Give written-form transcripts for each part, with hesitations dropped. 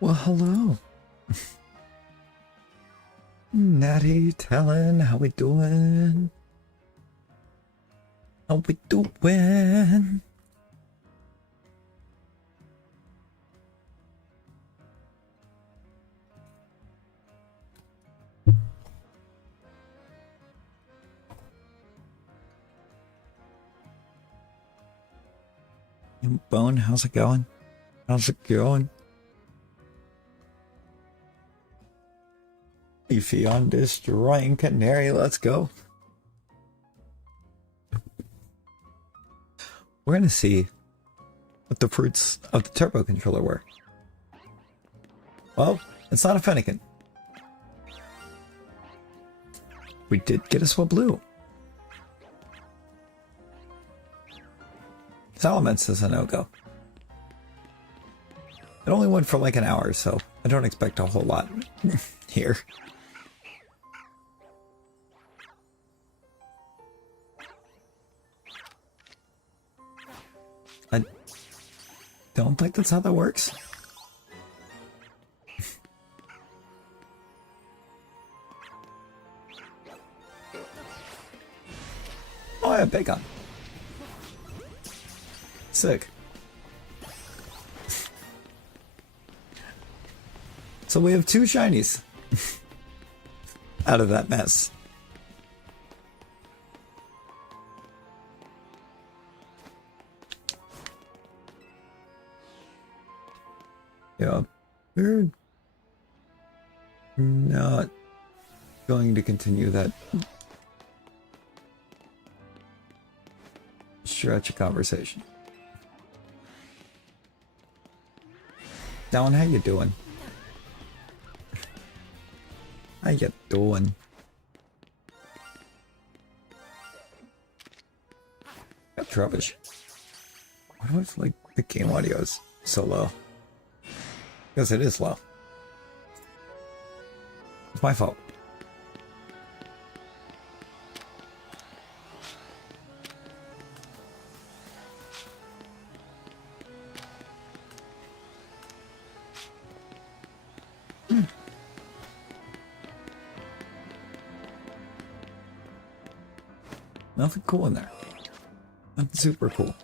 Well, hello. Natty, Talon, how we doing? How we doing? Bone, how's it going? How's it going? Leafy on destroying Canary, let's go. We're gonna see what the fruits of the turbo controller were. Well, it's not a Fennekin. We did get a Swablu. Salamence is a no-go. It only went for like an hour, so I don't expect a whole lot here. I don't think that's how that works. Oh, I have Bacon. Sick. So we have two shinies out of that mess. Yeah, we're not going to continue that stretch of conversation. Down, how you doing? How you doing? That's rubbish. Why do I feel like the game audio is so low? Because it is low. It's my fault. Nothing cool in there. Nothing super cool.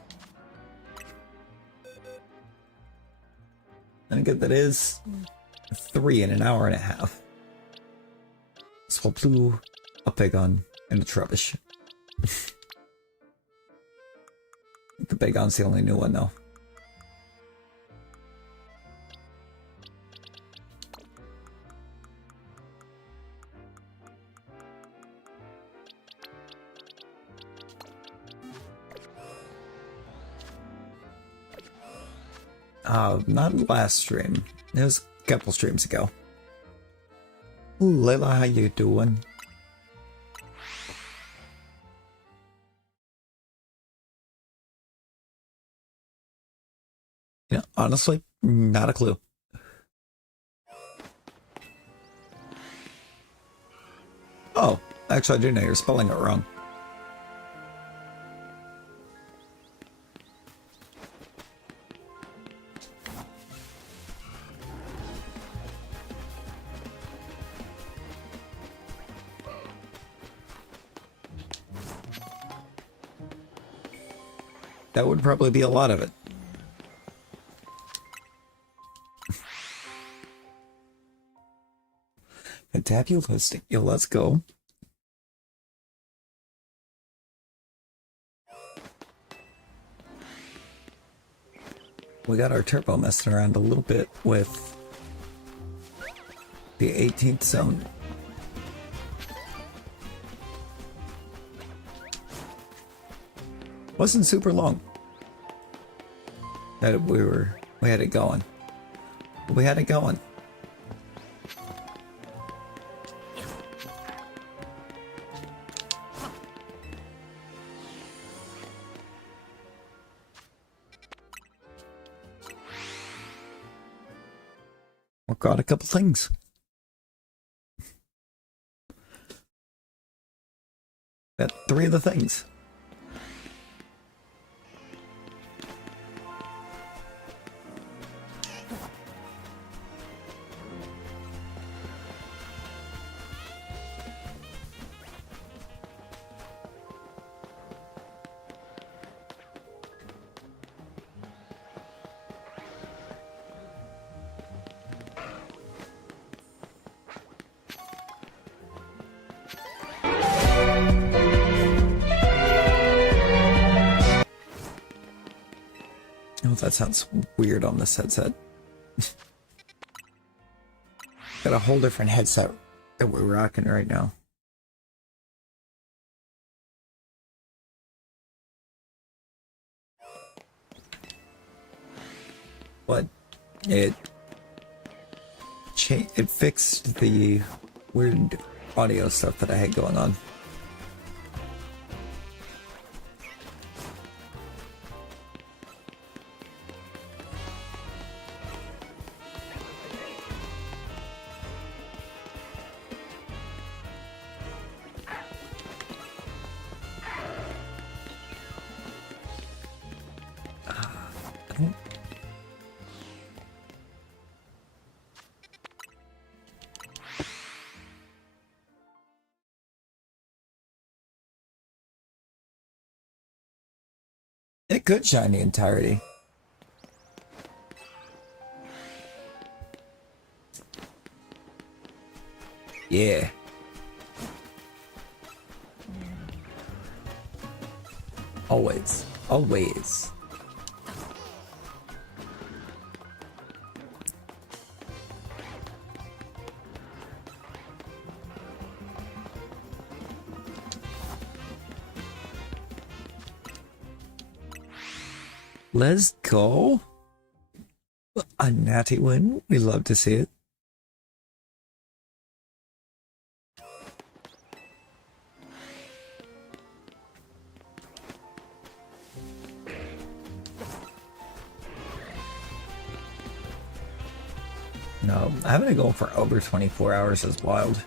And again, that is 3 in an hour and a half. Swablu, a Bagon, and a Trubbish. The Bagon's the only new one, though. Not last stream. It was a couple streams ago. Ooh, Layla, how you doing? Yeah, honestly, not a clue. Oh, actually I do know you're spelling it wrong. That would probably be a lot of it. Fantabulistic. Yeah, let's go. We got our turbo messing around a little bit with the 18th zone. Wasn't super long that we had it going. We had it going. We got a couple things. Got 3 of the things. Oh, that sounds weird on this headset. Got a whole different headset that we're rocking right now. But it fixed the weird audio stuff that I had going on. It could shine the entirety. Yeah. Always. Always. Let's go. A natty win. We love to see it. No, having to go for over 24 hours is wild.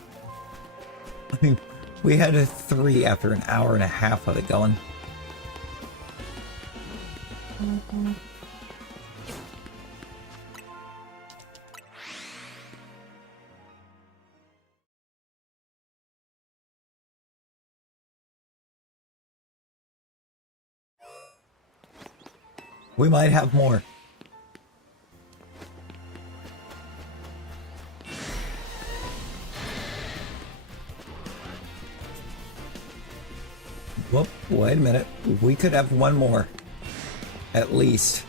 I mean, we had a 3 after an hour and a half of it going. We might have more. Whoop, wait a minute. We could have one more. At least.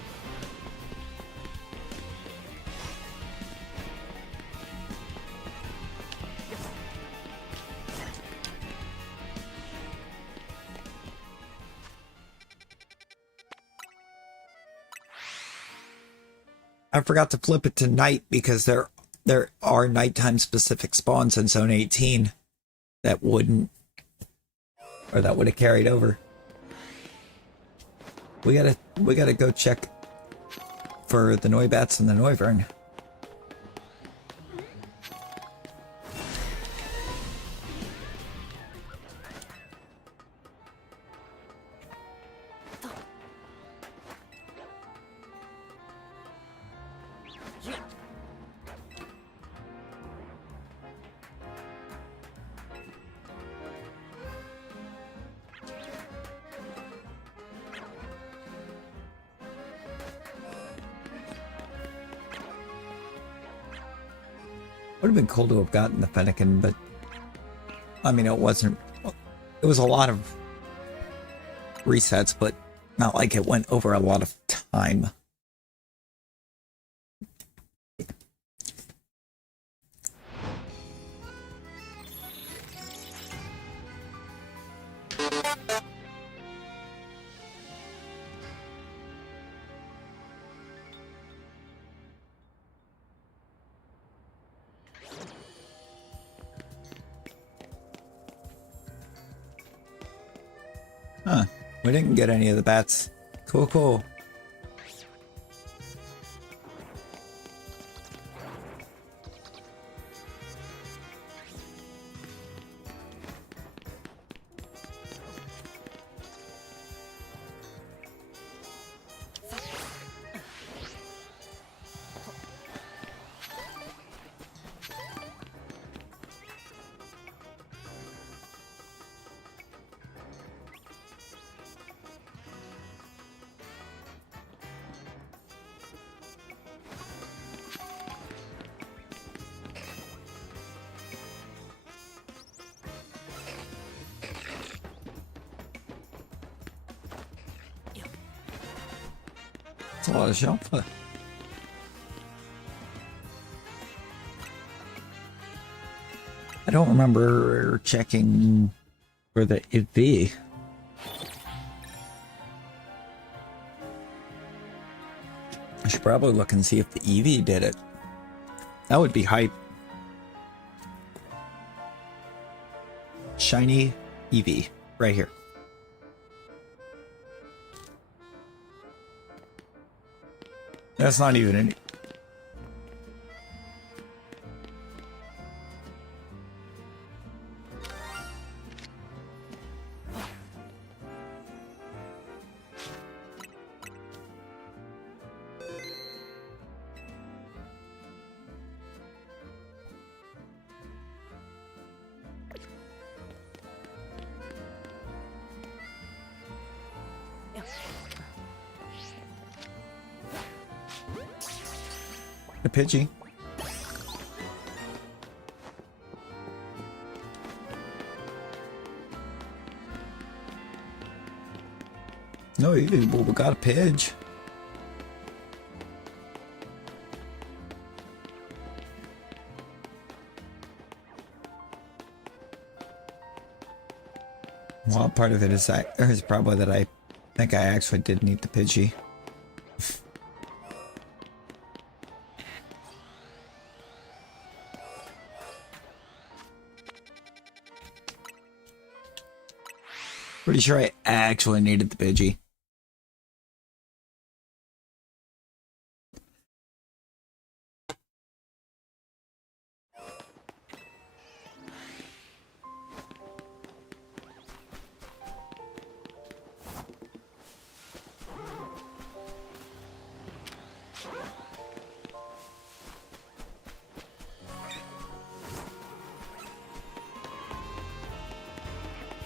I forgot to flip it to night because there are nighttime specific spawns in Zone 18 that wouldn't, or that would have carried over. We gotta go check for the Noibats and the Noivern. Would have been cool to have gotten the Fennekin, but I mean, it was a lot of resets, but not like it went over a lot of time. Huh. We didn't get any of the bats. Cool, cool. It's a lot of Shelfa. I don't remember checking for the EV. I should probably look and see if the EV did it. That would be hype. Shiny EV, right here. That's not even any. A Pidgey. No, we got a Pidge. Well, part of it is probably that I think I actually did need the Pidgey. Pretty sure I actually needed the Pidgey.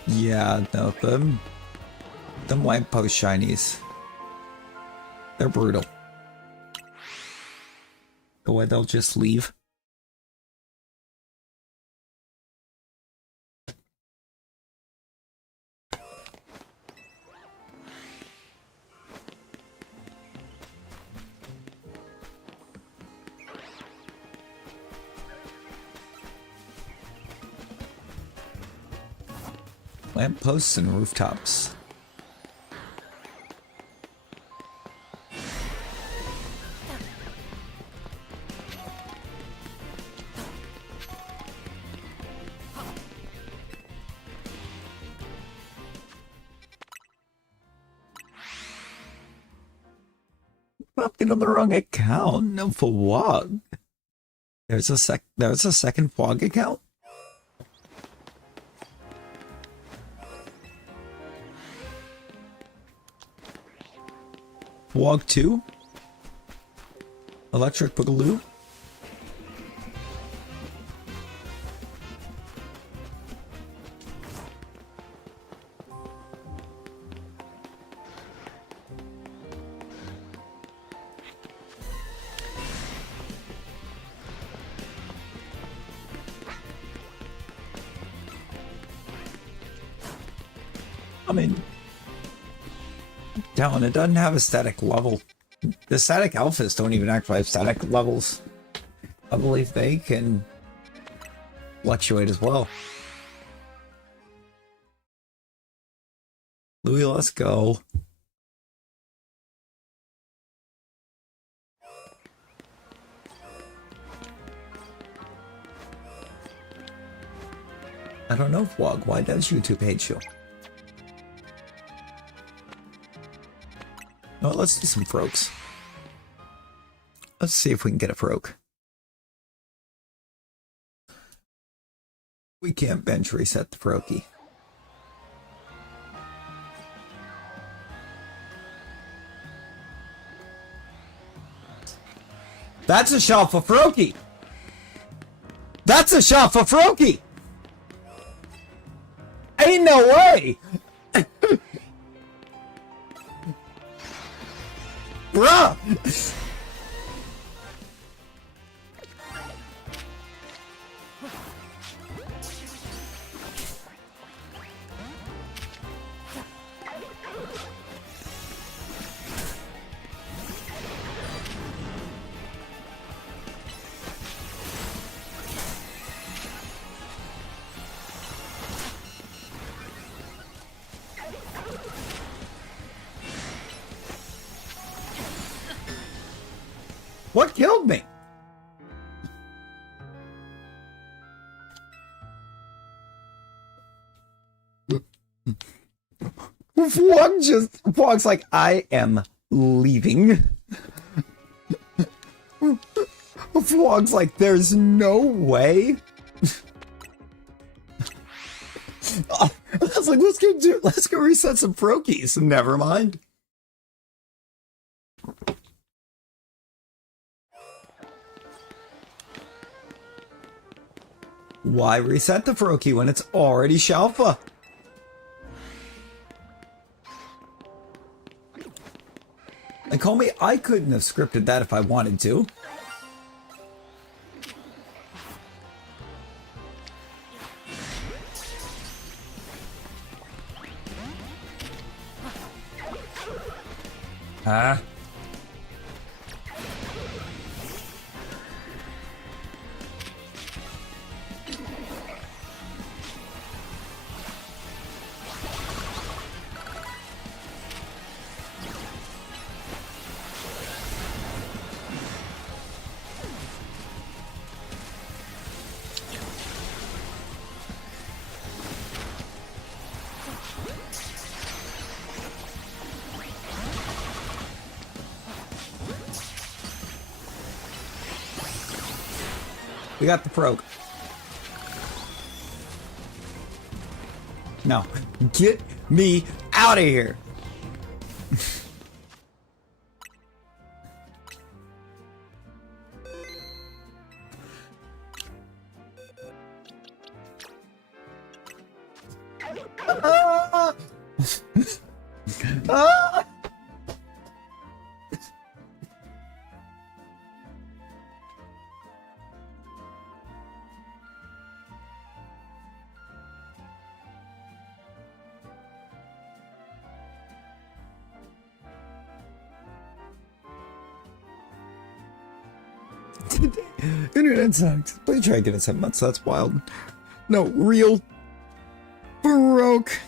Yeah, no, them White Post shinies, they're brutal. The way they'll just leave. Lampposts and rooftops. Fucking on the wrong account. No, for what? There's a second Fog account. Wog 2? Electric Boogaloo? I mean, Talon, it doesn't have a static level. The static alphas don't even actually have static levels. I believe they can fluctuate as well. Louis, let's go. I don't know, Vlog. Why does YouTube hate you? No, let's do some Froaks. Let's see if we can get a Froak. We can't bench reset the Froakie. That's a shot for Froakie! That's a shot for Froakie! Ain't no way! Bruh! What killed me? Frog's like, I am leaving. Frog's like, there's no way. I was like, let's go reset some Froakies. Never mind. Why reset the Froakie when it's already Shalfa? And call me, I couldn't have scripted that if I wanted to. Huh? We got the Frog. No. Get me out of here. Ah! Ah! Internet sucks. Please try to get it 7 months. That's wild. No, real broke.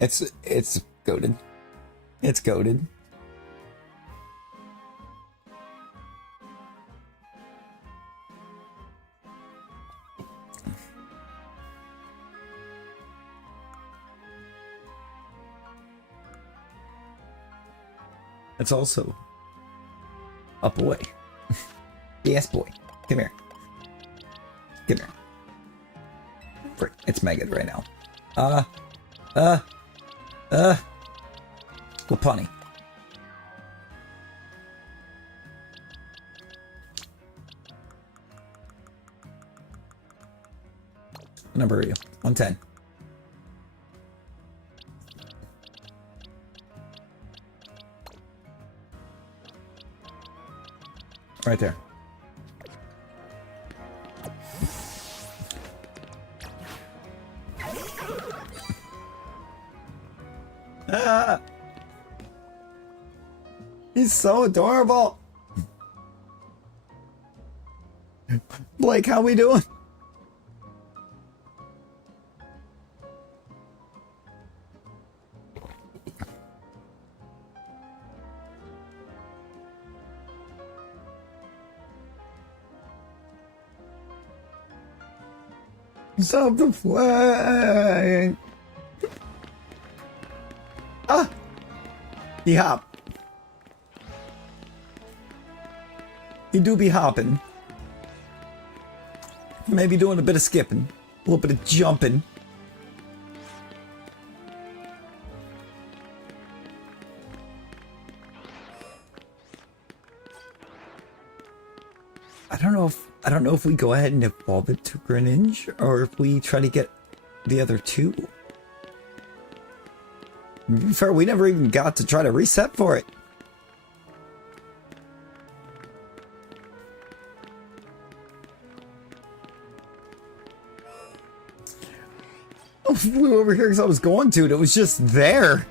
It's goated. It's goated. It's also a boy. Yes, boy. Come here. Come here. Frick, it's Megan right now. Lopunny. What number are you? 110. Right there. Ah! He's so adorable. Blake, how we doing? Stop the flag. Ah! He hop. He do be hopping. Maybe doing a bit of skipping. A little bit of jumping. I don't know if we go ahead and evolve it to Greninja or if we try to get the other two. To be fair, we never even got to try to reset for it. I flew over here because I was going to, and it was just there.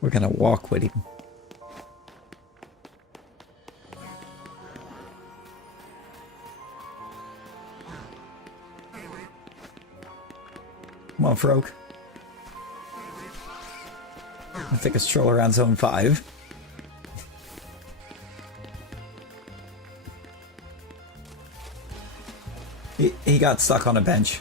We're gonna walk with him. Come on, Frog. I think it's stroll around zone 5. He got stuck on a bench.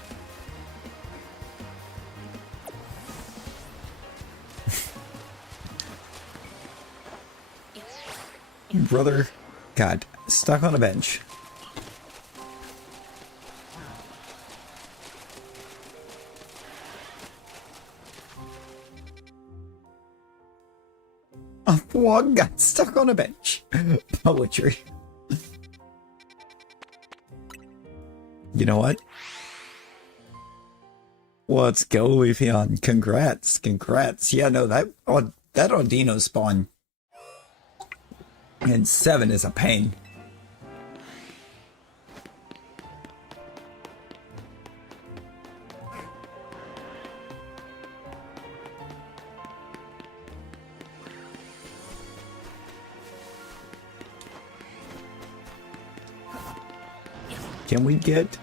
Brother got stuck on a bench. A frog got stuck on a bench. Poetry. You know what? Let's go, Leafeon. Congrats. Congrats. Yeah, no, that Audino spawn. And 7 is a pain. Can we get...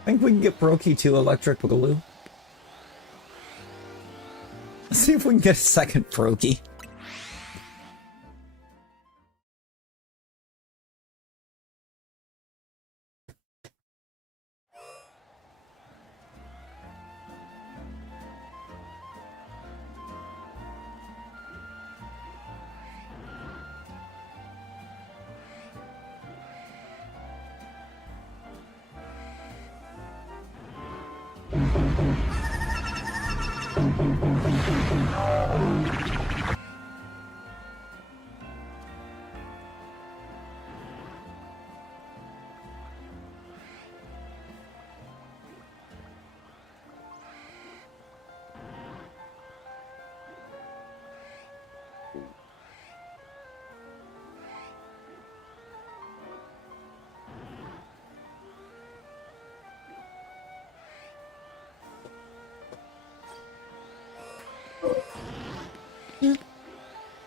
I think we can get Brokey to Electric Boogaloo. Let's see if we can get a second Brokey.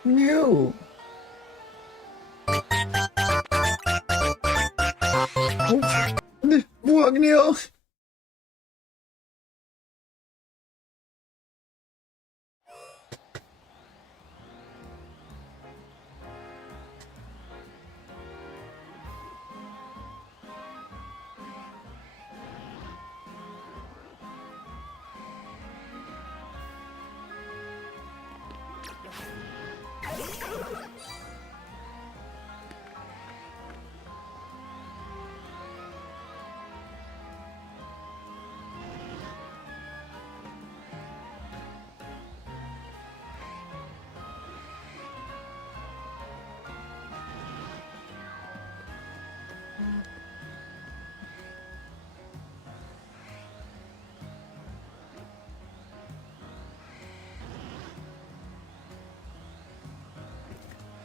No. Wagnil.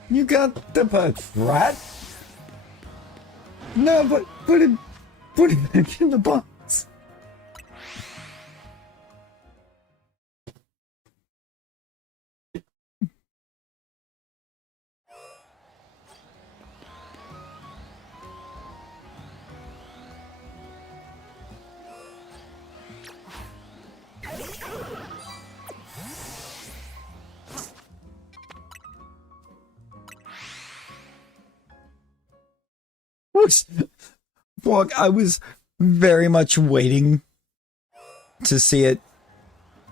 You got the butt, rat? No, but put it back in the box. Well, I was very much waiting to see it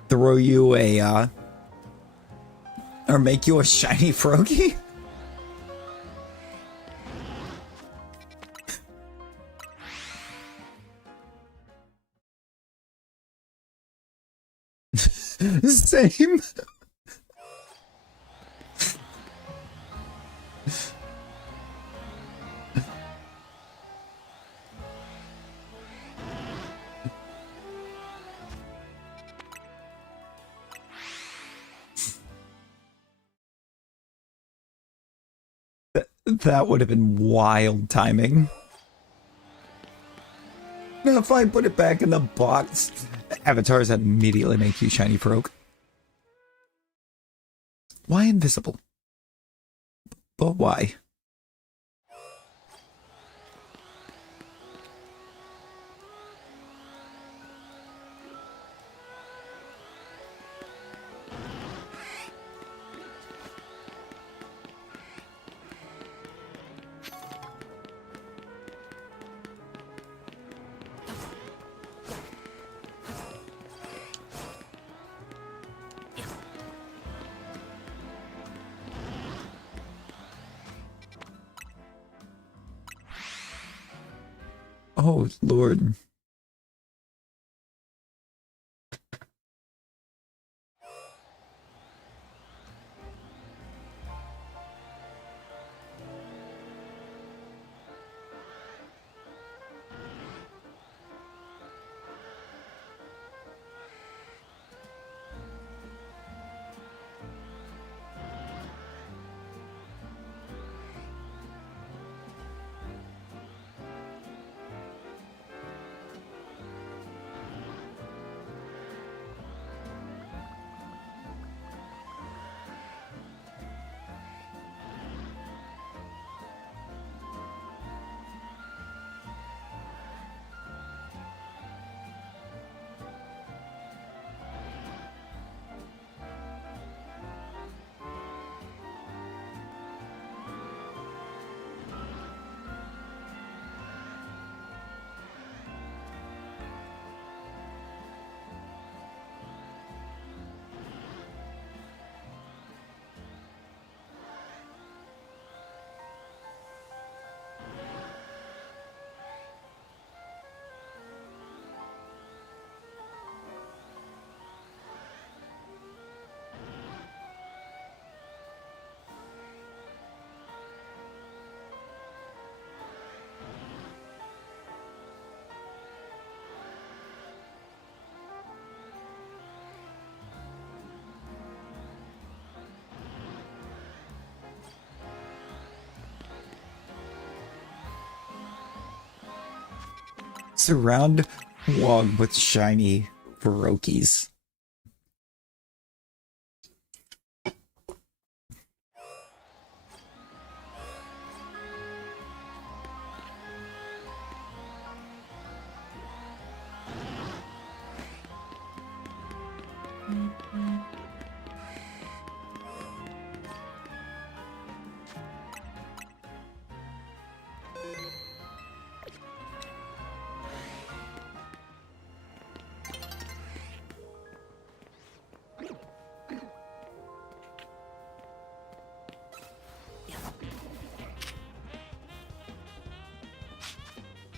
throw you a Or make you a shiny Froakie? Same. That would have been wild timing. Now, if I put it back in the box, avatars that immediately make you shiny Froak. Why invisible? But why? Oh, Lord. Surround Wog with shiny Froakies.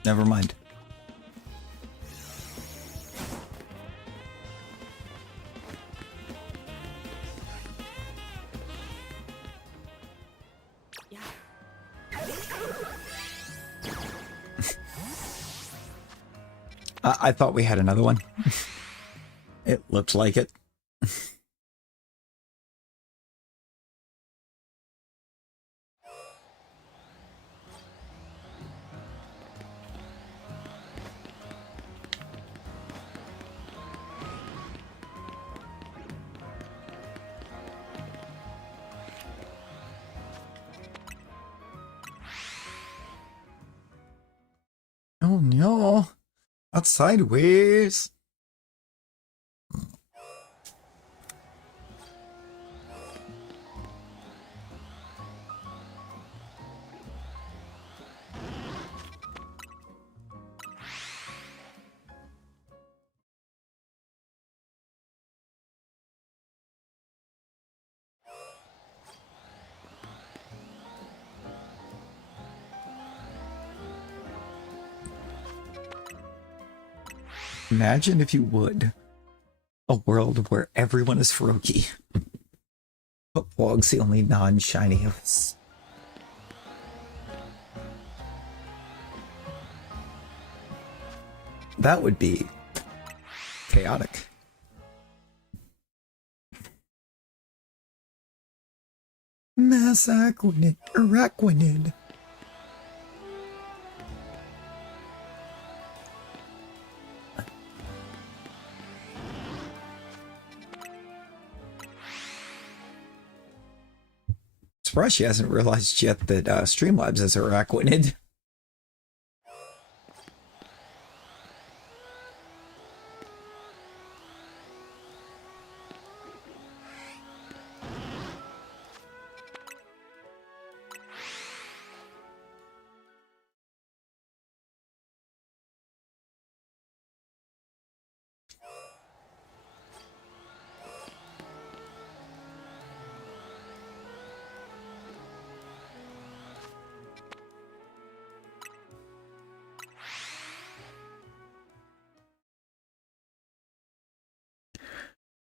Never mind. I thought we had another one. It looked like it. Oh no. Not sideways. Imagine if you would. A world where everyone is Froakie. But Wog's the only non-shiny of us. That would be chaotic. Mass Araquanid. Surprised she hasn't realized yet that Streamlabs is Araquanid.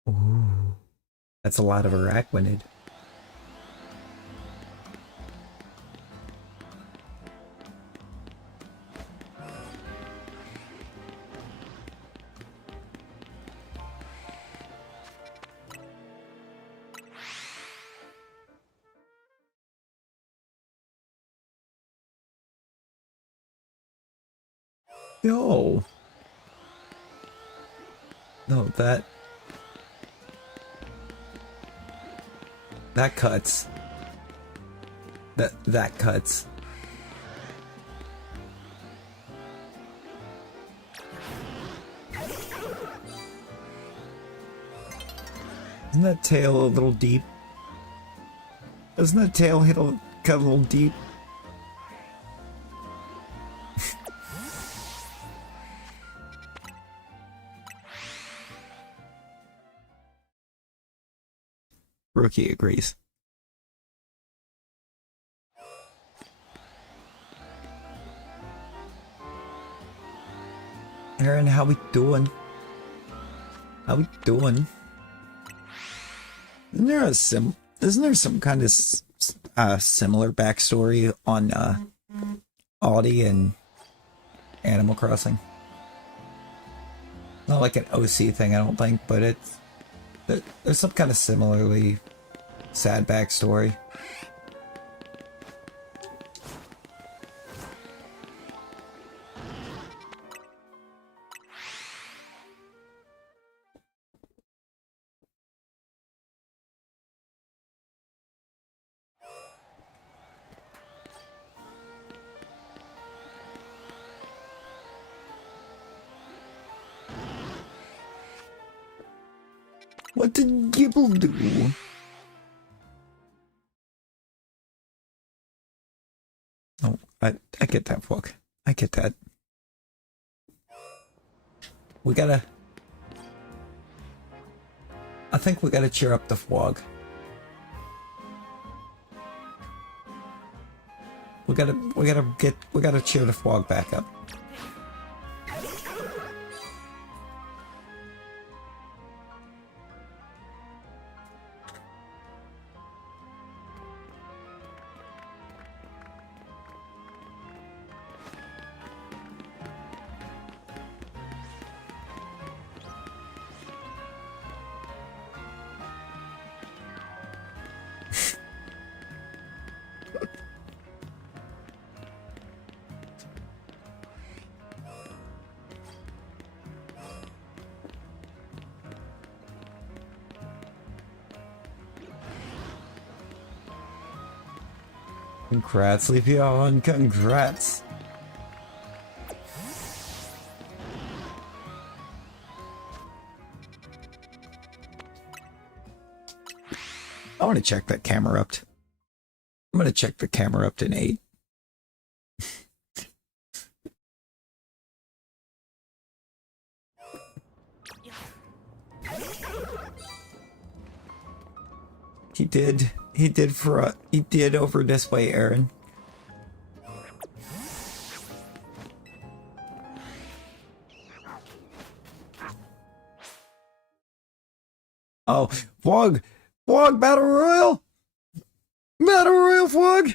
Ooh, that's a lot of Araquanid. Yo. No, that cuts. That cuts. Isn't that tail a little deep? Doesn't that tail cut a little deep? Rookie agrees. Aaron, how we doing? How we doing? Isn't there some kind of similar backstory on Audie and Animal Crossing? Not like an OC thing, I don't think, but there's some kind of similarly sad backstory. What did Gibble do? Oh, I get that, fuck. I get that. I think we gotta cheer up the Fwog. We gotta cheer the Fwog back up. Congrats, Leafeon, congrats! I want to check that camera up. I'm going to check the camera up to 8. He did over this way, Aaron. Fwog! Fwog! Battle Royal! Battle Royal Fwog!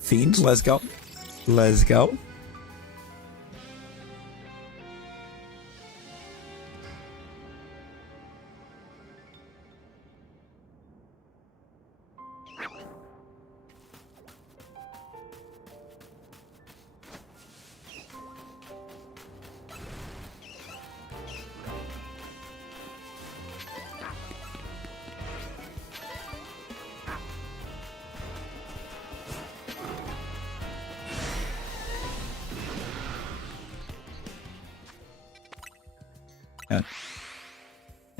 Fiend, let's go. Let's go.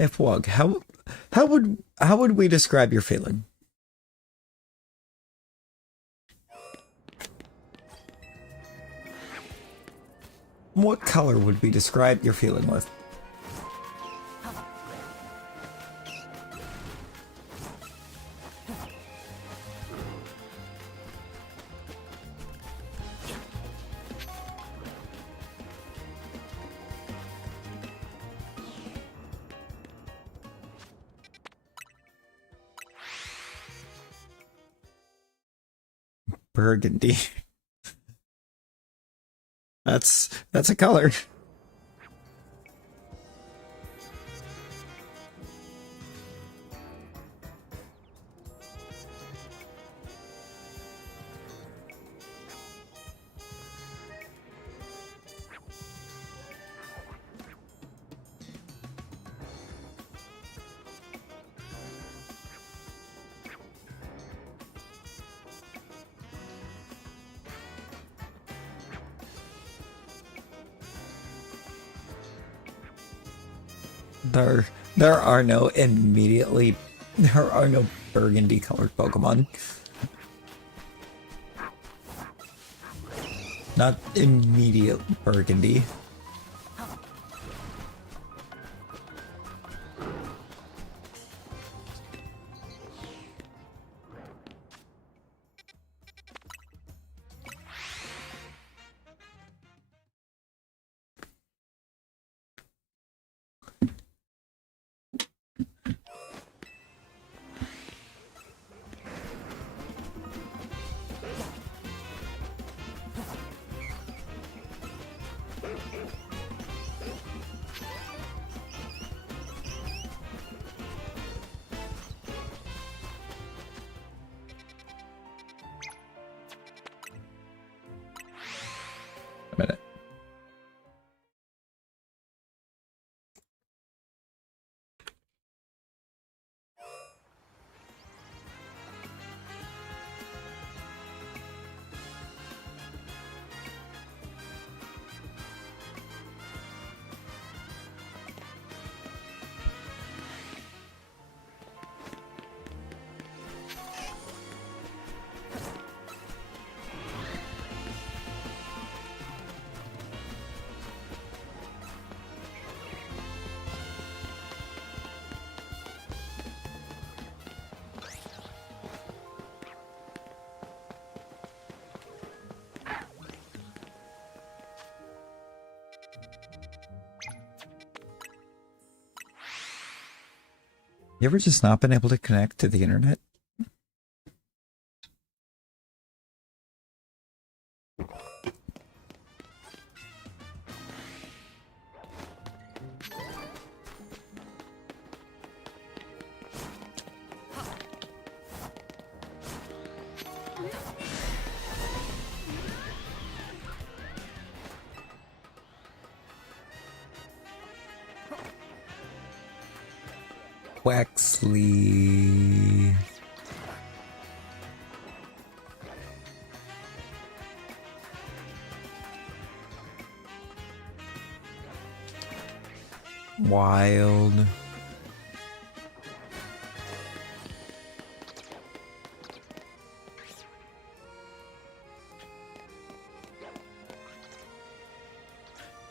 If Fwog, how would we describe your feeling? What color would we describe your feeling with? Burgundy. That's a color. There are no burgundy colored Pokemon. Not immediate burgundy. A minute. You ever just not been able to connect to the internet? Quaxley. Wild.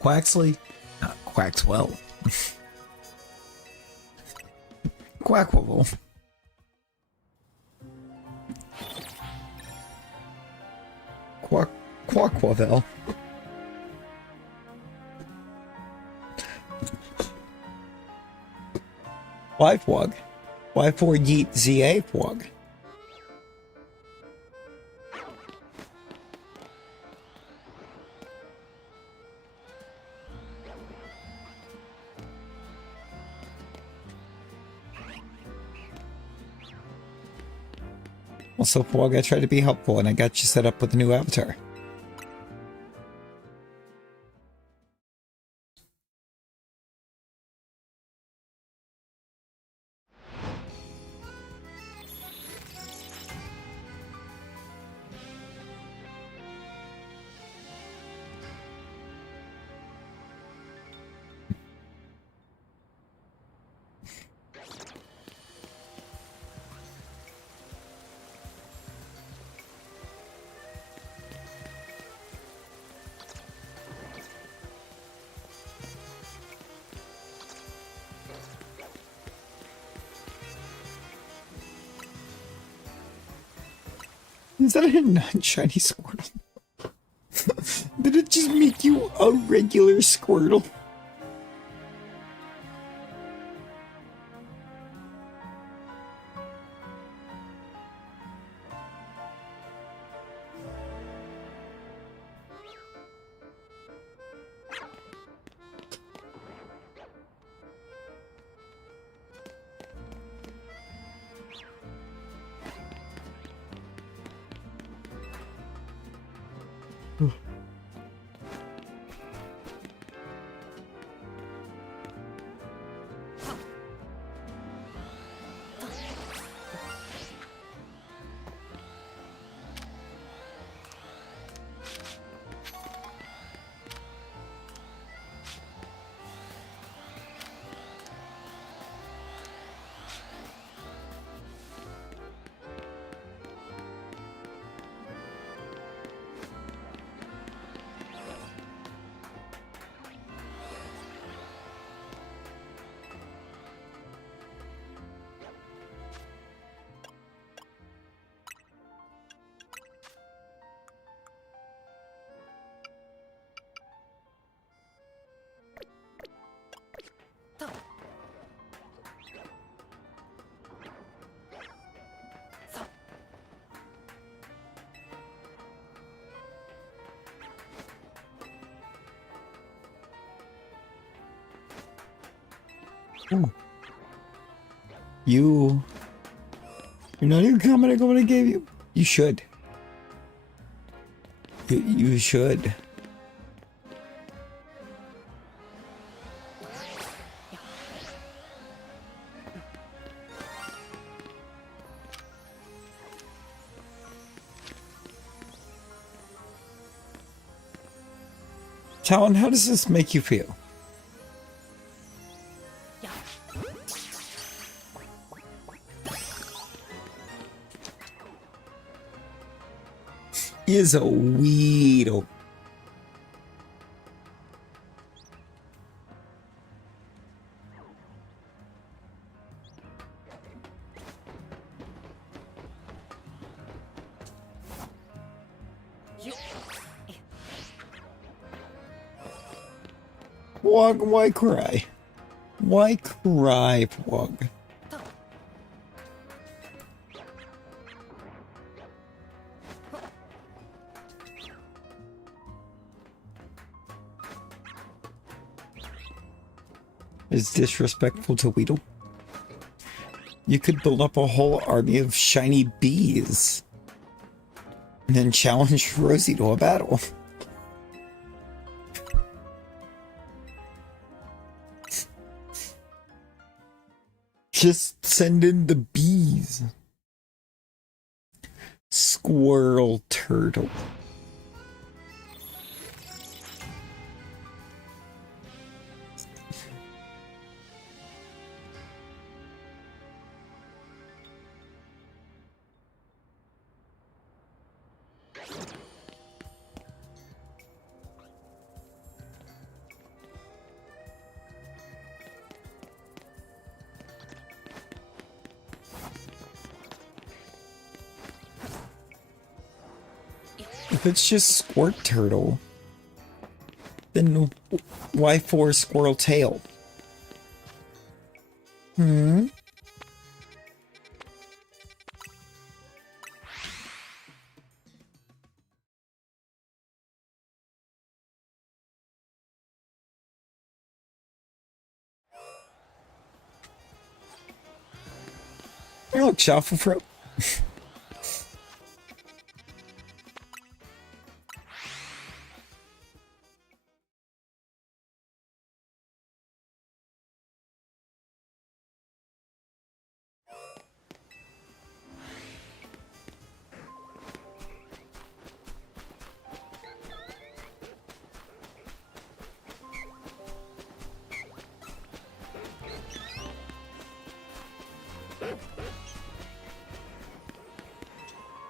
Quaxley? Not Quaxwell. Quackable. Quackwavel. Why Fwog? Why for Yeet ZA Fwog? Also, Fwog, I tried to be helpful and I got you set up with a new avatar. Is that a non-shiny Squirtle? Did it just make you a regular Squirtle? Ooh. You're not even commenting on what I gave you. You should. You should. Talon, how does this make you feel? Is a Weedle. Fwog, why cry? Why cry, Fwog? Is disrespectful to Weedle. You could build up a whole army of shiny bees and then challenge Rosie to a battle. Just send in the bees. Squirrel turtle. If it's just Squirt Turtle, then why for Squirrel Tail? Hmm. Hey, look, shuffle fruit.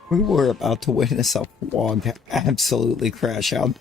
We were about to witness a log absolutely crash out.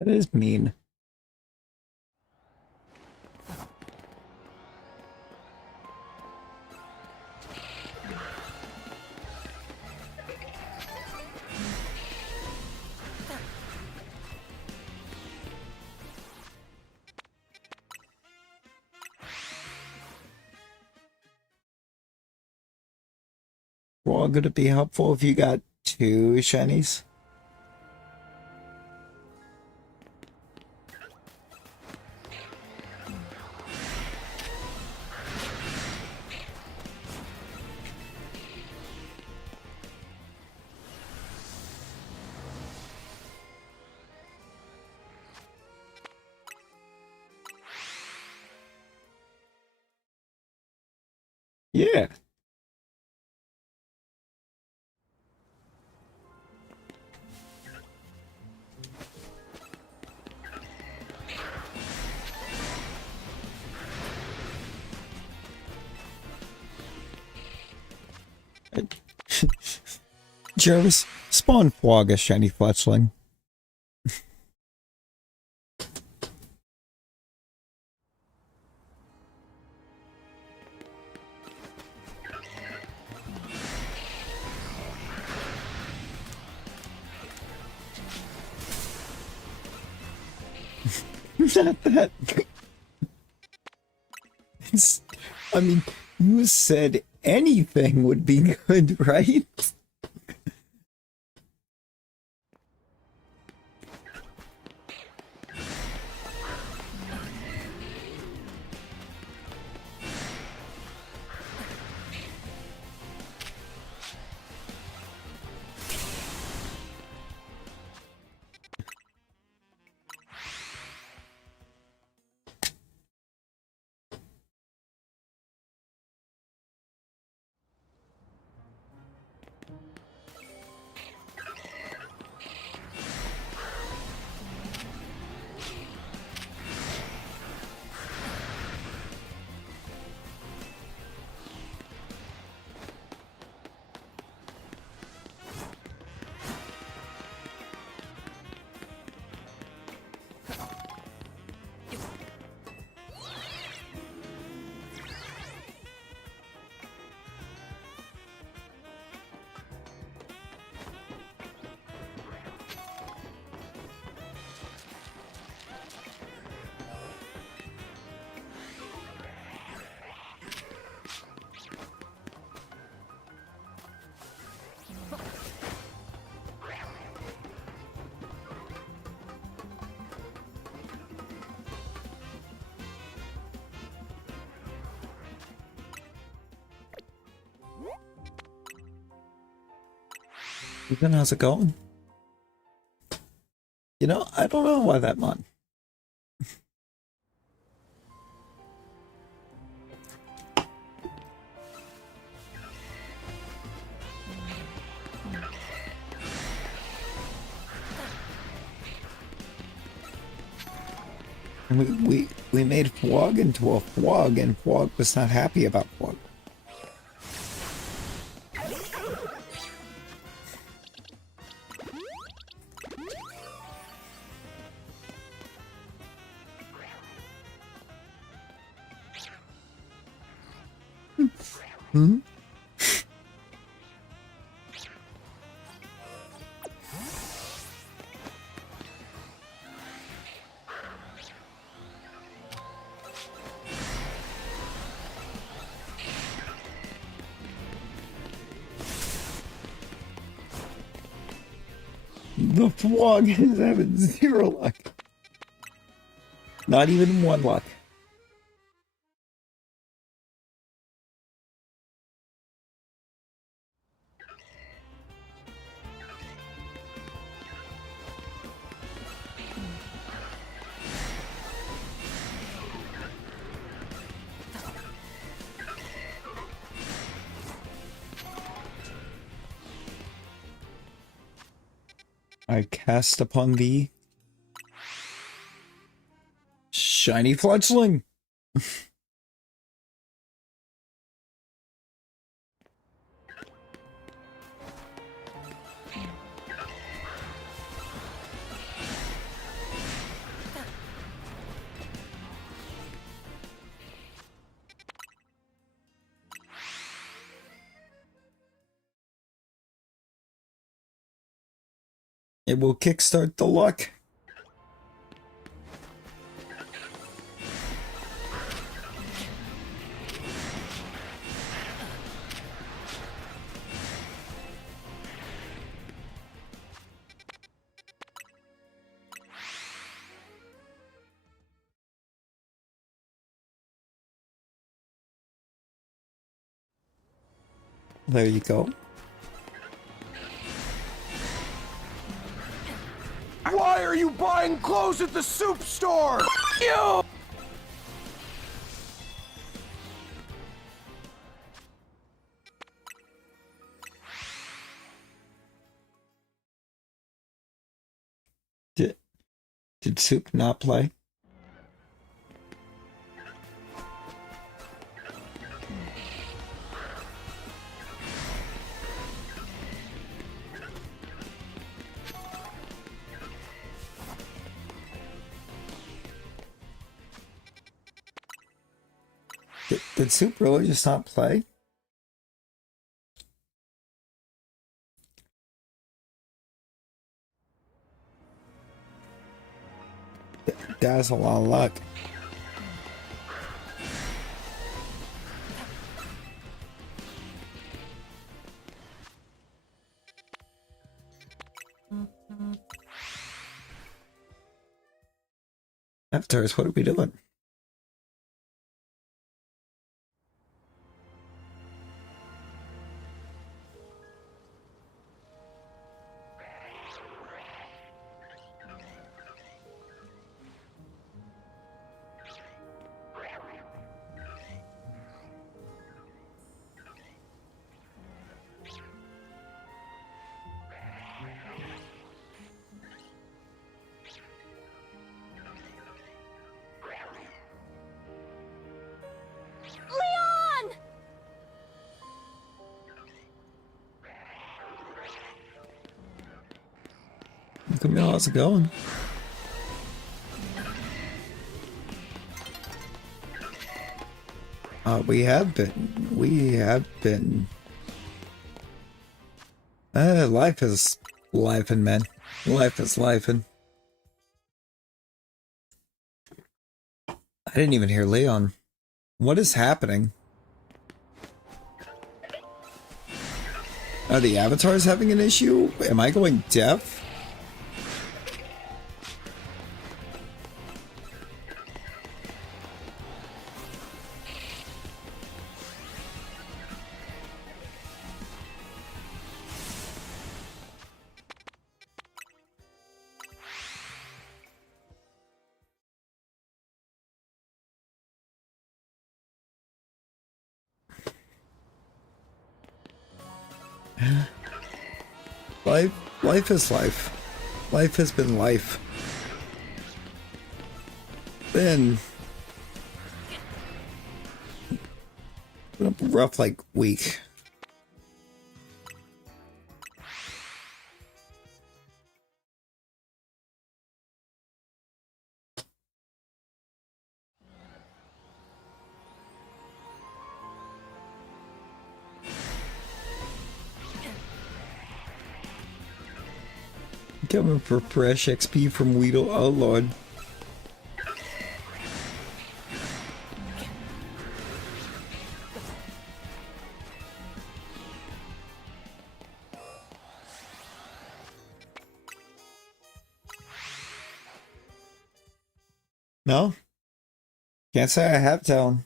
That is mean. Well, could it be helpful if you got two shinies? Yeah. Jervis, spawn Flog a shiny fletchling. Not that. It's, I mean, you said anything would be good, right? Ethan, how's it going? You know, I don't know why that month. And we made Fwog into a Fwog, and Fwog was not happy about Fwog. Hmm? The Fwog is having 0 luck. Not even 1 luck. I cast upon thee shiny fledgling. It will kickstart the luck. There you go. Why are you buying clothes at the soup store? You! Did Soup not play? Did Soup really just not play? That's a lot of luck. Avatars, what are we doing? Camille, how's it going? We have been. Life is lifing, man. Life is lifing. I didn't even hear Leon. What is happening? Are the avatars having an issue? Am I going deaf? Life is life. Life has been life. been a rough like week. Coming for fresh XP from Weedle. Oh lord. No? Can't say I have Talon.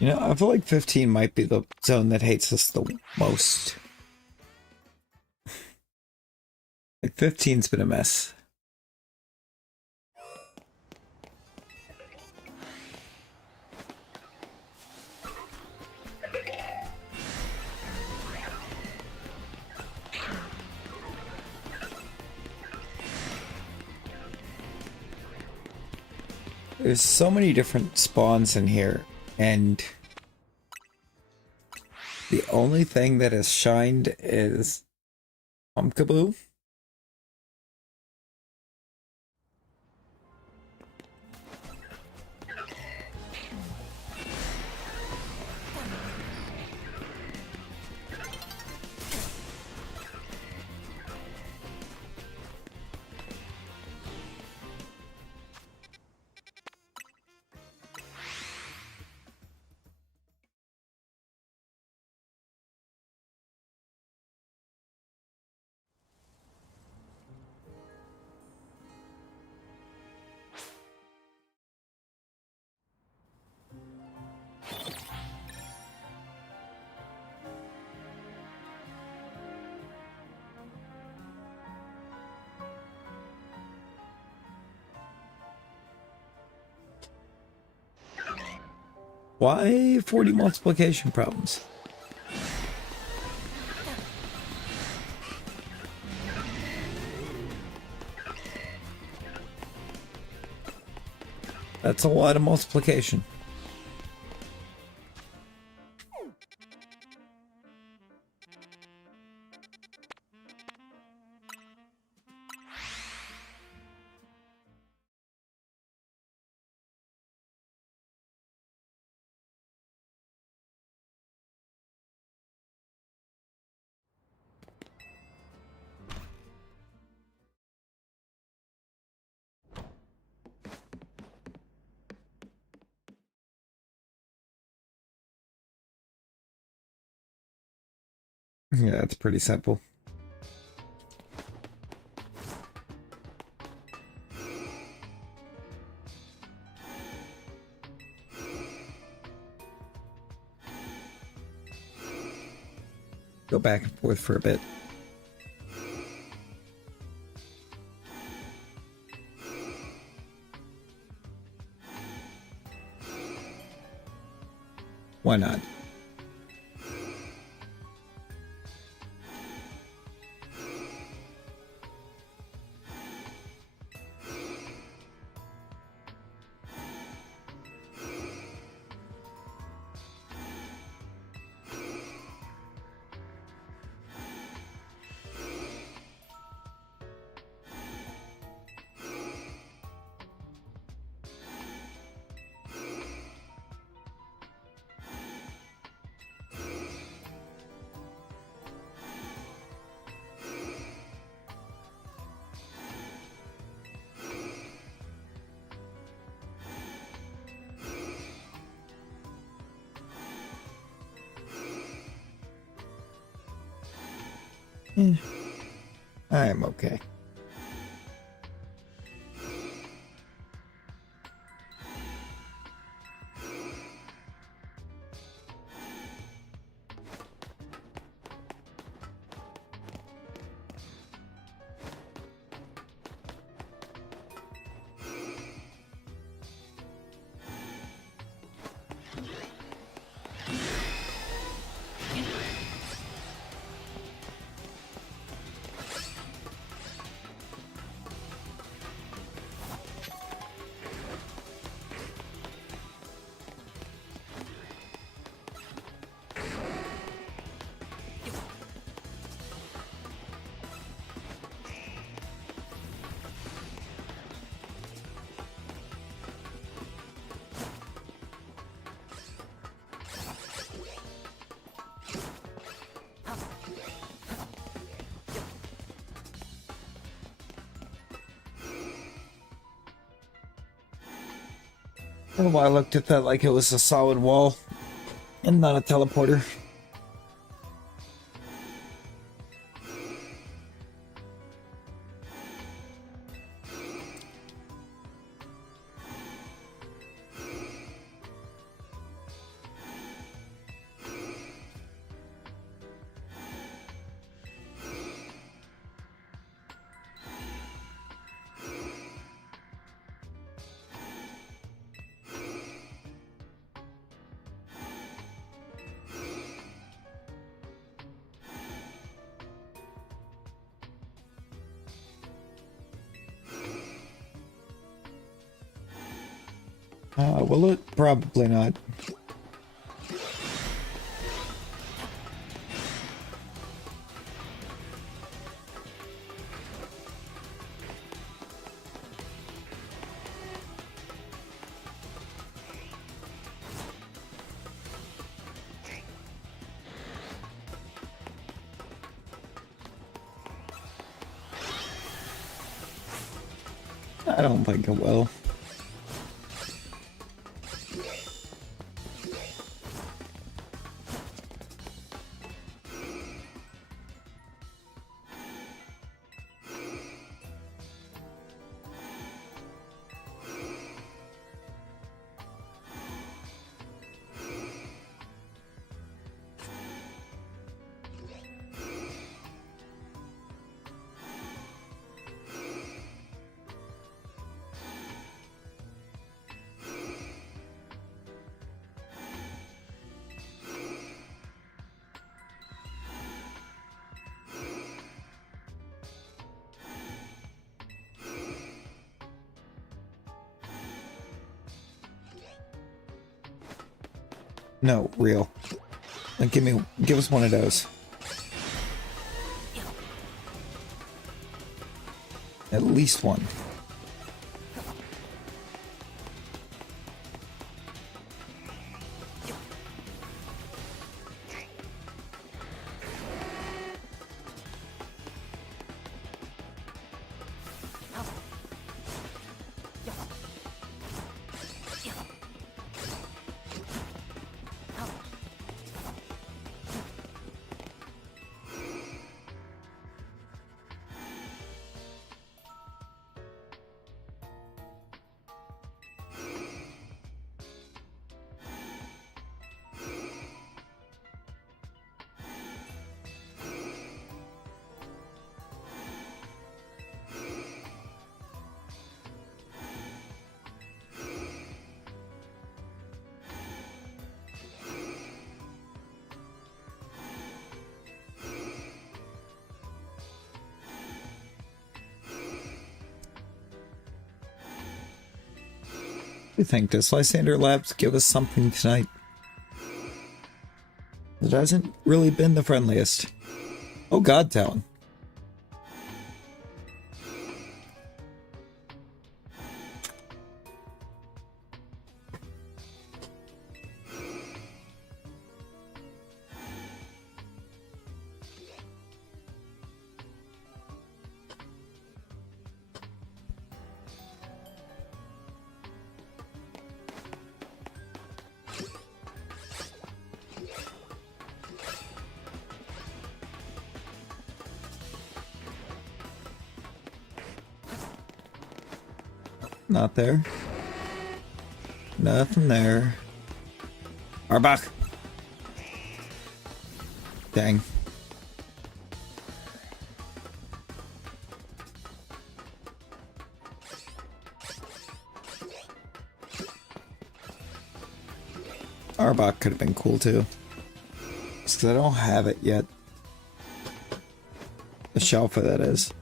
You know, I feel like 15 might be the zone that hates us the most. Like 15's been a mess. There's so many different spawns in here, and the only thing that has shined is Pumpkaboo. Why 40 multiplication problems? That's a lot of multiplication. Yeah, it's pretty simple. Go back and forth for a bit. Why not? I'm okay. I don't know why I looked at that like it was a solid wall and not a teleporter. Will it? Probably not. I don't think it will. No, real. Like, give us one of those. At least one. I think does Lysander Labs give us something tonight? It hasn't really been the friendliest. Oh, God Town. Not there. Nothing there. Arbok. Dang. Arbok could have been cool too. Just 'cause I don't have it yet. The Shelfa, that is.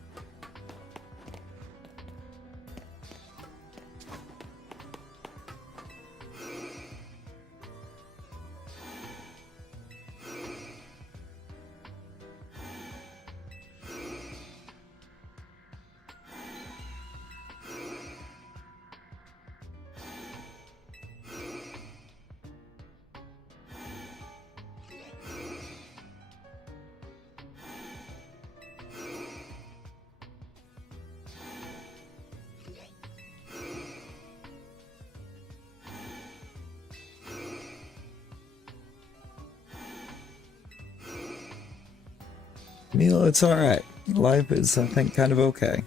Milo, it's alright. Life is, I think, kind of okay.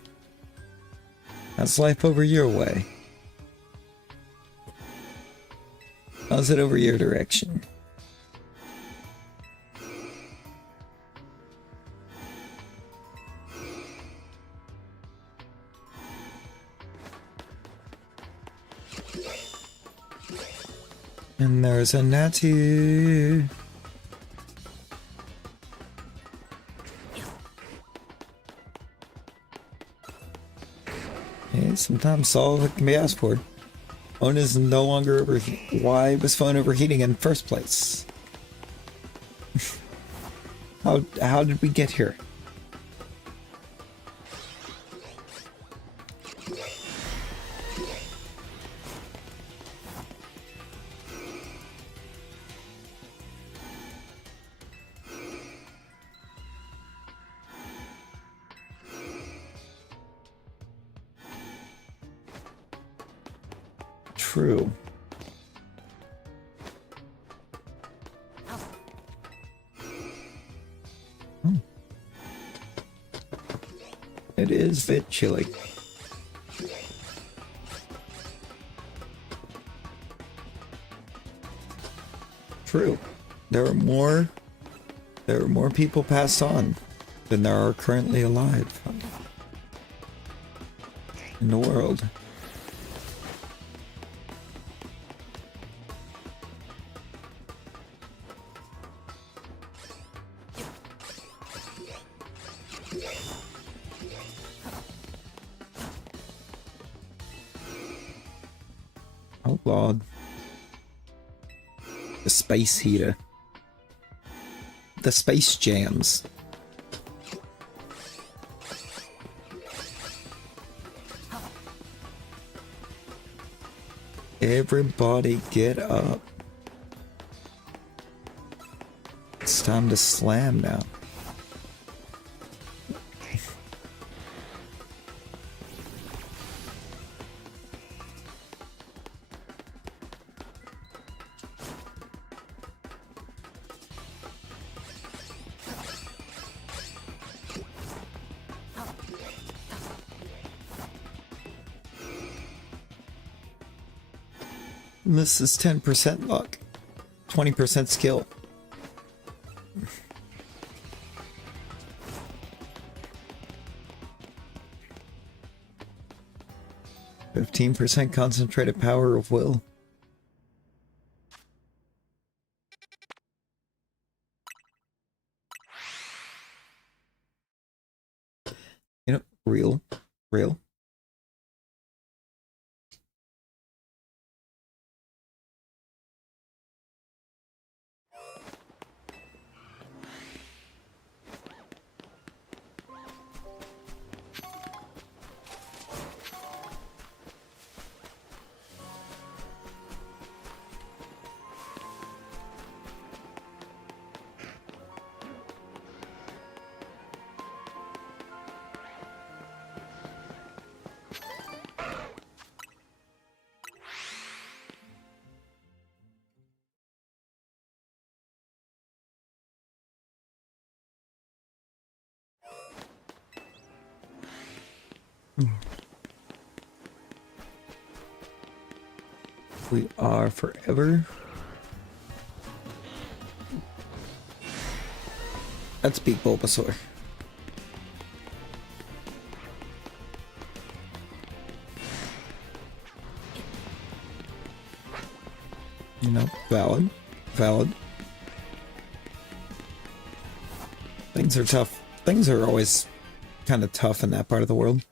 How's life over your way? How's it over your direction? And there's a Natty. Hey, sometimes all that can be asked for. Phone is no longer overheating. Why was phone overheating in the first place? How did we get here? True. It is a bit chilly. True. There are more people passed on than there are currently alive in the world. Oh Lord. The space heater. The space jams. Everybody get up. It's time to slam now. This is 10% luck, 20% skill. 15% concentrated power of will. You know, real. We are forever. Let's beat Bulbasaur. You know, valid. Valid. Things are tough. Things are always kind of tough in that part of the world.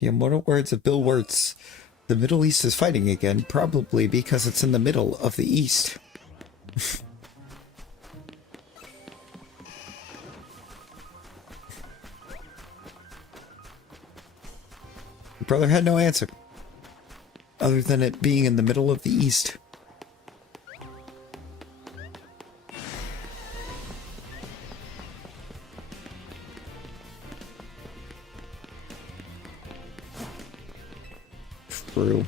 The immortal words of Bill Wirtz. The Middle East is fighting again, probably because it's in the middle of the East. Your brother had no answer, other than it being in the middle of the East. True.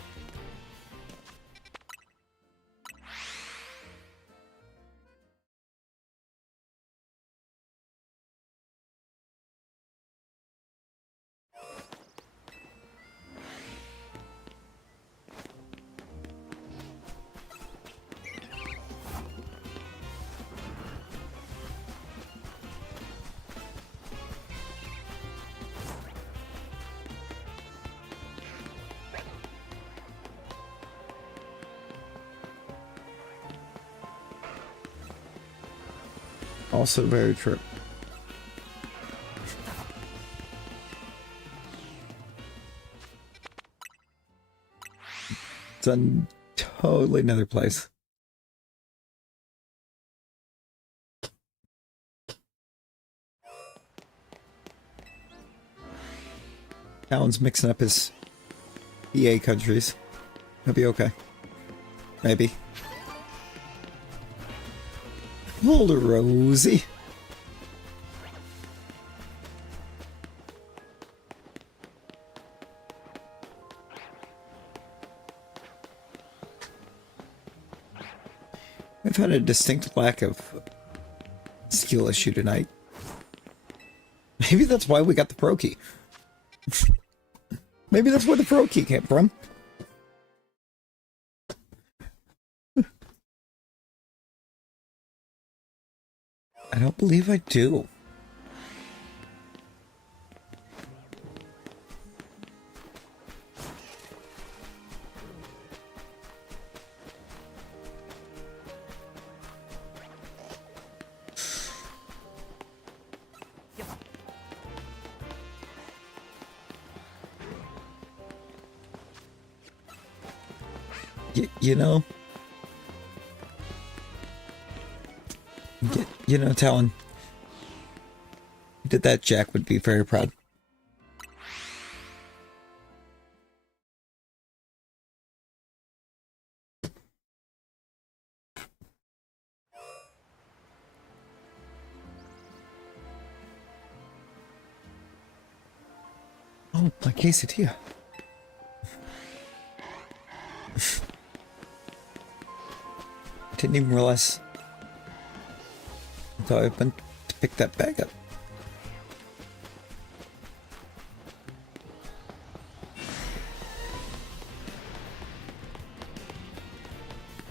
Also very true. It's a totally another place. Alan's mixing up his EA countries. He'll be okay. Maybe. Boulder Rosie. I've had a distinct lack of skill issue tonight. Maybe that's why we got the pro key. Maybe that's where the pro key came from. I don't believe I do. You know, Talon, you did that, Jack would be very proud. Oh, my quesadilla. Didn't even realize until I went to pick that bag up.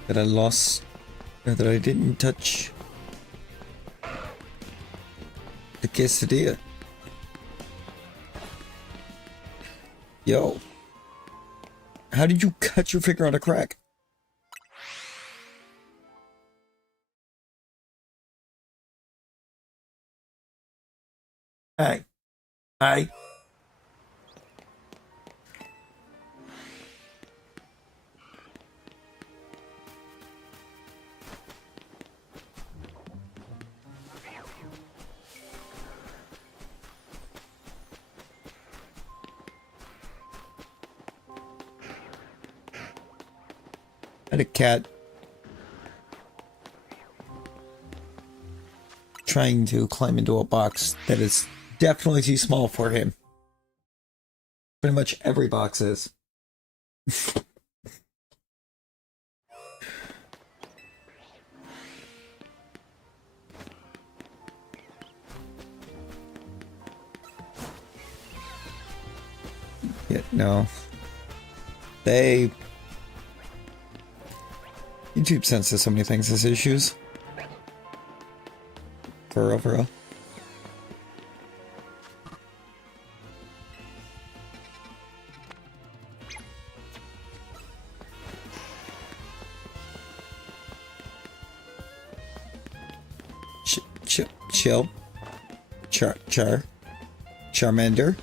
That I lost, or that I didn't touch the quesadilla. Yo, how did you cut your finger on a crack? Hey, I had a cat trying to climb into a box that is definitely too small for him. Pretty much every box is. Yeah, no. They... YouTube senses so many things as issues. For real, for real. Chill. Charmander.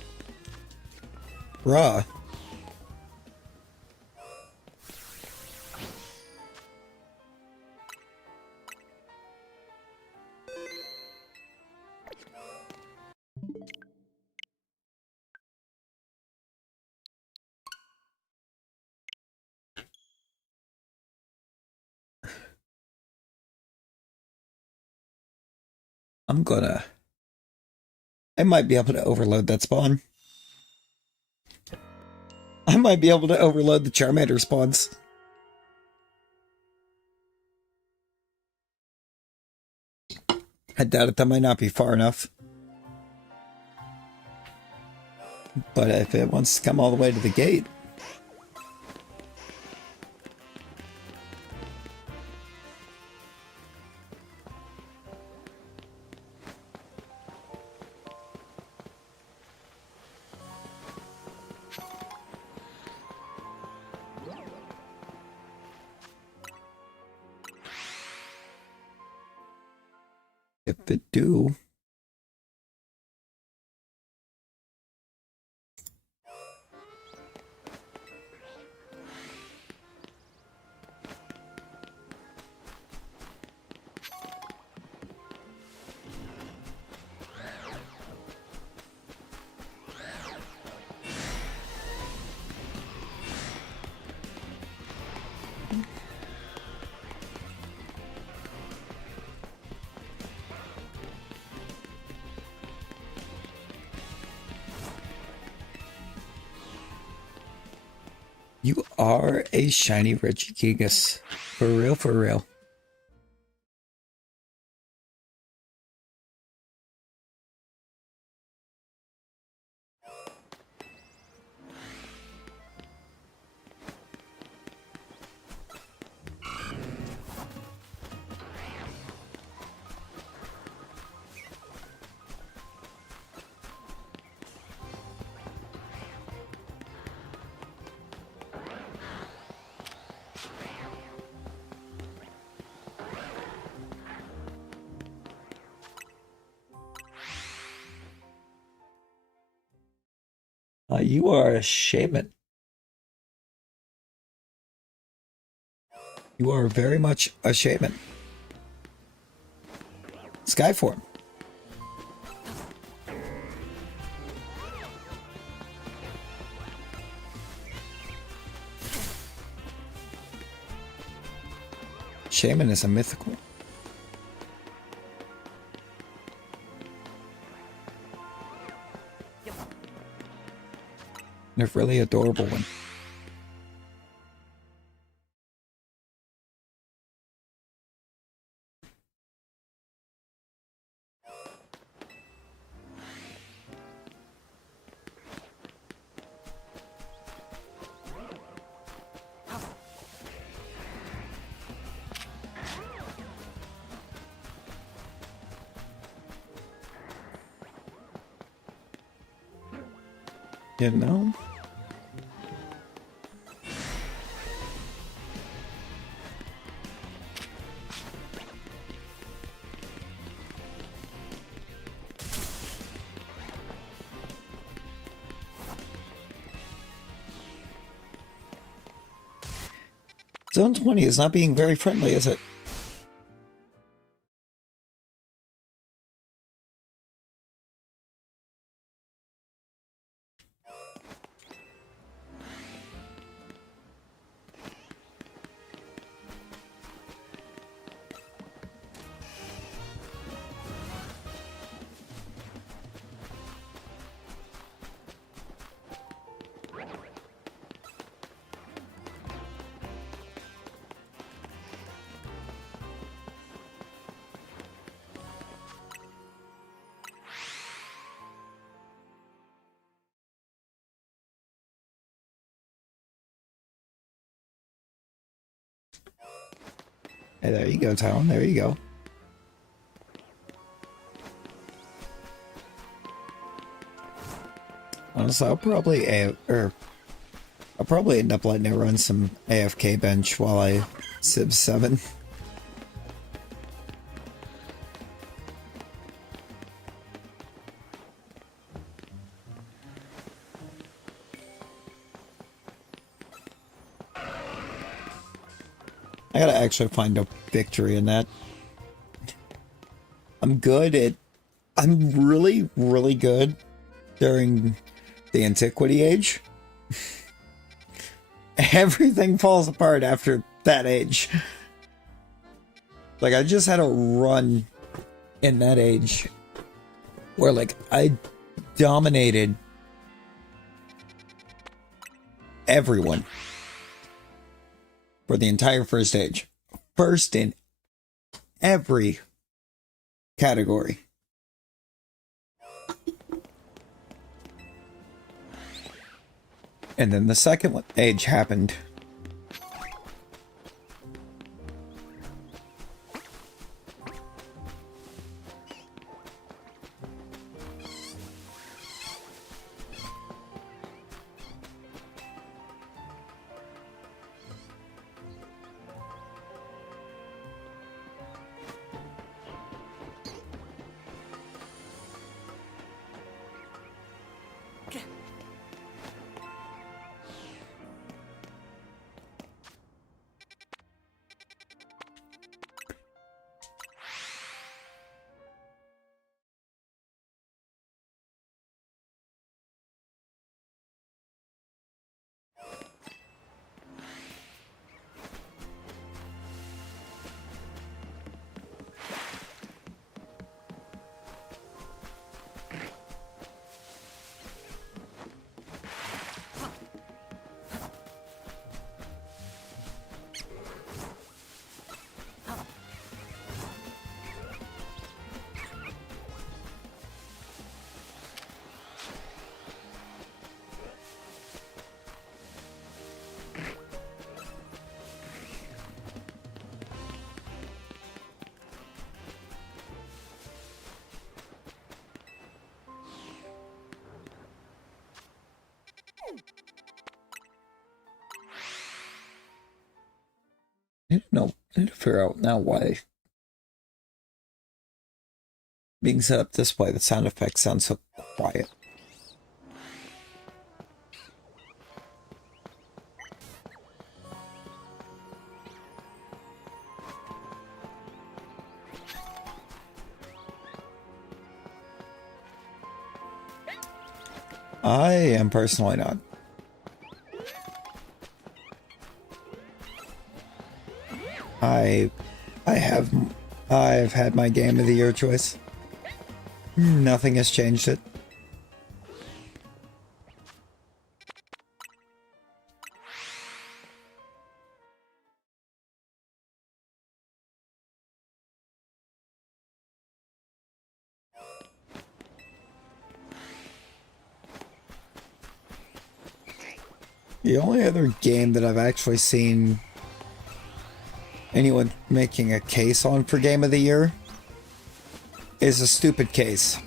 Raw. I might be able to overload that spawn. I might be able to overload the Charmander spawns. I doubt it, that might not be far enough. But if it wants to come all the way to the gate... If it do... You are a shiny Regigigas. For real, for real. You are a shaman. You are very much a shaman. Skyform. Shaman is a mythical. They're really adorable one. You know? Zone 20 is not being very friendly, is it? Hey, there you go, Talon. There you go. Honestly, I'll probably end up letting it run some AFK bench while I Civ 7. I gotta actually find a victory in that. I'm really, really good during the Antiquity Age. Everything falls apart after that age. Like, I just had a run in that age where, like, I dominated everyone for the entire first age. First in every category. And then the second age happened. No, I need to figure out now why being set up this way, the sound effects sound so quiet. I am personally not. I've had my game of the year choice. Nothing has changed it. The only other game that I've actually seen anyone making a case on for Game of the Year is a stupid case.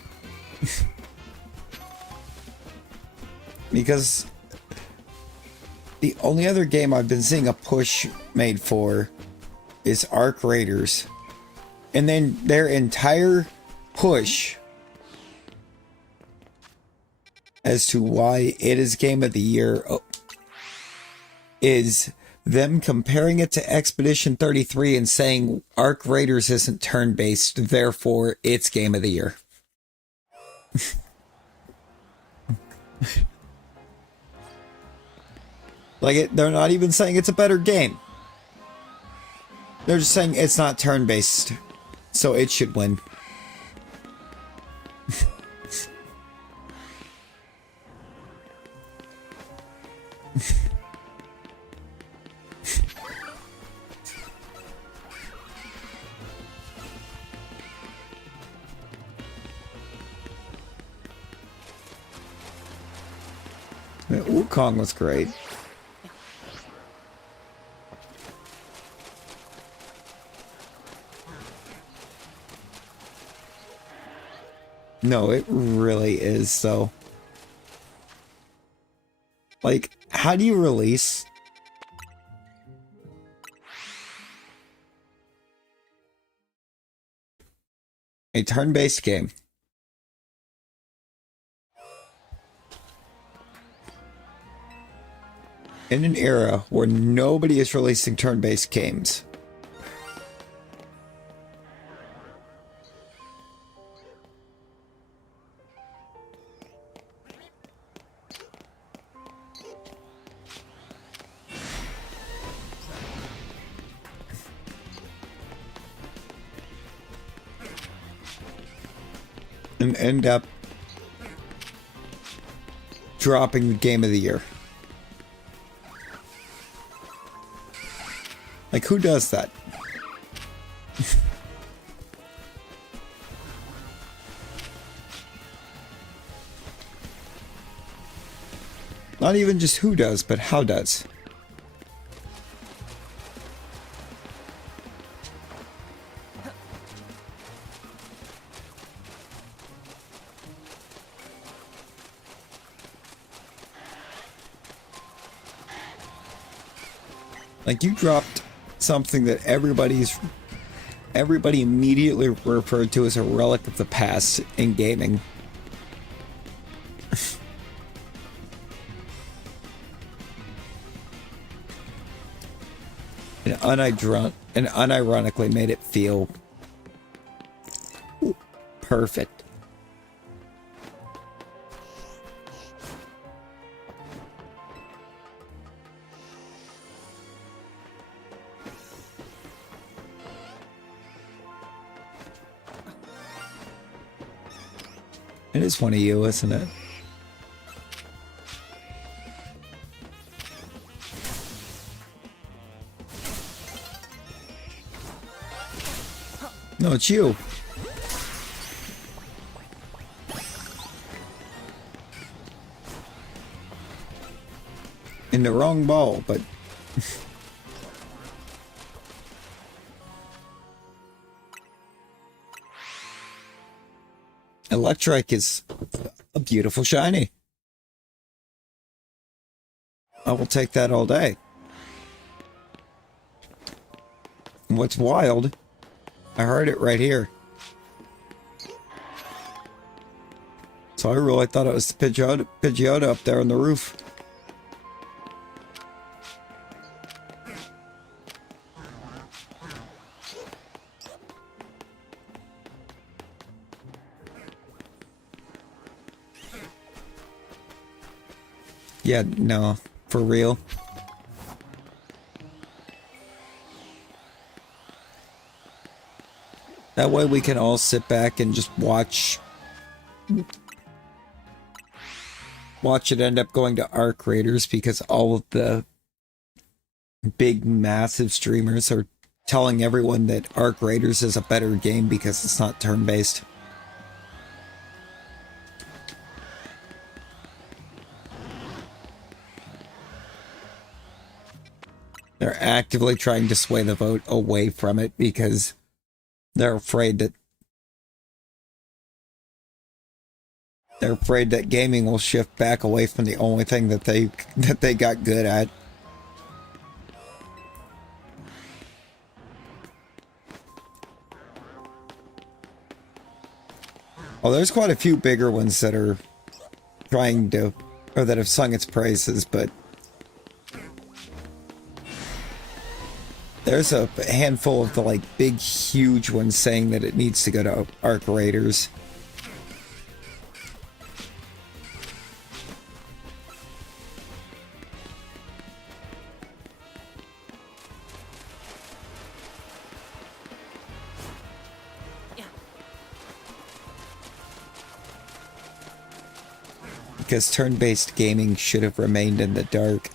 Because the only other game I've been seeing a push made for is Arc Raiders. And then their entire push as to why it is Game of the Year is them comparing it to Expedition 33 and saying Arc Raiders isn't turn-based, therefore it's Game of the Year. They're not even saying it's a better game. They're just saying it's not turn-based, so it should win. Wukong was great. No, it really is, though. Like, how do you release a turn-based game in an era where nobody is releasing turn-based games? And end up dropping the game of the year. Like, who does that? Not even just who does, but how does. Like, you dropped something that everybody immediately referred to as a relic of the past in gaming. and unironically made it feel perfect. It is one of you, isn't it? No, it's you. In the wrong ball, but... Electric is a beautiful shiny. I will take that all day. And what's wild, I heard it right here. So I really thought it was the Pidgeotto up there on the roof. Yeah, no, for real. That way we can all sit back and just watch it end up going to Arc Raiders, because all of the big, massive streamers are telling everyone that Arc Raiders is a better game because it's not turn-based. They're actively trying to sway the vote away from it because they're afraid that gaming will shift back away from the only thing that they got good at. Well, there's quite a few bigger ones that are trying to, or that have sung its praises, but there's a handful of the, like, big, huge ones saying that it needs to go to Arc Raiders. Because turn-based gaming should have remained in the dark.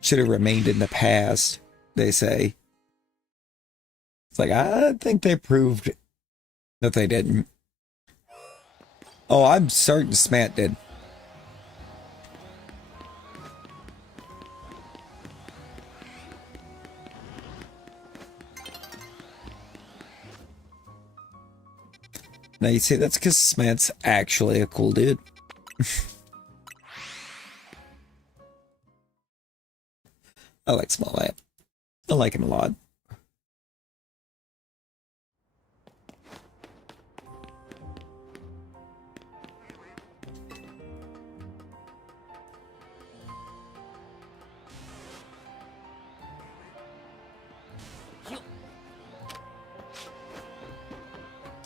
Should have remained in the past, they say. It's like, I think they proved that they didn't. Oh, I'm certain Smant did. Now you see, that's because Smant's actually a cool dude. I like Smollett. I like him a lot.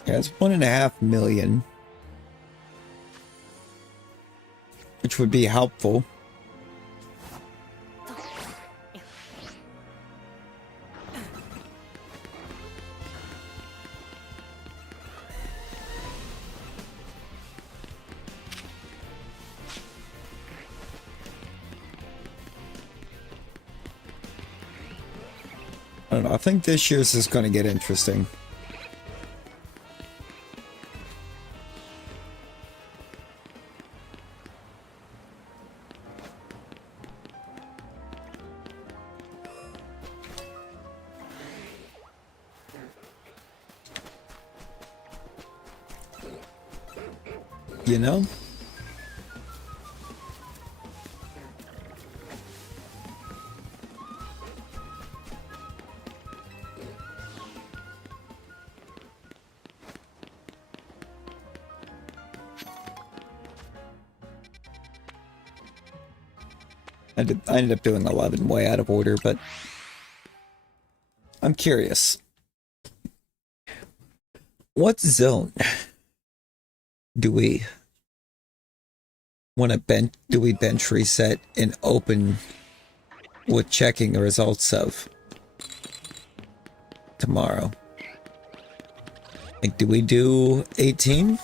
Yeah, it's 1.5 million, which would be helpful. I don't know. I think this year's is going to get interesting. You know? I ended up doing 11 way out of order, but I'm curious. What zone do we want to bench? Do we bench reset and open with checking the results of tomorrow? Like, do we do 18?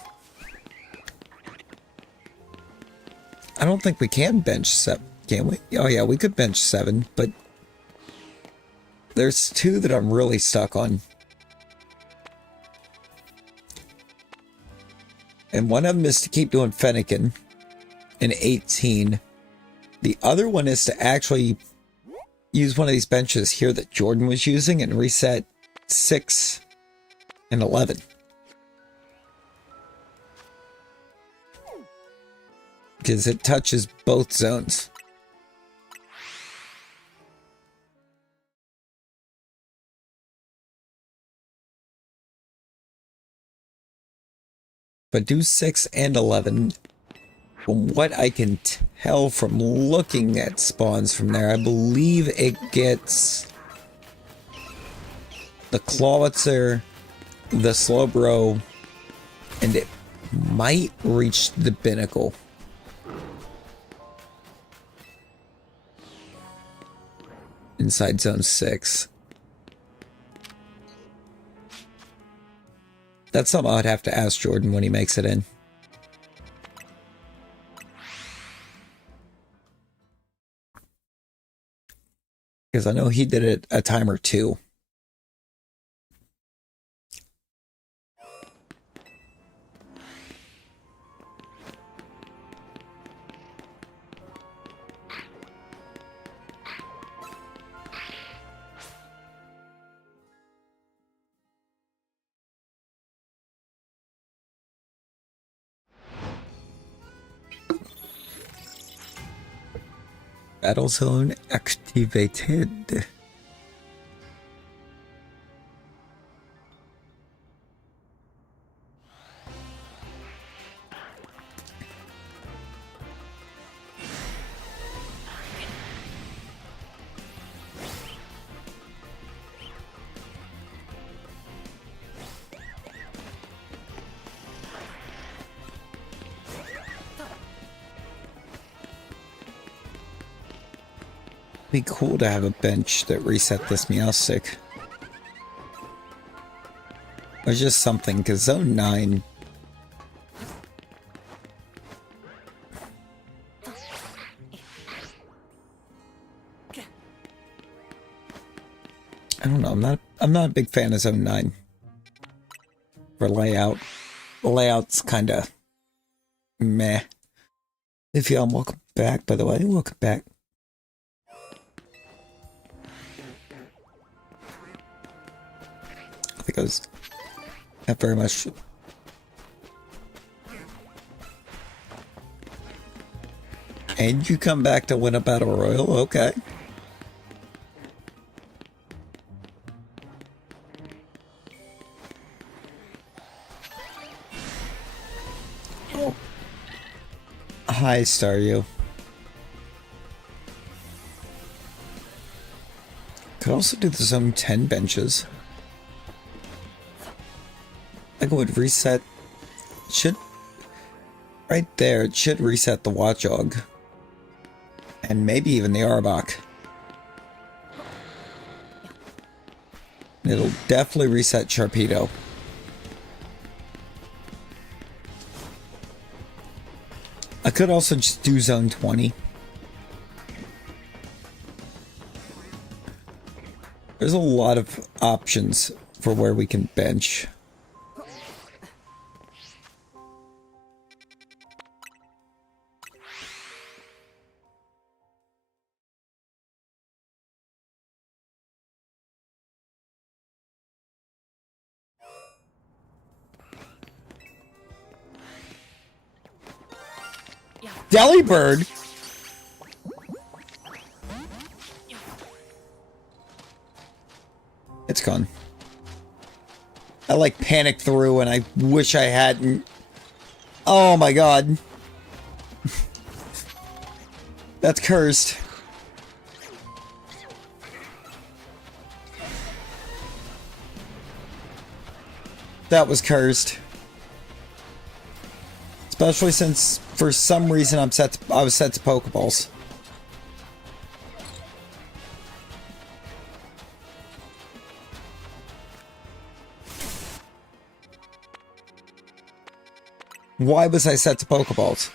I don't think we can bench 7, can we? Oh yeah, we could bench 7, but there's 2 that I'm really stuck on. And one of them is to keep doing Fennekin in 18. The other one is to actually use one of these benches here that Jordan was using and reset 6 and 11. Because it touches both zones. But do 6 and 11. From what I can tell from looking at spawns from there, I believe it gets the Clawitzer, the Slowbro, and it might reach the Binnacle. Inside zone 6. That's something I'd have to ask Jordan when he makes it in. Because I know he did it a time or 2. Battle zone activated. Be cool to have a bench that reset this Meowstic. Or just something, because zone 9... I don't know, I'm not a big fan of zone 9. For layout. The layout's kinda meh. If y'all, welcome back, by the way, welcome back. I think I was not very much And you come back to win a battle royal, okay. Oh. Hi, Staryu. Could also do the zone 10 benches. I would reset. Should. Right there, it should reset the Watchog. And maybe even the Arbok. It'll definitely reset Sharpedo. I could also just do zone 20. There's a lot of options for where we can bench. Delibird? It's gone. I like panicked through and I wish I hadn't. Oh my god. That's cursed. That was cursed. Especially since for some reason I was set to Pokeballs. Why was I set to Pokeballs?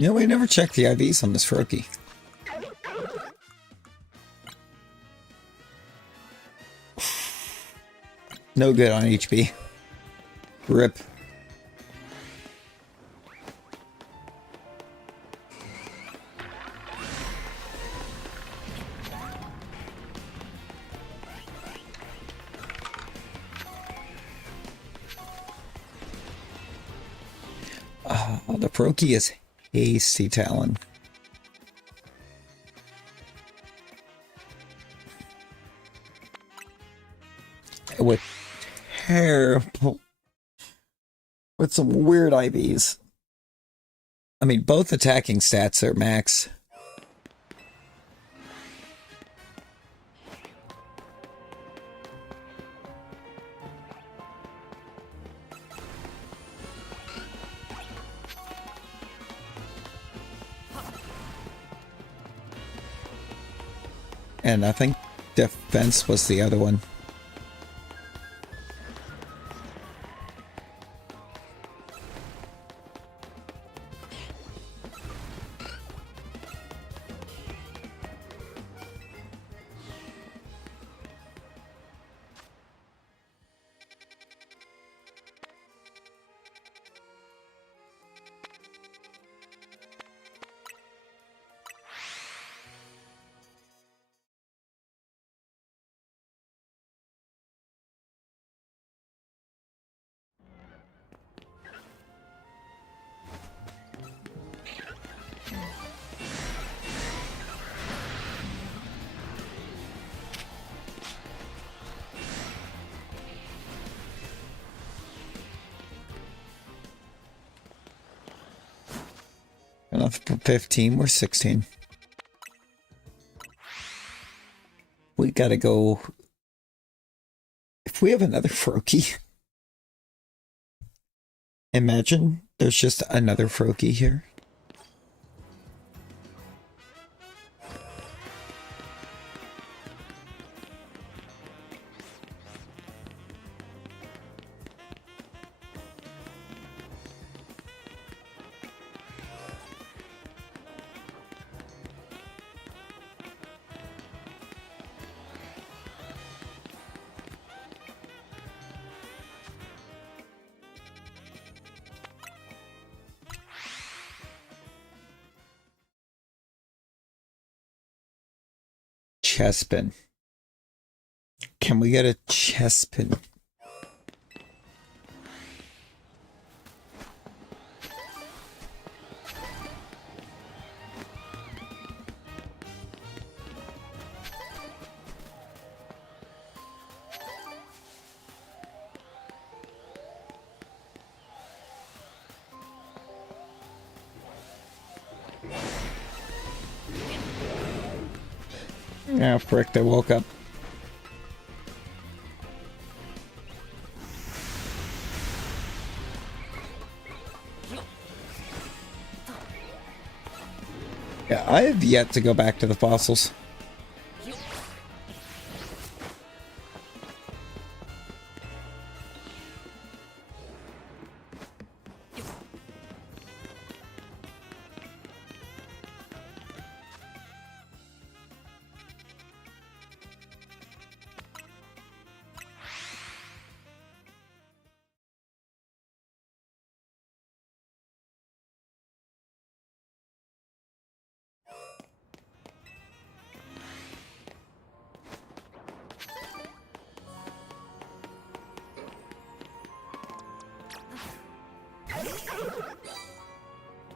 You know, we never checked the IVs on this Froakie. No good on HB. RIP. Oh, the Froakie is hasty Talon. With terrible, with some weird IVs. I mean, both attacking stats are max. And I think defense was the other one. Enough for 15, we're 16. We gotta go. If we have another Froakie, imagine there's just another Froakie here. Chespin. Can we get a Chespin? Ah, frick, they woke up. Yeah, I have yet to go back to the fossils.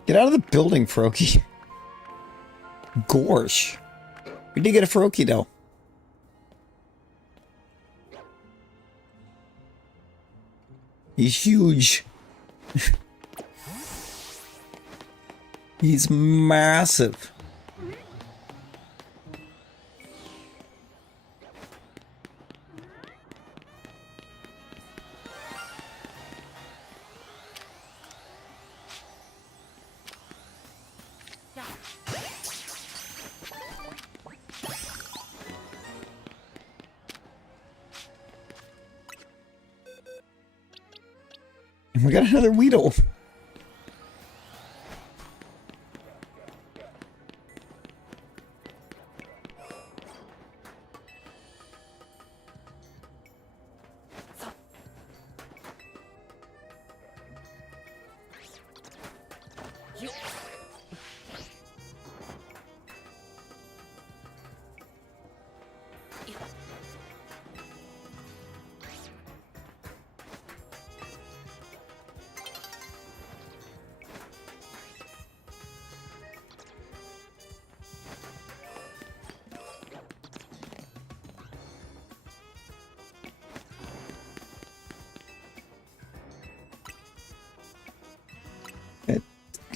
Get out of the building, Froakie. Gorsh. We did get a Froakie, though. He's huge. He's massive. We got another Weedle.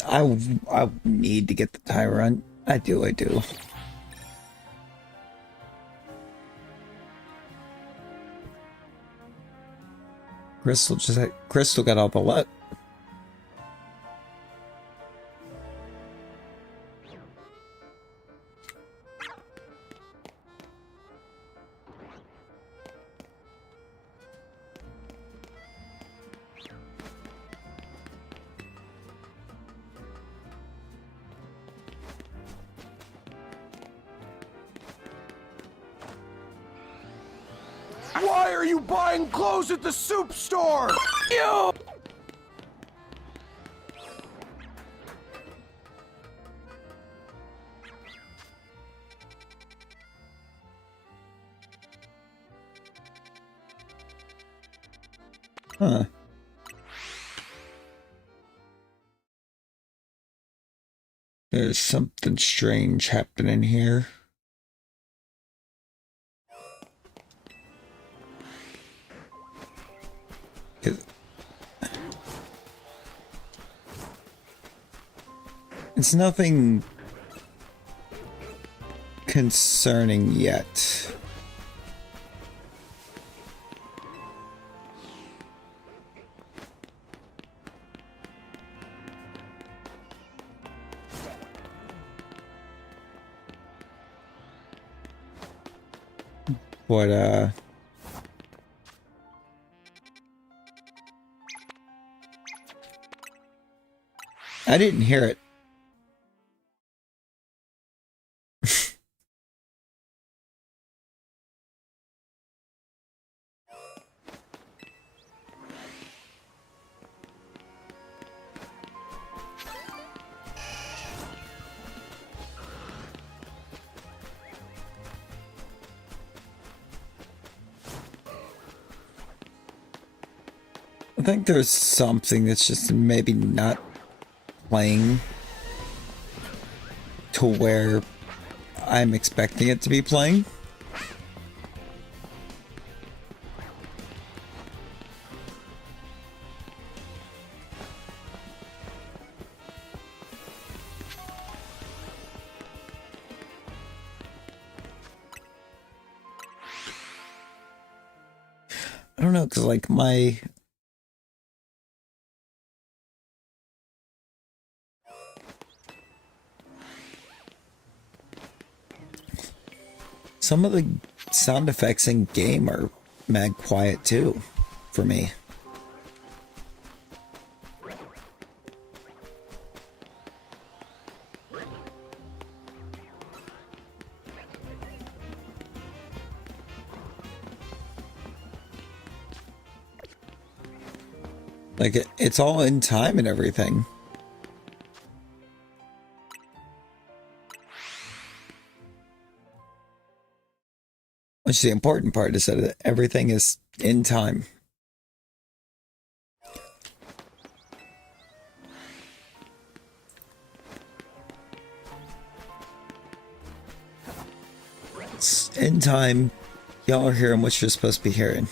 I need to get the Tyrant. I do. Crystal got all the luck. Why are you buying clothes at the soup store? You! Huh. There's something strange happening here. It's nothing concerning yet. But, I didn't hear it. I think there's something that's just maybe not playing to where I'm expecting it to be playing. I don't know, because like some of the sound effects in game are mad quiet too, for me. Like it's all in time and everything. Which the important part is that everything is in time. It's in time. Y'all are hearing what you're supposed to be hearing.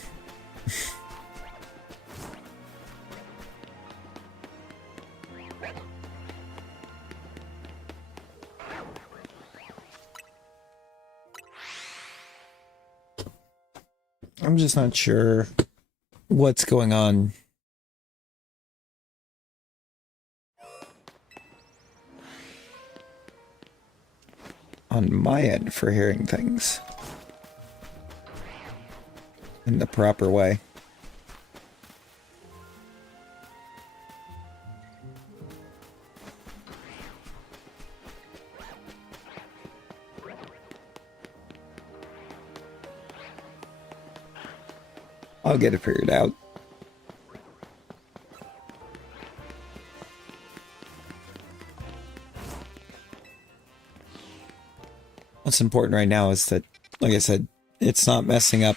I'm just not sure what's going on. On my end for hearing things in the proper way. I'll get it figured out. What's important right now is that, like I said, it's not messing up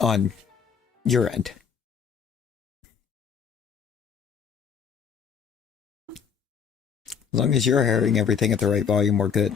on your end. As long as you're hearing everything at the right volume, we're good.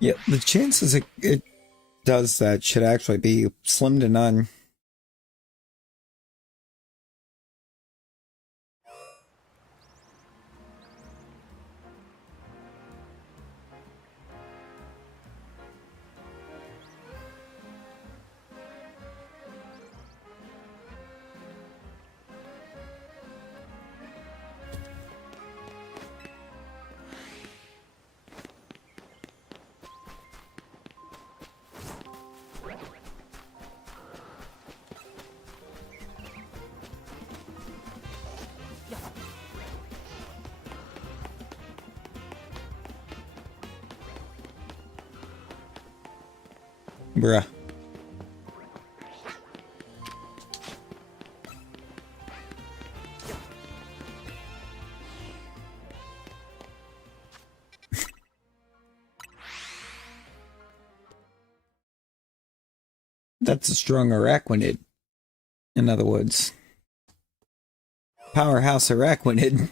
Yeah, the chances it does that should actually be slim to none. Bruh. That's a strong Araquanid. In other words, powerhouse Araquanid.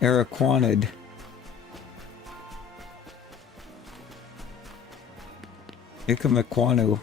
Araquanid. Ikamequanu.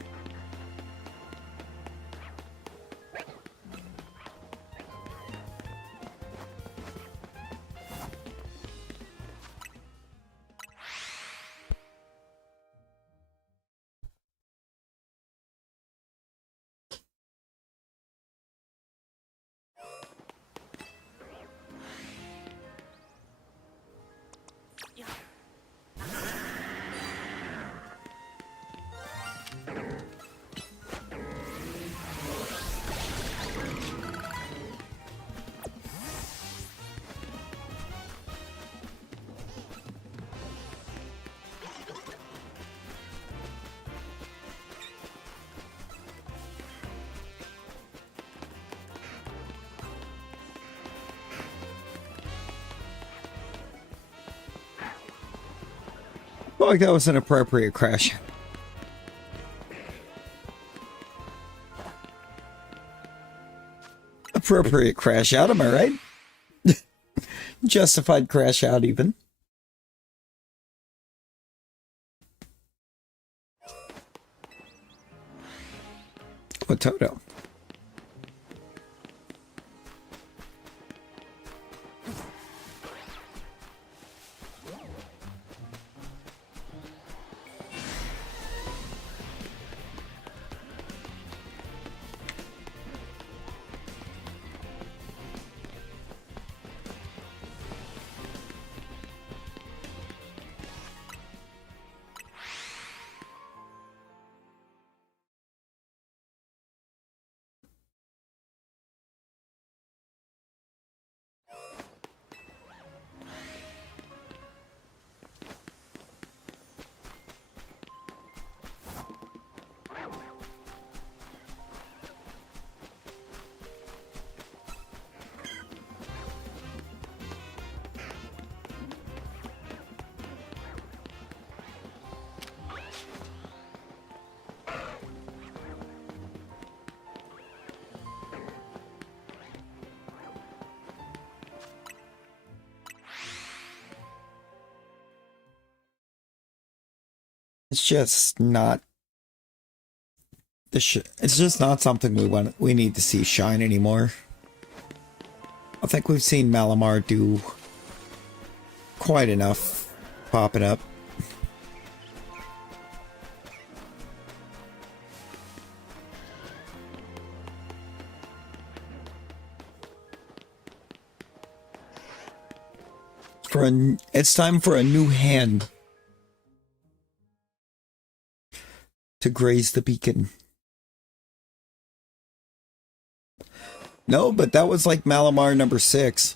I feel like that was an appropriate crash. Appropriate crash out, am I right? Justified crash out, even. What Toto? It's just not it's just not something we need to see shine anymore. I think we've seen Malamar do quite enough popping up. It's time for a new hand to graze the beacon. No, but that was like Malamar number 6.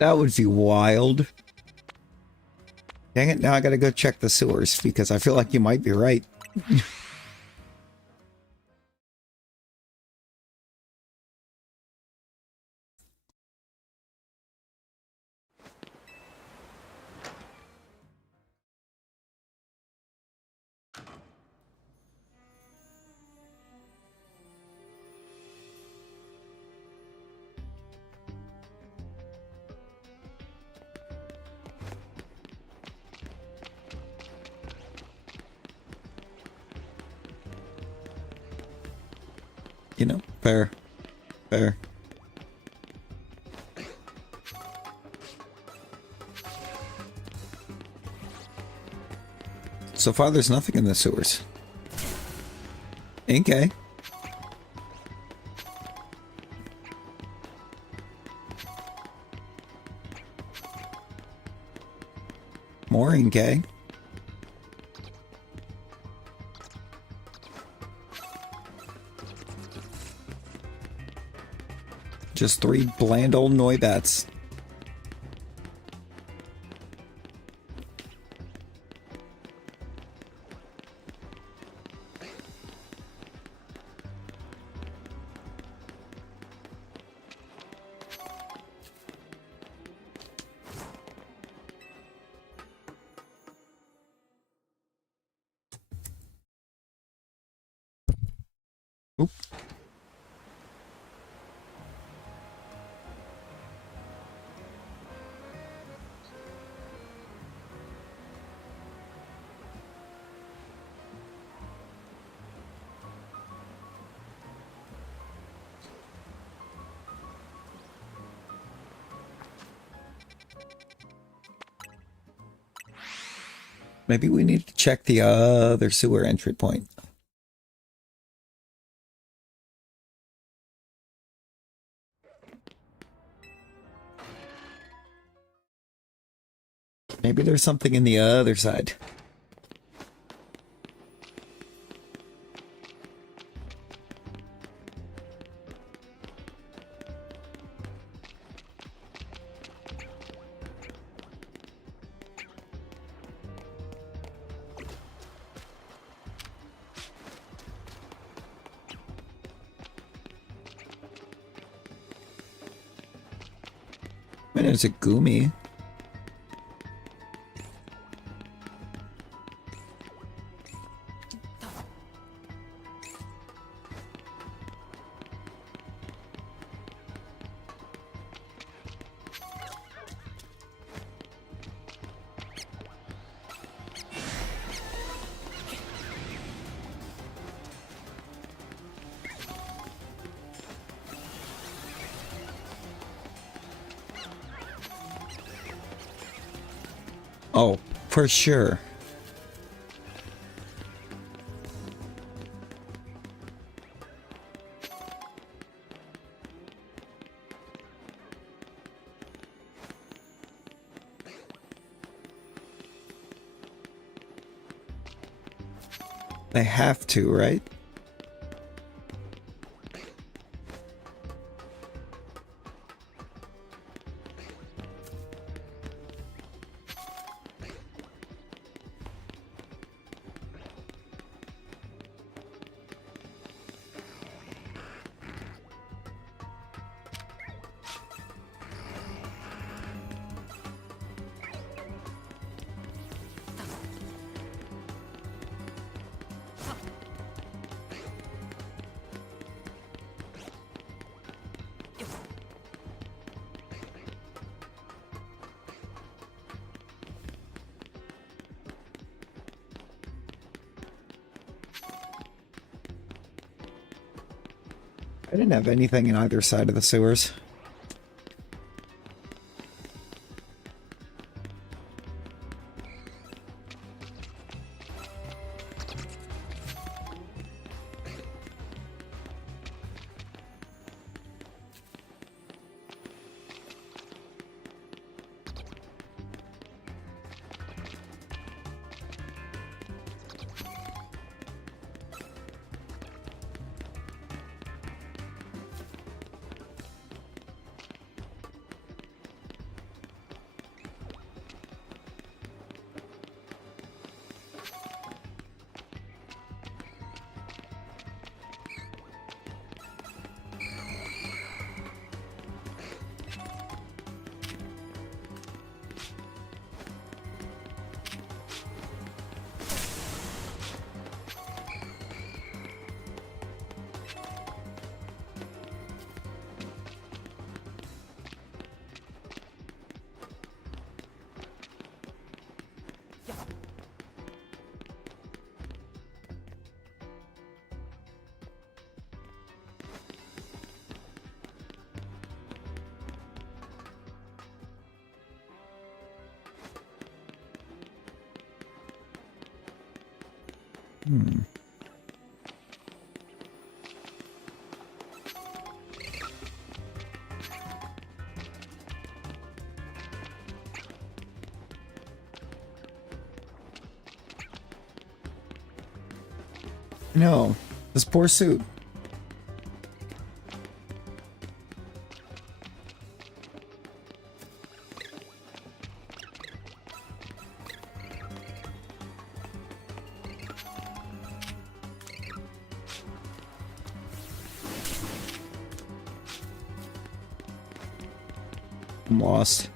That would be wild. Dang it, now I gotta go check the sewers because I feel like you might be right. Fair. Fair. So far, there's nothing in the sewers. Okay. More Inkay. Just 3 bland old Noibats. Oop. Maybe we need to check the other sewer entry point. Maybe there's something in the other side. I mean, there's a Goomy. Oh, for sure. They have to, right? I didn't have anything in either side of the sewers. No, this poor suit. I'm lost.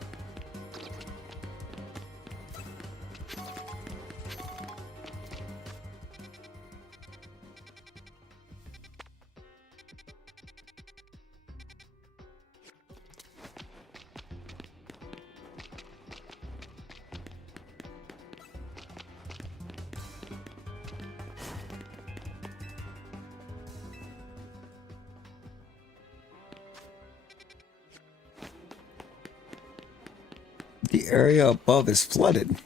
The area above is flooded.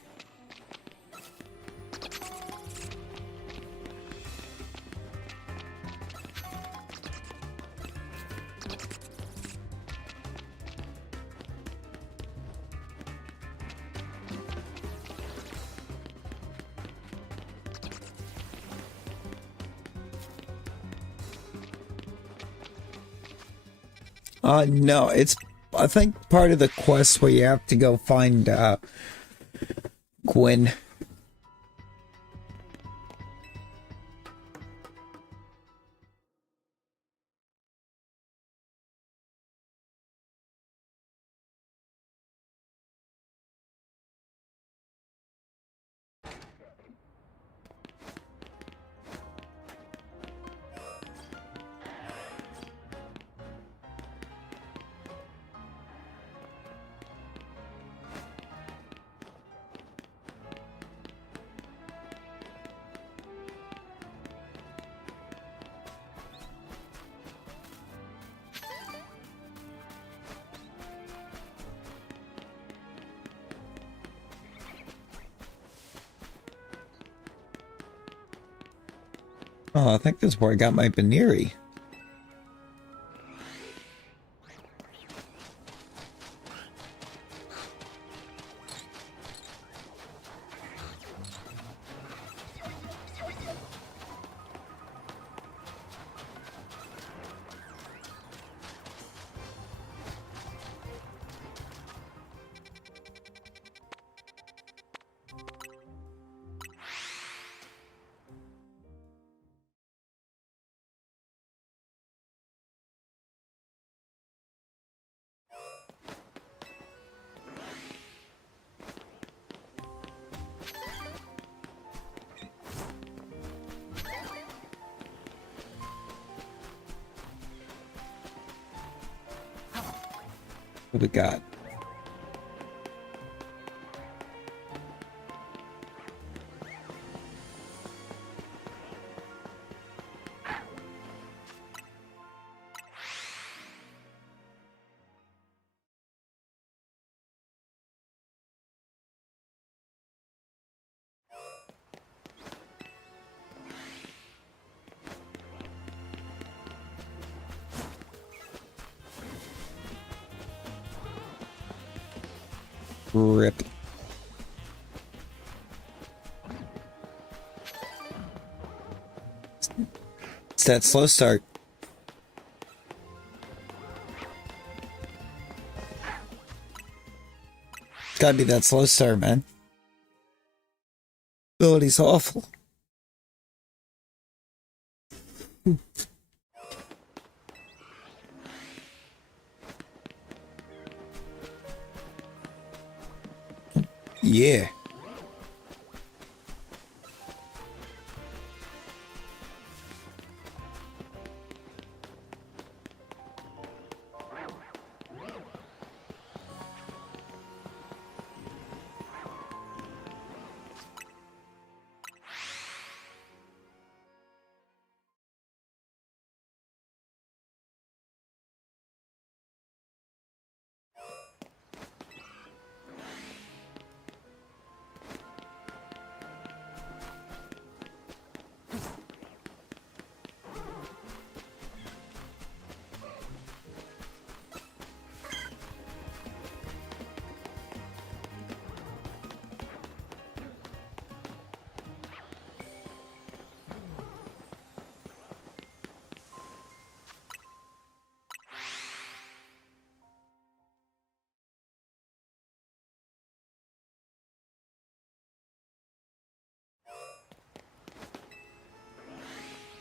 No, it's, I think, part of the quest where you have to go find, Gwen. Oh, I think this is where I got my Baneri. What we got? Rip. It's that slow start. It's gotta be that slow start, man. Ability's awful. Yeah.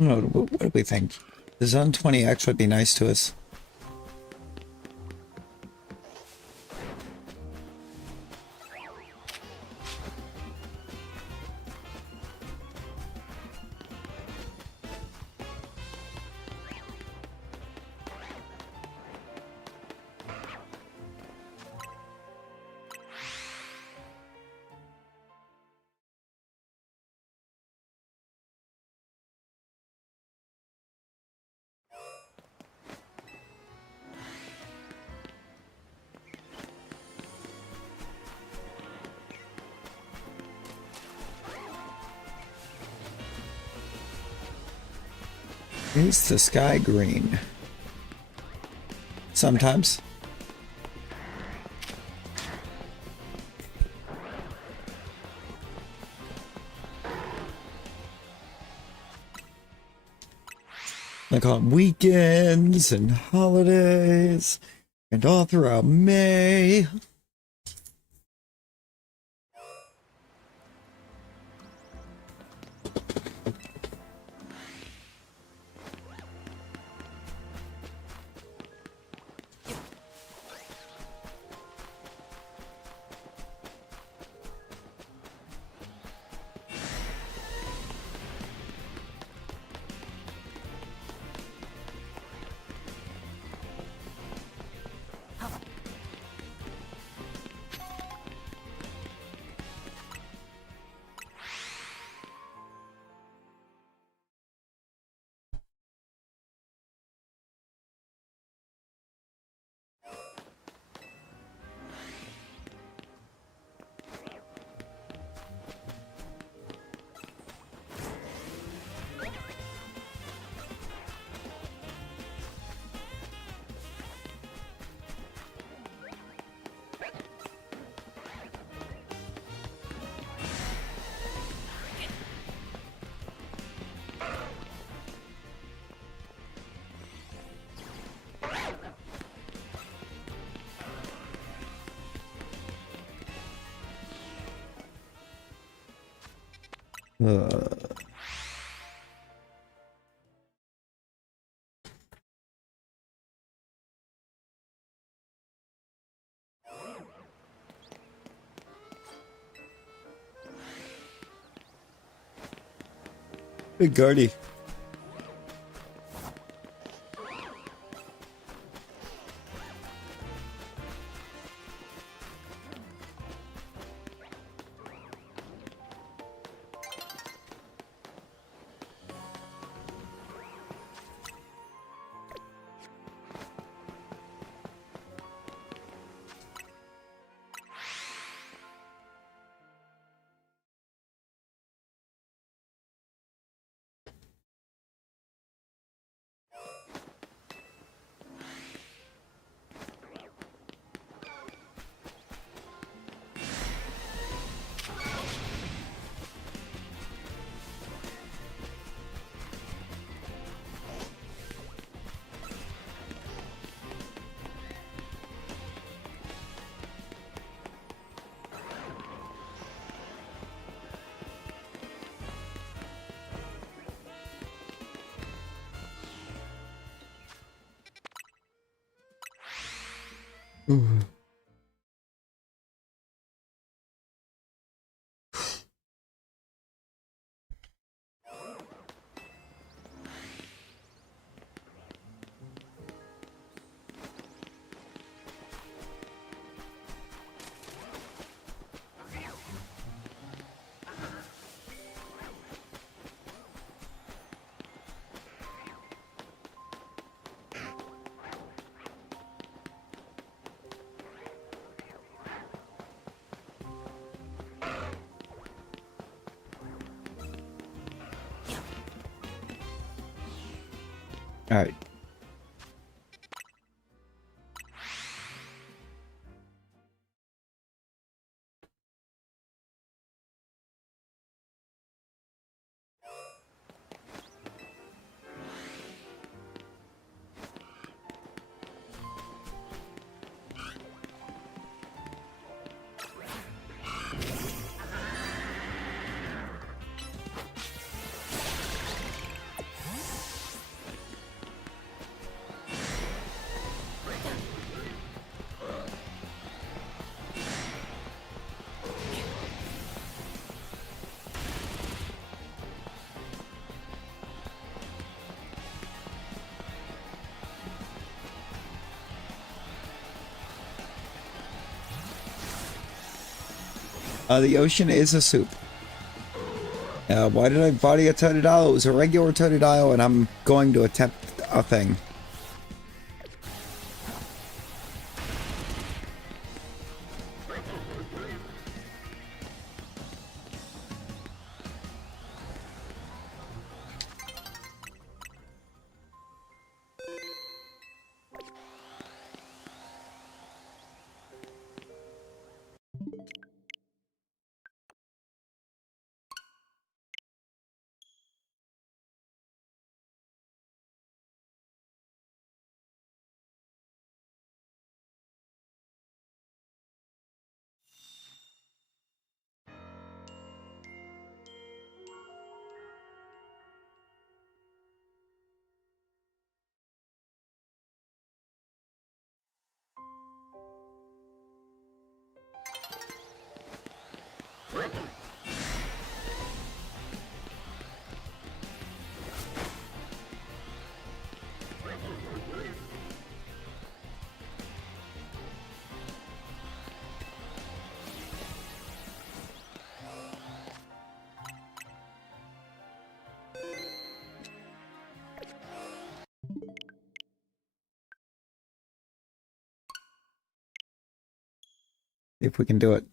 I don't know, what do we think? The Zone 20X would be nice to us. Is the sky green? Sometimes. Like on weekends and holidays and all throughout May. Big Guardy. All right. The ocean is a soup. Why did I body a Totodile? It was a regular Totodile, and I'm going to attempt a thing. If we can do it.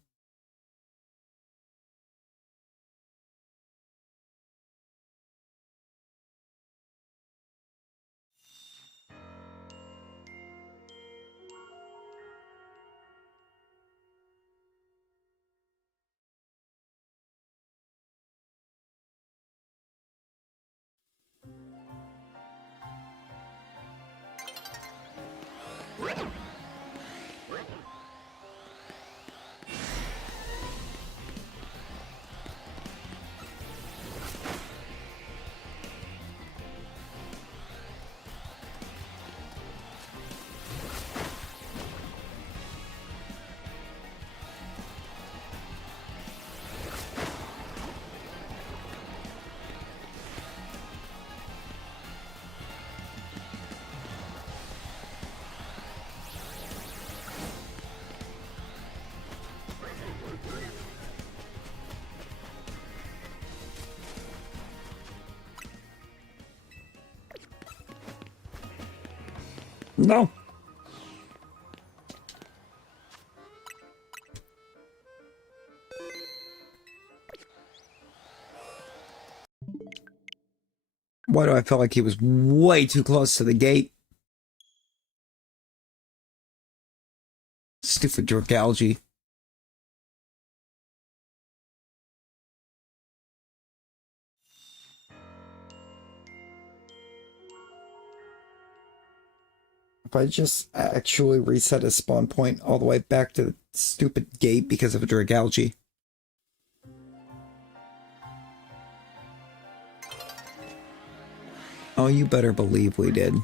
No. Why do I feel like he was way too close to the gate? Stupid Dragalge. If I just actually reset a spawn point all the way back to the stupid gate because of a Dragalge. Oh, you better believe we did.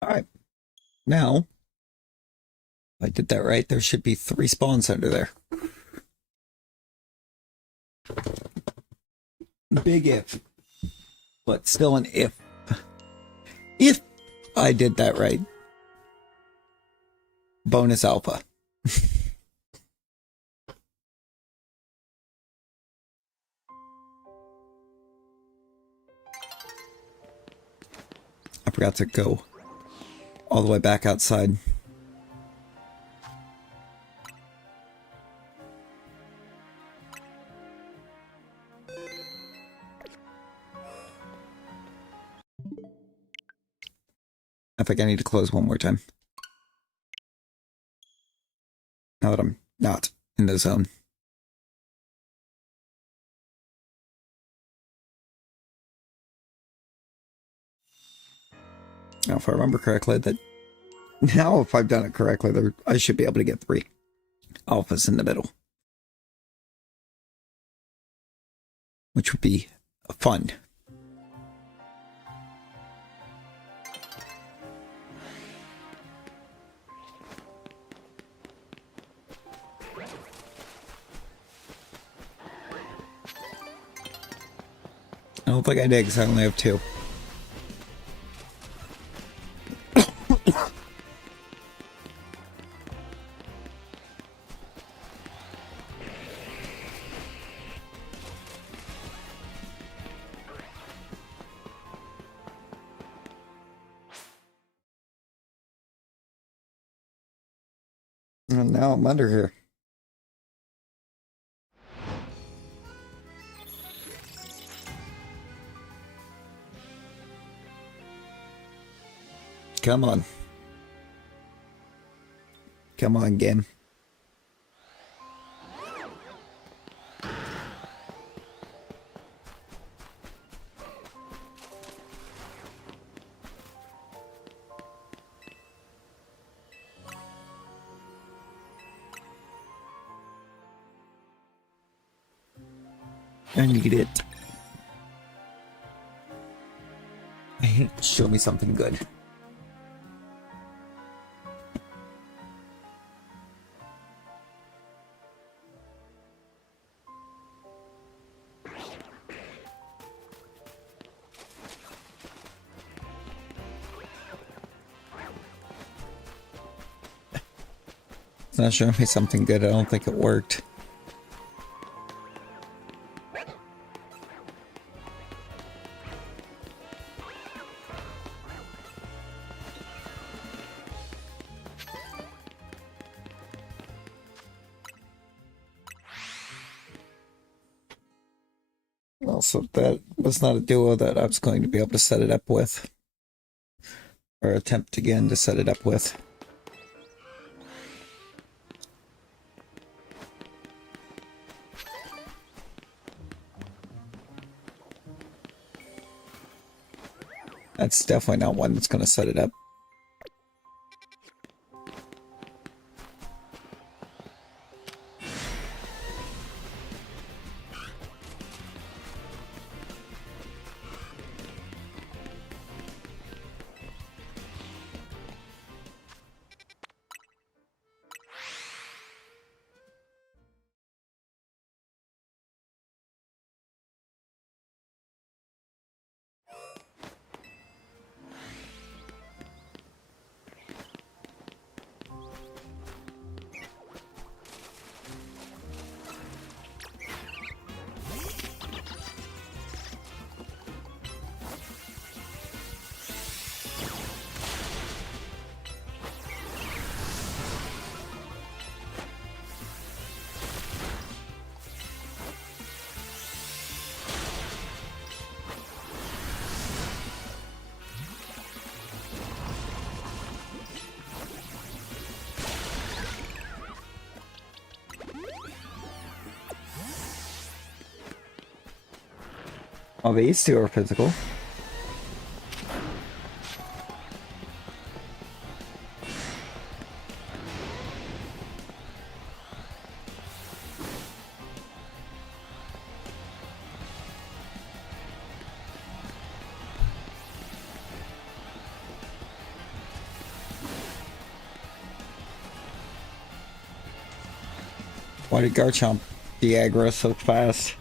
All right. Now, if I did that right, there should be 3 spawns under there. Big if. But still an if. If I did that right. Bonus alpha. I forgot to go all the way back outside. I think I need to close one more time. Now that I'm not in the zone. Now, if I remember correctly, now if I've done it correctly, I should be able to get 3 alphas in the middle, which would be fun. I don't think I did because I only have 2. And now I'm under here. Come on. Come on, game. I need it. Show me something good. It's not showing me something good. I don't think it worked. Also, that was not a duo that I was going to be able to set it up with. Or attempt again to set it up with. That's definitely not one that's going to set it up. Oh, these two are physical. Why did Garchomp de-aggro so fast?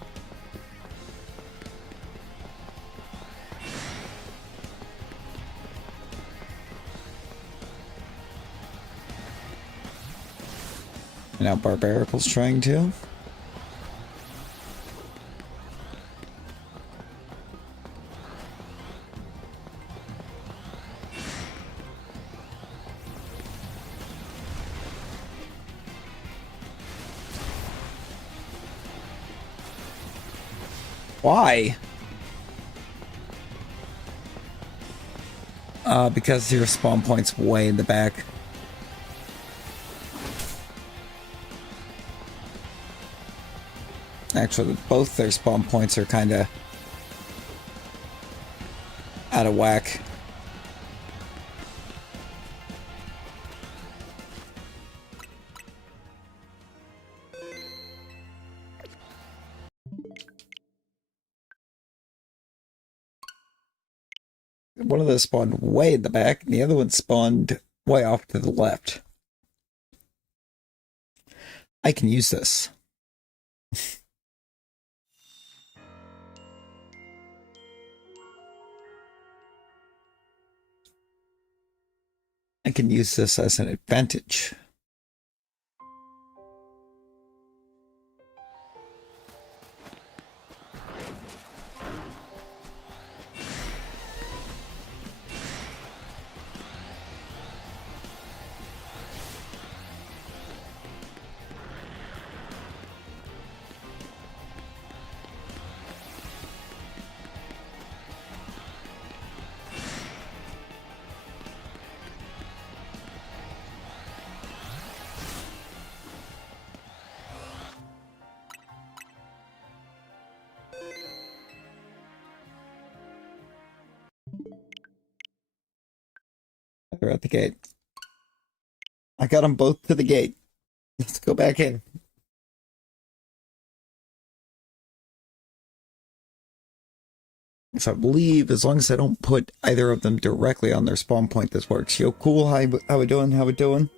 Now Barbaricle's trying to. Why? Because your spawn point's way in the back. Actually, both their spawn points are kind of out of whack. one of those spawned way in the back, and the other one spawned way off to the left. I can use this. I can use this as an advantage. They're at the gate. I got them both to the gate. Let's go back in. So I believe as long as I don't put either of them directly on their spawn point, this works. Yo, cool. How we doing? How we doing?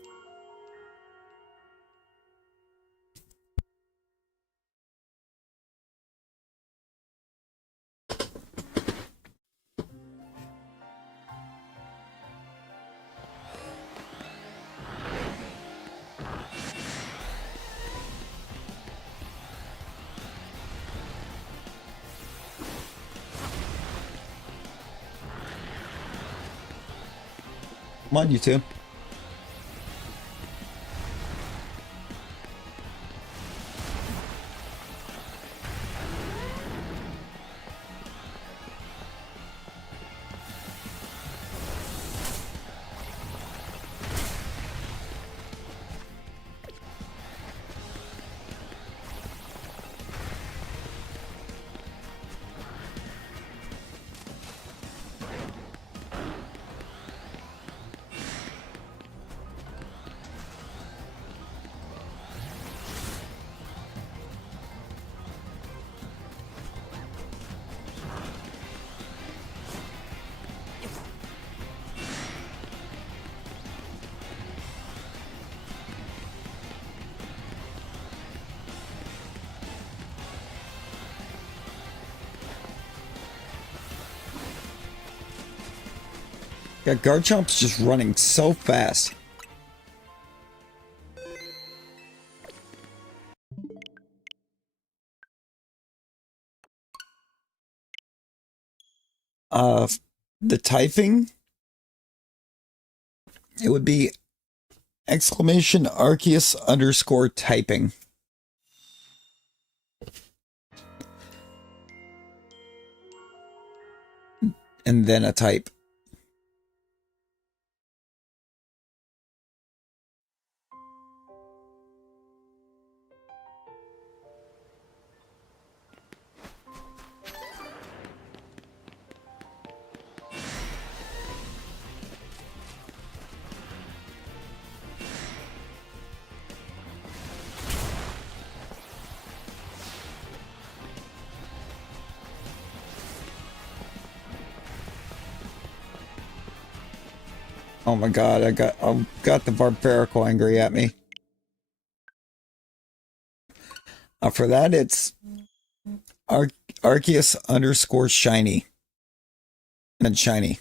Come on, you two. Yeah, Garchomp's just running so fast. Uh, the typing, it would be exclamation Arceus underscore typing. And then a type. Oh my god, I got the Barbarical angry at me. For that, it's Arceus underscore shiny. And shiny.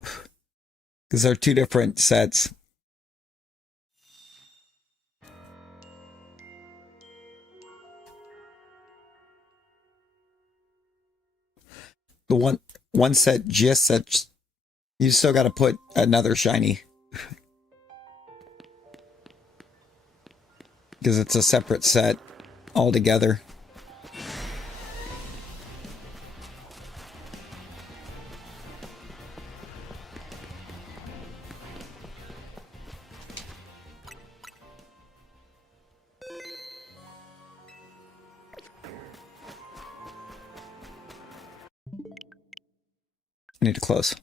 Because they're two different sets. The one set just sets. You still got to put another shiny. Because it's a separate set altogether. I need to close.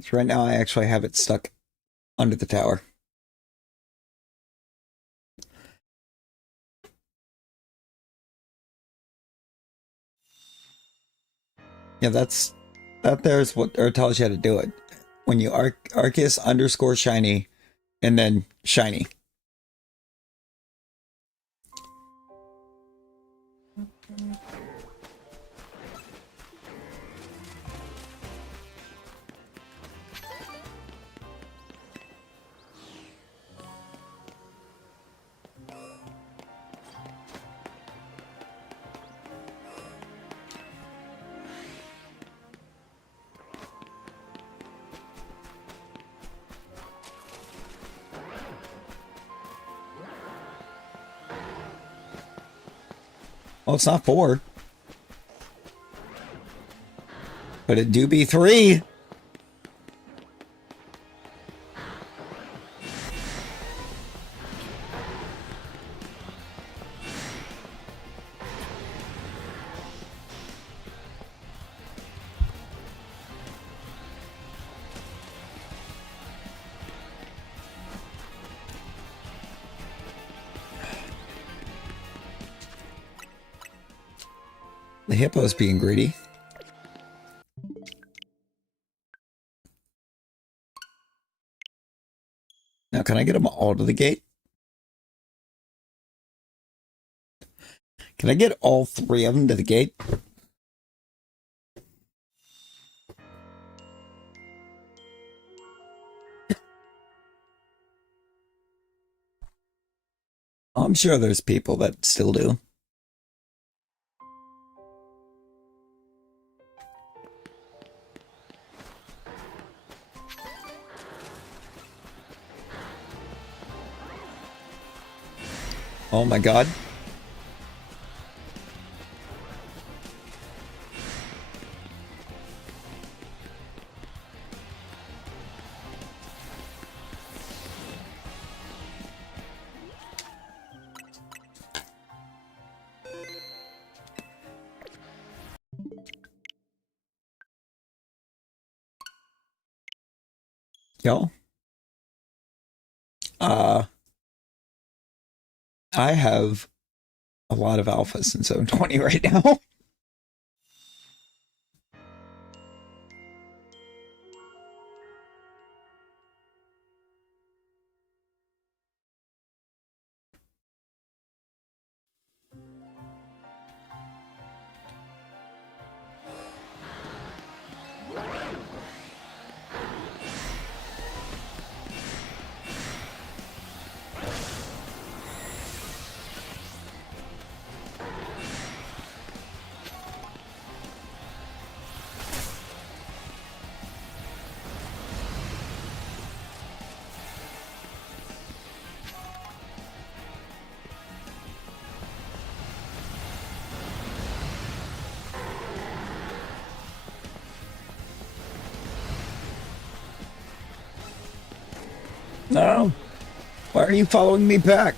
So right now I actually have it stuck under the tower. Yeah, that's That there's what or tells you how to do it. When you Arceus underscore shiny and then shiny. Well, it's not 4. But it do be 3. The hippo's being greedy. Now, can I get them all to the gate? Can I get all 3 of them to the gate? I'm sure there's people that still do. Oh my god. Y'all. I have a lot of alphas in Zone 20 right now. No. Why are you following me back?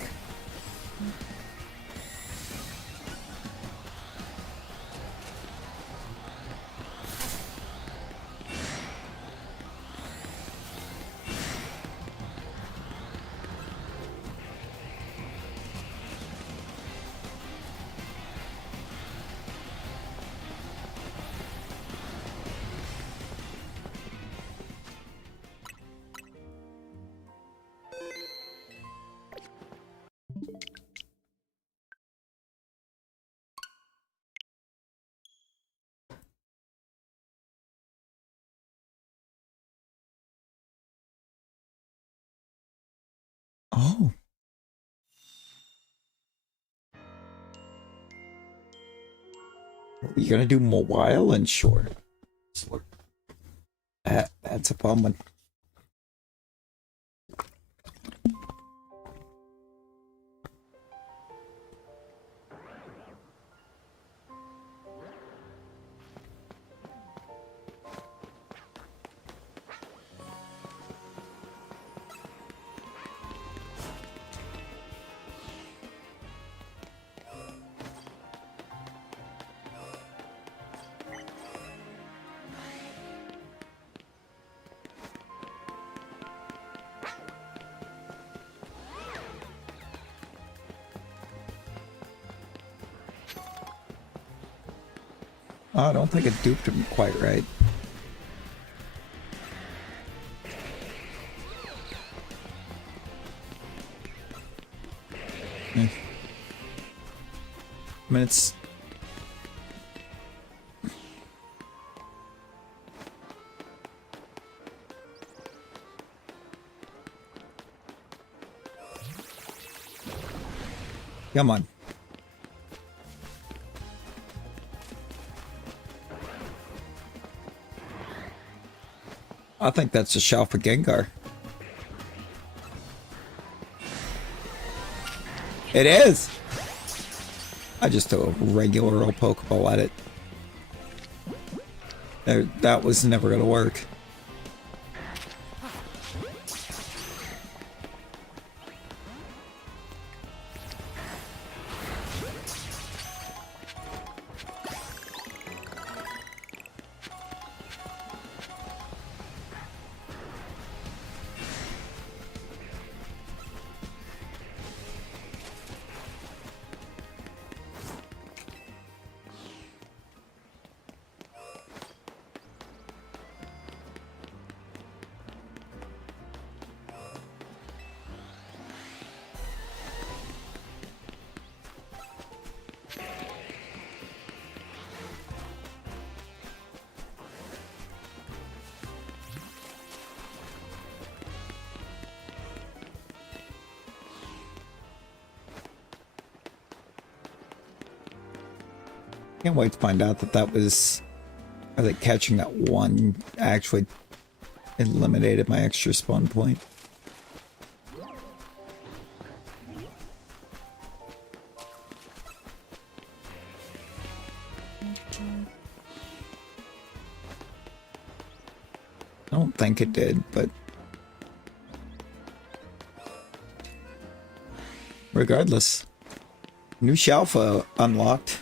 Oh. You gonna do mobile and short? That's a fun one. Oh, I don't think it duped him quite right. mean, it's... Come on. I think that's a shell for Gengar. It is! I just threw a regular old Pokeball at it. That was never gonna work. Can't wait to find out that was... I think catching that one actually eliminated my extra spawn point. I don't think it did, but... Regardless. New Shalfa unlocked.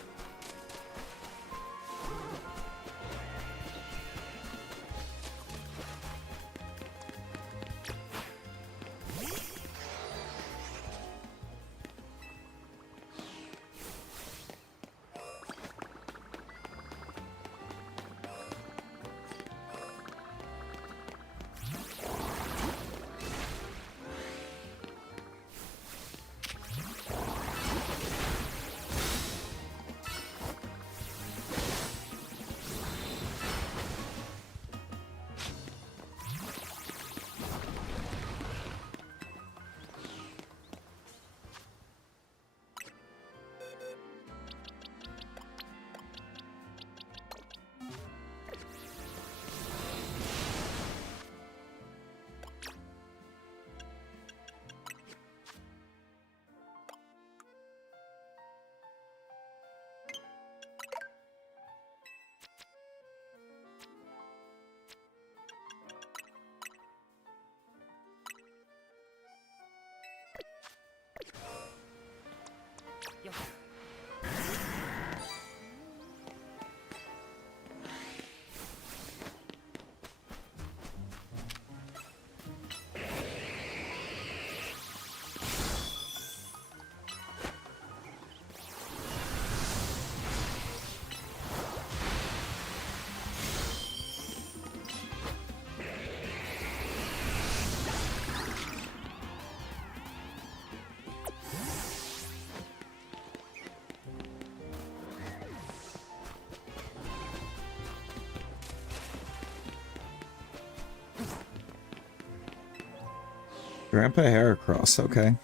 Grandpa Heracross, okay.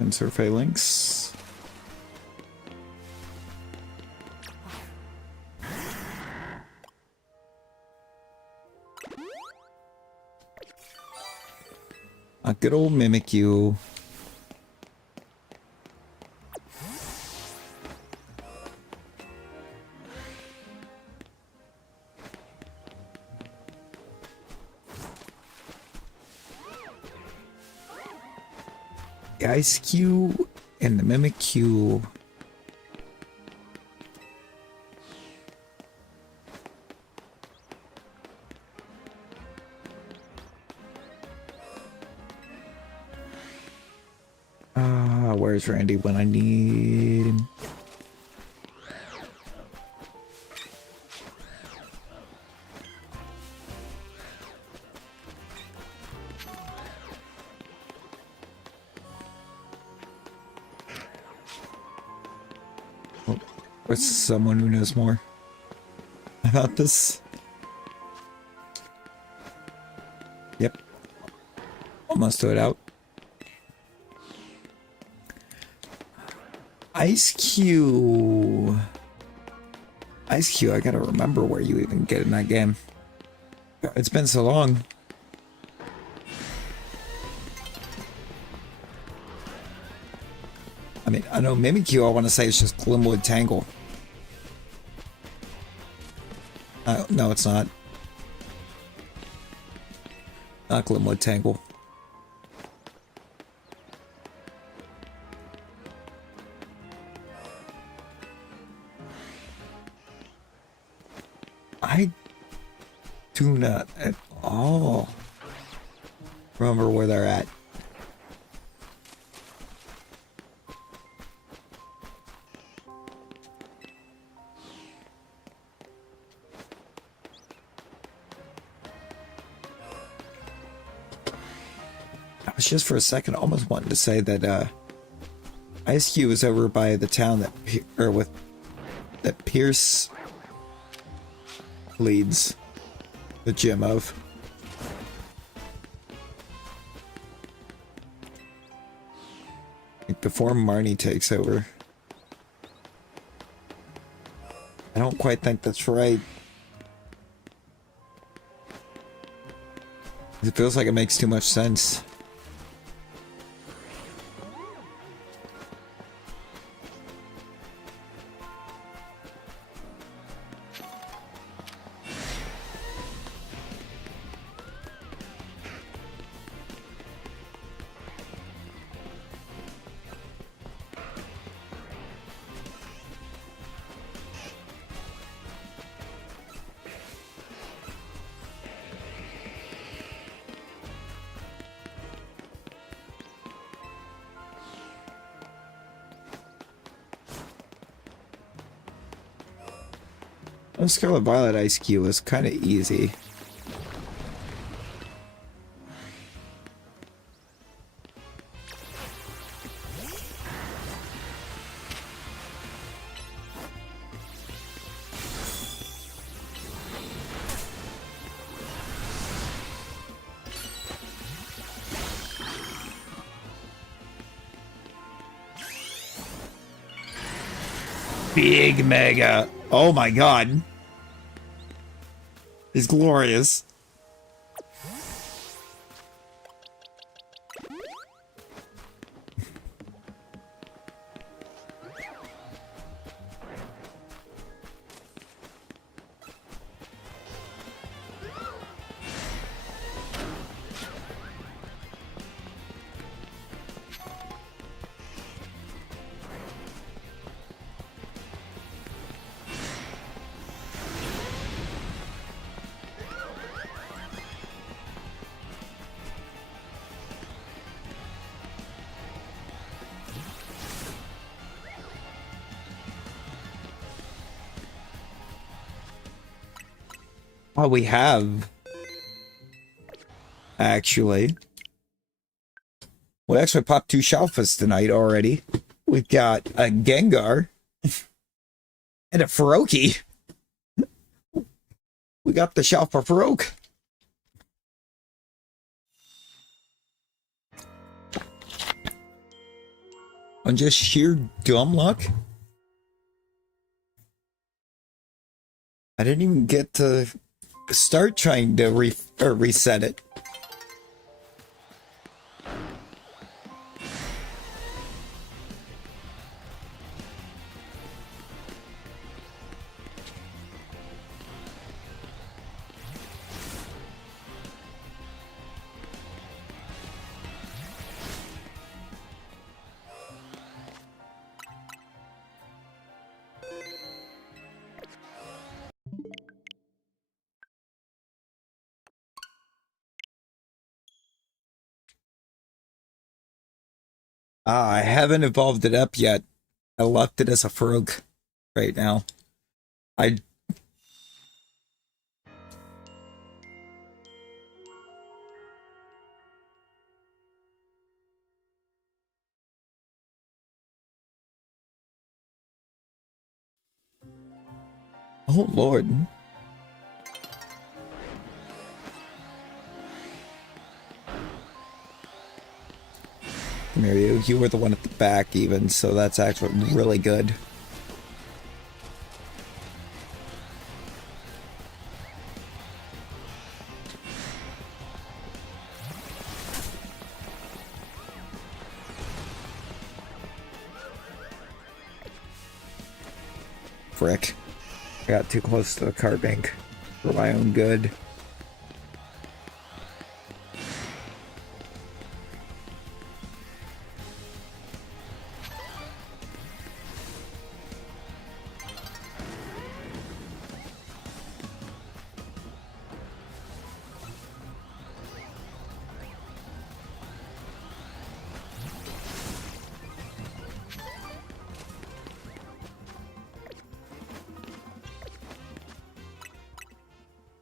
And Phalanx. A good old Mimikyu. The Ice-Q and the Mimikyu. Where's Randy when I need him? Or someone who knows more about this. Yep. Almost threw it out. Ice Cube. Ice Cube, I gotta remember where you even get in that game. It's been so long. I mean, I know Mimikyu, I want to say it's just Glimwood Tangle. No, it's not. Not Glimwood Tangle. I do not at all remember where they're at. I was just for a second almost wanting to say that Ice Cube is over by the town that Pierce leads the gym of. Like before Marnie takes over. I don't quite think that's right. It feels like it makes too much sense. Scarlet Violet Ice Cube was kind of easy. Big Mega. Oh my god. It's glorious. Oh, we have. Actually. We actually popped 2 Shalfas tonight already. We've got a Gengar and a Faroki. We got the Shalfa Faroke. On just sheer dumb luck. I didn't even get to start trying to reset it. I haven't evolved it up yet. I left it as a Farouk right now. I Oh, Lord. Come here, you. You were the one at the back, even, so that's actually really good. Frick. I got too close to the card bank for my own good.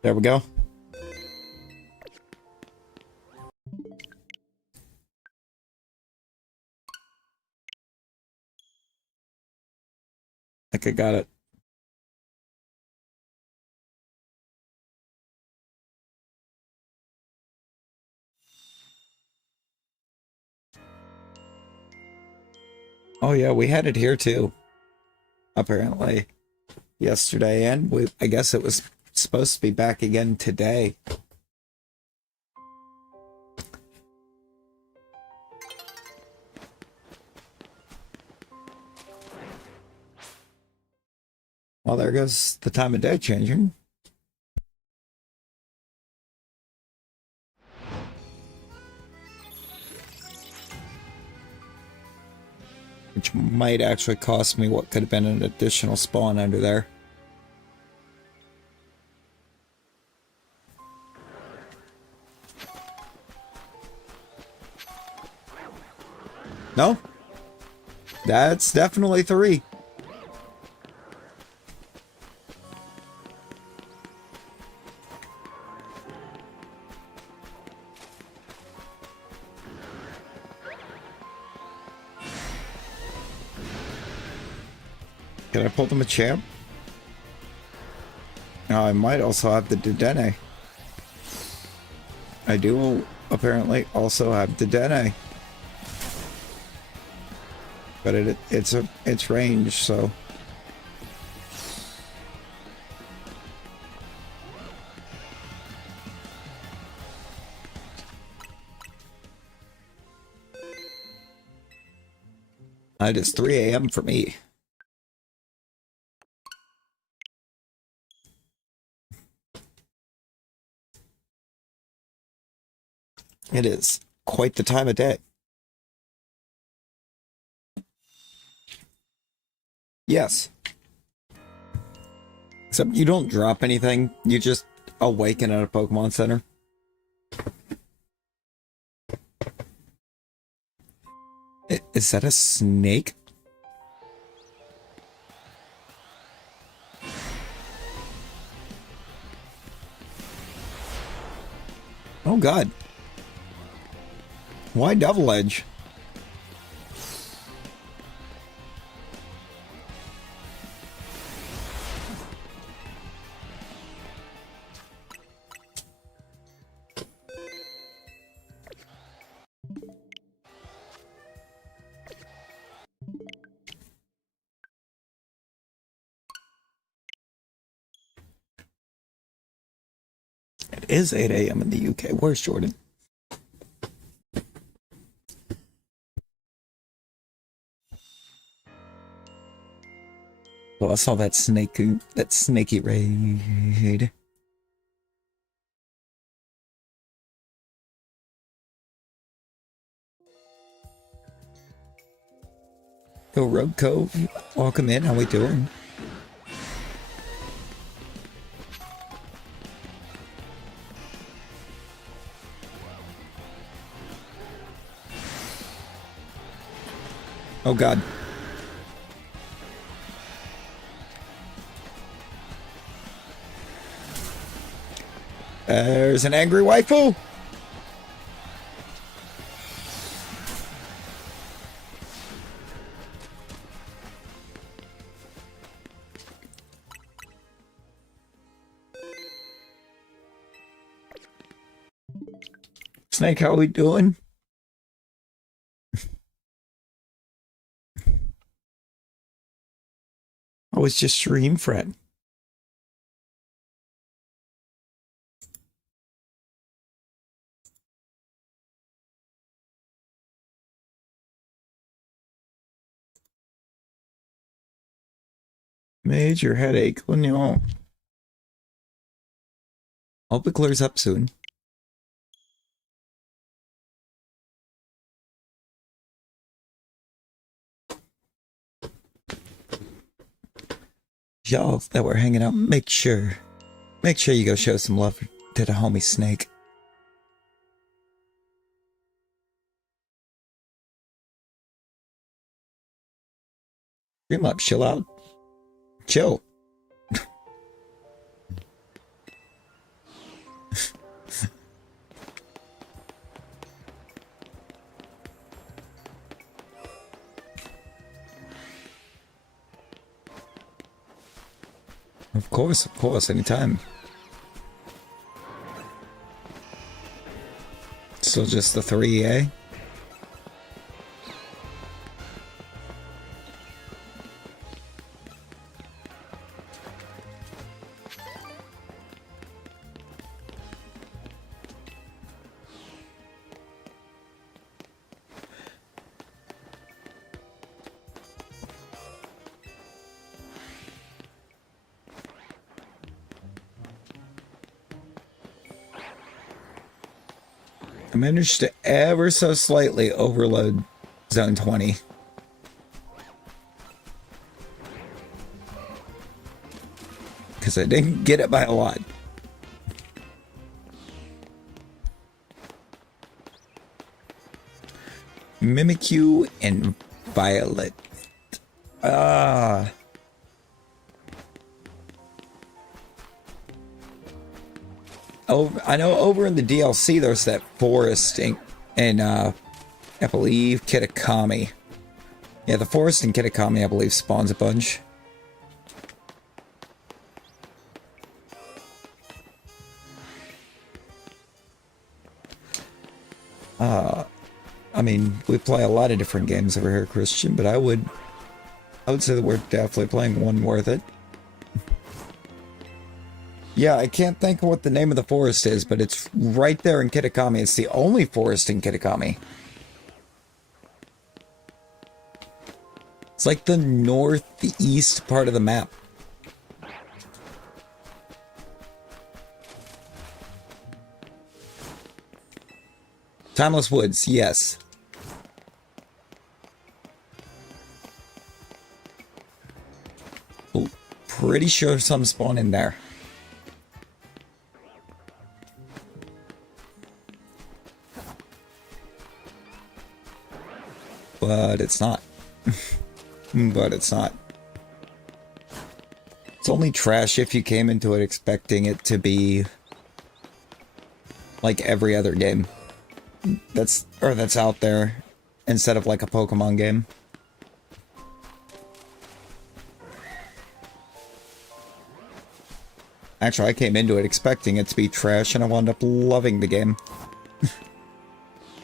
There we go. I think I got it. Oh yeah, we had it here too. Apparently. Yesterday, and I guess it was supposed to be back again today. Well, there goes the time of day changing. Which might actually cost me what could have been an additional spawn under there. No? That's definitely 3. Can I pull the Machamp? Now I might also have the Dedenne. I do apparently also have Dedenne. But it's range, so it is 3 a.m. for me. It is quite the time of day. Yes. Except you don't drop anything. You just awaken at a Pokemon Center. Is that a snake? Oh god. Why Double Edge? It is 8 a.m. in the UK. Where's Jordan? Oh, I saw that snaky raid. Yo, Rogue Cove, welcome in. How we doing? Oh god. There's an angry waifu. Snake, how we doing? I was just stream friend. Major headache. Oh no. Hope it clears up soon. Y'all that were hanging out, make sure you go show some love to the homie Snake. Stream up, chill out. Chill. Of course, anytime. Still just the 3, eh? I managed to ever so slightly overload Zone 20. Because I didn't get it by a lot. Mimikyu and Violet. I know over in the DLC there's that forest in I believe Kitakami. Yeah, the forest in Kitakami I believe spawns a bunch. I mean, we play a lot of different games over here, Christian, but I would say that we're definitely playing one worth it. Yeah, I can't think of what the name of the forest is, but it's right there in Kitakami. It's the only forest in Kitakami. It's like the northeast part of the map. Timeless Woods, yes. Oh, pretty sure some spawn in there. But it's not. But it's not. It's only trash if you came into it expecting it to be like every other game that's out there instead of like a Pokemon game. Actually, I came into it expecting it to be trash and I wound up loving the game.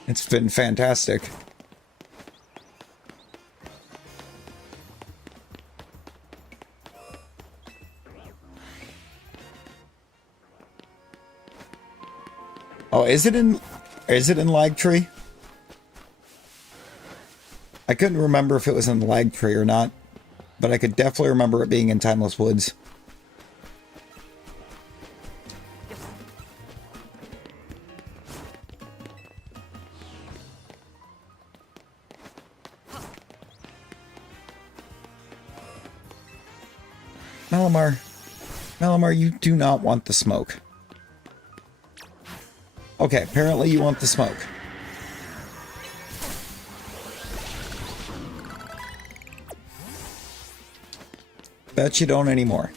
It's been fantastic. Oh, is it in Lagtree? I couldn't remember if it was in Lagtree or not, but I could definitely remember it being in Timeless Woods. Malamar, you do not want the smoke. Okay, apparently you want the smoke. Bet you don't anymore.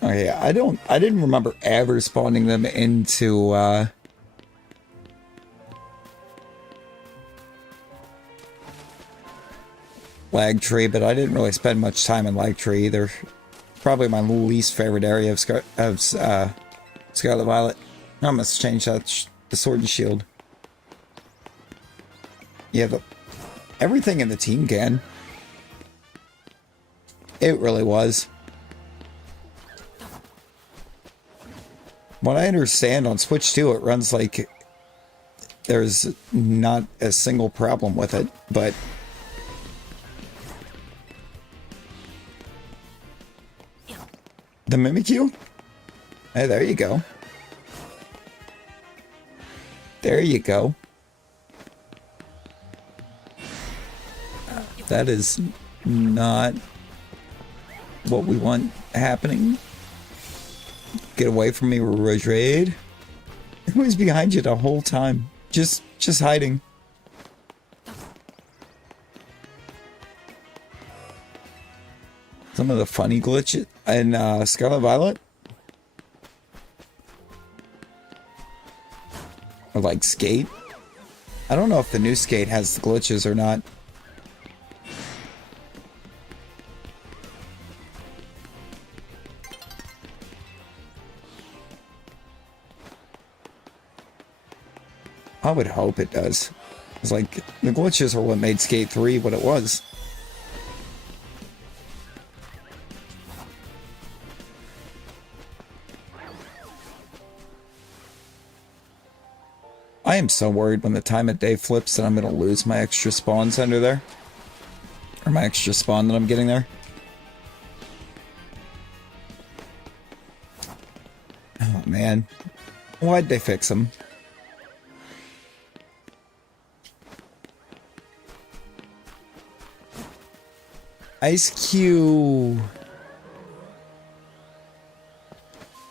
Oh yeah, I didn't remember ever spawning them into Lag Tree, but I didn't really spend much time in Lag Tree either. Probably my least favorite area of Scarlet Violet. I must change that the Sword and Shield. Yeah, but everything in the team can. It really was. What I understand on Switch 2, it runs like there's not a single problem with it, but the Mimikyu? Hey, there you go. There you go. That is not what we want happening. Get away from me, Rogerade. Who was behind you the whole time? Just hiding. Some of the funny glitches in Scarlet Violet. Or like Skate. I don't know if the new Skate has the glitches or not. I would hope it does. It's like the glitches are what made Skate 3 what it was. I am so worried when the time of day flips that I'm going to lose my extra spawns under there. Or my extra spawn that I'm getting there. Oh man. Why'd they fix them? Ice Cube.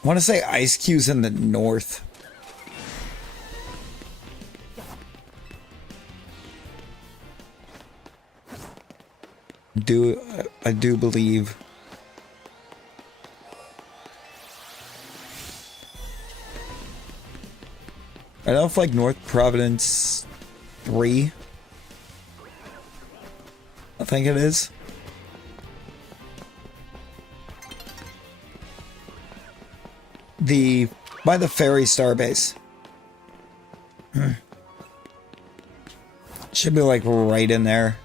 I want to say Ice Cube's in the north. I do believe. I don't know if like North Providence 3. I think it is. By the ferry starbase. Should be like right in there.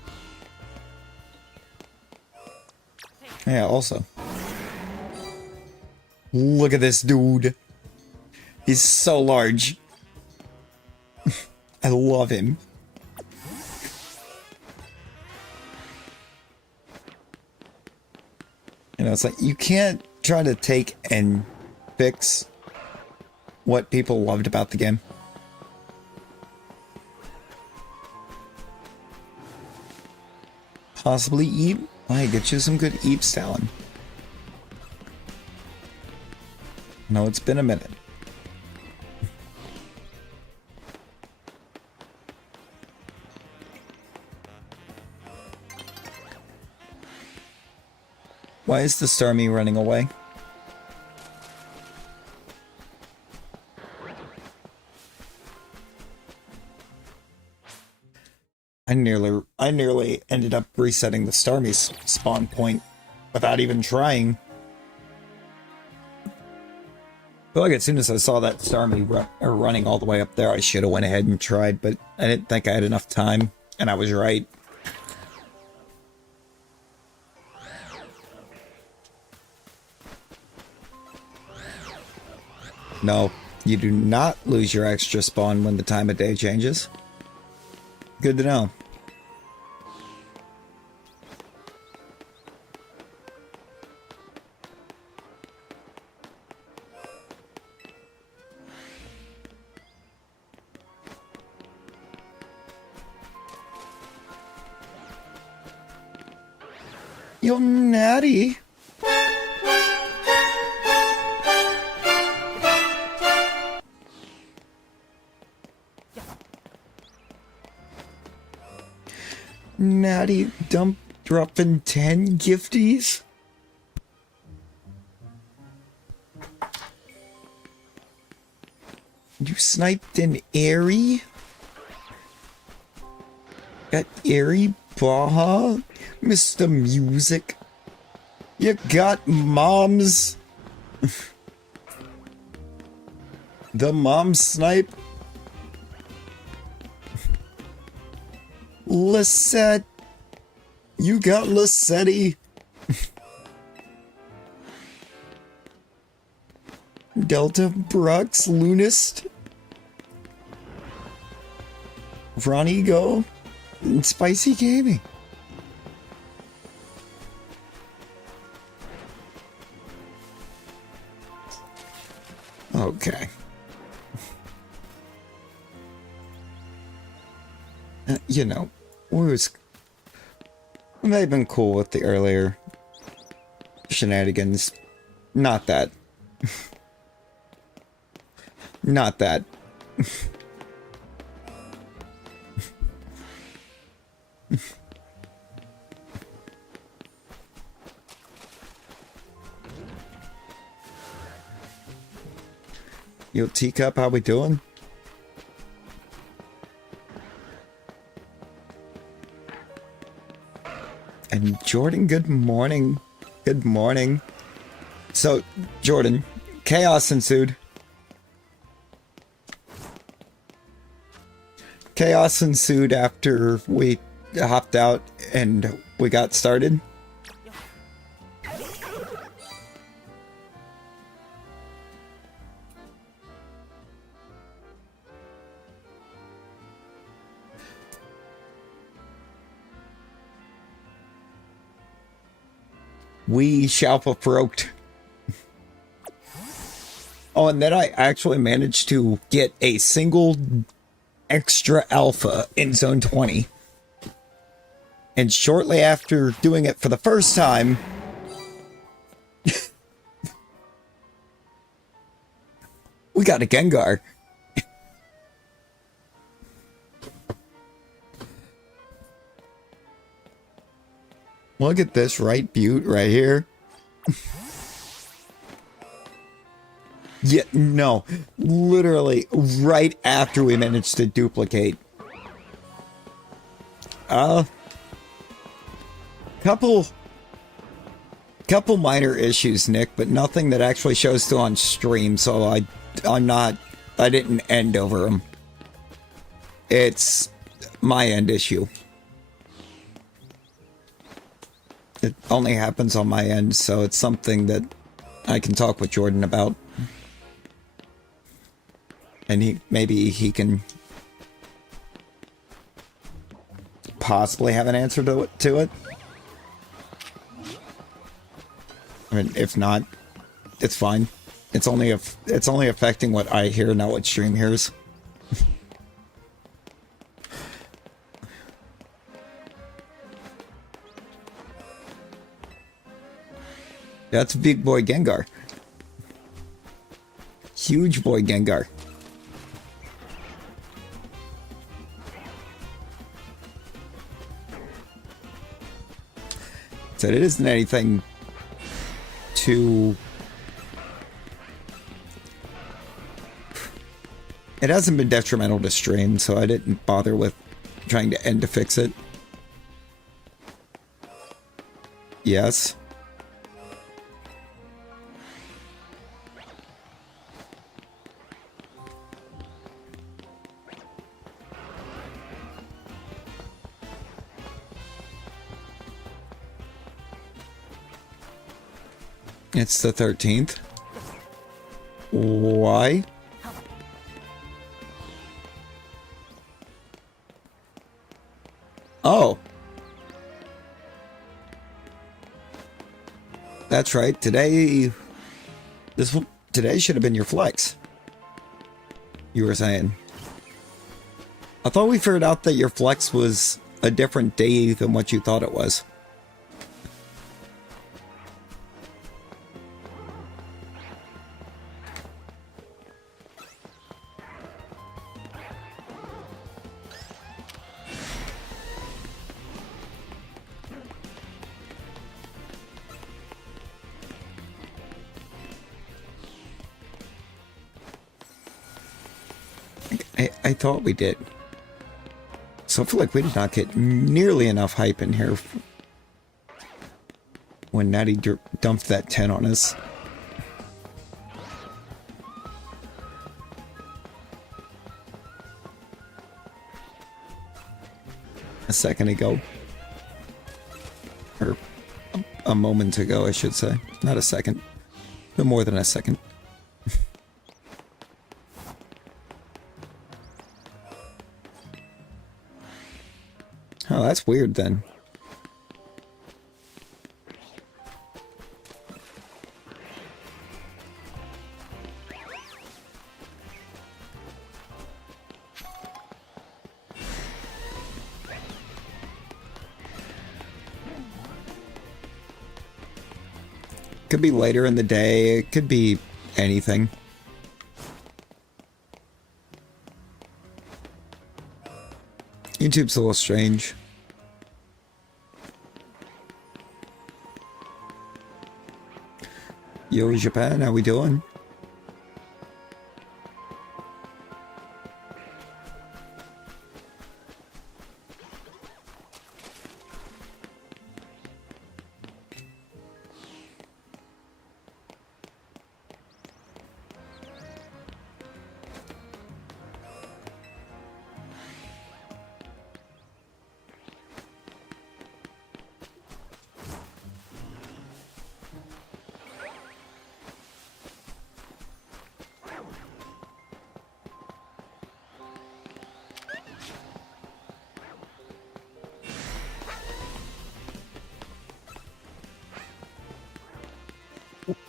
Yeah, also. Look at this dude. He's so large. I love him. You know, it's like you can't try to take and fix what people loved about the game. Possibly eat. I get you some good Eeps Talon. No, it's been a minute. Why is the Starmie running away? I nearly ended up resetting the Starmie's spawn point without even trying. I feel like as soon as I saw that Starmie running all the way up there, I should have went ahead and tried, but I didn't think I had enough time, and I was right. No, you do not lose your extra spawn when the time of day changes. Good to know. You're natty. Natty dump dropping 10 gifties. You sniped an Airy? Got Airy Bah, Mr. Music. You got moms. The mom snipe. Lisette. You got Lissetti. Delta Brux Lunist. Ronigo. And Spicy Gaming. Okay. You know, we may have been cool with the earlier shenanigans. Not that. Not that. Yo, Teacup, how we doing? And Jordan, good morning. Good morning. So, Jordan, chaos ensued. Chaos ensued after we hopped out and we got started. We Shalpa proked. Oh, and then I actually managed to get a single extra alpha in Zone 20. And shortly after doing it for the first time, we got a Gengar. Look at this right butte right here. Yeah, no. Literally right after we managed to duplicate. Couple minor issues, Nick, but nothing that actually shows through on stream, so I didn't end over them. It's my end issue. It only happens on my end, so it's something that I can talk with Jordan about. And maybe he can possibly have an answer to it. I mean, if not, it's fine. It's only affecting what I hear, not what stream hears. That's big boy Gengar. Huge boy Gengar. So it isn't anything too... It hasn't been detrimental to stream, so I didn't bother with trying to end to fix it. Yes. It's the 13th. Why? Oh. That's right. Today should have been your flex. You were saying. I thought we figured out that your flex was a different day than what you thought it was. I thought we did. So I feel like we did not get nearly enough hype in here when Natty dumped that 10 on us. A second ago. Or a moment ago, I should say. Not a second. No more than a second. Oh, that's weird then. Could be later in the day, it could be anything. YouTube's a little strange. Yo, Japan, how we doing?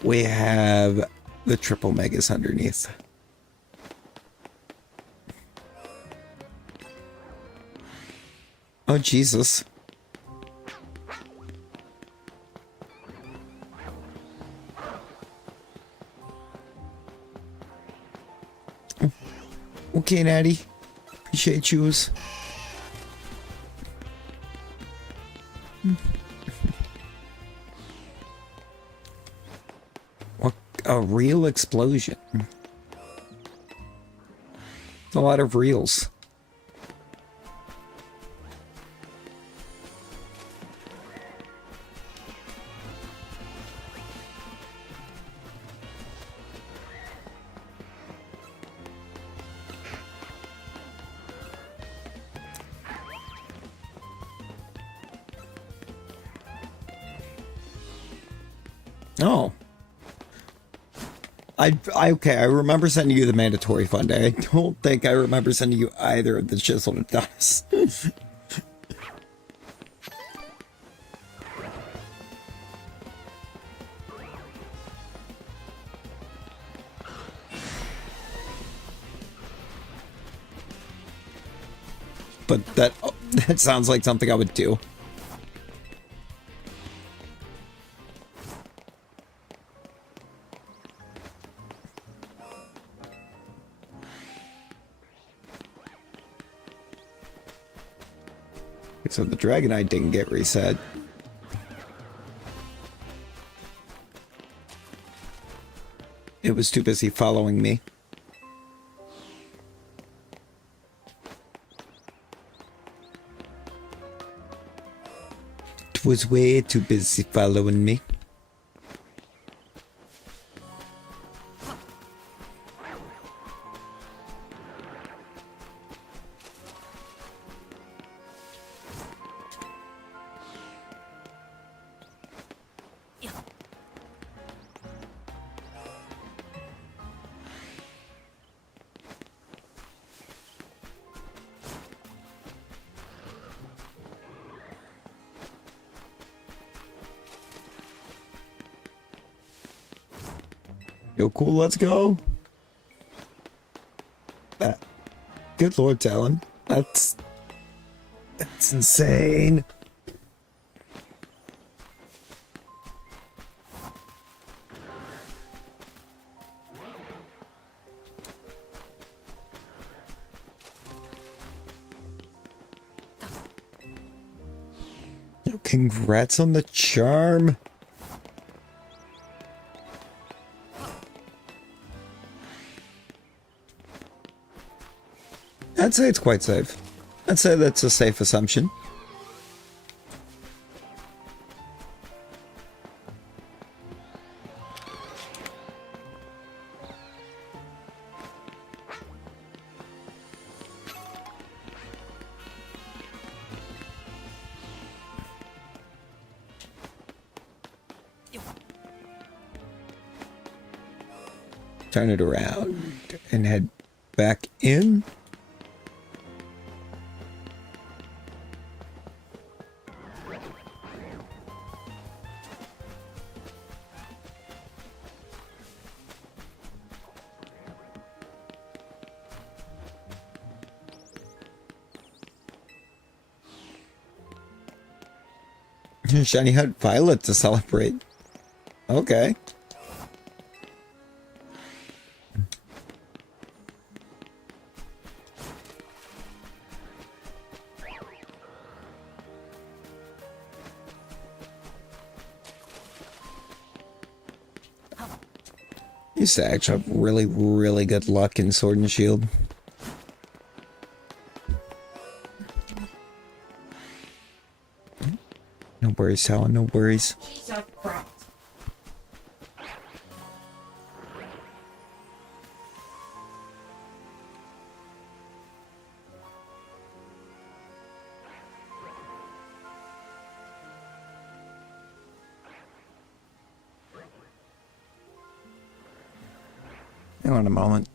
We have the triple megas underneath. Oh, Jesus. Okay, Natty. Appreciate yous. What a real explosion. A lot of reels. Oh. Okay, I remember sending you the mandatory fun day. I don't think I remember sending you either of the chiseled and dust. But that sounds like something I would do. So the Dragonite didn't get reset. It was too busy following me. It was way too busy following me. Yo, cool, let's go. Good Lord, Talon. That's insane. Yo, congrats on the charm. I'd say it's quite safe. I'd say that's a safe assumption. Turn it around and head back in. Shiny Hut Violet to celebrate. Okay. Used to actually have really, really good luck in Sword and Shield. No worries, Talon, no worries. Hang on a moment.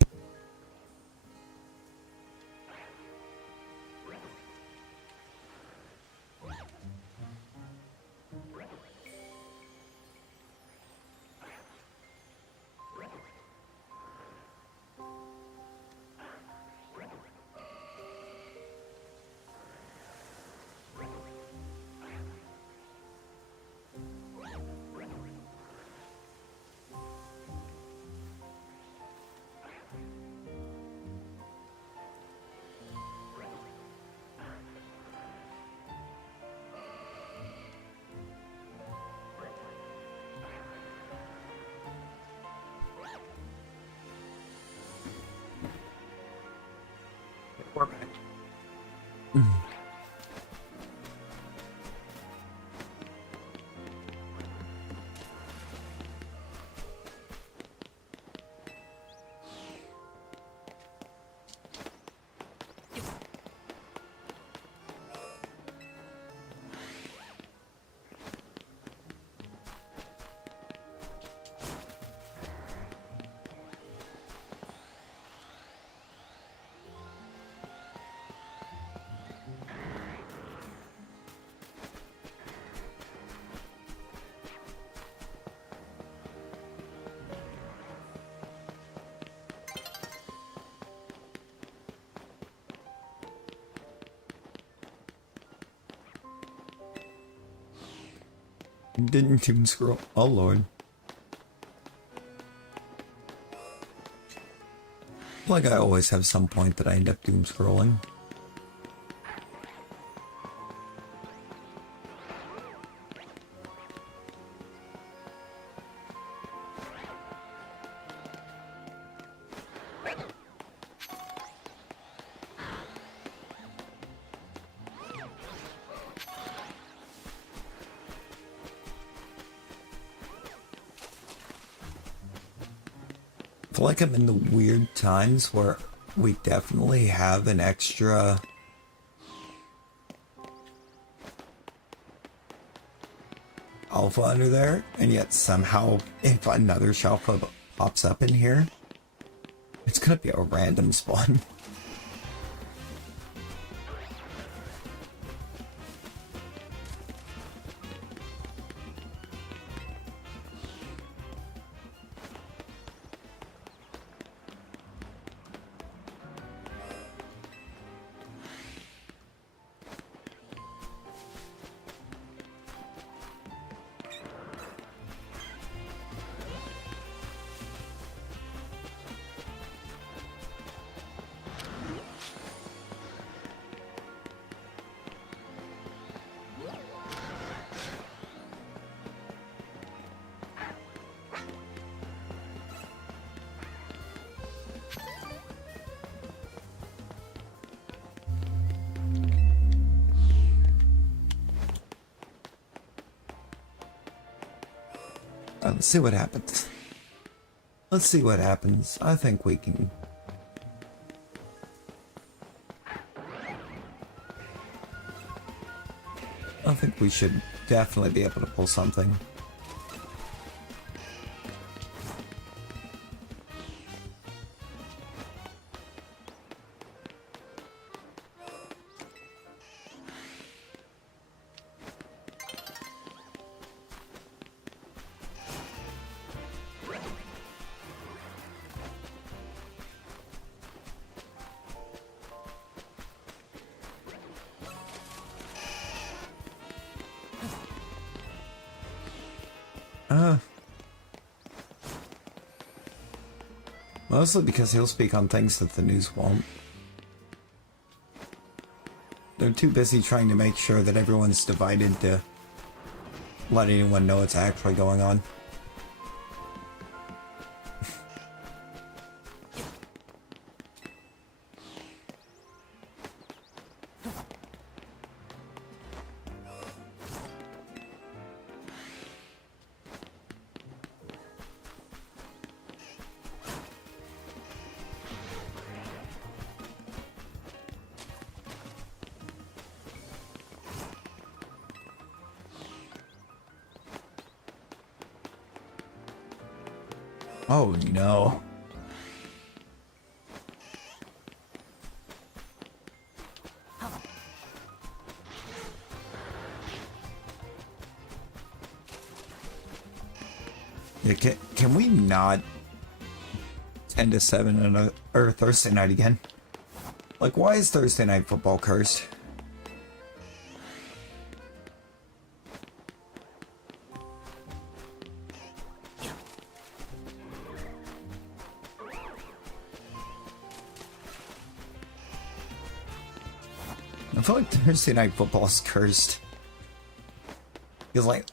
We're back. Didn't even scroll. Oh, Lord. Like I always have some point that I end up doom scrolling. I feel like I'm in the weird times where we definitely have an extra alpha under there, and yet somehow if another shalfa pops up in here, it's gonna be a random spawn. Let's see what happens. Let's see what happens. I think we can. I think we should definitely be able to pull something. Mostly because he'll speak on things that the news won't. They're too busy trying to make sure that everyone's divided to let anyone know what's actually going on. Oh no. Yeah, can we not 10 to 7 on a, or Thursday night again? Like, why is Thursday night football cursed? I feel like Thursday night football is cursed. Because, like,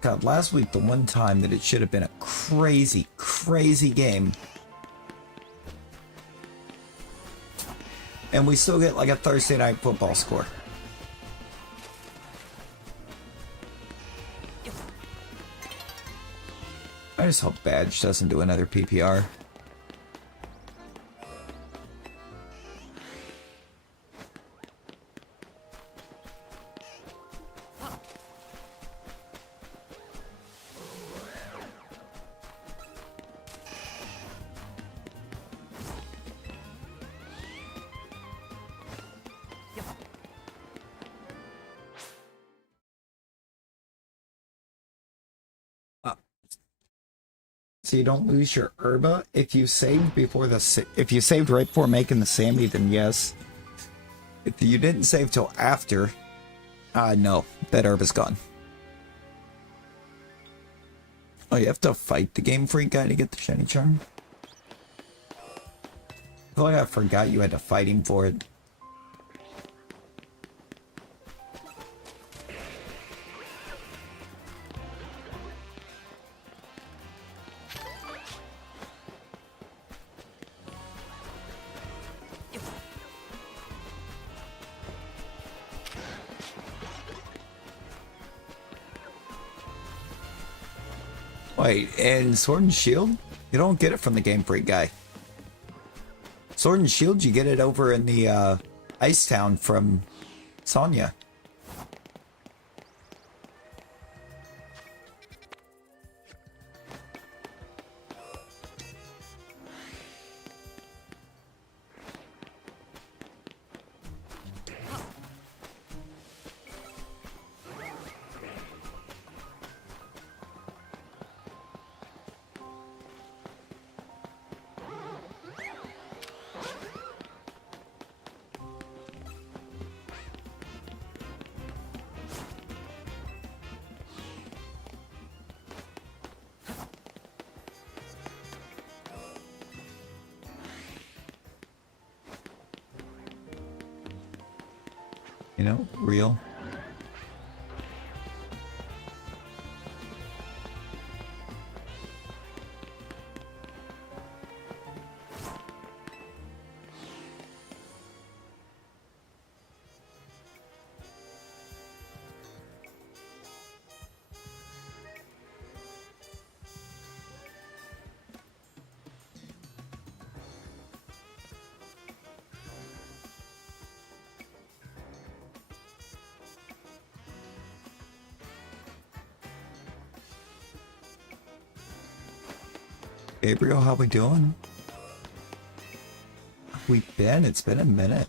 God, last week, the one time that it should have been a crazy, crazy game. And we still get, like, a Thursday night football score. I just hope Badge doesn't do another PPR. So you don't lose your herba if you saved before if you saved right before making the Sammy, then yes. If you didn't save till after, no, that herba's gone. Oh, you have to fight the Game Freak guy to get the shiny charm? I feel like I forgot you had to fight him for it. Wait, and Sword and Shield? You don't get it from the Game Freak guy. Sword and Shield, you get it over in the Ice Town from Sonya. You know, real. Gabriel, how we doing? How we been? It's been a minute.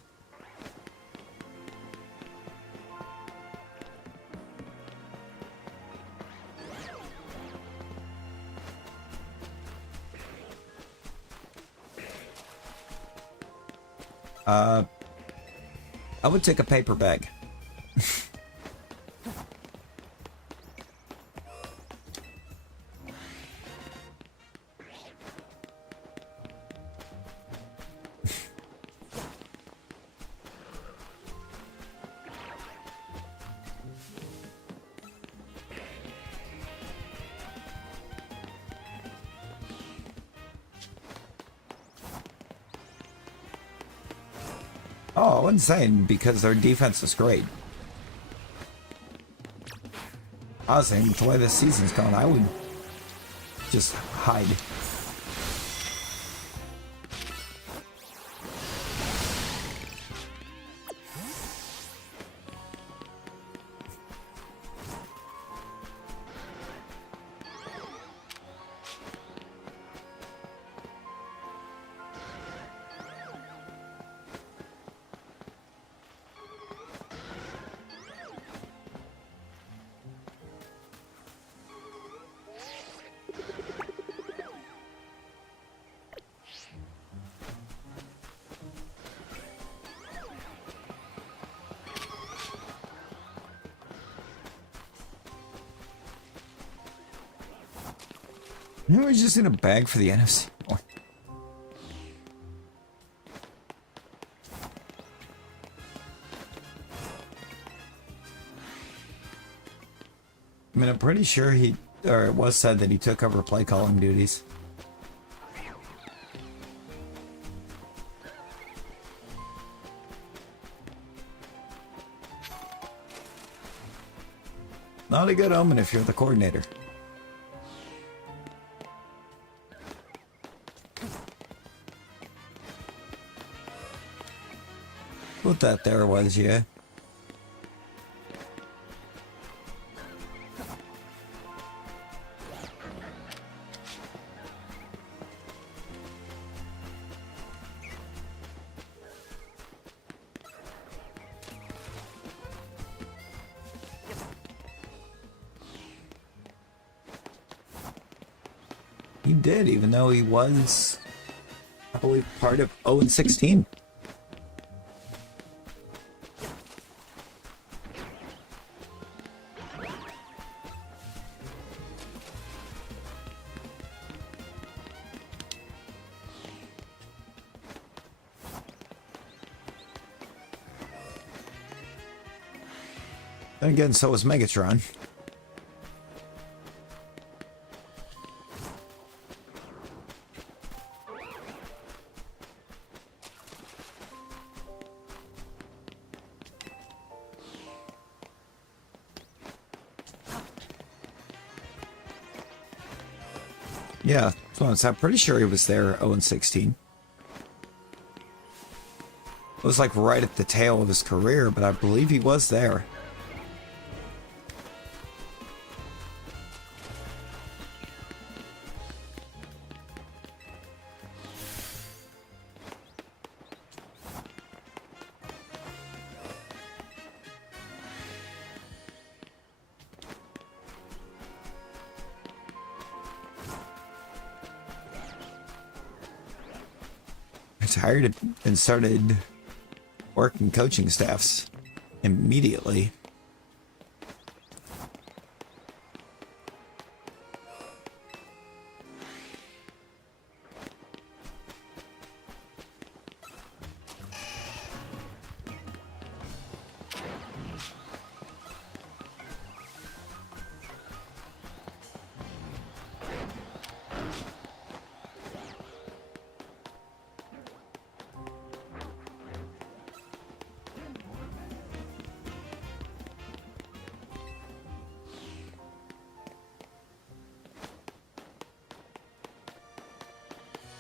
I would take a paper bag. Oh, I wasn't saying because their defense is great. I was saying the way this season's going, I would just hide. You know, just in a bag for the NFC. Oh. I mean, I'm pretty sure it was said that he took over play calling duties. Not a good omen if you're the coordinator. What that there was, yeah. He did, even though he was, I believe, part of 0-16. And again, so was Megatron. Yeah, so I'm pretty sure he was there 0-16. It was like right at the tail of his career, but I believe he was there. Retired and started working coaching staffs immediately.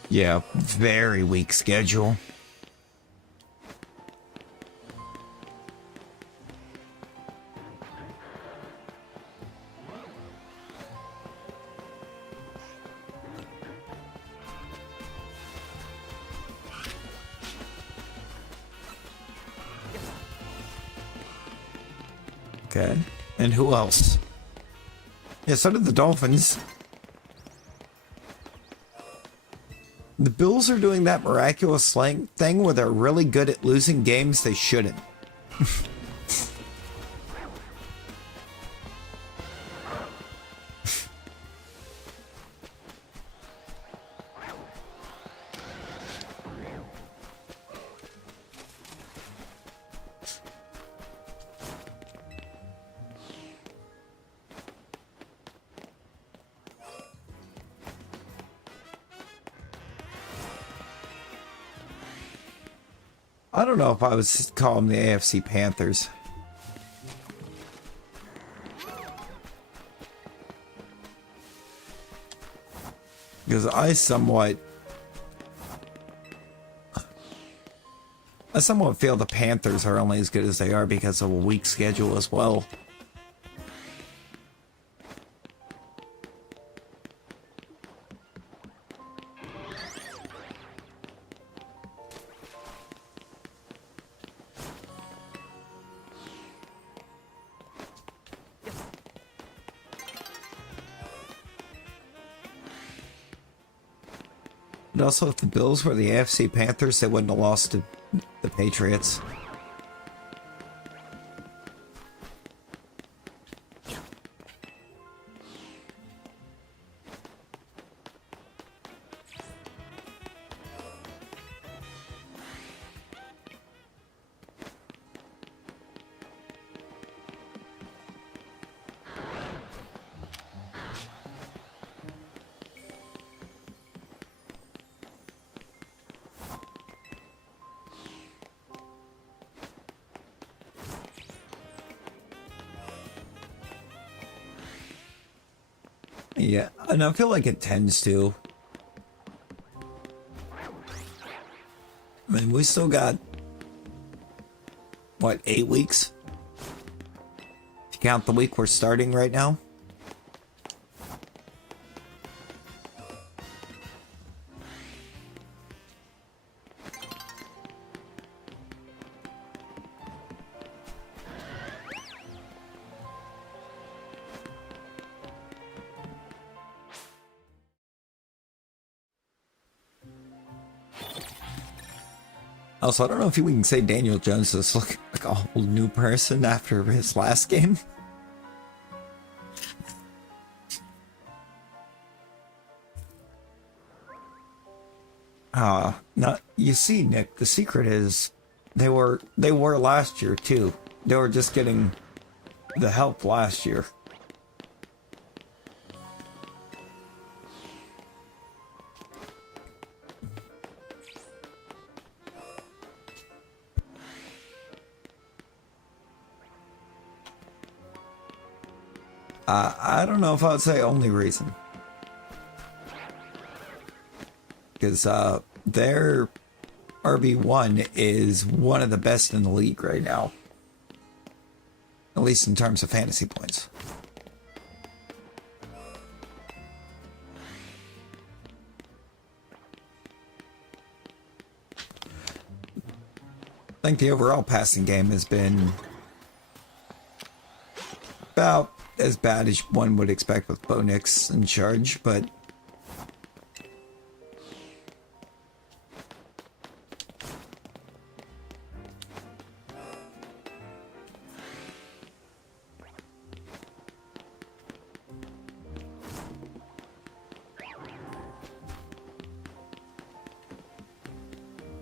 Yeah, very weak schedule. Okay. And who else? Yeah, so did the Dolphins. The Bills are doing that miraculous thing where they're really good at losing games they shouldn't. I don't know if I would call them the AFC Panthers. Because I somewhat feel the Panthers are only as good as they are because of a weak schedule as well. And also, if the Bills were the AFC Panthers, they wouldn't have lost to the Patriots. Yeah, and I feel like it tends to. I mean, we still got, what, 8 weeks? If you count the week we're starting right now. Also, I don't know if we can say Daniel Jones is looking like a whole new person after his last game. Now, you see, Nick, the secret is they were last year too. They were just getting the help last year. I don't know if I would say only reason. Because their RB1 is one of the best in the league right now. At least in terms of fantasy points. I think the overall passing game has been about as bad as one would expect with Bo Nix in charge, but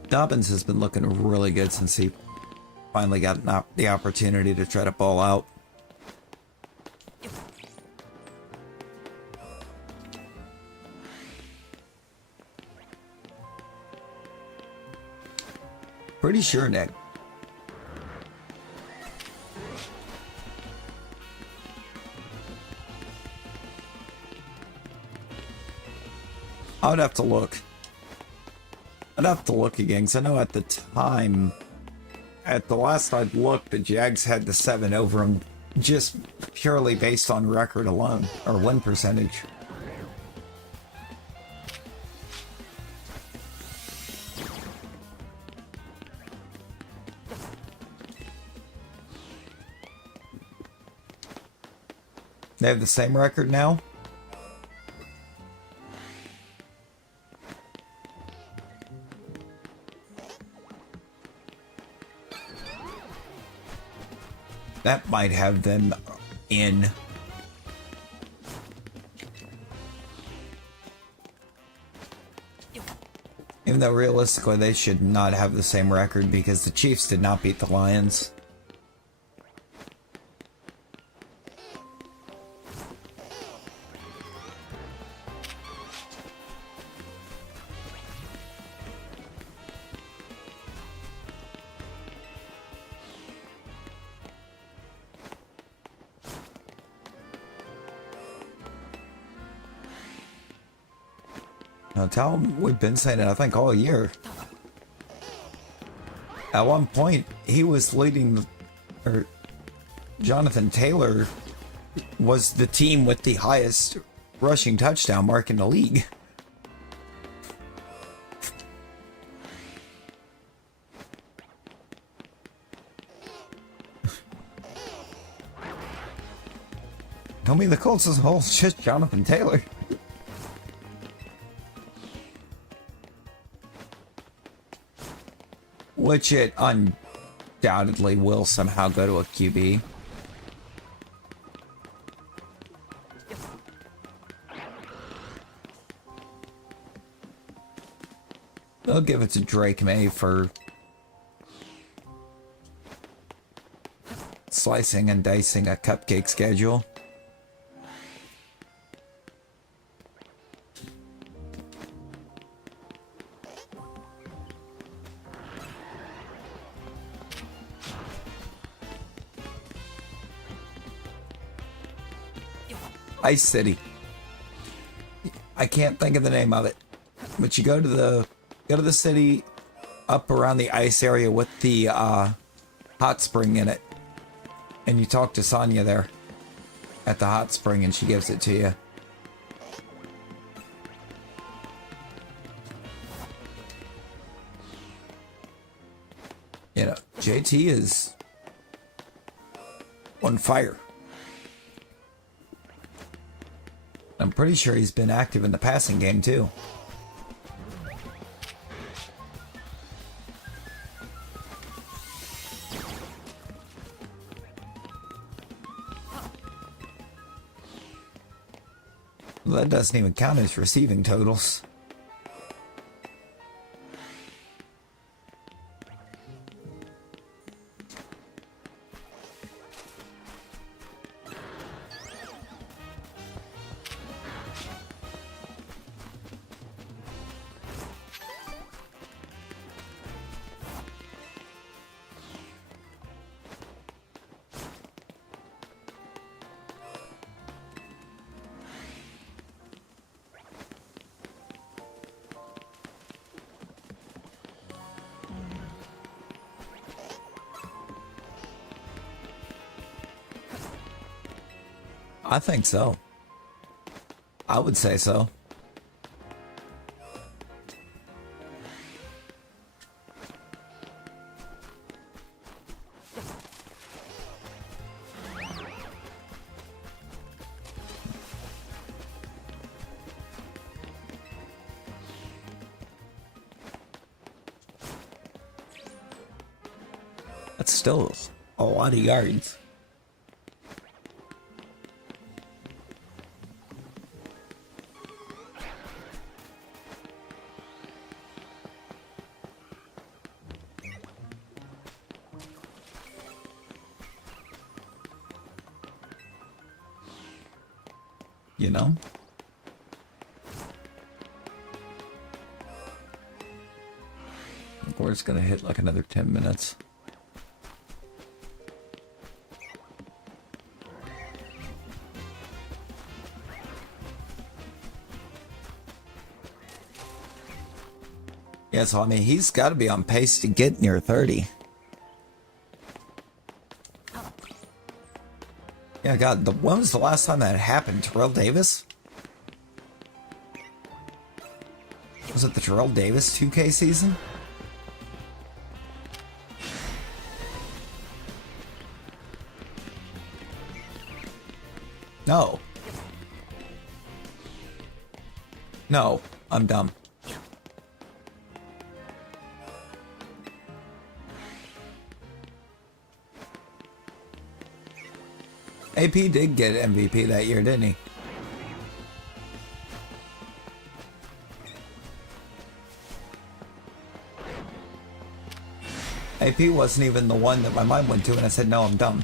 Dobbins has been looking really good since he finally got the opportunity to try to ball out. Pretty sure, Nick. I would have to look. I'd have to look again, because I know at the time, at the last I'd looked, the Jags had the 7 over them just purely based on record alone, or win percentage. They have the same record now? That might have them in. Even though realistically they should not have the same record because the Chiefs did not beat the Lions. Now tell him we've been saying it, I think, all year. At one point, he was leading, or Jonathan Taylor was the team with the highest rushing touchdown mark in the league. Tell me the Colts is whole shit, Jonathan Taylor. Which it undoubtedly will somehow go to a QB. They'll give it to Drake May for slicing and dicing a cupcake schedule. Ice City. I can't think of the name of it, but you go to the city up around the ice area with the hot spring in it, and you talk to Sonya there at the hot spring, and she gives it to you. You know, JT is on fire. I'm pretty sure he's been active in the passing game too. Well, that doesn't even count as receiving totals. I think so. I would say so. That's still a lot of yards. You know? I think we're just gonna hit like another 10 minutes. Yeah, so I mean, he's got to be on pace to get near 30. Yeah, God, when was the last time that happened? Terrell Davis? Was it the Terrell Davis 2K season? No. No, I'm dumb. AP did get MVP that year, didn't he? AP wasn't even the one that my mind went to, and I said, no, I'm dumb.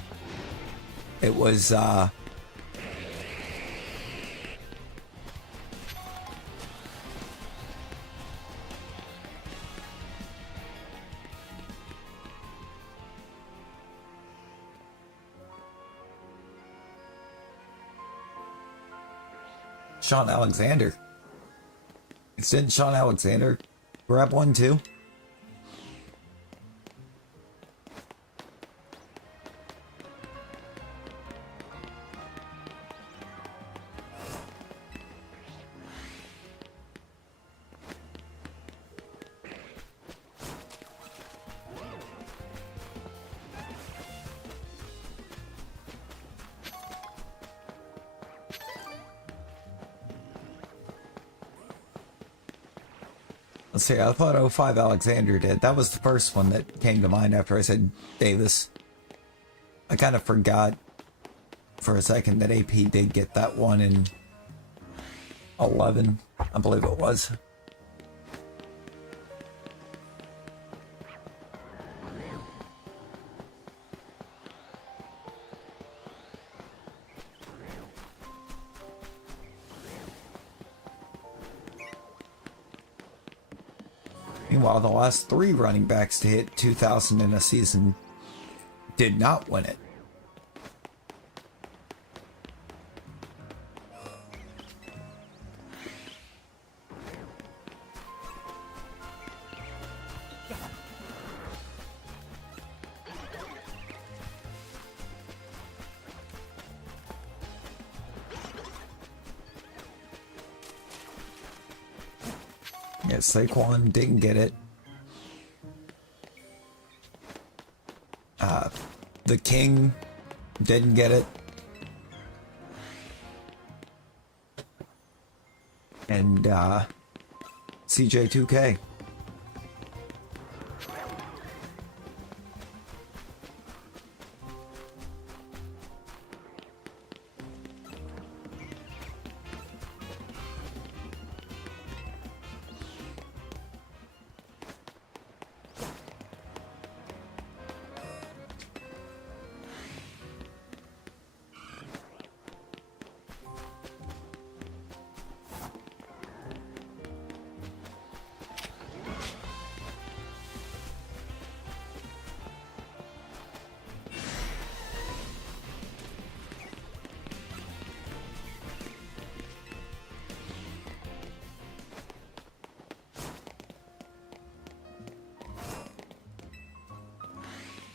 It was, Sean Alexander. Didn't Sean Alexander grab one too? Let's see, I thought 05 Alexander did. That was the first one that came to mind after I said Davis. I kind of forgot for a second that AP did get that one in 11, I believe it was. Meanwhile, the last 3 running backs to hit 2,000 in a season did not win it. Yeah, Saquon didn't get it. The King didn't get it. And CJ2K.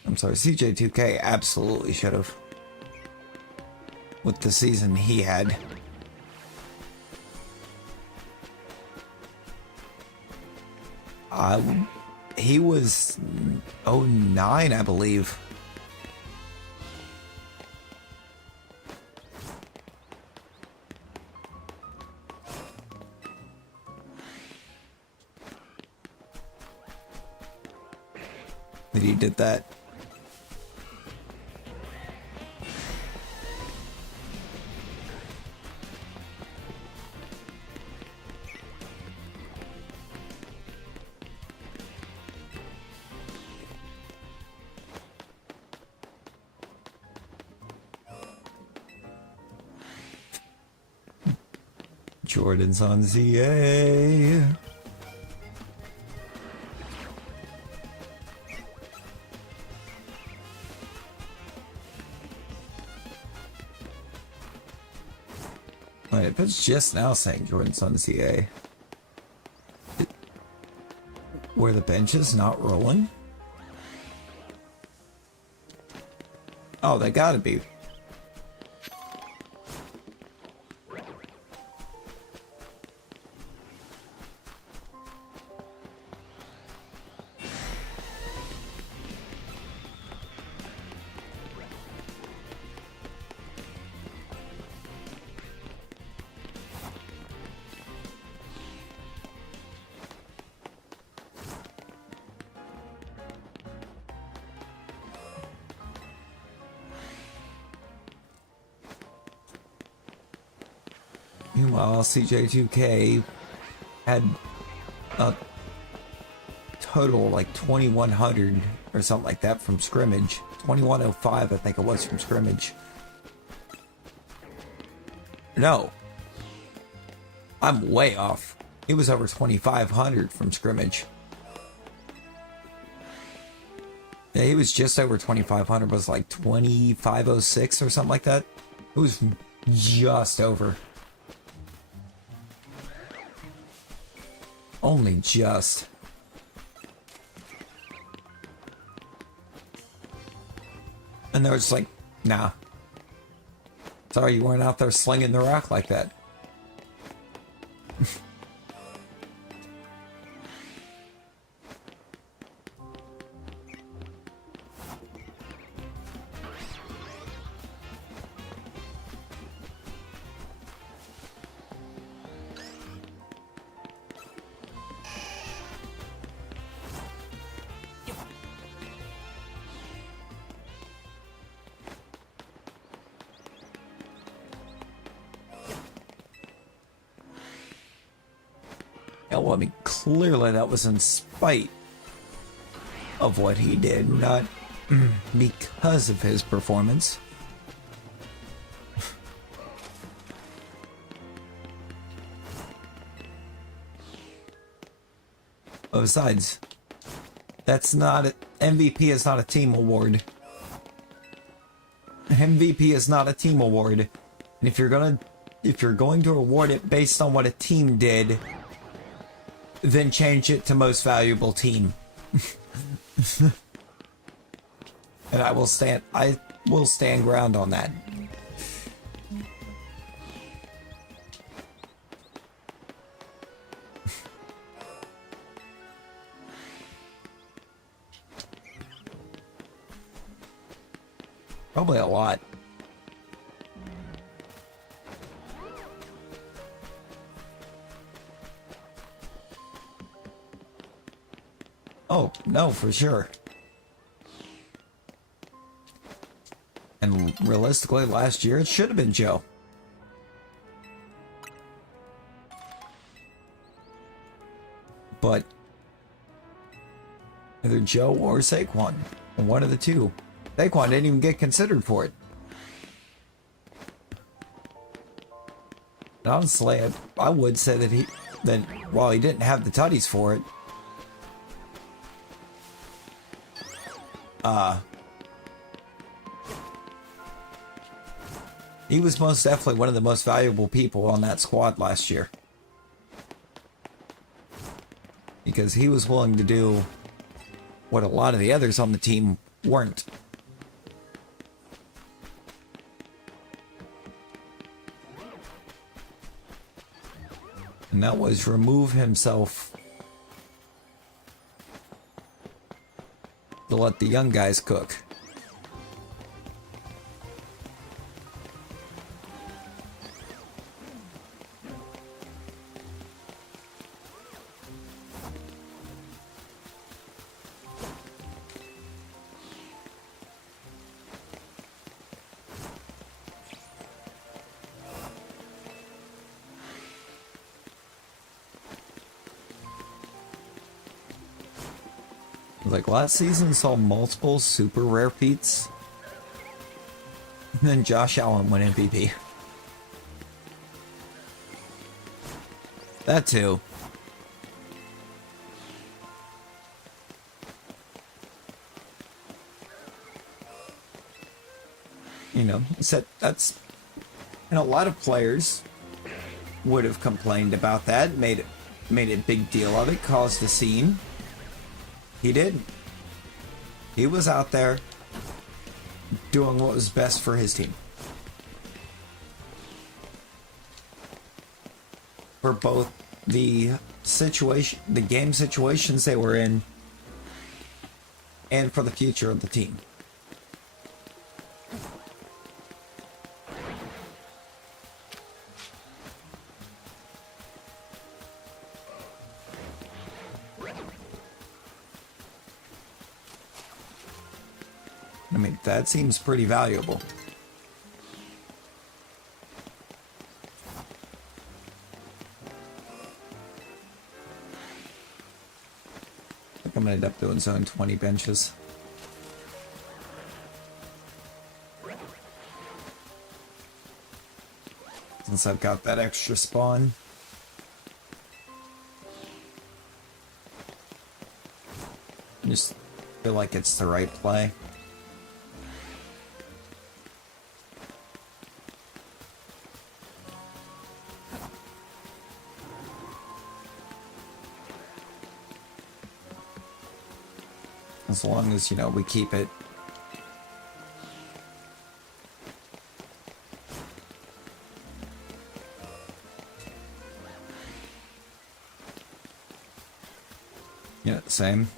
I'm sorry, CJ2K absolutely should have. With the season he had. He was 09, I believe. That he did that. Jordan's on ZA. Wait, if it's just now saying Jordan's on ZA. Were the benches not rolling? Oh, they gotta be. Meanwhile, CJ2K had a total like 2,100 or something like that from scrimmage. 2,105, I think it was, from scrimmage. No. I'm way off. He was over 2,500 from scrimmage. Yeah, he was just over 2,500, was like 2,506 or something like that. It was just over. Only just. And they were just like, nah. Sorry you weren't out there slinging the rock like that. Yeah, well, I mean, clearly that was in spite of what he did, not because of his performance. But besides, that's not MVP is not a team award. MVP is not a team award. And if you're going to award it based on what a team did, then change it to most valuable team. And I will stand ground on that. Probably a lot. Oh, no, for sure. And realistically, last year it should have been Joe. But either Joe or Saquon, one of the two. Saquon didn't even get considered for it. And honestly, I would say that while he didn't have the tutties for it, he was most definitely one of the most valuable people on that squad last year. Because he was willing to do what a lot of the others on the team weren't. And that was remove himself to let the young guys cook. Like last season saw multiple super rare feats. And then Josh Allen won MVP. That too. You know, he said that's, and a lot of players would have complained about that, made a big deal of it, caused a scene. He did. He was out there doing what was best for his team. For both the situation, the game situations they were in, and for the future of the team. I mean, that seems pretty valuable. gonna end up doing zone 20 benches. Since I've got that extra spawn. I just feel like it's the right play. As long as, you know, we keep it. Yeah, same.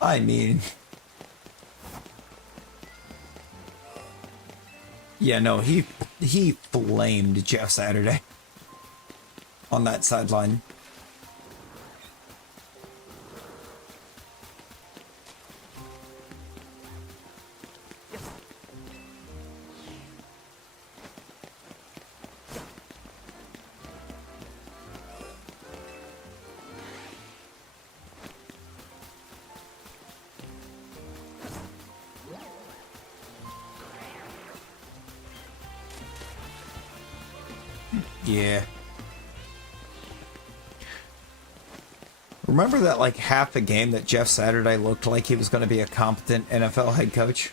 I mean... Yeah, no, he flamed Jeff Saturday on that sideline. Yeah. Remember that, like, half a game that Jeff Saturday looked like he was going to be a competent NFL head coach?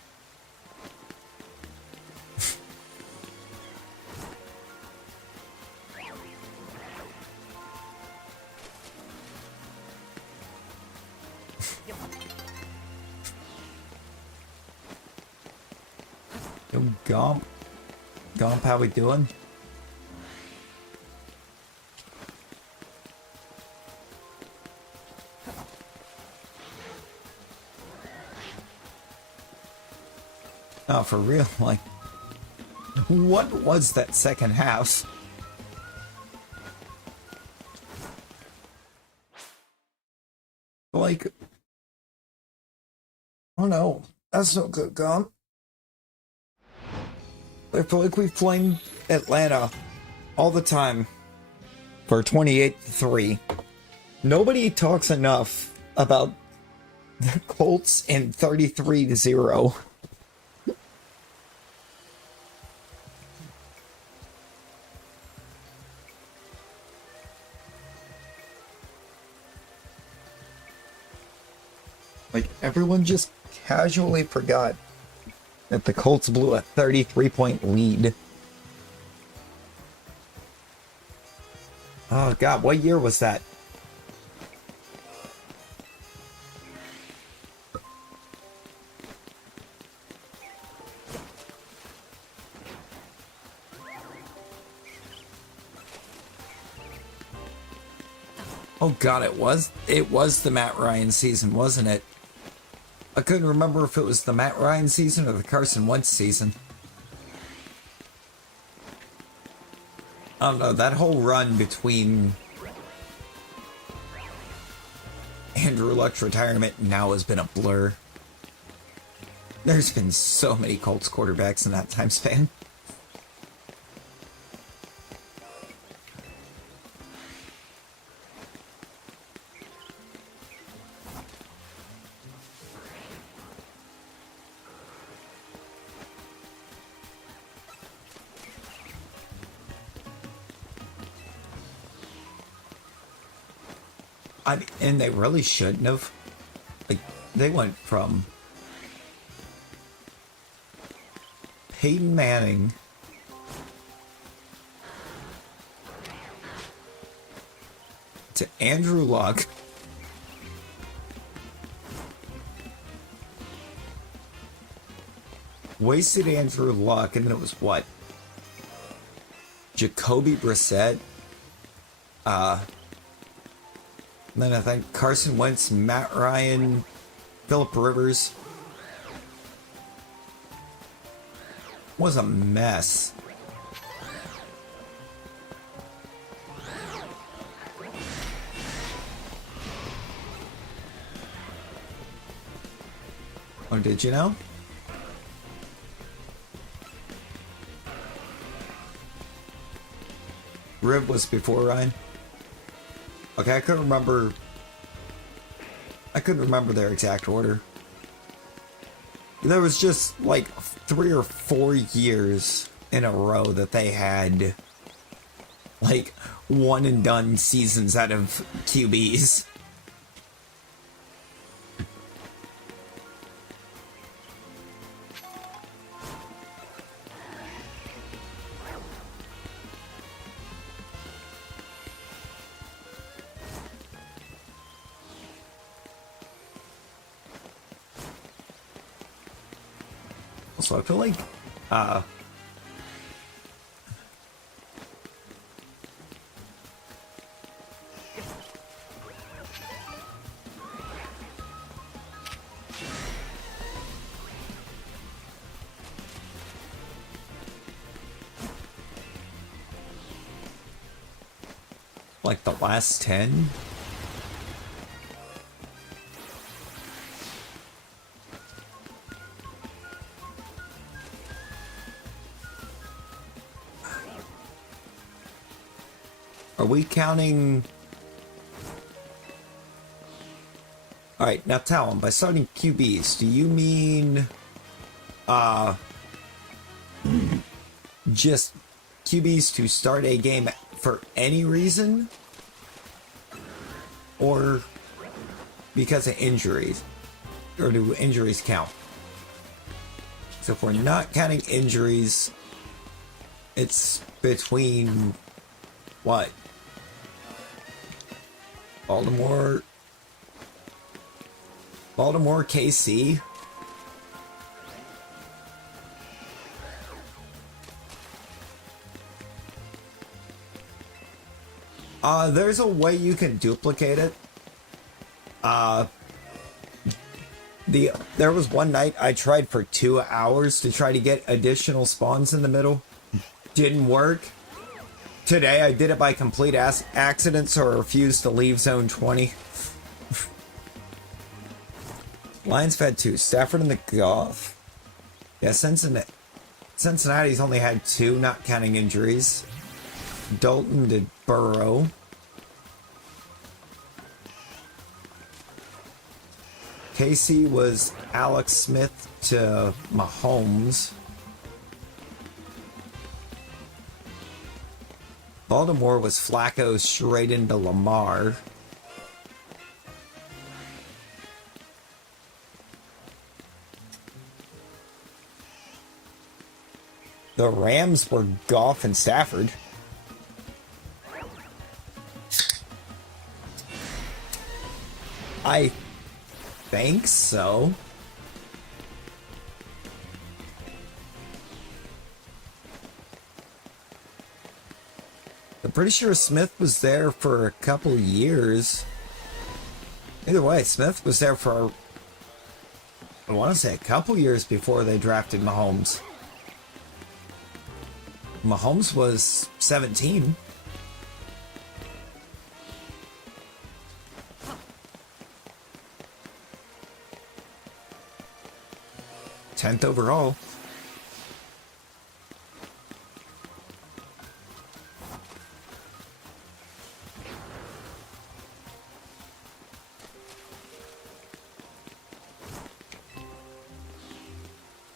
Yo, Gomp. Gomp, how we doing? Oh, for real? Like, what was that second half? Like, oh no, that's no good, Gump. I feel like we flamed Atlanta all the time for 28-3. Nobody talks enough about the Colts in 33-0. Like, everyone just casually forgot that the Colts blew a 33-point lead. Oh god, what year was that? Oh god, it was the Matt Ryan season, wasn't it? I couldn't remember if it was the Matt Ryan season or the Carson Wentz season. I don't know, that whole run between Andrew Luck's retirement and now has been a blur. There's been so many Colts quarterbacks in that time span. I mean, and they really shouldn't have. Like, they went from Peyton Manning to Andrew Luck wasted Andrew Luck, and then it was what? Jacoby Brissett, and then I think Carson Wentz, Matt Ryan, Phillip Rivers. Was a mess. Oh, did you know? Riv was before Ryan. Okay, I couldn't remember. I couldn't remember their exact order. There was just like 3 or 4 years in a row that they had like one and done seasons out of QBs. So I feel like like the last 10. Are we counting? All right, now Talon, by starting QBs, do you mean just QBs to start a game for any reason? Or because of injuries? Or do injuries count? So if we're not counting injuries, it's between what? Baltimore, KC. There's a way you can duplicate it. There was one night I tried for 2 hours to try to get additional spawns in the middle. Didn't work. Today I did it by complete accident, so I refused to leave zone 20. Lions fed 2. Stafford and the Goff. Yeah, Cincinnati's only had 2, not counting injuries. Dalton did Burrow. KC was Alex Smith to Mahomes. Baltimore was Flacco straight into Lamar. The Rams were Goff and Stafford. I think so. I'm pretty sure Smith was there for a couple years. Either way, Smith was there for, I want to say, a couple years before they drafted Mahomes. Mahomes was 17. Tenth overall.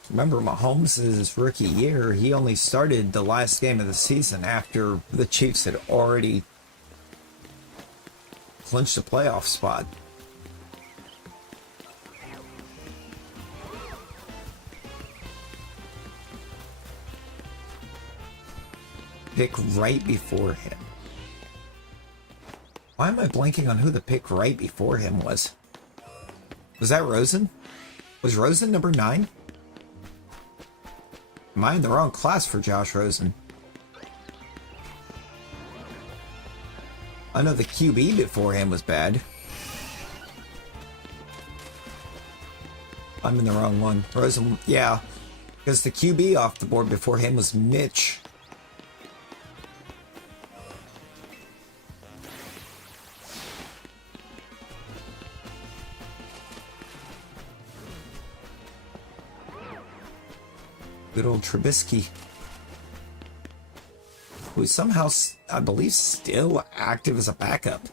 Remember, Mahomes' rookie year, he only started the last game of the season after the Chiefs had already clinched a playoff spot. Pick right before him. Why am I blanking on who the pick right before him was? Was that Rosen? Was Rosen number 9? Am I in the wrong class for Josh Rosen? I know the QB before him was bad. I'm in the wrong one. Rosen, yeah. Because the QB off the board before him was Mitch. Good old Trubisky. who's somehow, I believe, still active as a backup.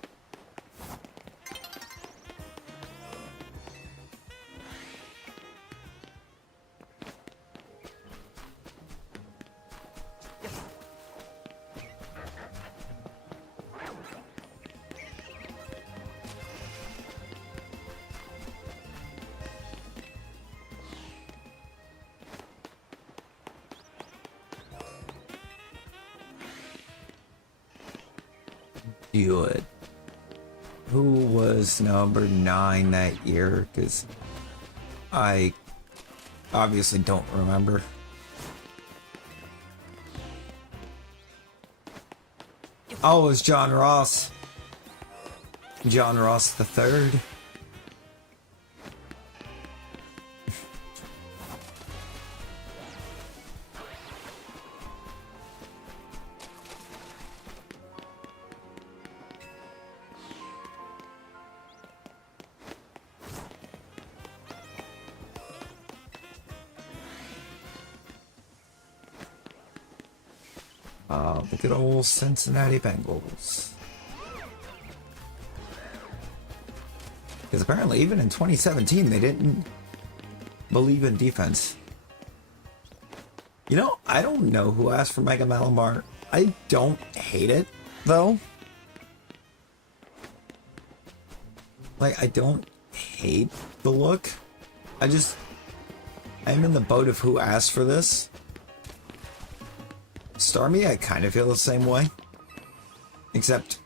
Good. Who was number 9 that year? Because I obviously don't remember. Oh, it was John Ross. John Ross the third. The good old Cincinnati Bengals. Because apparently even in 2017 they didn't believe in defense. You know, I don't know who asked for Mega Malamar. I don't hate it, though. Like, I don't hate the look. I'm in the boat of who asked for this. Starmie, I kind of feel the same way. Except,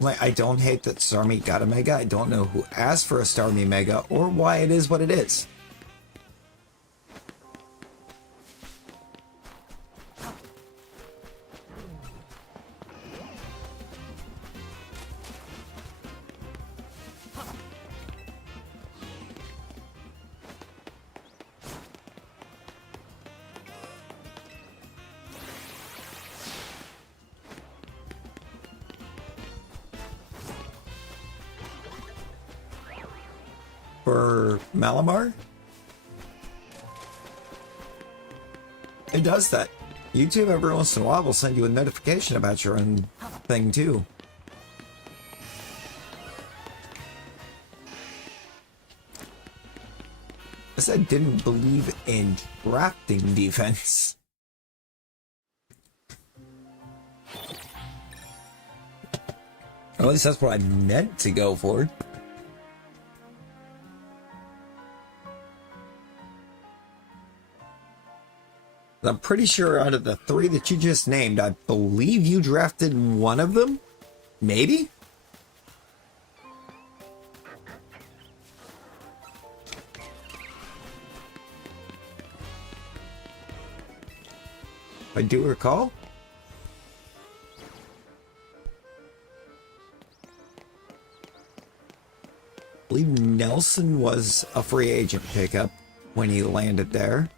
like, I don't hate that Starmie got a Mega. I don't know who asked for a Starmie Mega or why it is what it is. For Malamar? It does that. YouTube every once in a while will send you a notification about your own thing too. I said didn't believe in drafting defense. Or at least that's what I meant to go for. I'm pretty sure out of the 3 that you just named, I believe you drafted one of them? Maybe? I do recall. I believe Nelson was a free agent pickup when he landed there.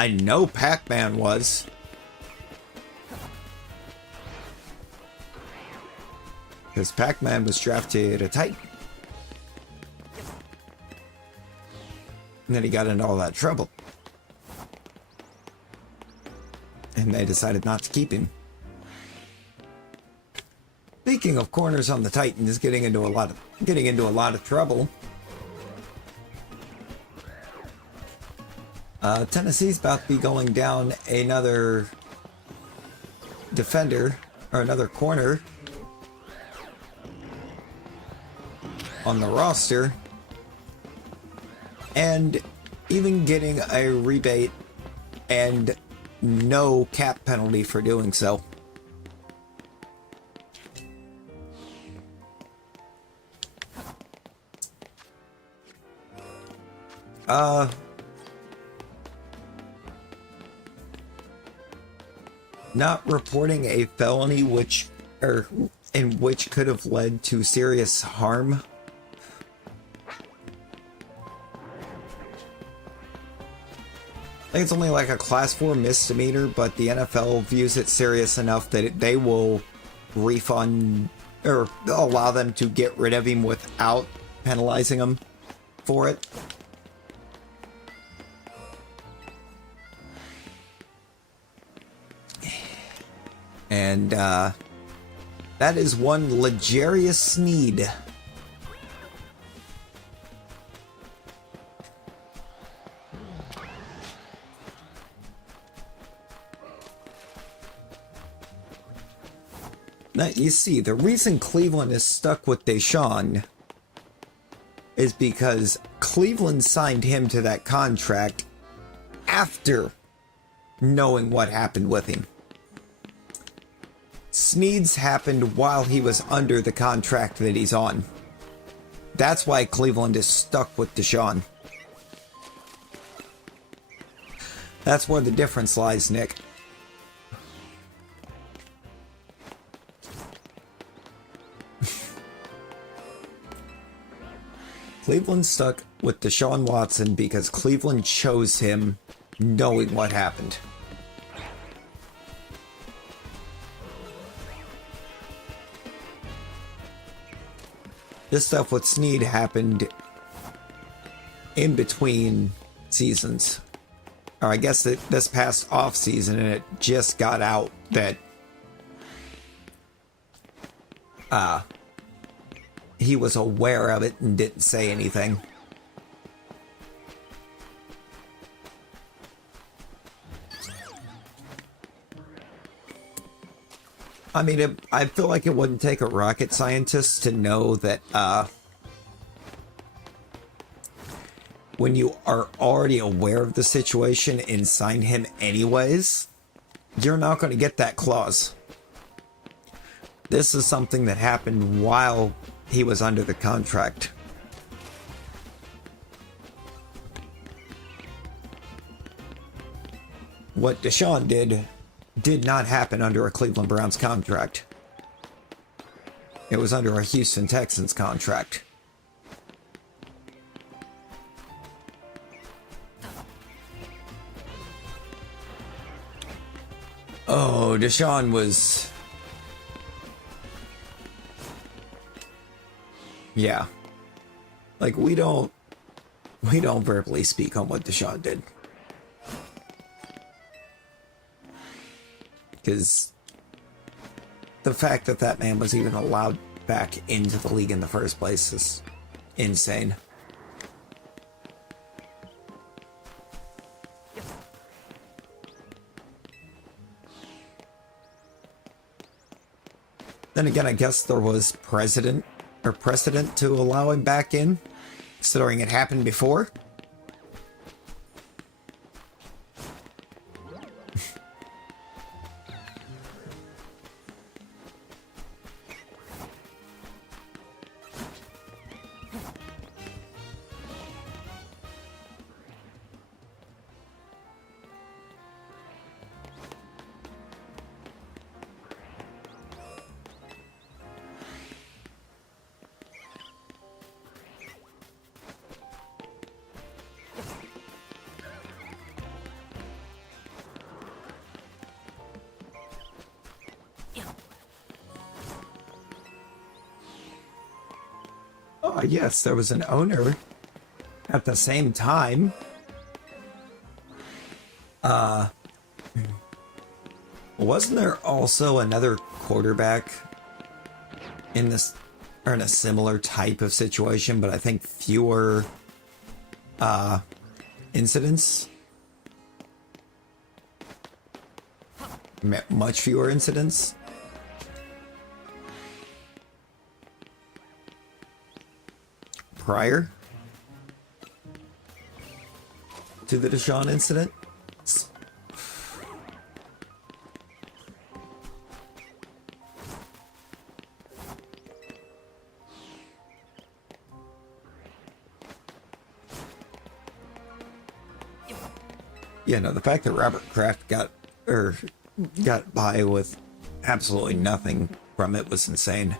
I know Pac-Man was. Because Pac-Man was drafted a Titan. And then he got into all that trouble. And they decided not to keep him. Speaking of corners on the Titans getting into a lot of trouble. Tennessee's about to be going down another defender, or another corner on the roster, and even getting a rebate and no cap penalty for doing so. Not reporting a felony in which could have led to serious harm. I think it's only like a class 4 misdemeanor, but the NFL views it serious enough that they will refund or allow them to get rid of him without penalizing him for it. And that is one Legarius Sneed. Now, you see, the reason Cleveland is stuck with Deshaun is because Cleveland signed him to that contract after knowing what happened with him. Sneed's happened while he was under the contract that he's on. That's why Cleveland is stuck with Deshaun. That's where the difference lies, Nick. Cleveland stuck with Deshaun Watson because Cleveland chose him knowing what happened. This stuff with Sneed happened in between seasons. Or I guess this past off season, and it just got out that he was aware of it and didn't say anything. I mean, I feel like it wouldn't take a rocket scientist to know that when you are already aware of the situation and sign him anyways, you're not going to get that clause. This is something that happened while he was under the contract. What Deshaun did not happen under a Cleveland Browns contract. It was under a Houston Texans contract. Oh, Deshaun was... Yeah. Like, we don't verbally speak on what Deshaun did. Because the fact that that man was even allowed back into the league in the first place is insane. Then again, I guess there was precedent to allow him back in, considering it happened before. Yes, there was an owner at the same time. Wasn't there also another quarterback in this, or in a similar type of situation, but I think fewer incidents? Much fewer incidents? Prior to the Deshaun incident? Yeah, no, the fact that Robert Kraft got by with absolutely nothing from it was insane.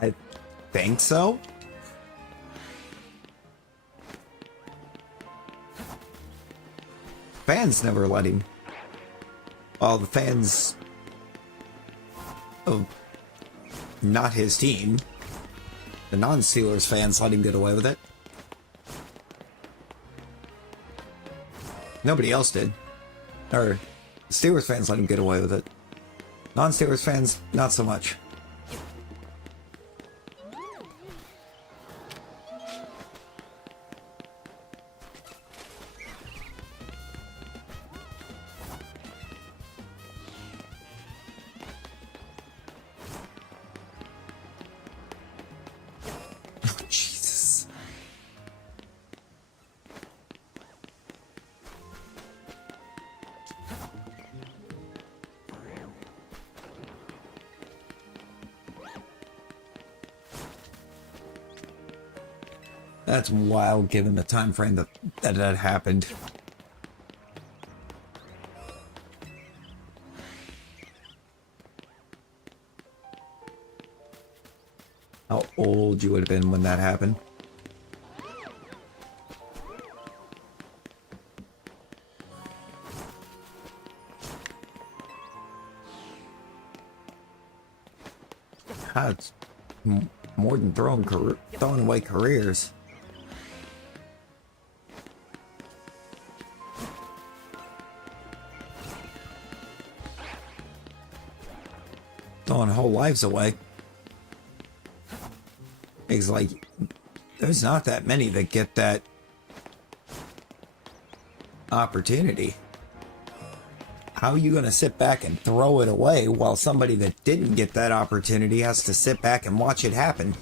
I think so. Fans never let him. Well, the fans of not his team. The non-Steelers fans let him get away with it. Nobody else did. Or, Steelers fans let him get away with it. Non-Steelers fans, not so much. Oh, Jesus. That's wild, given the time frame that happened. How old you would have been when that happened? It's more than throwing away careers. Throwing whole lives away. It's like, there's not that many that get that opportunity. How are you going to sit back and throw it away while somebody that didn't get that opportunity has to sit back and watch it happen?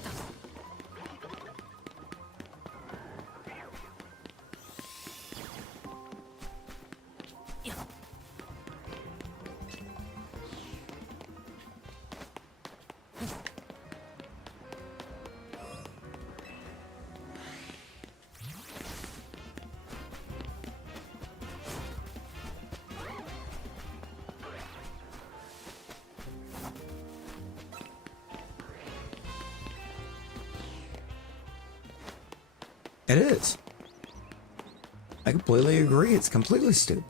It is. I completely agree. It's completely stupid.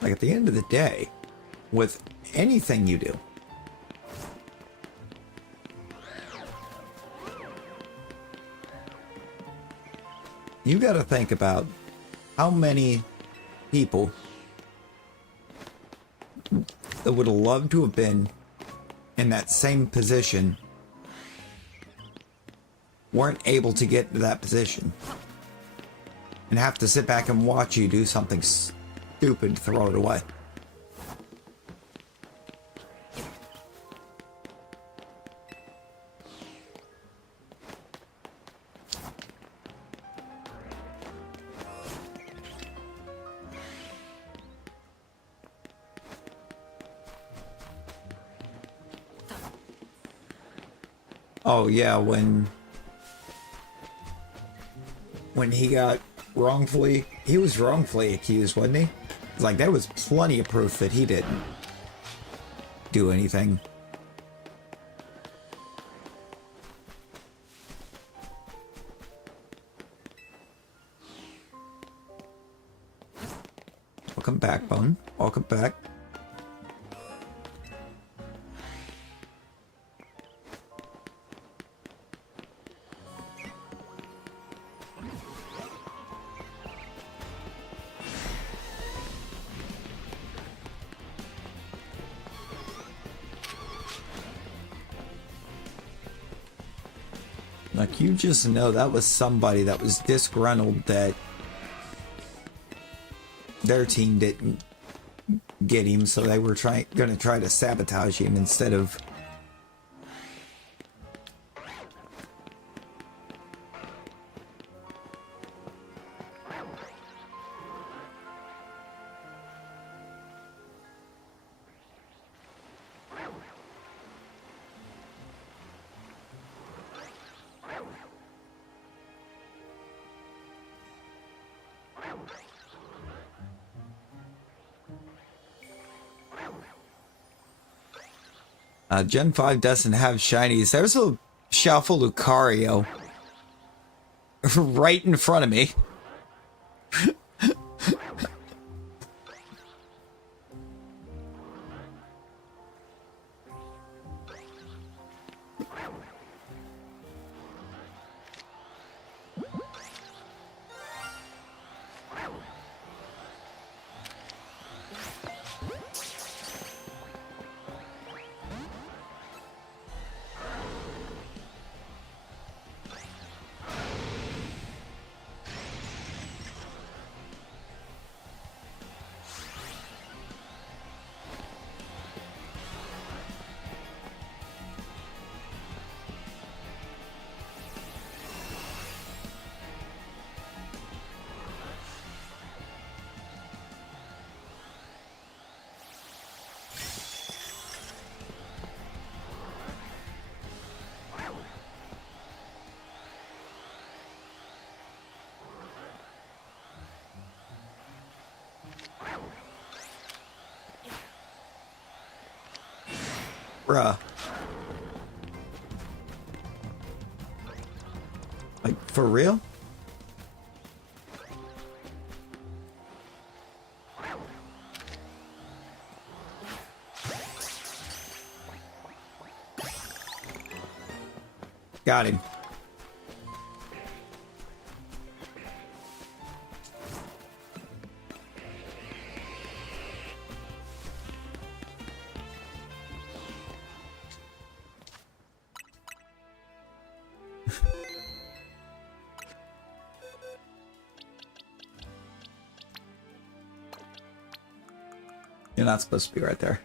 Like, at the end of the day, with anything you do, you got to think about how many people that would have loved to have been in that same position weren't able to get to that position and have to sit back and watch you do something stupid to throw it away. Oh yeah, when he got he was wrongfully accused, wasn't he? Like, there was plenty of proof that he didn't do anything. Welcome back, Bone. Welcome back. Like, you just know that was somebody that was disgruntled that their team didn't get him, so they were gonna try to sabotage him instead of Gen 5 doesn't have shinies. There's a Shuffle Lucario right in front of me. Bruh. Like, for real? Got him. You're not supposed to be right there.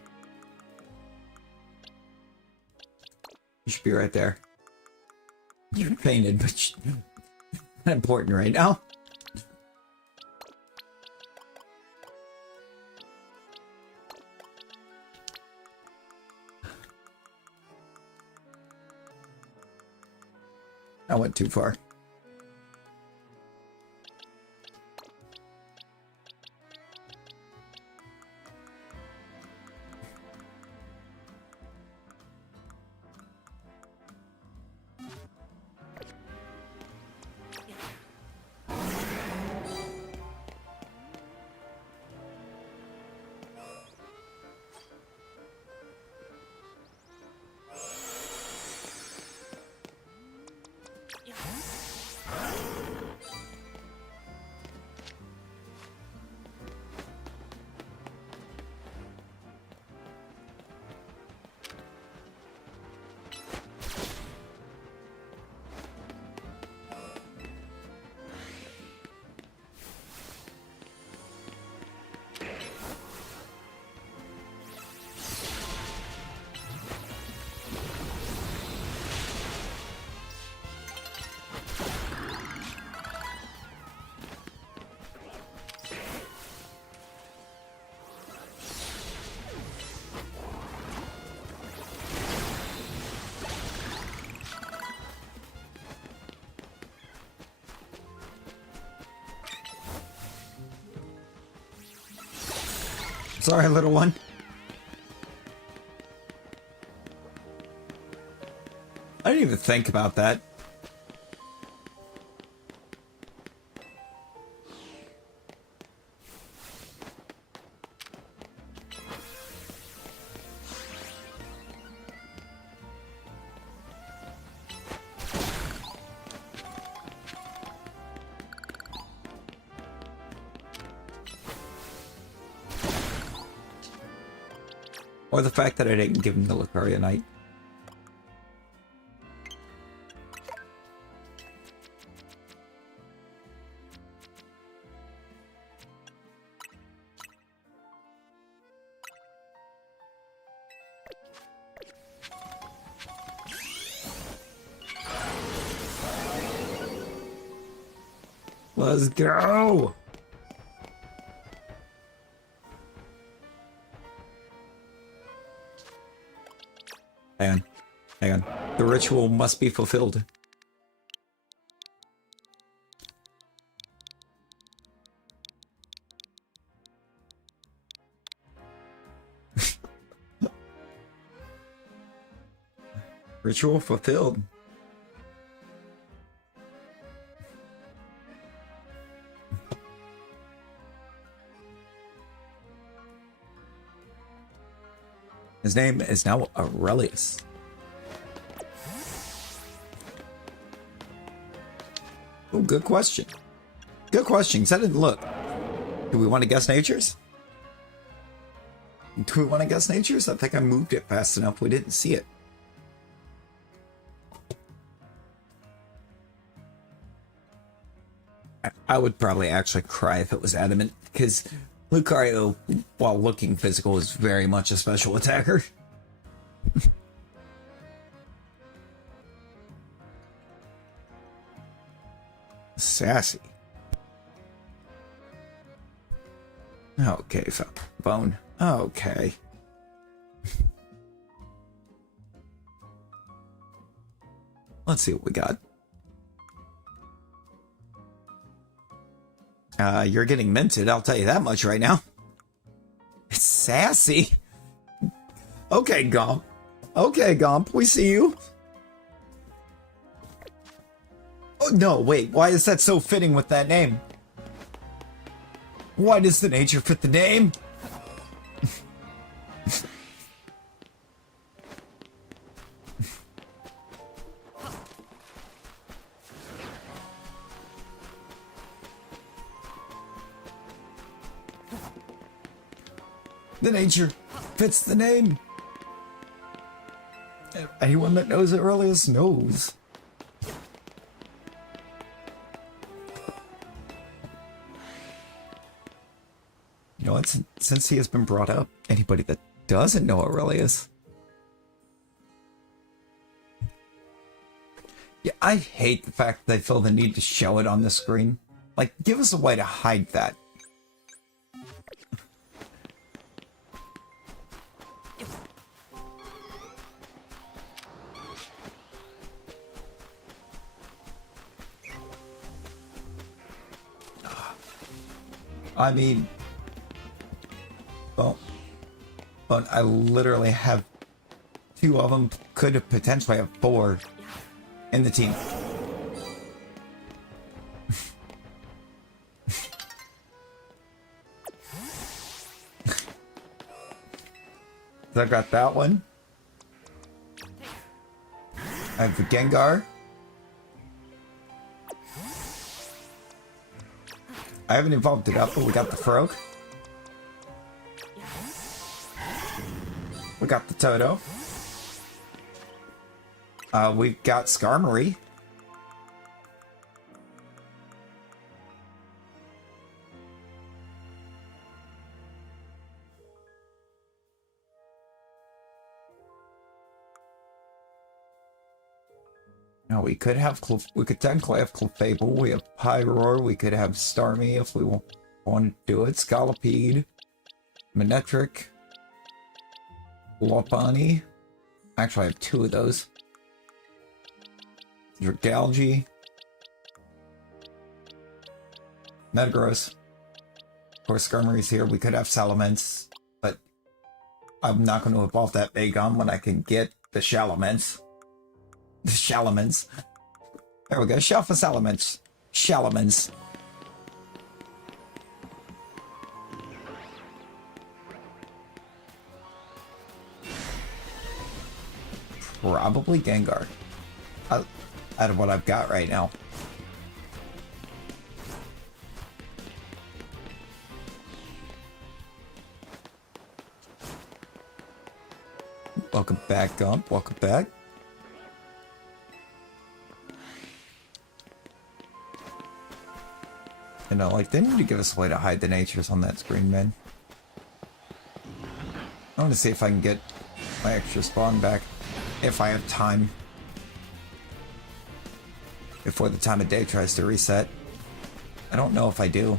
You should be right there. You're painted, but not important right now. I went too far. Sorry, little one. I didn't even think about that. Or the fact that I didn't give him the Lucaria Knight. Let's go! Hang on. The ritual must be fulfilled. Ritual fulfilled. His name is now Aurelius. Oh, good question. Good question, because I didn't look. Do we want to guess natures? Do we want to guess natures? I think I moved it fast enough we didn't see it. I would probably actually cry if it was adamant, because Lucario, while looking physical, is very much a special attacker. Sassy. Okay, Bone. Okay. Let's see what we got. You're getting minted, I'll tell you that much right now. It's sassy. Okay, Gomp. Okay, Gomp, we see you. Oh, no, wait, why is that so fitting with that name? Why does the nature fit the name? The nature fits the name. Anyone that knows Aurelius knows. You know what? Since he has been brought up, anybody that doesn't know Aurelius. Yeah, I hate the fact that they feel the need to show it on the screen. Like, give us a way to hide that. I mean, well, but I literally have 2 of them, could have potentially have 4 in the team. So I got that one. I have the Gengar. I haven't evolved it up, but we got the Frog. We got the Toto. We've got Skarmory. Now we could have we could technically have Clefable. We have Pyroar. We could have Starmie if we want to do it. Scolipede, Manectric, Lopunny. Actually, I have 2 of those. Dragalge, Metagross. Of course, Skarmory's here. We could have Salamence, but I'm not going to evolve that Bagon when I can get the Salamence. The Salamence. There we go. Shelfa Salamence. Salamence. Probably Gengar. Out of what I've got right now. Welcome back, Gump. Welcome back. You know, like, they need to give us a way to hide the natures on that screen, man. I want to see if I can get my extra spawn back. If I have time. Before the time of day tries to reset. I don't know if I do.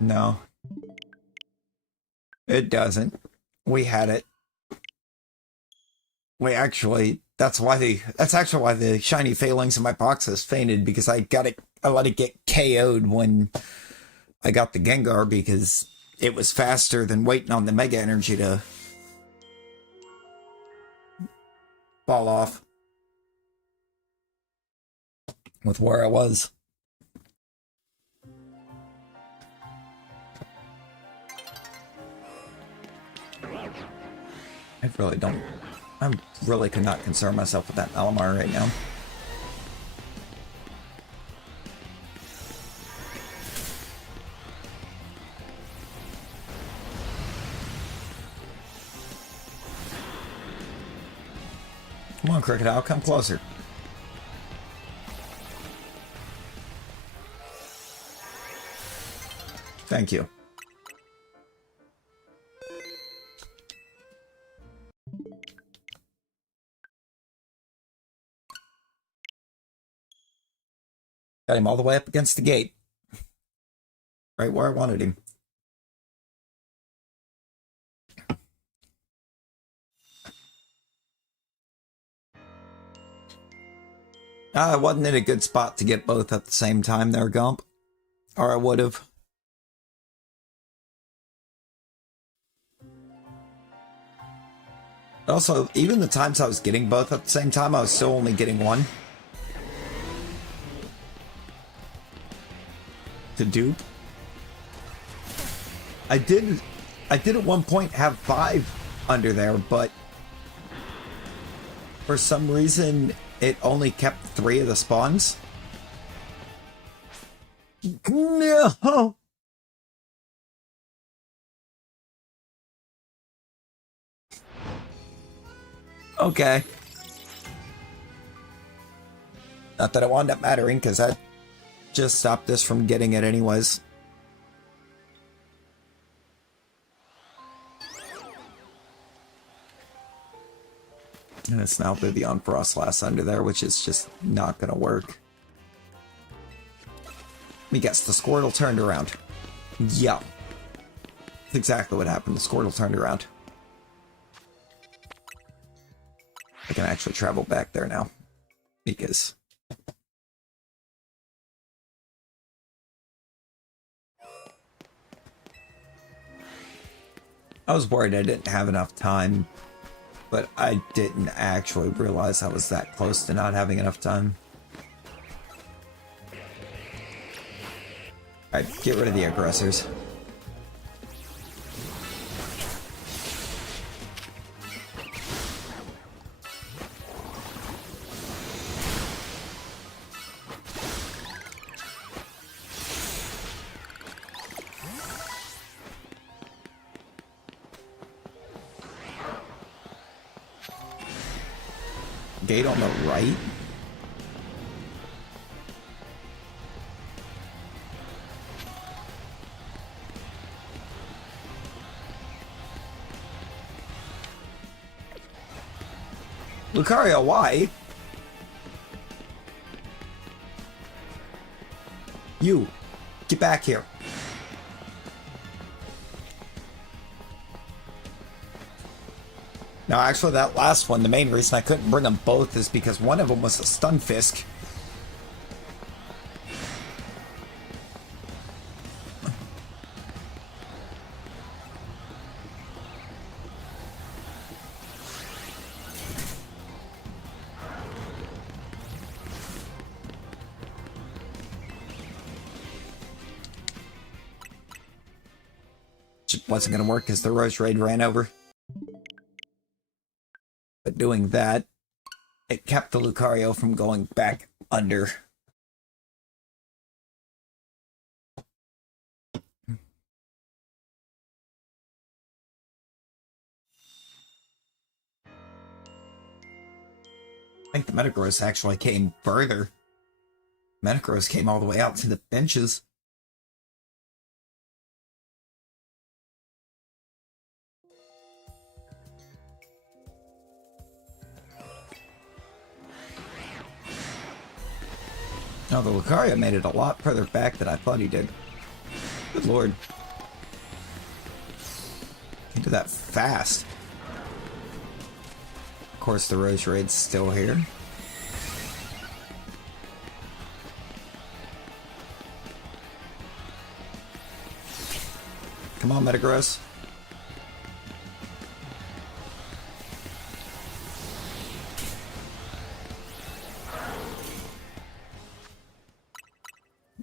No. It doesn't. We had it. That's actually why the shiny Phalanx in my box has fainted, because I let it get KO'd when I got the Gengar, because it was faster than waiting on the Mega Energy to fall off with where I was. I really could not concern myself with that Malamar right now. Come on, Crocodile, come closer. Thank you. Got him all the way up against the gate. Right where I wanted him. I wasn't in a good spot to get both at the same time there, Gump. Or I would have. Also, even the times I was getting both at the same time, I was still only getting one. To dupe. I did at one point have 5 under there, but for some reason it only kept 3 of the spawns. No. Okay. Not that it wound up mattering, because I just stopped this from getting it anyways. And it's now Vivian Frostlass under there, which is just not gonna work. Let me guess, the Squirtle turned around. Yeah. That's exactly what happened. The Squirtle turned around. I can actually travel back there now. Because... I was worried I didn't have enough time, but I didn't actually realize I was that close to not having enough time. Alright, get rid of the aggressors. Gate on the right? Lucario, why? You, get back here. Now, actually, that last one, the main reason I couldn't bring them both is because one of them was a Stunfisk. Just wasn't going to work because the Roserade ran over. But doing that, it kept the Lucario from going back under. I think the Metagross actually came further. Metagross came all the way out to the benches. No, the Lucario made it a lot further back than I thought he did. Good lord. He did that fast. Of course, the Roserade's still here. Come on, Metagross.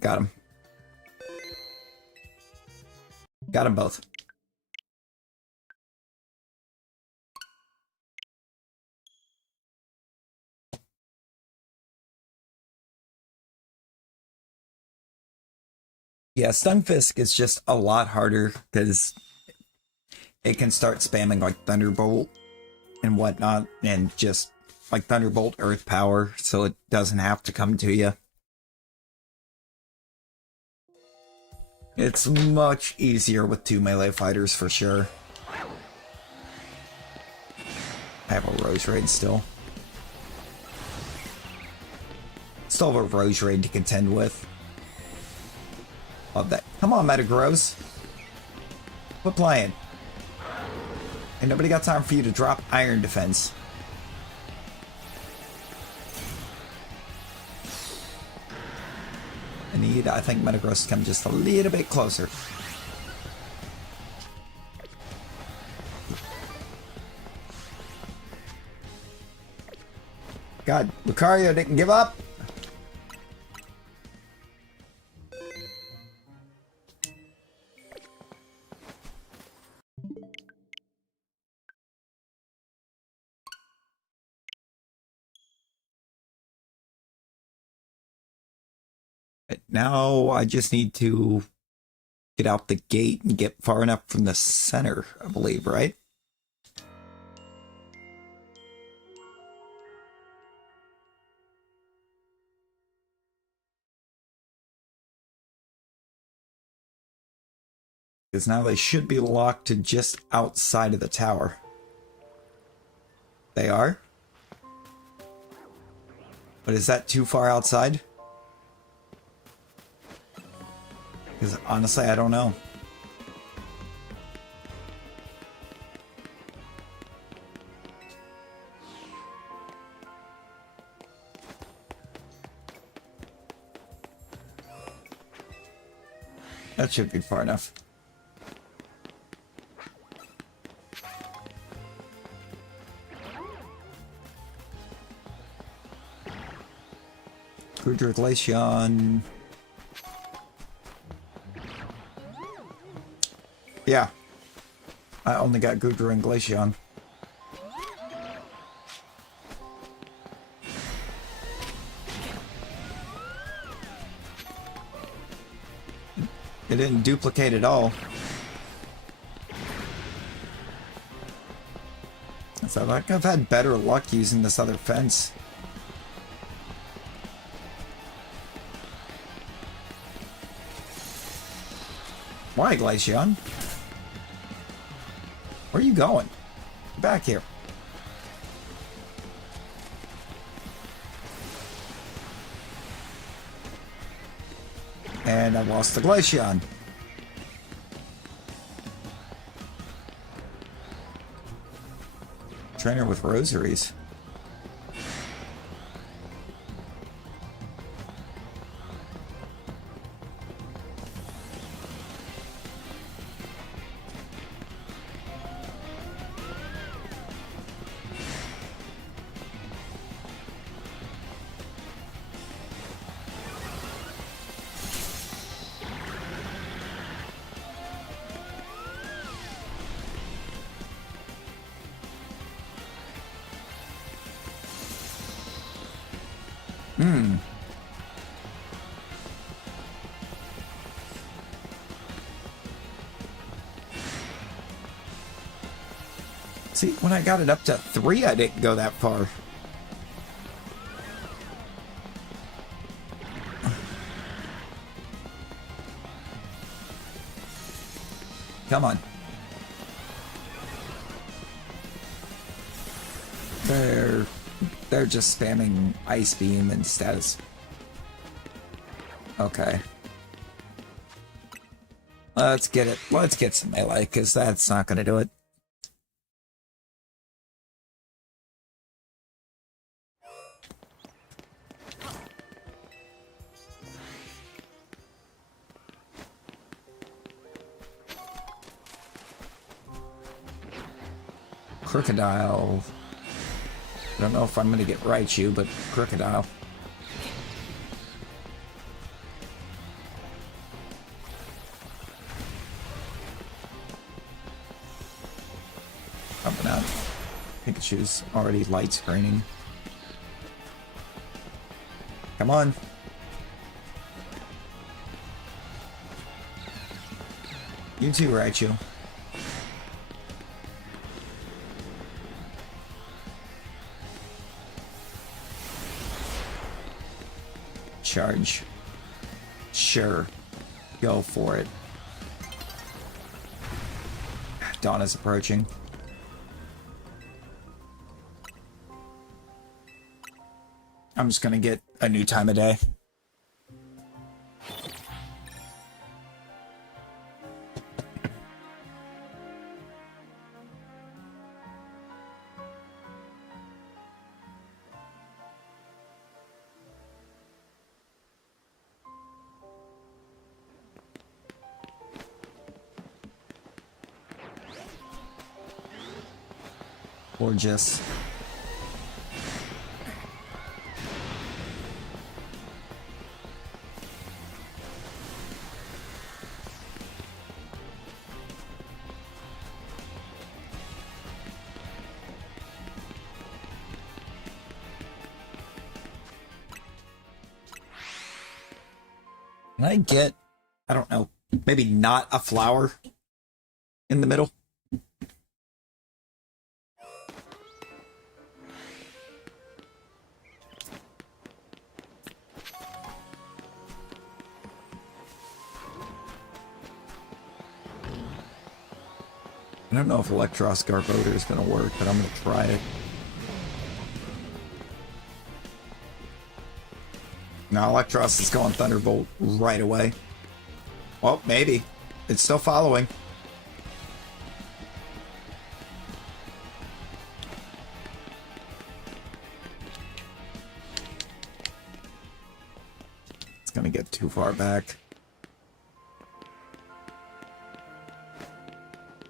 Got him. Got them both. Yeah, Stunfisk is just a lot harder because it can start spamming like Thunderbolt and whatnot, and just like Thunderbolt Earth Power, so it doesn't have to come to you. It's much easier with 2 melee fighters for sure. I have a Roserade still. Still have a Roserade to contend with. Love that. Come on, Metagross. Quit playing. Ain't nobody got time for you to drop Iron Defense. need. I think Metagross come just a little bit closer. God, Lucario didn't give up. Now I just need to get out the gate and get far enough from the center, I believe, right? Because now they should be locked to just outside of the tower. They are? But is that too far outside? Because honestly, I don't know. That should be far enough. Goodra Glaceon. Yeah. I only got Goodra and Glaceon. It didn't duplicate at all. So like I've had better luck using this other fence. Why, Glaceon? Where are you going? Get back here. And I lost the Glaceon. Trainer with rosaries. See, when I got it up to 3, I didn't go that far. Come on. They're just spamming Ice Beam and status. Okay. Let's get it. Let's get some melee, because that's not going to do it. Crocodile. I don't know if I'm going to get Raichu, but Crocodile. Probably not. Pikachu's already light screening. Come on. You too, Raichu. Charge. Sure. Go for it. Dawn is approaching. I'm just gonna get a new time of day. Gorgeous. Can I get, I don't know, maybe not a flower in the middle? I don't know if Electros Garbodor is going to work, but I'm going to try it. Now Electros is going Thunderbolt right away. Well, maybe. It's still following. It's going to get too far back.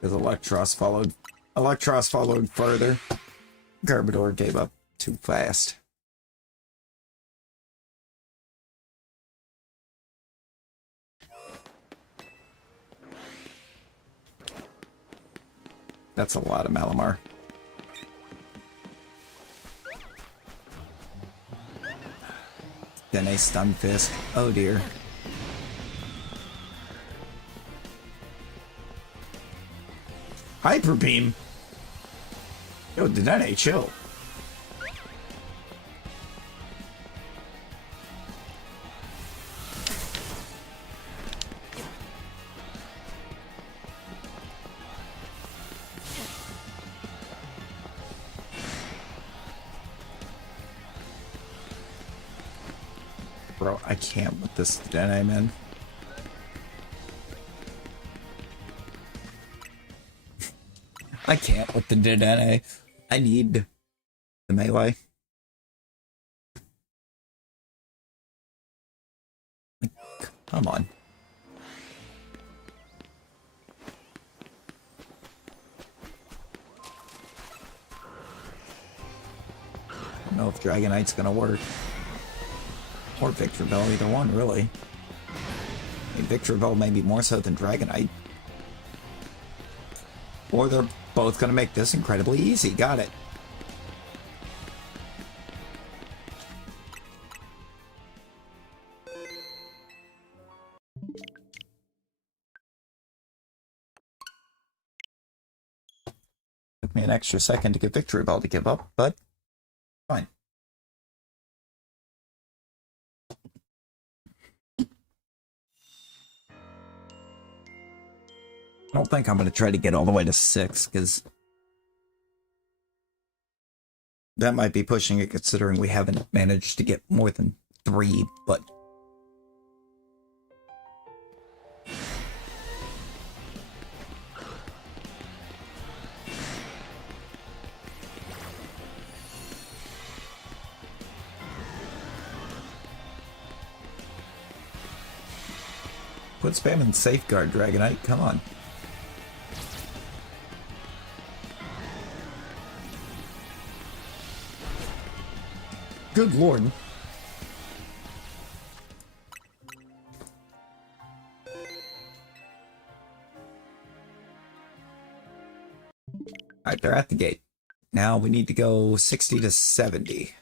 Because Electros followed further. Garbodor gave up too fast. That's a lot of Malamar. Then a Stun Fist. Oh dear. Hyper Beam. Yo, Dedenne, chill. Bro, I can't with this Dedenne, man. I can't with the Dedenne. I need the melee. Come on. I don't know if Dragonite's gonna work. Or Victreebel, either one, really. I mean, Victreebel maybe more so than Dragonite. Or they're both gonna make this incredibly easy. Got it. Took me an extra second to get Victreebel to give up, but fine. I don't think I'm going to try to get all the way to 6, because that might be pushing it considering we haven't managed to get more than 3, but... Quit spamming Safeguard, Dragonite, come on. Good lord. Alright, they're at the gate. Now we need to go 60 to 70.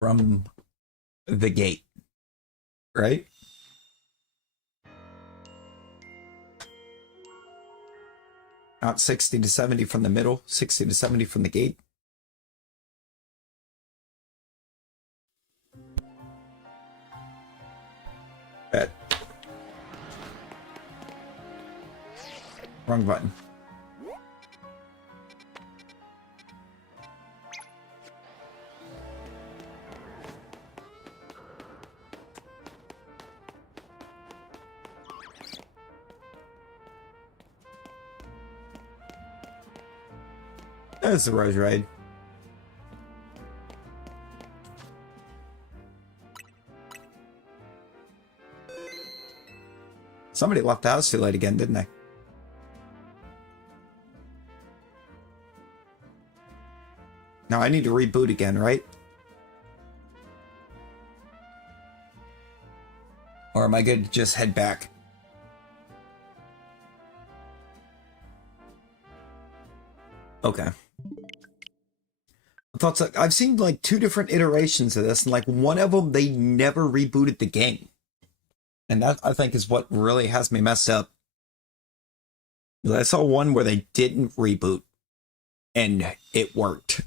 From the gate, right? Not 60 to 70 from the middle, 60 to 70 from the gate. Bet. Wrong button. There's the Rose Raid. Somebody left the house too late again, didn't they? Now I need to reboot again, right? Or am I good to just head back? Okay. I thought so. I've seen like 2 different iterations of this, and like one of them, they never rebooted the game. And that, I think, is what really has me messed up. I saw one where they didn't reboot, and it worked.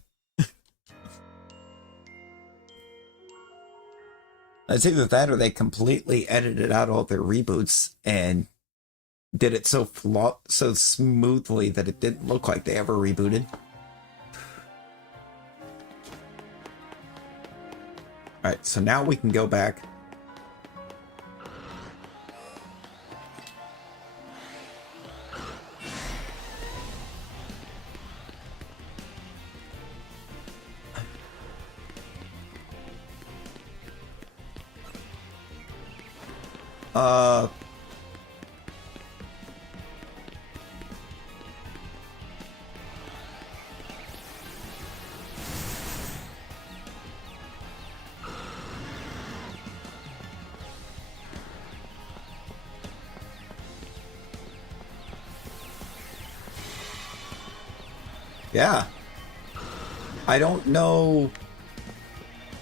It's either that or they completely edited out all their reboots and did it so smoothly that it didn't look like they ever rebooted. Alright, so now we can go back. Yeah. I don't know.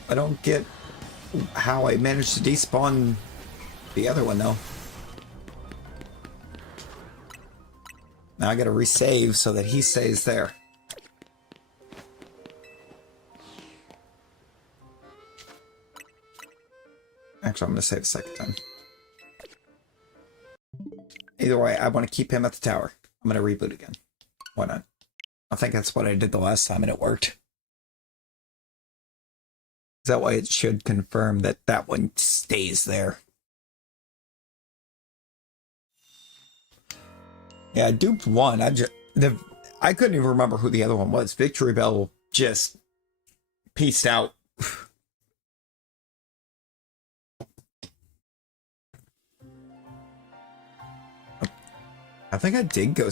I don't get how I managed to despawn the other one, though. Now I gotta resave so that he stays there. Actually, I'm gonna save a second time. Either way, I want to keep him at the tower. I'm gonna reboot again. Why not? I think that's what I did the last time and it worked. That way it should confirm that that one stays there. Yeah, I duped one. I couldn't even remember who the other one was. Victory Bell just peaced out. I think I did go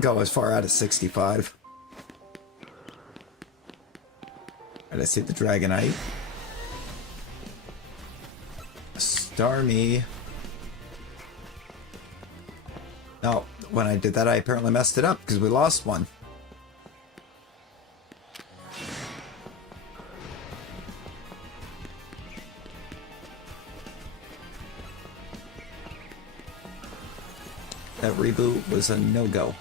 go as far out as 65. Did I see the Dragonite? Starmie. No, when I did that, I apparently messed it up because we lost one. That reboot was a no-go.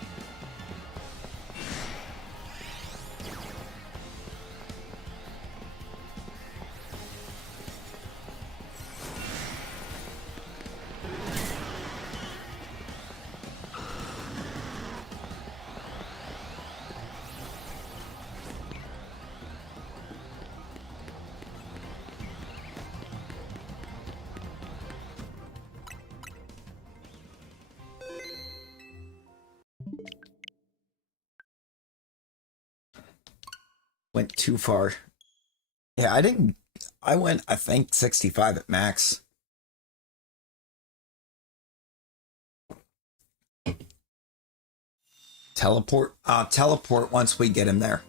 Went too far. Yeah, I went, I think, 65 at max. Teleport once we get him there.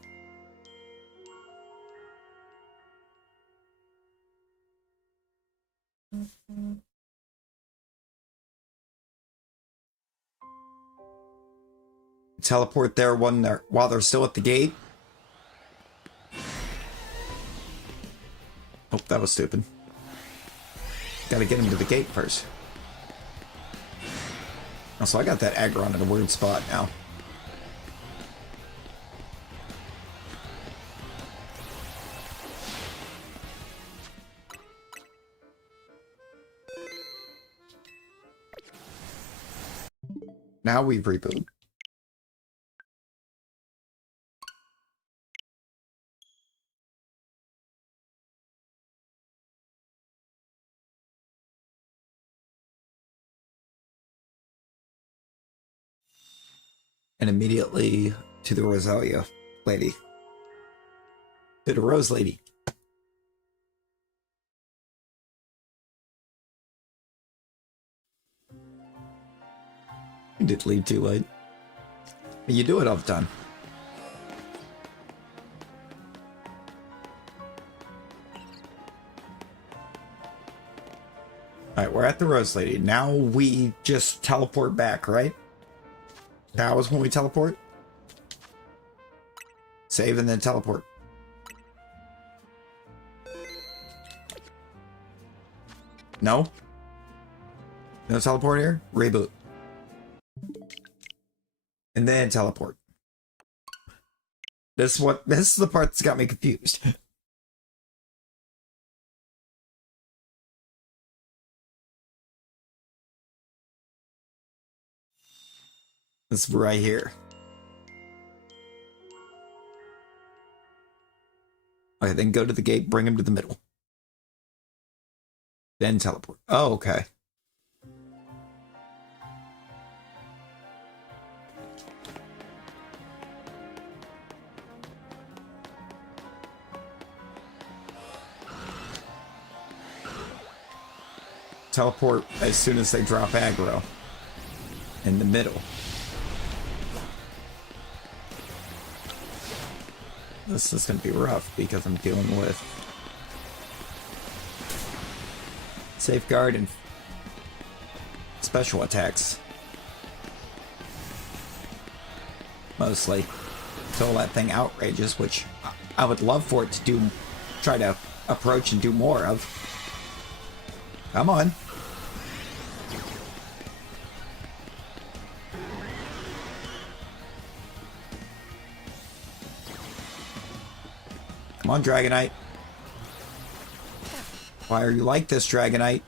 Teleport there while they're still at the gate. Oh, that was stupid. Gotta get him to the gate first. Also, I got that Aggron in a weird spot now. Now we've rebooted. And immediately to the Rosalia lady. To the Rose lady. You did leave too late. You do it all the time. Alright, we're at the Rose Lady. Now we just teleport back, right? That was when we teleport? Save and then teleport. No? No teleport here? Reboot. And then teleport. This is the part that's got me confused. This right here. Okay, then go to the gate, bring him to the middle. Then teleport. Oh, okay. Teleport as soon as they drop aggro. In the middle. This is going to be rough because I'm dealing with safeguard and special attacks. Mostly. Until that thing outrages, which I would love for it to try to approach and do more of. Come on. Come on, Dragonite. Why are you like this, Dragonite?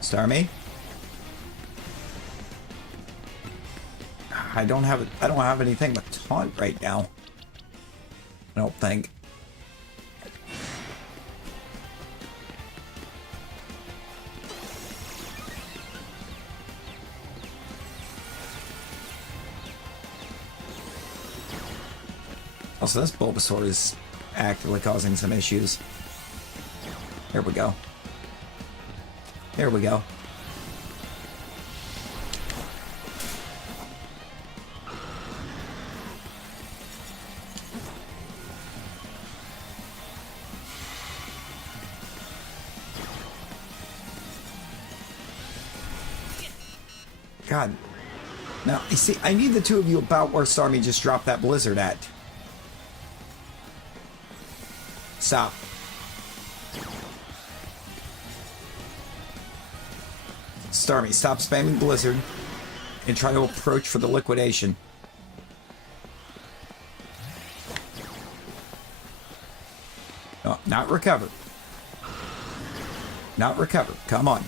Starmie? I don't have anything but taunt right now. I don't think. Also, this Bulbasaur is actively causing some issues. There we go. There we go. God. Now, you see, I need the two of you about where Starmie just dropped that blizzard at. Stop. Starmie, stop spamming blizzard and try to approach for the liquidation. No, not recover. Not recover. Come on.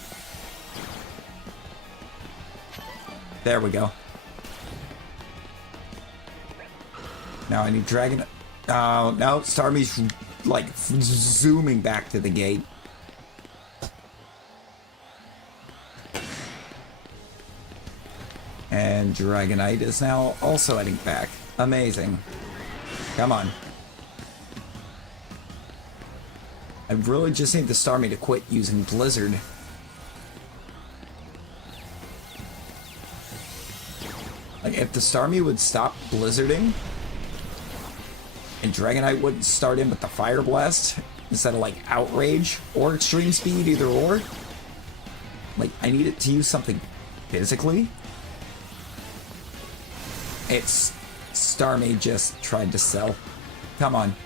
There we go. Now I need Dragon... Oh, no. Starmie's, like, zooming back to the gate. And Dragonite is now also heading back. Amazing. Come on. I really just need the Starmie to quit using Blizzard. Like, if the Starmie would stop blizzarding, and Dragonite wouldn't start in with the Fire Blast, instead of, like, Outrage, or Extreme Speed, either or. Like, I need it to use something physically. It's... Starmie just tried to sell. Come on.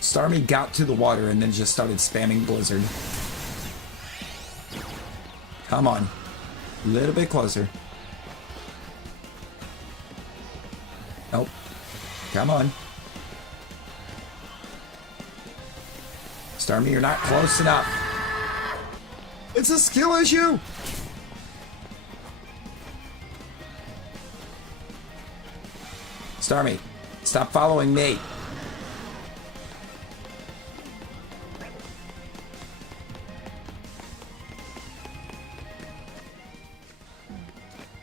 Starmie got to the water and then just started spamming Blizzard. Come on. A little bit closer. Nope. Come on. Starmie, you're not close enough. It's a skill issue! Starmie, stop following me.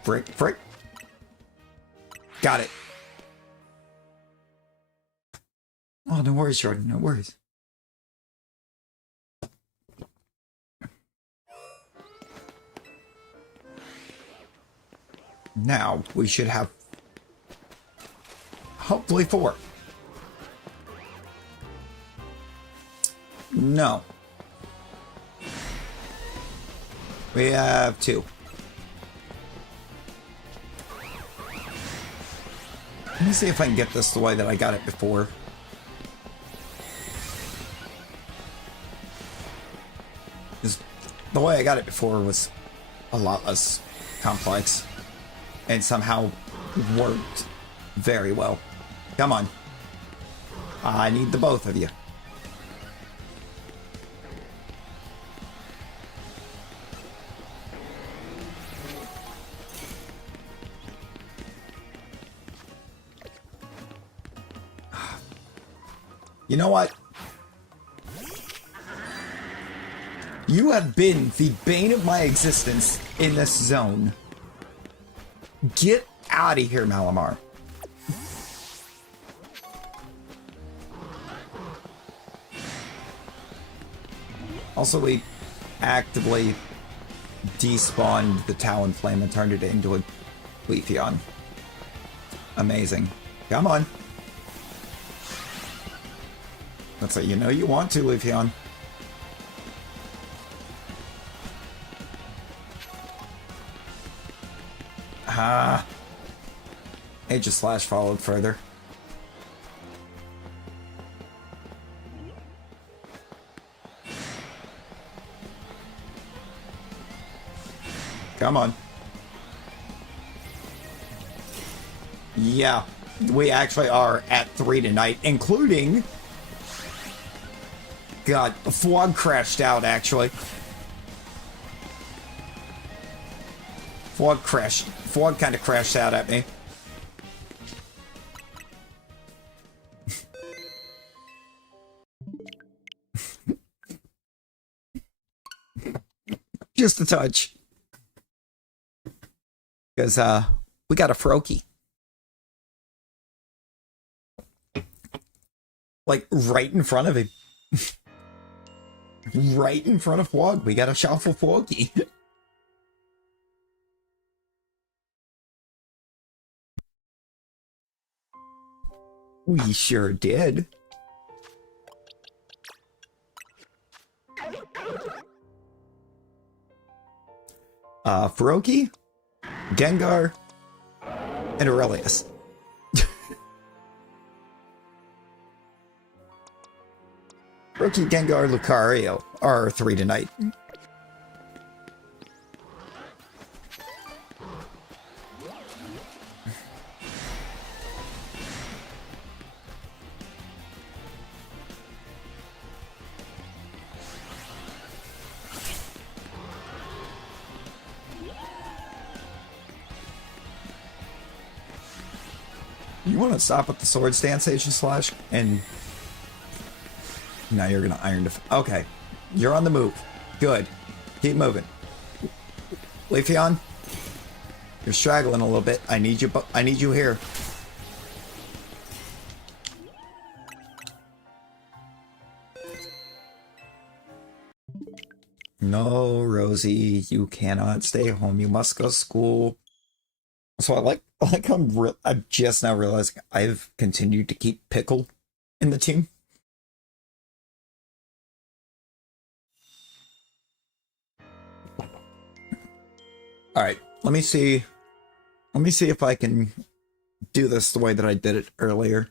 Frick, frick. Got it. no worries, Jordan. No worries. Now, we should have hopefully 4. No. We have 2. Let me see if I can get this the way that I got it before. The way I got it before was a lot less complex and somehow worked very well. Come on. I need the both of you. You know what? You have been the bane of my existence in this zone. Get out of here, Malamar. Also, we actively despawned the Talonflame and turned it into a Leafeon. Amazing. Come on. That's what you know you want to, Leafeon. Ah. Aegislash followed further. Come on. Yeah, we actually are at 3 tonight, including... God, Fwog crashed out, actually. Fwog kind of crashed out at me. Just a touch. Because, we got a Froakie. Like, right in front of him. Right in front of Fwog. We got a Shuffle Fwogie. We sure did. Froakie, Gengar, and Aurelius. Froakie, Gengar, Lucario are 3 tonight. You want to stop with the sword stance, Aegislash? And now you're gonna iron okay, you're on the move. Good. Keep moving. Leafeon, you're straggling a little bit. I need you. I need you here. No, Rosie, you cannot stay home. You must go to school. So I'm just now realizing I've continued to keep Pickle in the team. All right, let me see if I can do this the way that I did it earlier.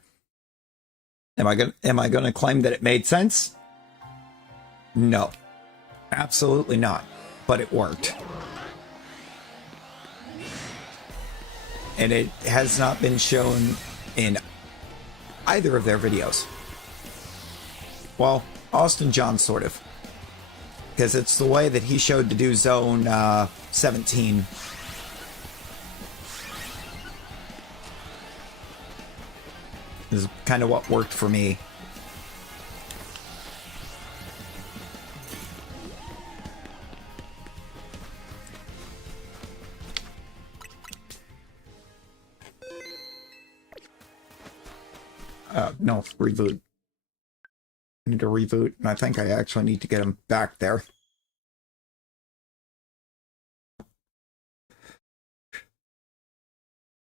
Am I gonna claim that it made sense? No, absolutely not. But it worked. And it has not been shown in either of their videos. Well, Austin John sort of. Because it's the way that he showed to do Zone 17. This is kind of what worked for me. No, reboot. need to reboot, and I think I actually need to get him back there.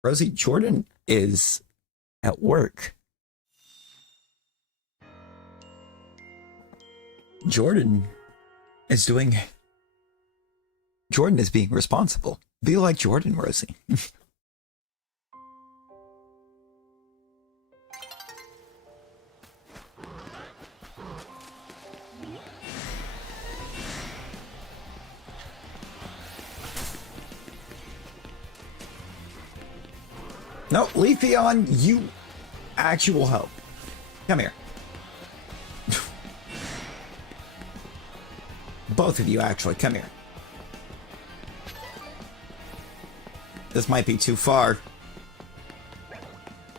Rosie, Jordan is at work. Jordan is being responsible. Be like Jordan, Rosie. No, Leafeon, you actual help. Come here. Both of you, actually, come here. This might be too far.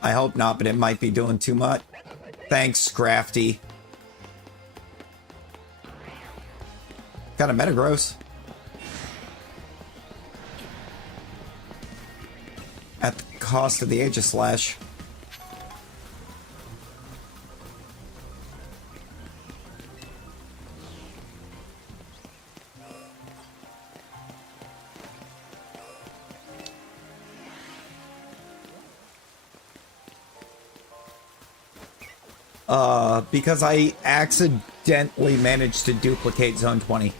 I hope not, but it might be doing too much. Thanks, Scrafty. Got a Metagross. At the cost of the Aegislash. Because I accidentally managed to duplicate Zone 20.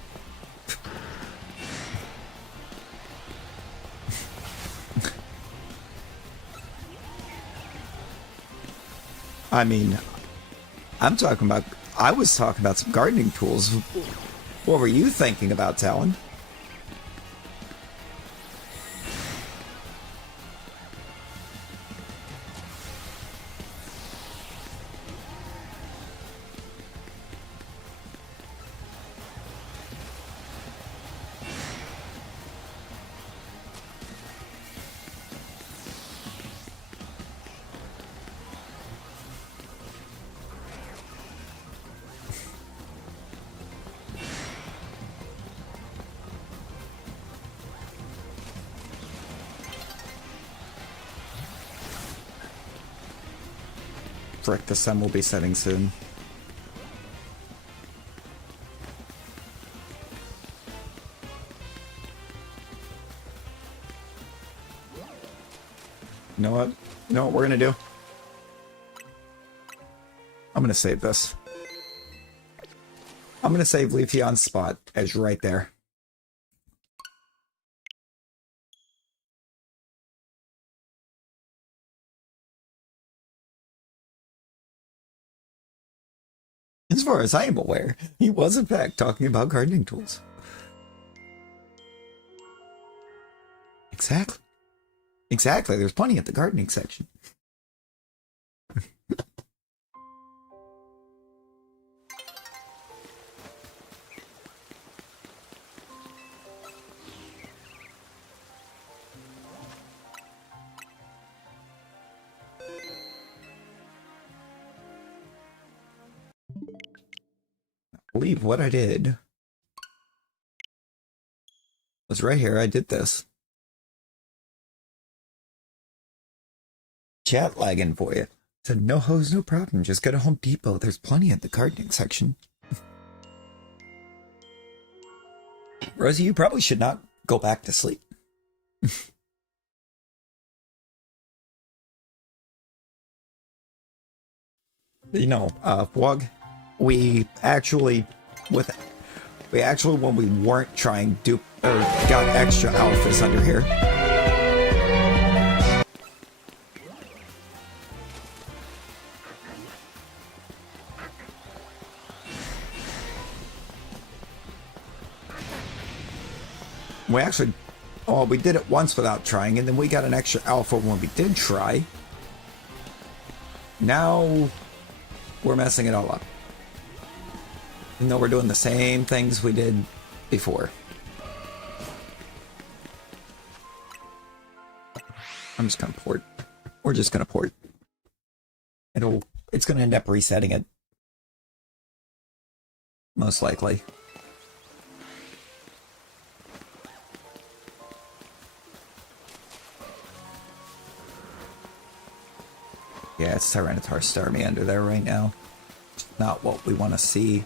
I mean, I was talking about some gardening tools. What were you thinking about, Talon? Frick, the sun will be setting soon. You know what? You know what we're gonna do? I'm gonna save this. I'm gonna save Leafeon's spot as right there. As far as I am aware, he was in fact talking about gardening tools. Exactly. Exactly, there's plenty at the gardening section. I believe what I did was right here. I did this. Chat lagging for you. Said no hose, no problem. Just go to Home Depot. There's plenty at the gardening section. Rosie, you probably should not go back to sleep. You know, Wog, we actually, when we weren't trying to, got extra alphas under here. We actually, oh, we did it once without trying, and then we got an extra alpha when we did try. Now, we're messing it all up. Even though we're doing the same things we did before. I'm just gonna port. We're just gonna port. It's gonna end up resetting it. Most likely. Yeah, it's Tyranitar Starmie under there right now. not what we want to see.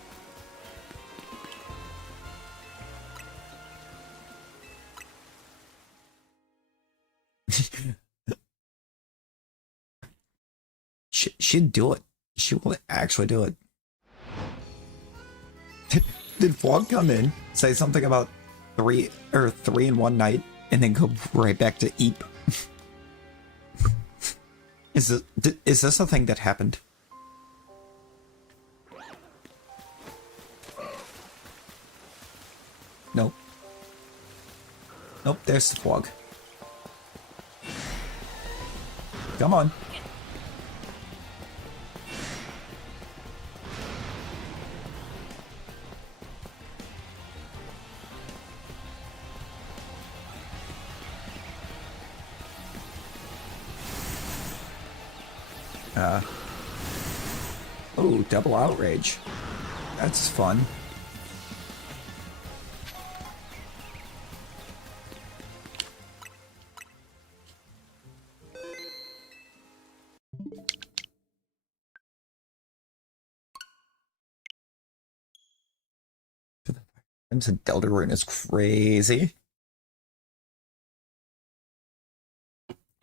She'd do it. She will actually do it. Did Fog come in, say something about three in one night, and then go right back to Eep? Is this a thing that happened? Nope. Nope, there's the Fog. Come on. Oh, double outrage. That's fun. Deltarune is crazy.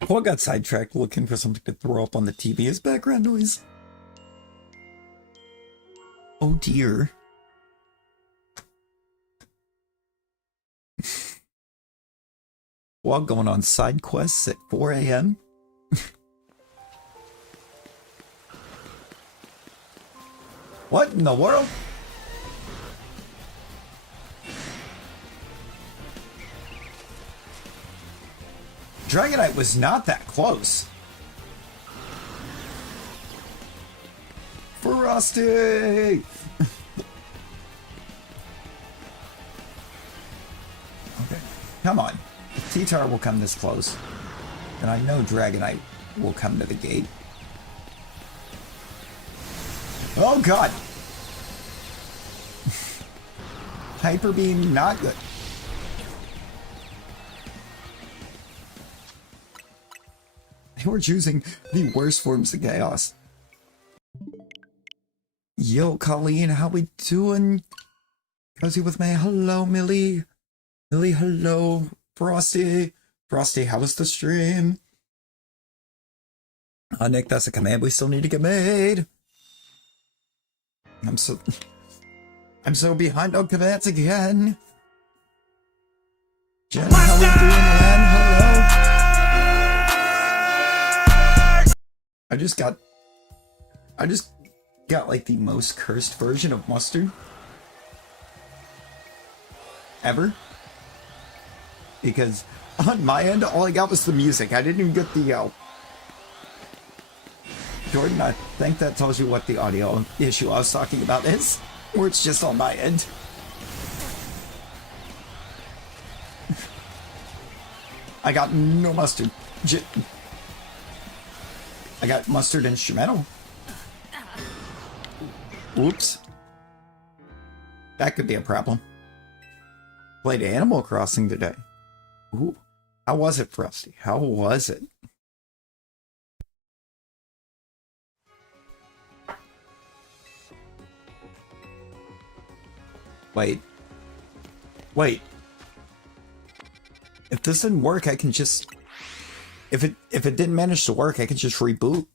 Paul got sidetracked looking for something to throw up on the TV as background noise. Oh dear. While going on side quests at 4 a.m. What in the world? Dragonite was not that close. Frosty! Okay, come on. If T-Tar will come this close, then I know Dragonite will come to the gate. Oh god! Hyper Beam, not good. They were choosing the worst forms of chaos. Yo, Colleen, how we doing? Cozy with me. Hello, Millie. Millie, hello. Frosty. Frosty, how was the stream? Nick, that's a command we still need to get made. I'm so behind on commands again. Jen, how we doing, man? Hello. I just got like the most cursed version of Mustard ever. Because on my end, all I got was the music. I didn't even get the Jordan, I think that tells you what the audio issue I was talking about is. Or it's just on my end. I got no Mustard. I got Mustard instrumental. Oops. That could be a problem. Played Animal Crossing today. Ooh. How was it, Frosty? How was it? Wait. Wait. If this didn't work, I can just... If it didn't manage to work, I can just reboot.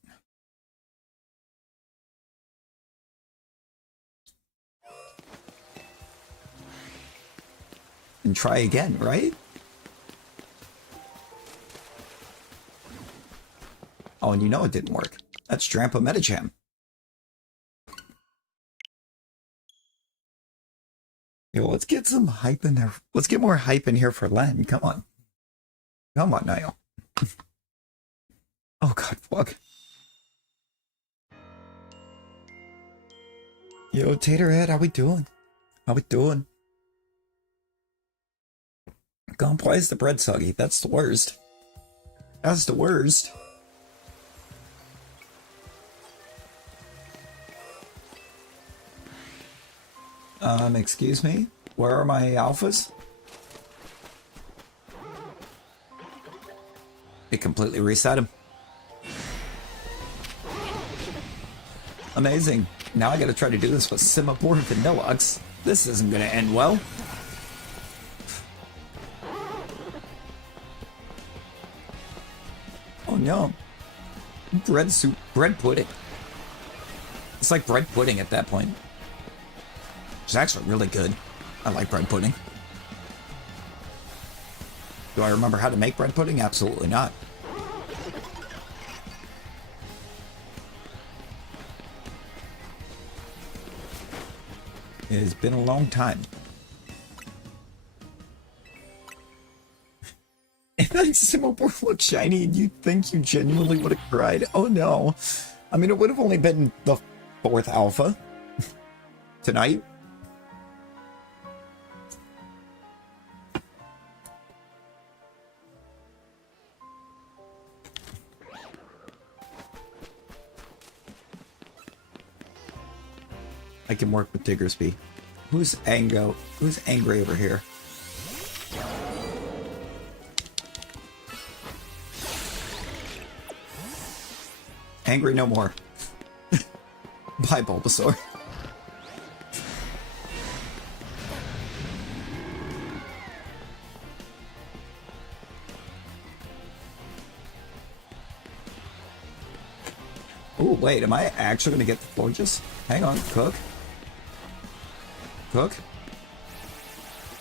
And try again, right? Oh, and you know it didn't work. That's Drampa Metajam. Yo, let's get some hype in there. Let's get more hype in here for Len. Come on. Come on, Niall. Oh god, fuck. Yo, Taterhead, how we doing? How we doing? Why is the bread soggy? That's the worst. That's the worst. Excuse me? Where are my alphas? It completely reset him. Amazing. now I gotta try to do this with Semaphore and Vanilluxe. This isn't gonna end well. Oh no. Bread soup, bread pudding. It's like bread pudding at that point. It's actually really good. I like bread pudding. Do I remember how to make bread pudding? Absolutely not. It has been a long time. If that Semaphore looked shiny and you think you genuinely would have cried, oh no. I mean, it would have only been the 4th alpha tonight. I can work with Diggersby. Who's Ango? Who's angry over here? Angry no more. Bye, Bulbasaur. Oh, wait, am I actually going to get the Florges? Hang on, Cook. Cook?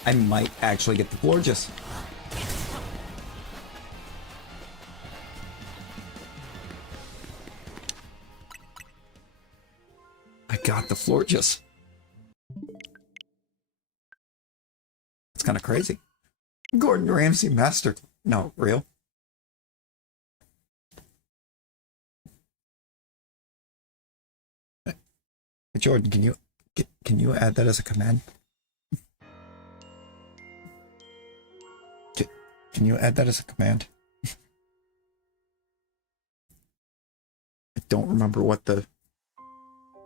I might actually get the Florges. I got the Florges. It's kind of crazy. Gordon Ramsay master. No, real. Hey, Jordan, can you add that as a command? Can you add that as a command? I don't remember what the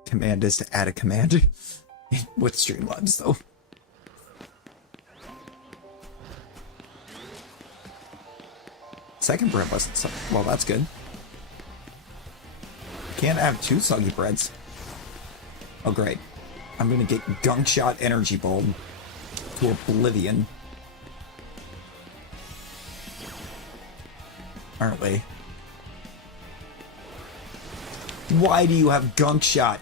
command is to add a command with Streamlabs, though. Second bread wasn't so well, that's good. Can't have 2 soggy breads. Oh, great. I'm gonna get Gunk Shot Energy Bulb to oblivion. Aren't we? Why do you have Gunk Shot?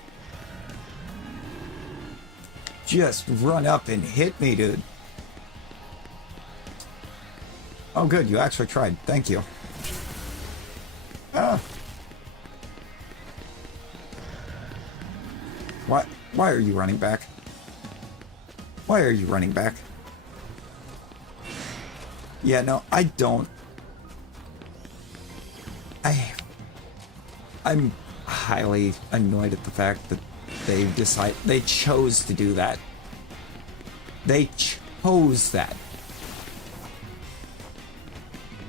Just run up and hit me, dude. Oh, good. You actually tried. Thank you. Ah. Why are you running back? Why are you running back? Yeah, no, I don't. I'm highly annoyed at the fact that they chose to do that. They chose that.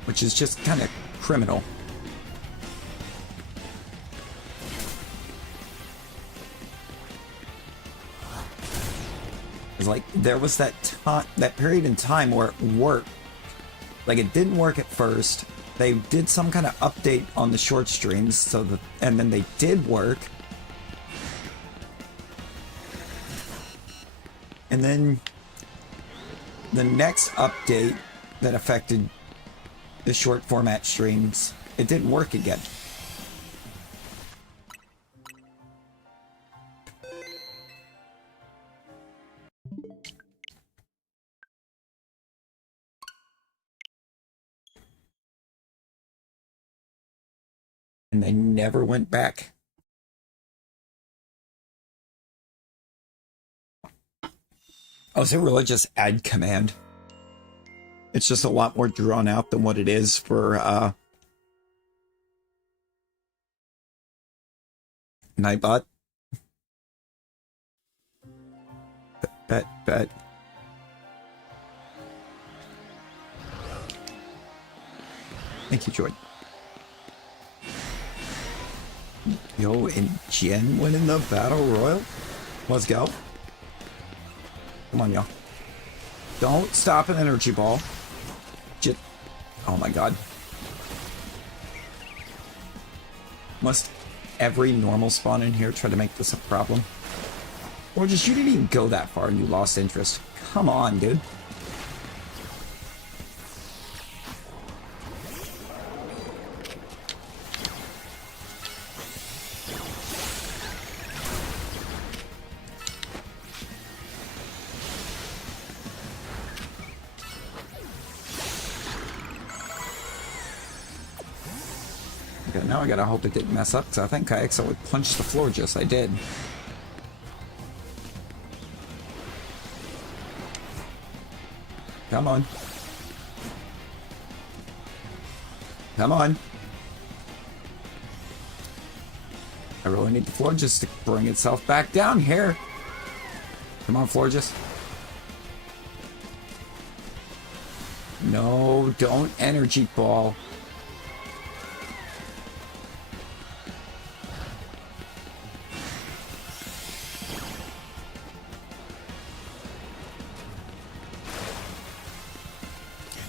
Which is just kind of criminal. It's like there was that period in time where it worked. Like it didn't work at first. They did some kind of update on the short streams, and then they did work. And then the next update that affected the short format streams, it didn't work again. And they never went back. Oh, is it really just add command? It's just a lot more drawn out than what it is for Nightbot. Bet. Thank you, Jordan. Yo, and Jen winning the battle royal? Let's go. Come on, y'all. Don't stop an energy ball. Oh my god. Must every normal spawn in here try to make this a problem? Or just you didn't even go that far and you lost interest. Come on, dude. Okay, now I gotta hope it didn't mess up, because I think I accidentally punched the floor just I did. Come on. Come on. I really need the Florges to bring itself back down here. Come on, Florges. No, don't energy ball.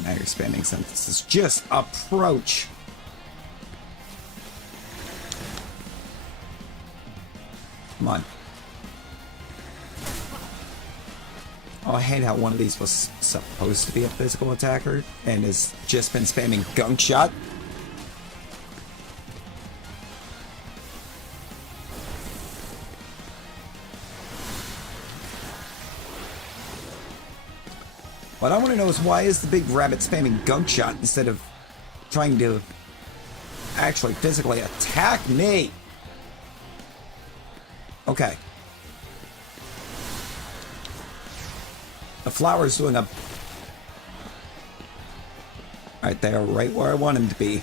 Now you're spamming synthesis. Just approach. Come on. Oh, I hate how one of these was supposed to be a physical attacker and has just been spamming gunk shot. What I want to know is why is the big rabbit spamming gunk shot instead of trying to actually physically attack me? Okay. The flower's doing a... Alright, they are right where I want him to be.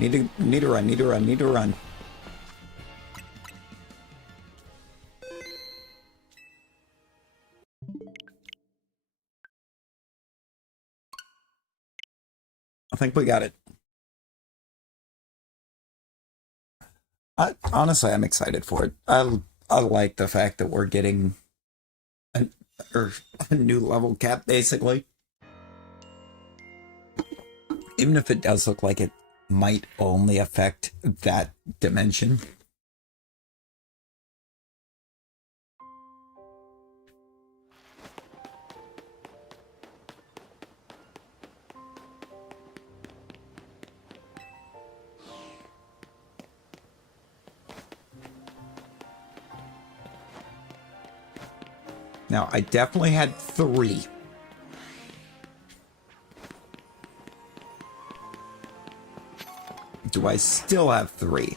Need to run, need to run, need to run. I think we got it. Honestly, I'm excited for it. I like the fact that we're getting a new level cap, basically. Even if it does look like it might only affect that dimension. Now, I definitely had 3. Do I still have 3?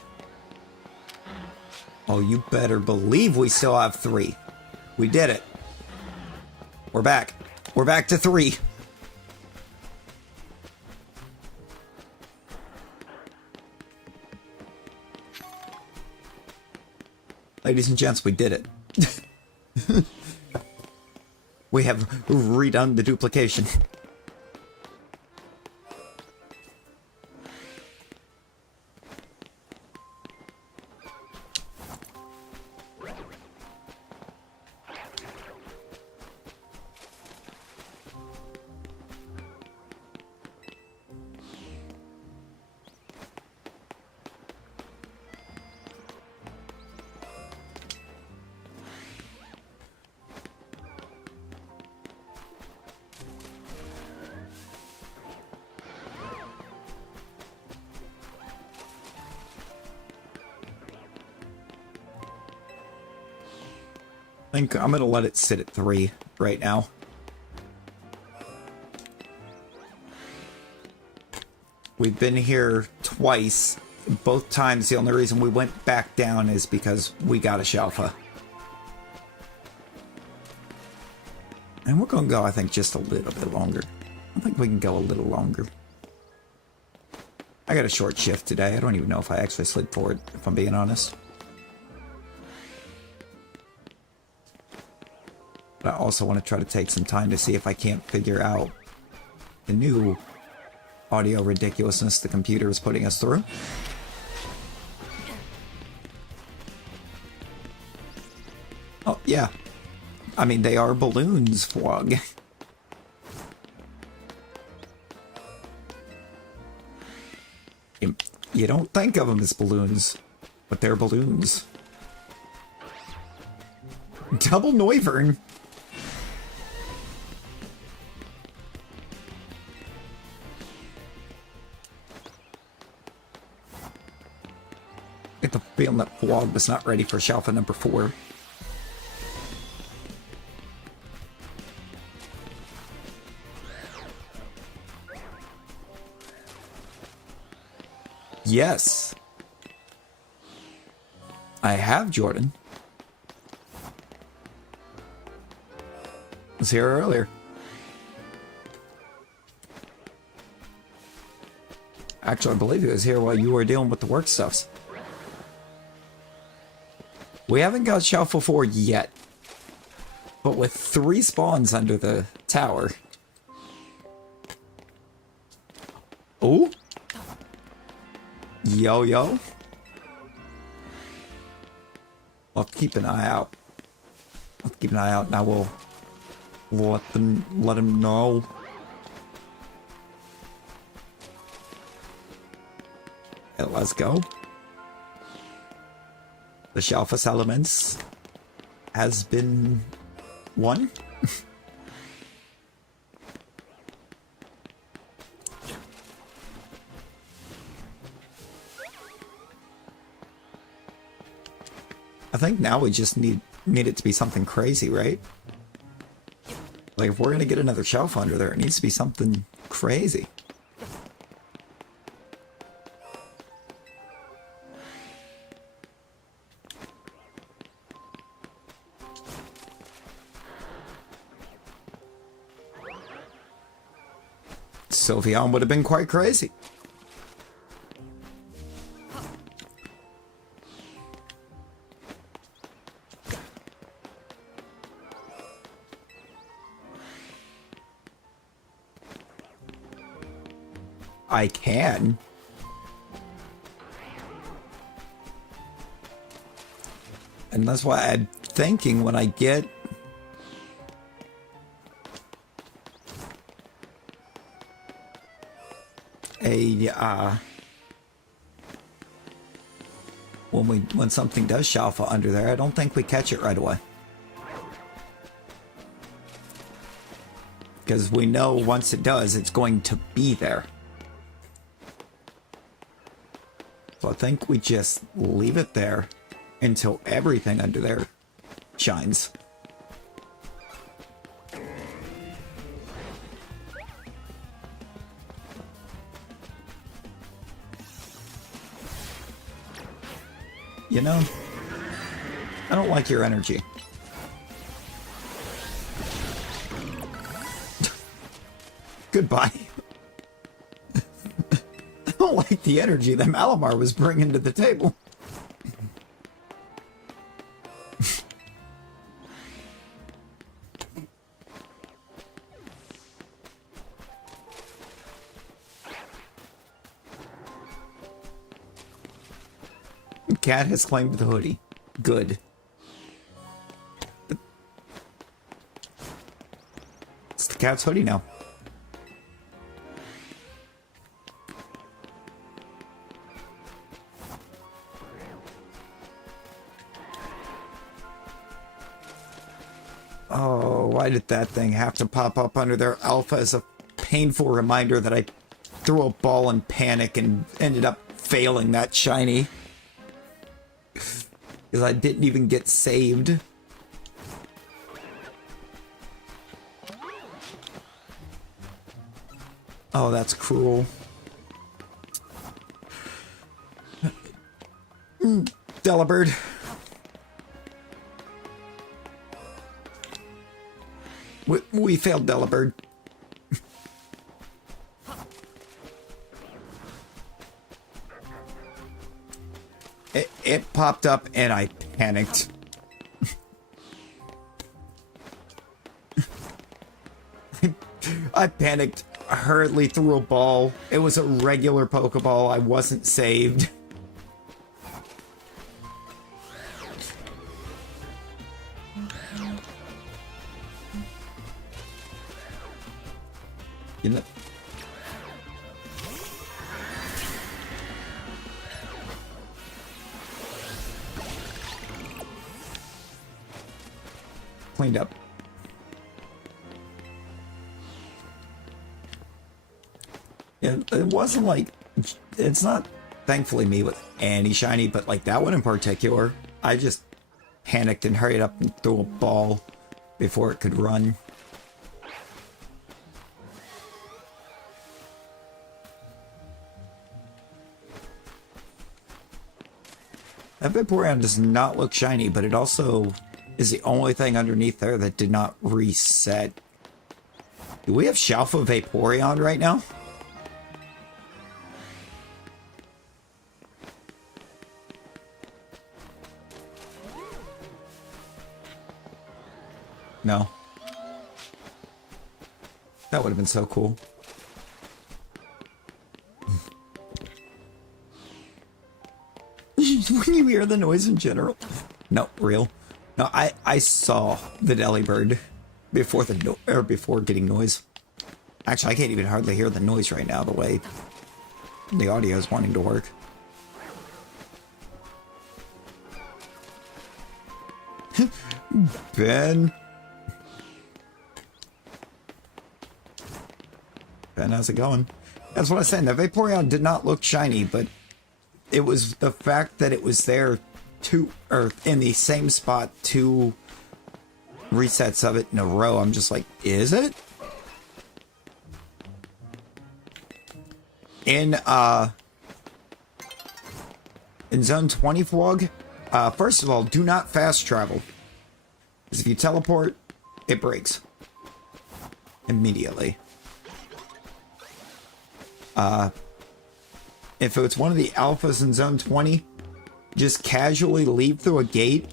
Oh, you better believe we still have 3. We did it. We're back. We're back to 3. Ladies and gents, we did it. We have redone the duplication. I think I'm gonna let it sit at 3 right now. We've been here twice. Both times the only reason we went back down is because we got a Shalfa. And we're gonna go, I think, just a little bit longer. I think we can go a little longer. I got a short shift today. I don't even know if I actually sleep for it, if I'm being honest. But I also want to try to take some time to see if I can't figure out the new audio ridiculousness the computer is putting us through. Oh, yeah. I mean, they are balloons, Flog. You don't think of them as balloons, but they're balloons. Double Noivern. Get the feeling that Fwog was not ready for Shalfa number 4. Yes. I have Jordan. Was here earlier. Actually, I believe he was here while you were dealing with the work stuffs. We haven't got Shalfa 4 yet. But with 3 spawns under the tower. Oh? Yo, yo. I'll keep an eye out. I'll keep an eye out and I will let him know. Okay, let's go. The Shalfa Elements has been won. I think now we just need it to be something crazy, right? Like, if we're gonna get another shelf under there, it needs to be something crazy. Sylveon would have been quite crazy. I can. And that's why I'm thinking when I get a when something does Shalfa under there, I don't think we catch it right away. Because we know once it does, it's going to be there. So I think we just leave it there until everything under there shines. You know, I don't like your energy. Goodbye. I don't like the energy that Malamar was bringing to the table. Cat has claimed the hoodie. Good. It's the cat's hoodie now. Oh, why did that thing have to pop up under their alpha as a painful reminder that I threw a ball in panic and ended up failing that shiny? Because I didn't even get saved. Oh, that's cruel. Delibird. We failed Delibird. It popped up and I panicked. I panicked, hurriedly threw a ball. It was a regular Pokeball. I wasn't saved. You know, cleaned up. It wasn't like, it's not thankfully me with any shiny, but like that one in particular, I just panicked and hurried up and threw a ball before it could run. That Vaporeon does not look shiny, but it also is the only thing underneath there that did not reset. Do we have Shalfa Vaporeon right now? No. That would have been so cool. When you hear the noise in general. No, real. No, I saw the Delibird before before getting noise. Actually, I can't even hardly hear the noise right now, the way the audio is wanting to work. Ben, how's it going? That's what I was saying. The Vaporeon did not look shiny, but it was the fact that it was there or in the same spot 2 resets of it in a row. I'm just like, is it? In Zone 20 Vlog, first of all, do not fast travel. Because if you teleport, it breaks. Immediately. If it's one of the alphas in Zone 20, just casually leave through a gate.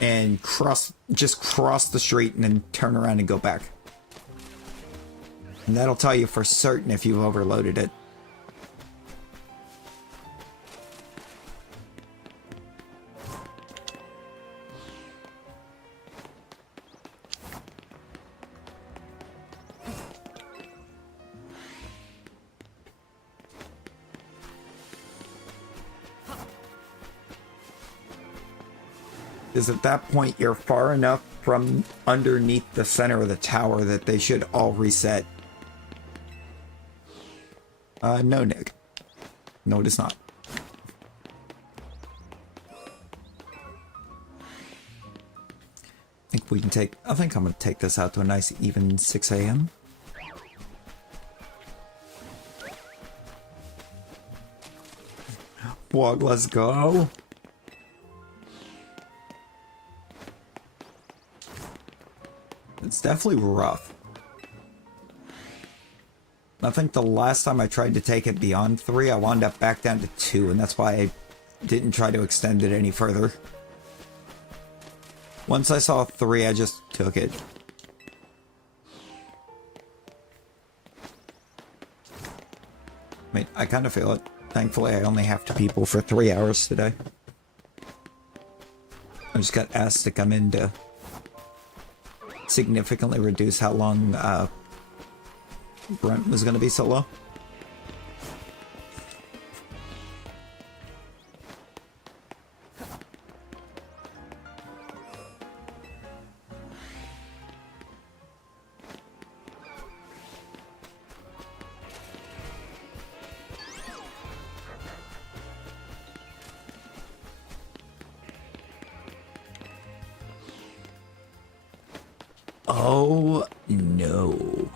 And just cross the street and then turn around and go back. And that'll tell you for certain if you've overloaded it. Because at that point, you're far enough from underneath the center of the tower that they should all reset. No, Nick. No, it is not. I think I'm going to take this out to a nice even 6 a.m. Wog, let's go. It's definitely rough. I think the last time I tried to take it beyond 3, I wound up back down to 2, and that's why I didn't try to extend it any further. Once I saw 3, I just took it. I mean, I kind of feel it. Thankfully, I only have 2 people for 3 hours today. I just got asked to come in to significantly reduce how long Brent was going to be solo. Oh, no.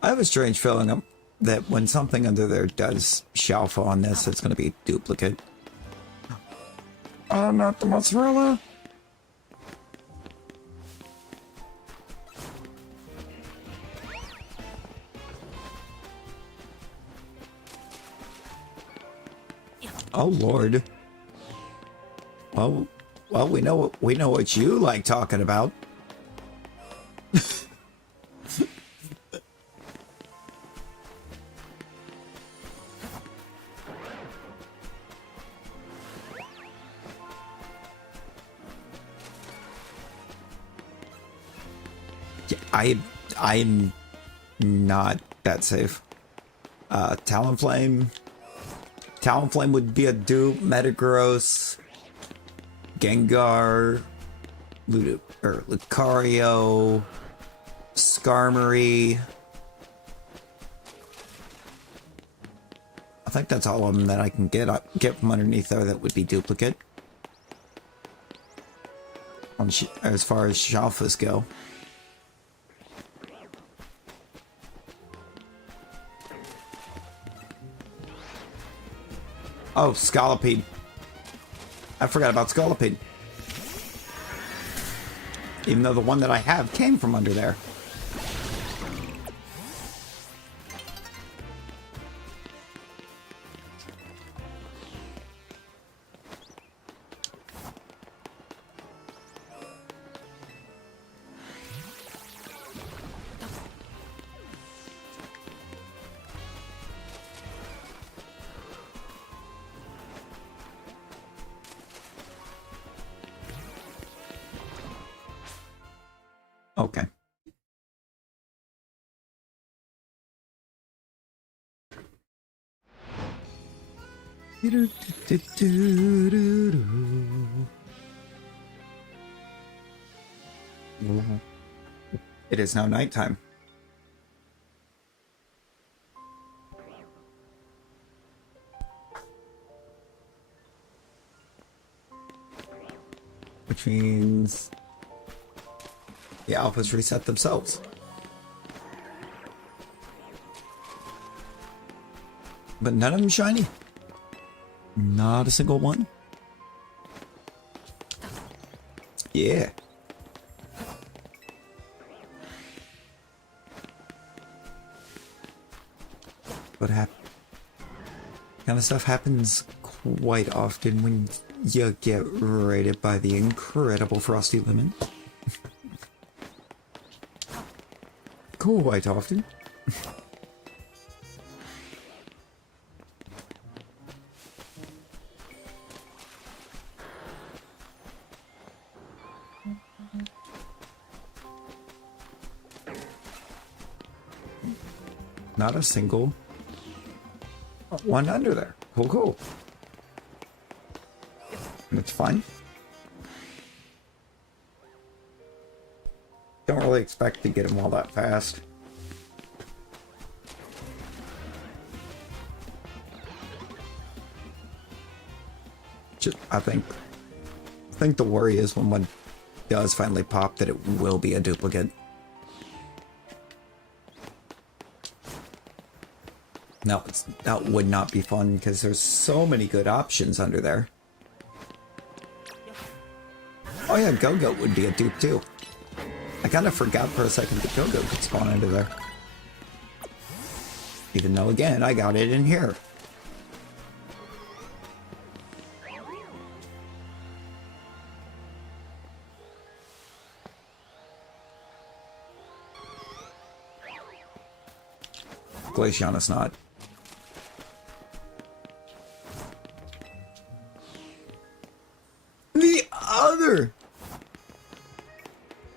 I have a strange feeling that when something under there does Shalfa on this, it's going to be duplicate. Not the mozzarella. Oh Lord. Well, we know what you like talking about. Yeah, I'm not that safe. Talonflame. Talonflame would be a dupe. Metagross. Gengar. Lucario. Skarmory. I think that's all of them that I can get from underneath there that would be duplicate. As far as Shalfas go. Oh, Scolipede. I forgot about Scolipede. Even though the one that I have came from under there. Okay. It is now nighttime. Which means the alphas reset themselves. But none of them shiny. Not a single one. Yeah. What kind of stuff happens quite often when you get raided by the incredible Frosty Lemon. Quite often. Not a single one under there. Cool. That's fine. Don't really expect to get them all that fast. I think the worry is when one does finally pop that it will be a duplicate. No, that would not be fun because there's so many good options under there. Oh yeah, Go-Goat would be a dupe too. I kind of forgot for a second that Go-Goat could spawn under there. Even though, again, I got it in here. Glaceon is not.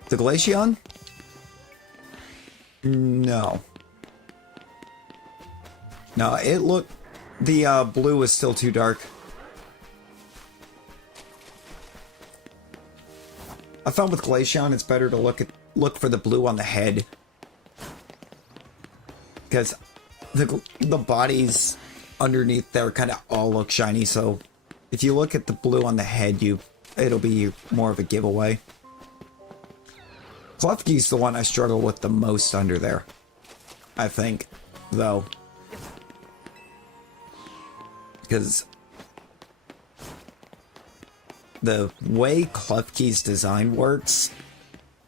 The Glaceon? No. No, it looked... The blue was still too dark. I found with Glaceon it's better to look for the blue on the head. Because the bodies underneath there kind of all look shiny, so if you look at the blue on the head, it'll be more of a giveaway. Klefki's the one I struggle with the most under there, I think, though. Because the way Klefki's design works,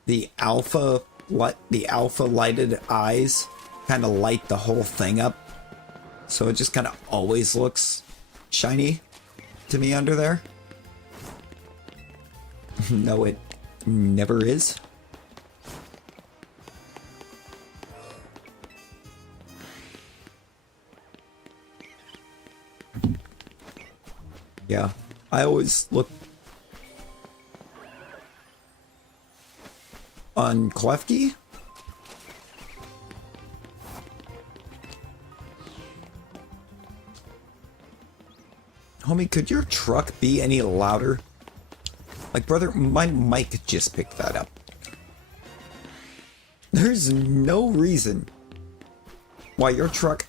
the alpha lighted eyes kind of light the whole thing up, so it just kind of always looks shiny. to me under there? No, it never is. Yeah, I always look on Klefki. Homie, could your truck be any louder? Like, brother, my mic just picked that up. There's no reason why your truck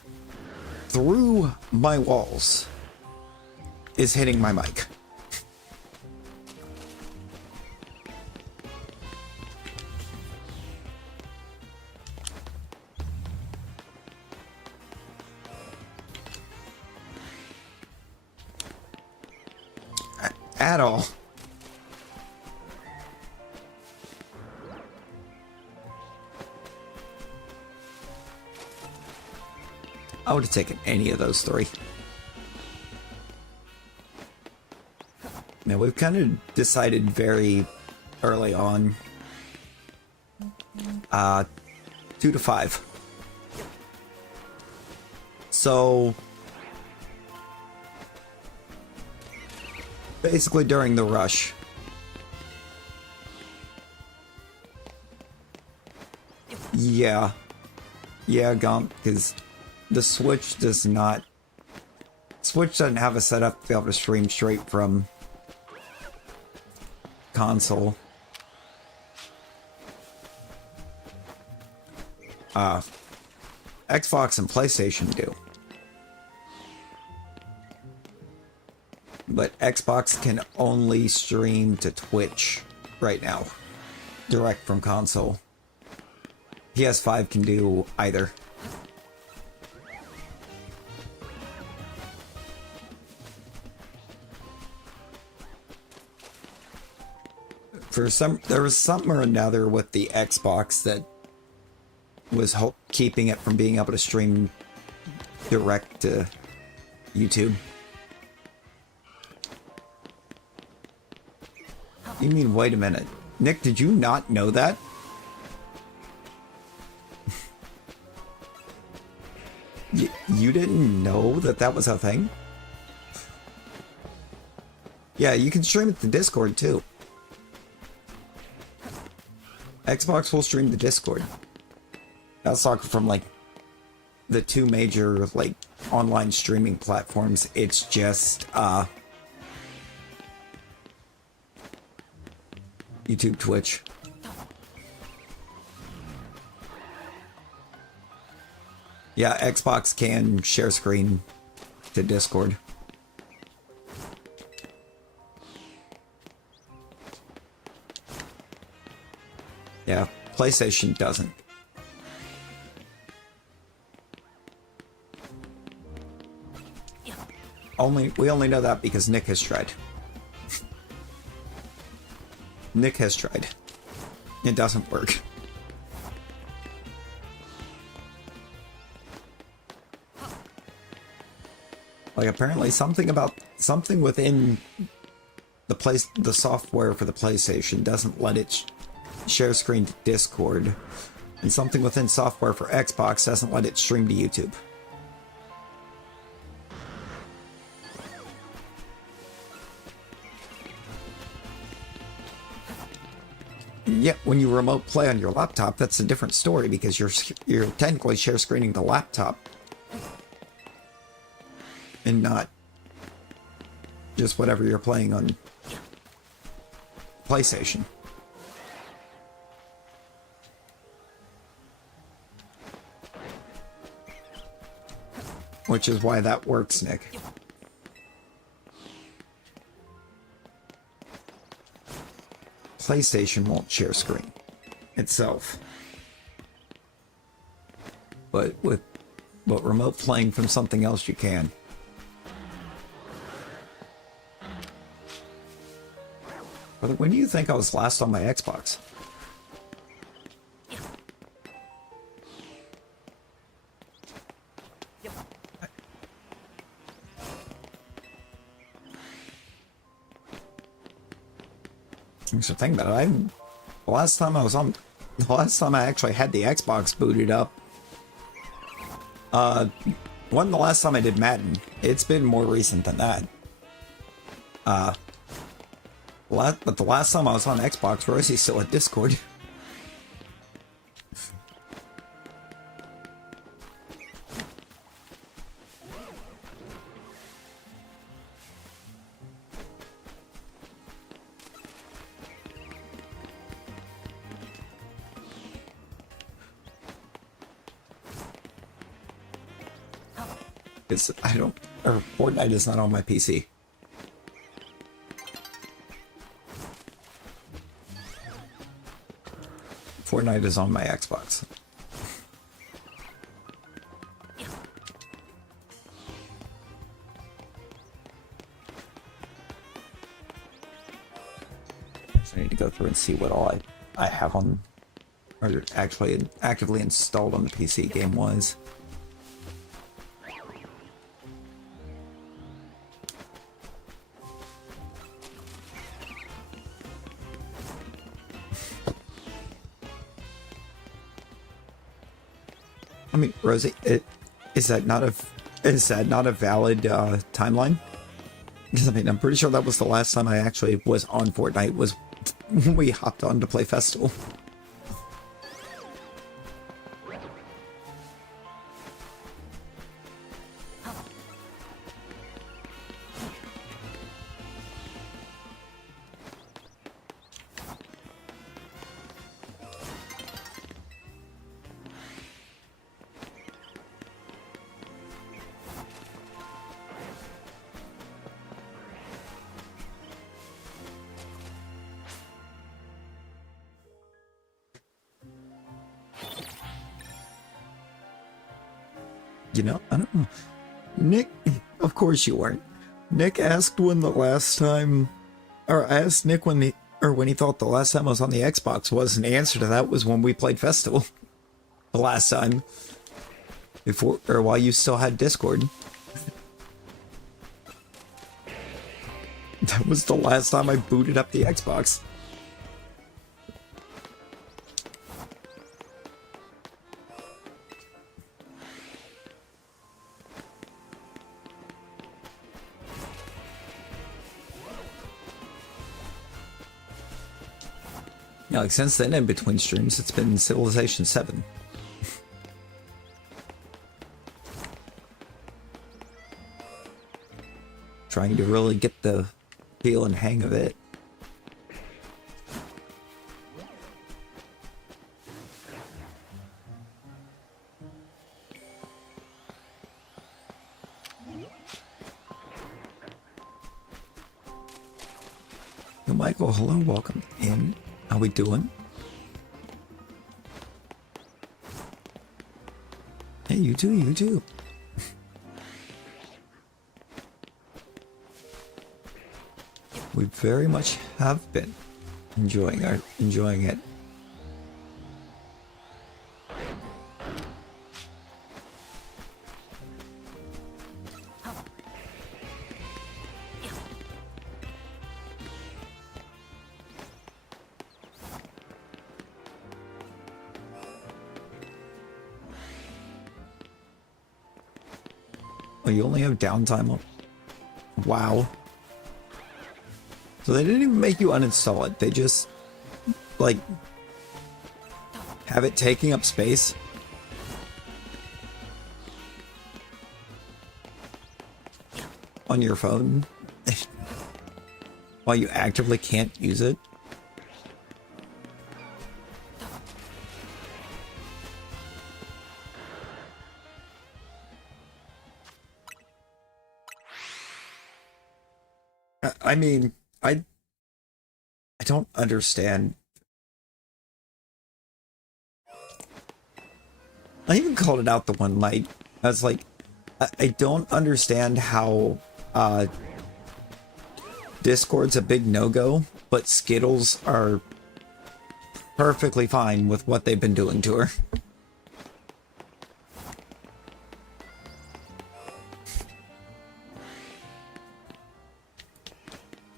through my walls is hitting my mic. At all. I would have taken any of those three. Now, we've kind of decided very early on 2 to 5. So basically during the rush, yeah, Gump, because the Switch doesn't have a setup to be able to stream straight from console. Xbox and PlayStation do. But Xbox can only stream to Twitch right now, direct from console. PS5 can do either. There was something or another with the Xbox that was keeping it from being able to stream direct to YouTube. You mean, wait a minute. Nick, did you not know that? You didn't know that that was a thing? Yeah, you can stream it to Discord too. Xbox will stream to Discord. That's talking from like the two major like online streaming platforms. It's just YouTube, Twitch. Yeah, Xbox can share screen to Discord. Yeah, PlayStation doesn't. We only know that because Nick has tried. Nick has tried. It doesn't work. Like, apparently something within the software for the PlayStation doesn't let it share screen to Discord, and something within software for Xbox doesn't let it stream to YouTube. Yeah, when you remote play on your laptop, that's a different story because you're technically share screening the laptop and not just whatever you're playing on PlayStation. Which is why that works, Nick. PlayStation won't share screen itself. But remote playing from something else you can. But when do you think I was last on my Xbox? Here's the thing about it. The last time I actually had the Xbox booted up, wasn't the last time I did Madden. It's been more recent than that. But the last time I was on Xbox, Rosie still had Discord. Because Fortnite is not on my PC. Fortnite is on my Xbox. So I need to go through and see what all I have on, or actually actively installed on the PC game-wise. I mean, Rosie, is that not a valid timeline? Because I mean, I'm pretty sure that was the last time I actually was on Fortnite, was when we hopped on to play Festival. You know, I don't know. Nick, of course you weren't. Nick asked when the last time, or I asked Nick when he thought the last time I was on the Xbox was, and the answer to that was when we played Festival. The last time. Before, or while you still had Discord. That was the last time I booted up the Xbox. Yeah, like since then, in between streams, it's been Civilization 7. Trying to really get the feel and hang of it. Yo, Michael, hello, welcome in. How we doing? Hey, you too, you too. We very much have been enjoying it. Oh, you only have downtime? Wow. So they didn't even make you uninstall it. They just, like, have it taking up space. On your phone. While you actively can't use it. I mean, I don't understand. I even called it out the one night. I was like, I don't understand how Discord's a big no-go, but Skittles are perfectly fine with what they've been doing to her.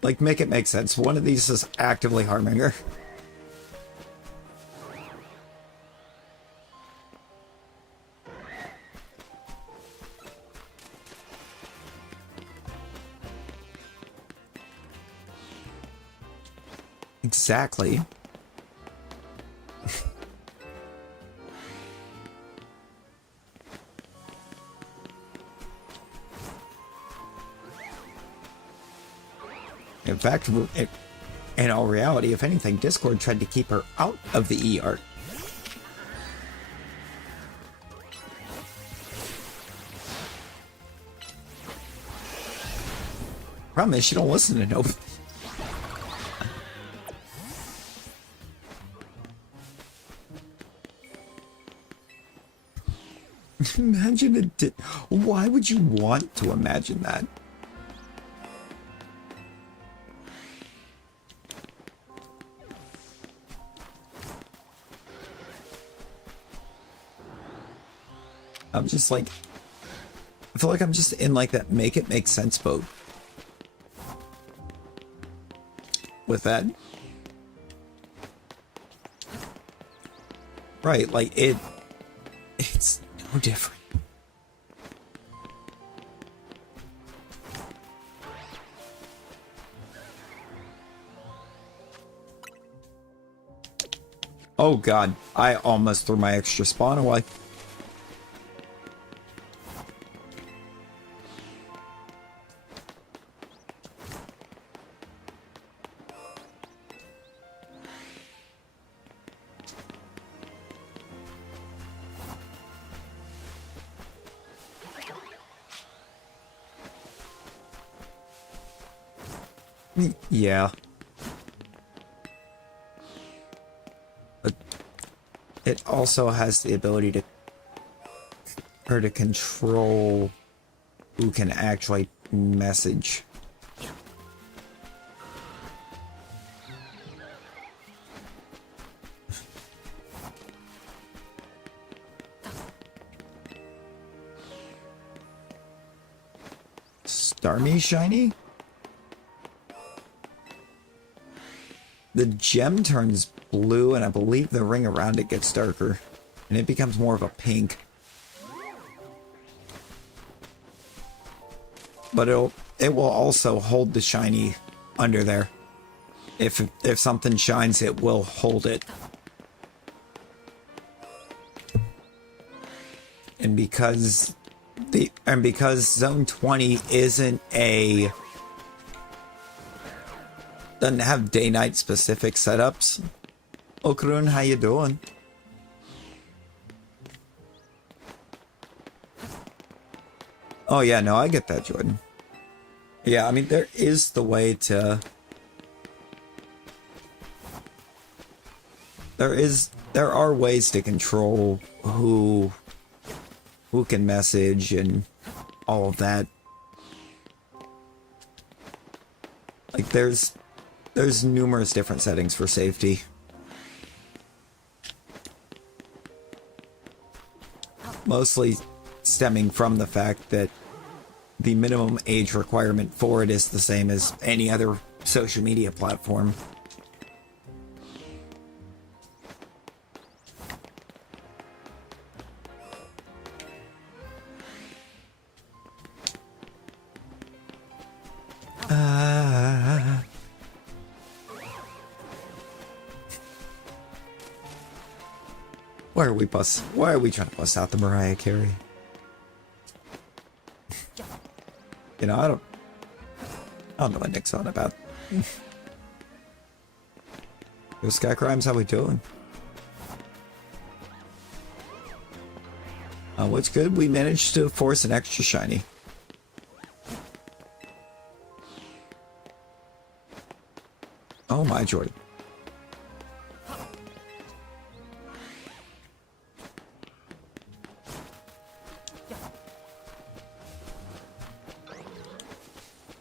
Like, make it make sense. One of these is actively harming her. Exactly. In fact, in all reality, if anything, Discord tried to keep her out of the ER. Problem is, she don't listen to nobody. Imagine it. Why would you want to imagine that? I'm just like, I feel like I'm just in like that make it make sense boat with that. Right, like it's no different. Oh god, I almost threw my extra spawn away. Yeah. But it also has the ability to control who can actually message. Starmie shiny? The gem turns blue, and I believe the ring around it gets darker, and it becomes more of a pink. But it will also hold the shiny under there. If something shines, it will hold it. And because Zone 20 doesn't have day-night specific setups. Okarun, how you doing? Oh yeah, no, I get that, Jordan. Yeah, I mean, there is the way to... There are ways to control who can message and all of that. Like, there's numerous different settings for safety. Mostly stemming from the fact that the minimum age requirement for it is the same as any other social media platform. Why are we trying to bust out the Mariah Carey? You know, I don't know what Nick's on about. Yo, Sky Crimes, how we doing? What's good? We managed to force an extra shiny. Oh my, Jordan.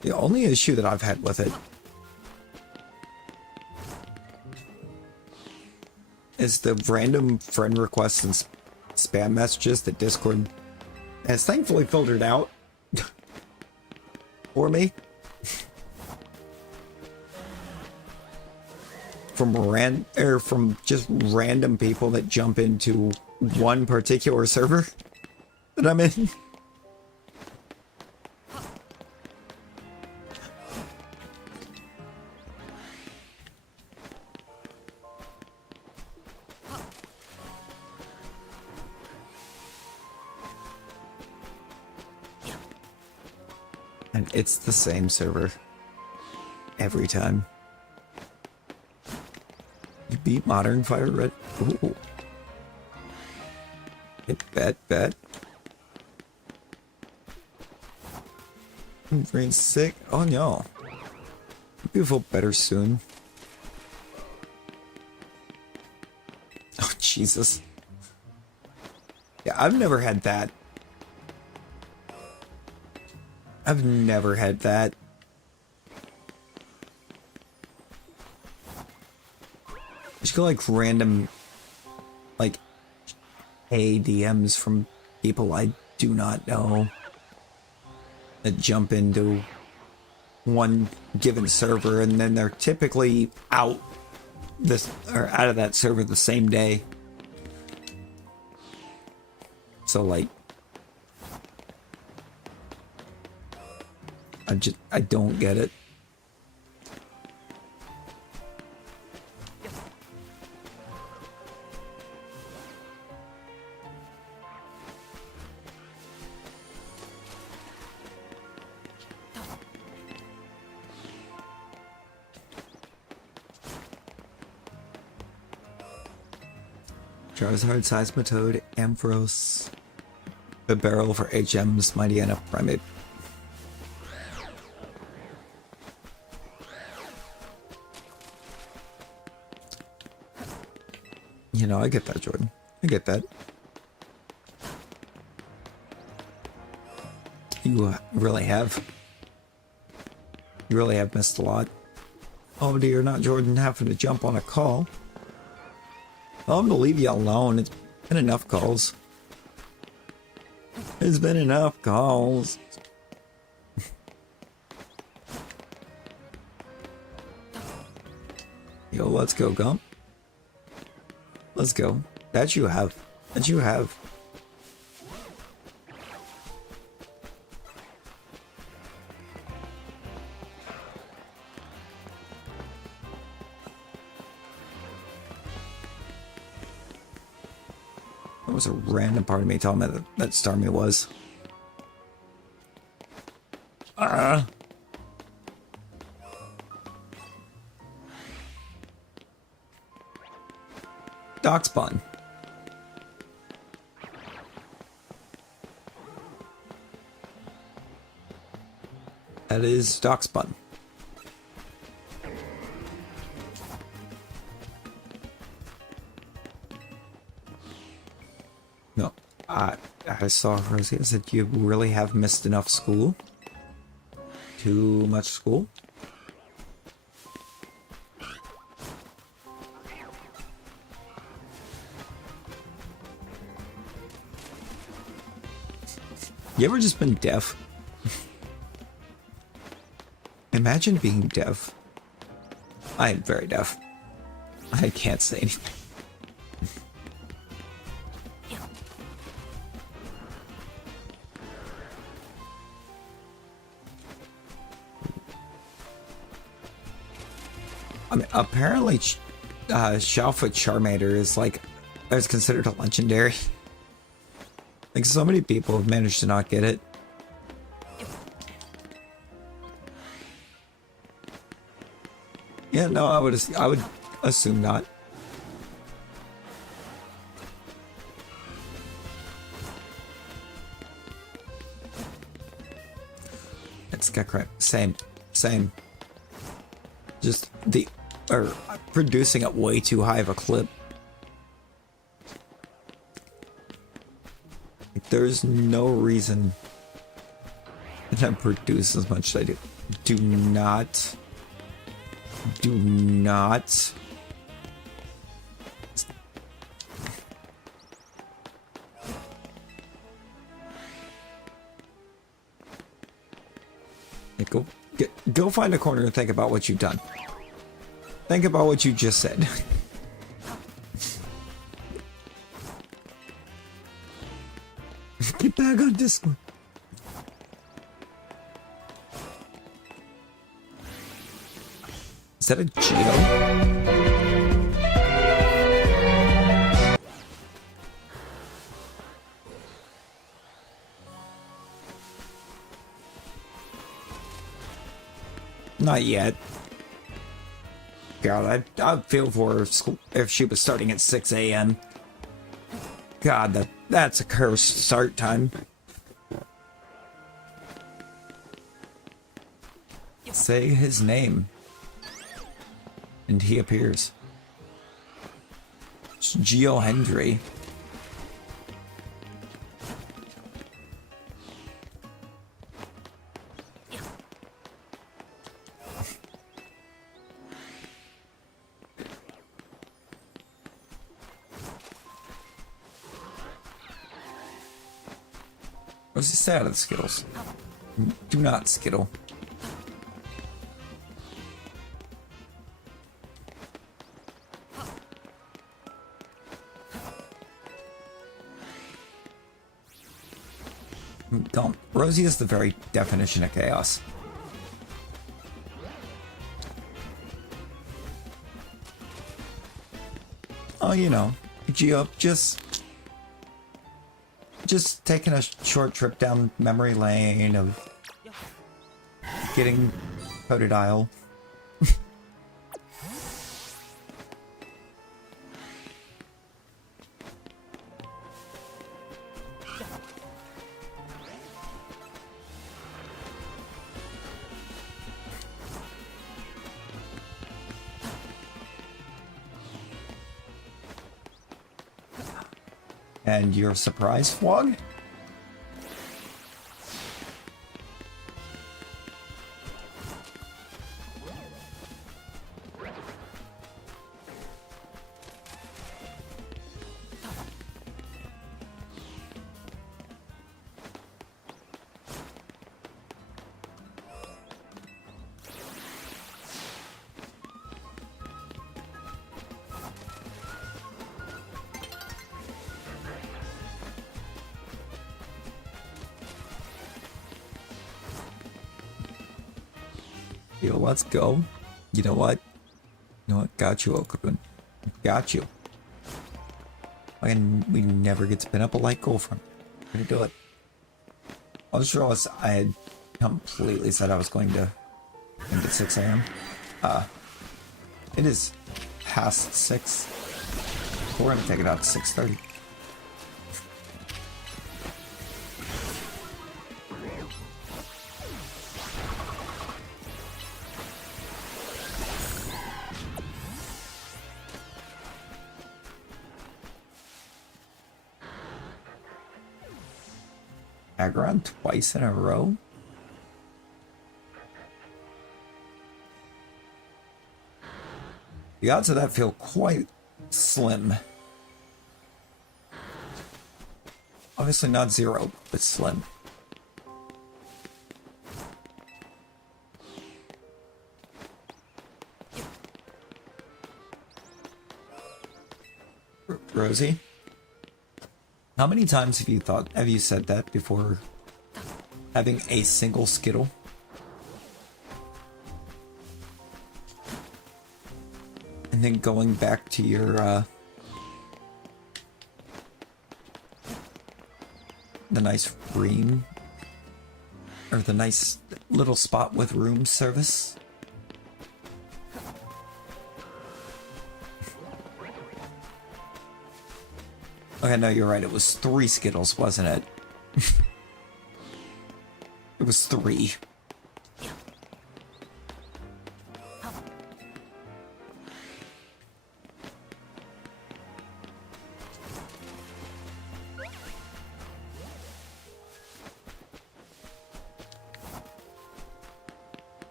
The only issue that I've had with it is the random friend requests and spam messages that Discord has thankfully filtered out for me. from just random people that jump into one particular server that I'm in. And it's the same server every time. You beat Modern Fire Red. Ooh. Bet. Green sick. Oh no. Maybe we'll feel better soon. Oh Jesus. Yeah, I've never had that. I've never had that. Just go like random, like, ADMs from people I do not know that jump into one given server, and then they're typically out of that server the same day. So like, I don't get it. Charizard, Seismitoad, Ampharos, the barrel for HM's Mightyena Primate. You know, I get that, Jordan. I get that. You really have. You really have missed a lot. Oh dear, not Jordan having to jump on a call. I'm gonna leave you alone. It's been enough calls. It's been enough calls. Yo, let's go, Gump. Let's go. That you have. That you have. That was a random part of me telling me that Starmie was. Darkspawn. That is Darkspawn. No, I saw her. I said, you really have missed enough school? Too much school? You ever just been deaf? Imagine being deaf. I am very deaf. I can't say anything. I mean, apparently, Shellfoot Charmander is considered a legendary. Like, so many people have managed to not get it. Yeah, no, I would assume not. It's got crap. Same. Just producing at way too high of a clip. There's no reason that I produce as much as I do. Do not. Go find a corner and think about what you've done. Think about what you just said. Get back on Discord. Is that a Geo? Not yet. God, I'd feel for her if she was starting at 6 a.m. God, that's a cursed start time. Say his name. And he appears. It's Geo Hendry. What's he say out of the Skittles? Do not skittle. Don't. Rosie is the very definition of chaos. Oh, you know, Geo, just taking a short trip down memory lane of getting Totodile. And your surprise, Fwog? Yo, let's go. You know what? You know what? Got you, Okun. Got you. And we never get to pin up a light goal from. We're gonna do it. I was sure I had completely said I was going to end at 6 a.m. It is past 6. We're gonna take it out at 6:30. Aggron twice in a row? The odds of that feel quite slim. Obviously not 0, but slim. Rosie? How many times have you said that before having a single Skittle? And then going back to your, the nice room, or the nice little spot with room service? Okay, no, you're right. It was 3 Skittles, wasn't it? It was 3.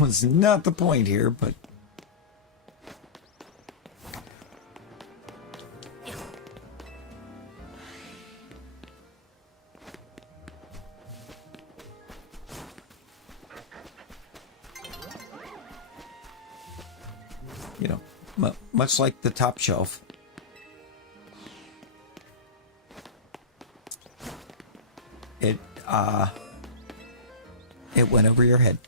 Was not the point here, but You know, much like the top shelf. It went over your head.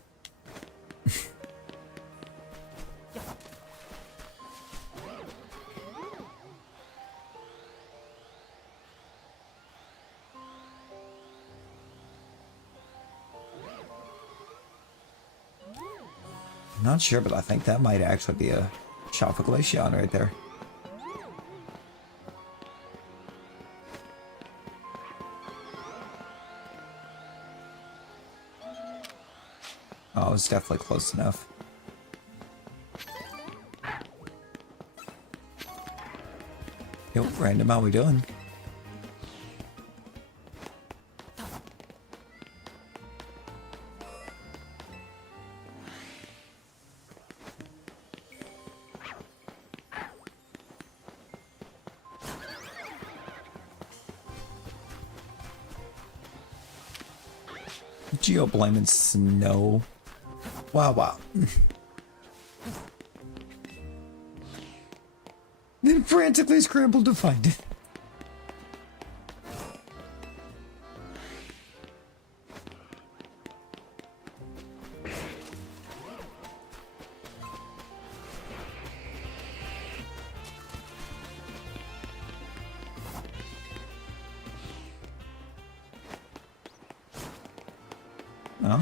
Not sure, but I think that might actually be a Shalfa Glaceon right there. Oh, it's definitely close enough. Yo, random, how we doing? Geo blaming snow. Wow. Then frantically scrambled to find it. Oh.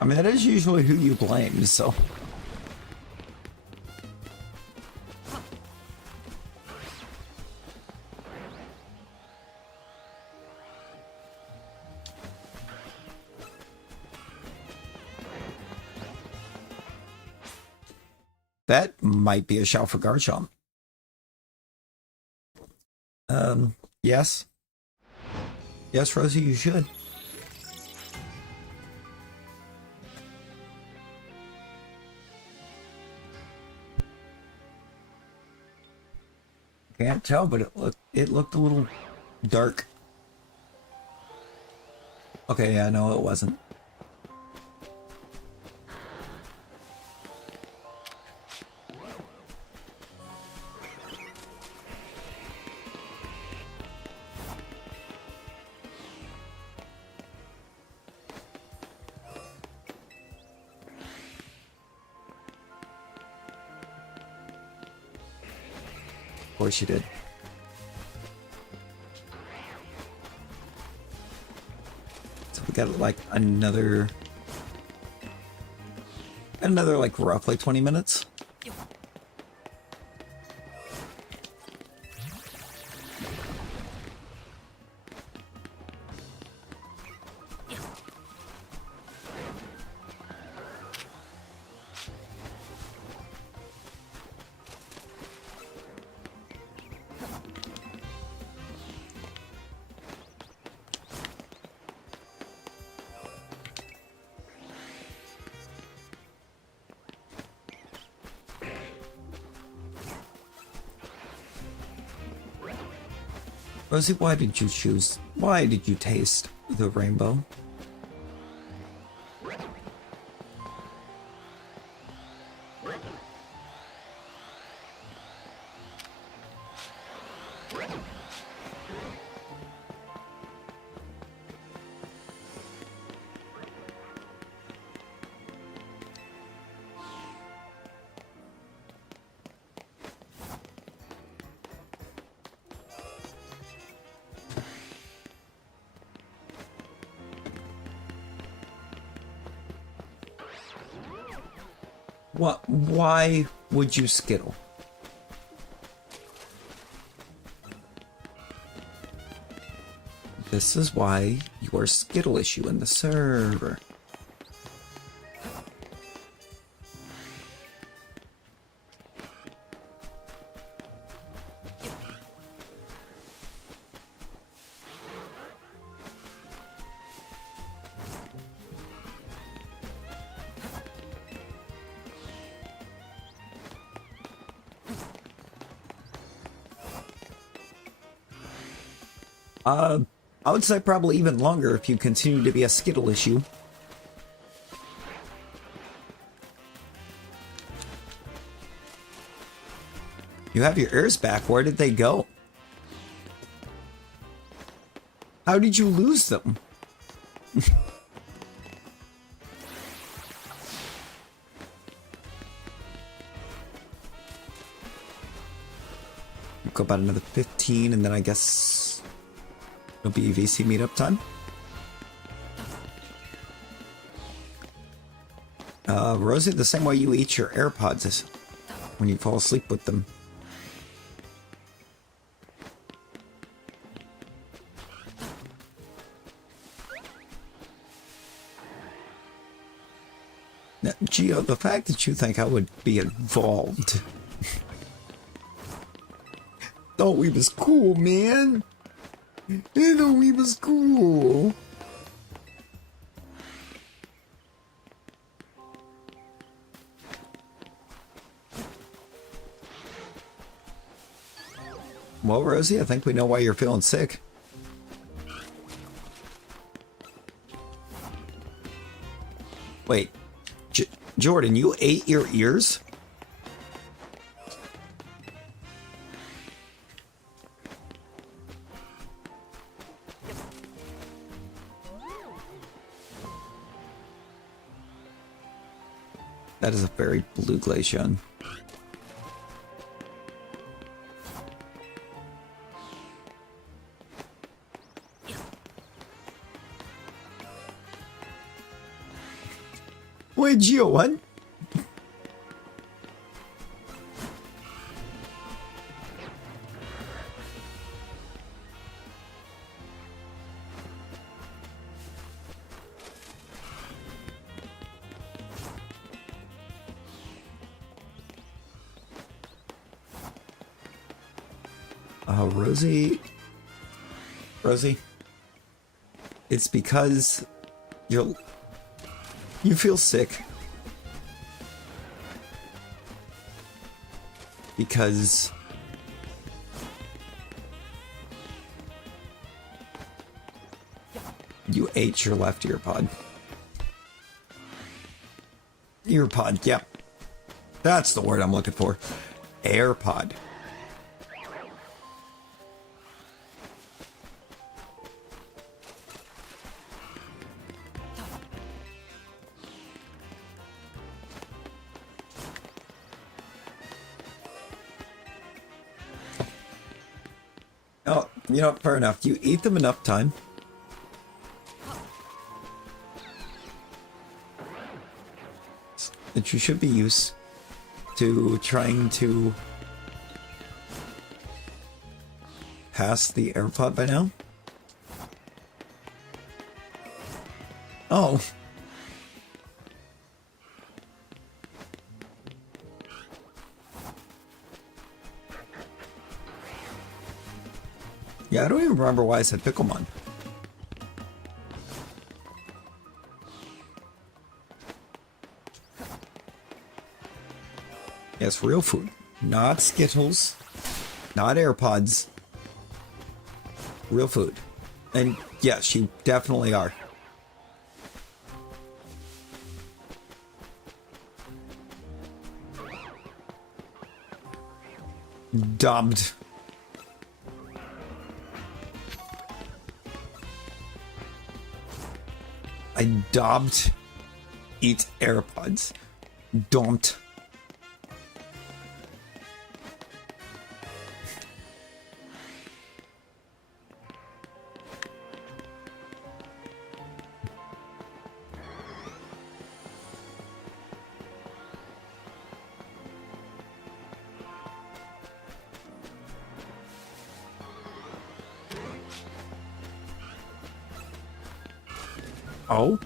I mean, that is usually who you blame, so... That might be a shout for Garchomp. Yes. Yes, Rosie, you should. Can't tell, but it looked a little dark. Okay, yeah, no, it wasn't. Of course you did. So we got like another like roughly 20 minutes. Rosie, why did you taste the rainbow? What? Why would you skittle? This is why your skittle issue in the server. I would say probably even longer if you continue to be a Skittle issue. You have your ears back. Where did they go? How did you lose them? Go about another 15, and then I guess it'll be VC meetup time. Rosie, the same way you eat your AirPods is when you fall asleep with them. Now, Gio, the fact that you think I would be involved. Thought we was cool, man. I thought we was cool. Well, Rosie, I think we know why you're feeling sick. Wait, Jordan, you ate your ears? That is a very blue Glaceon. Wait, Gio, what? Rosie, it's because you feel sick. Because you ate your left ear pod. Ear pod, yep. That's the word I'm looking for. AirPod. Oh, you know, fair enough. You eat them enough time. That you should be used to trying to pass the AirPod by now. Oh. Yeah, I don't even remember why I said Picklemon. Yes, real food. Not Skittles. Not AirPods. Real food. And yes, you definitely are. Dubbed. I dubbed eat AirPods. Don't. Oh,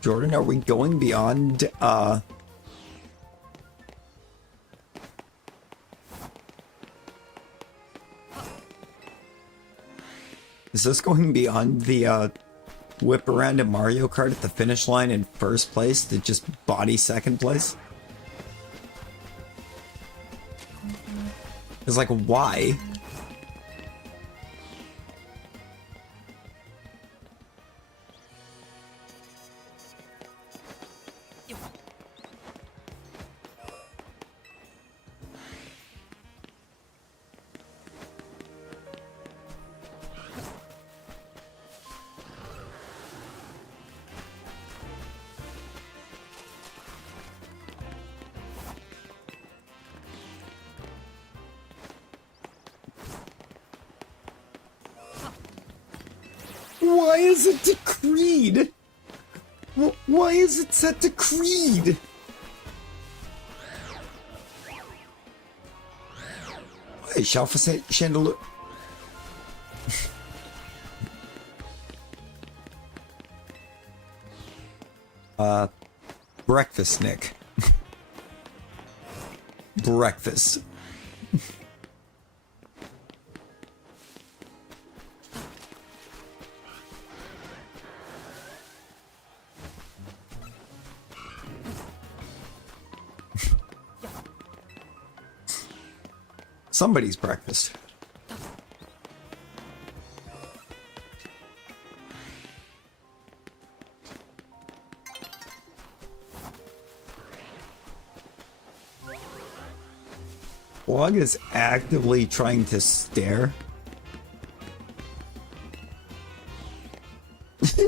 Jordan, are we going beyond, is this going beyond the, whip around in Mario Kart at the finish line in first place to just body second place? It's like, why? Why is it decreed? Why is it set decreed? Hey, shelf a chandelier. Breakfast, Nick. Breakfast. Somebody's breakfast. Plug is actively trying to stare.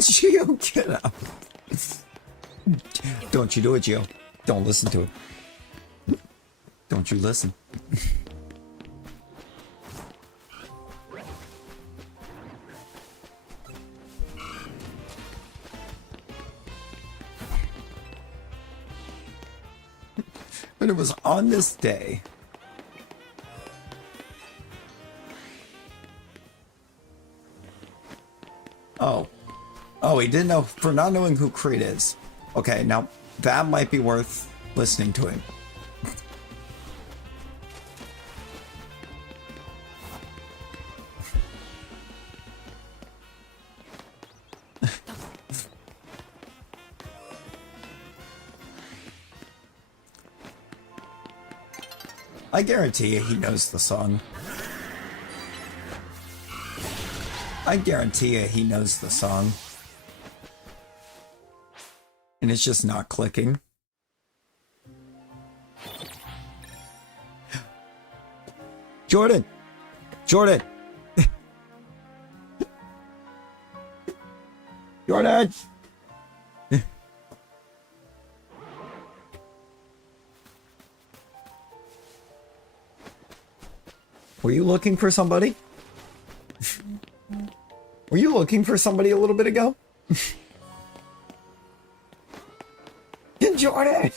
Geo, get up. Don't you do it, Geo. Don't listen to it. Don't you listen. But it was on this day. Oh, he didn't know, for not knowing who Creed is. Okay, now that might be worth listening to him. I guarantee you he knows the song. I guarantee you he knows the song. And it's just not clicking. Jordan! Jordan! Jordan! Were you looking for somebody? Were you looking for somebody a little bit ago? Jordan!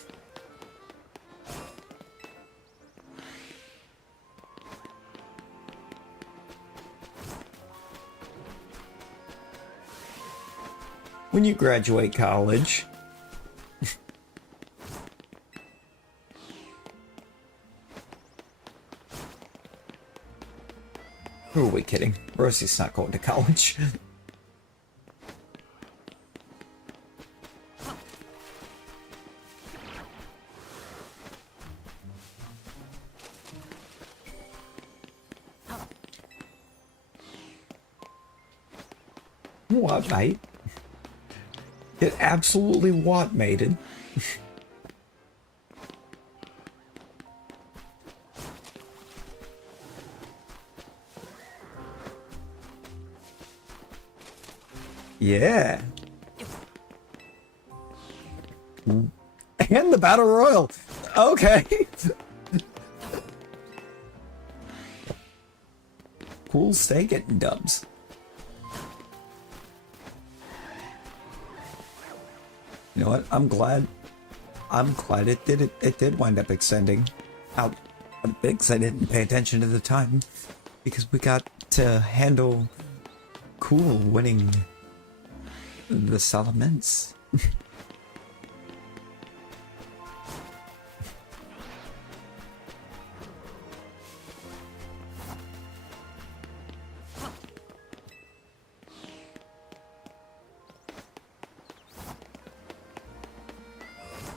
When you graduate college... Who are we kidding? Rosie's not going to college. What, mate? It absolutely what, mated? Yeah. And the Battle Royal. Okay. Cool steak getting dubs. You know what? I'm glad it did wind up extending out a bit because I didn't pay attention to the time because we got to handle Cool winning the Salamence.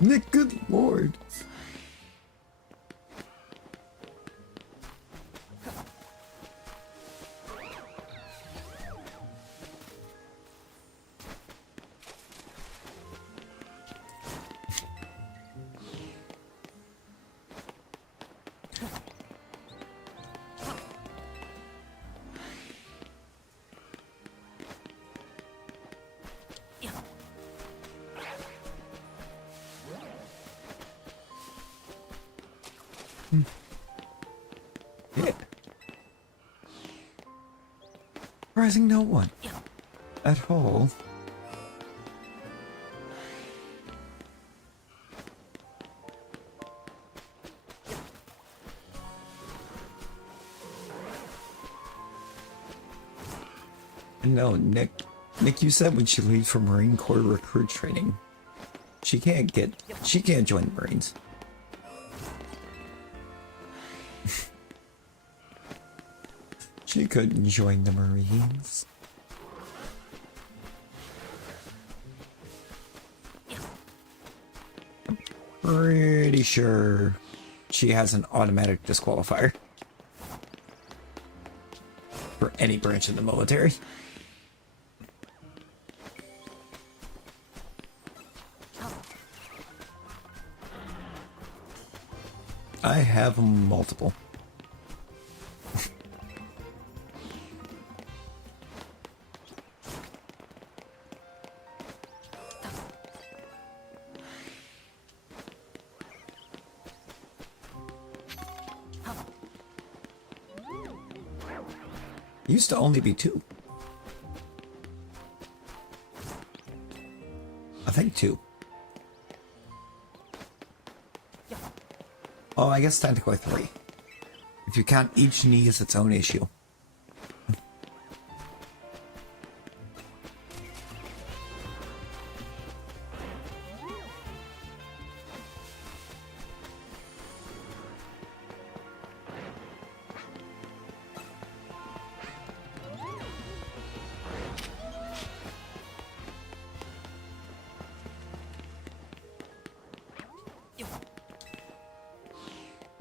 Nick, good lord. Yeah. Surprising no one. at all. No, Nick, you said when she leaves for Marine Corps recruit training, she can't join the Marines. She couldn't join the Marines. I'm pretty sure she has an automatic disqualifier for any branch of the military. I have multiple. Used to only be 2. I think 2. Oh, I guess technically 3. If you count each knee as its own issue.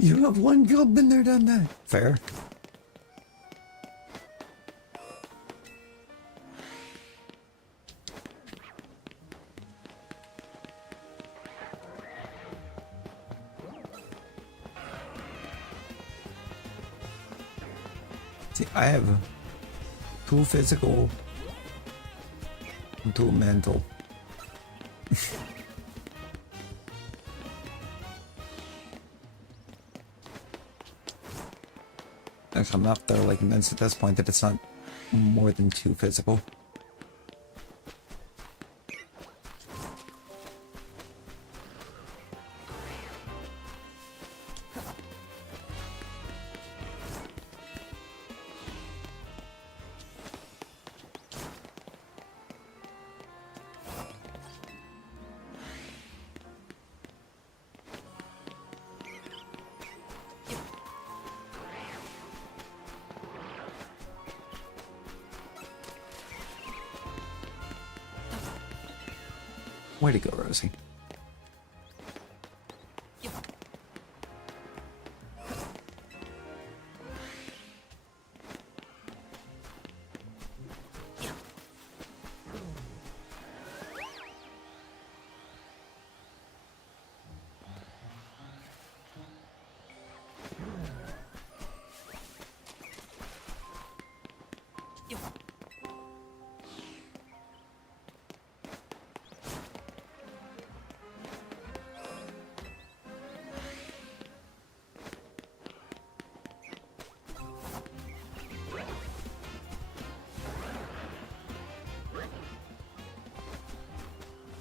You have one job, been there, done that. Fair. See, I have 2 physical and 2 mental. Actually, I'm not thoroughly convinced at this point that it's not more than 2 physical. Way to go, Rosie.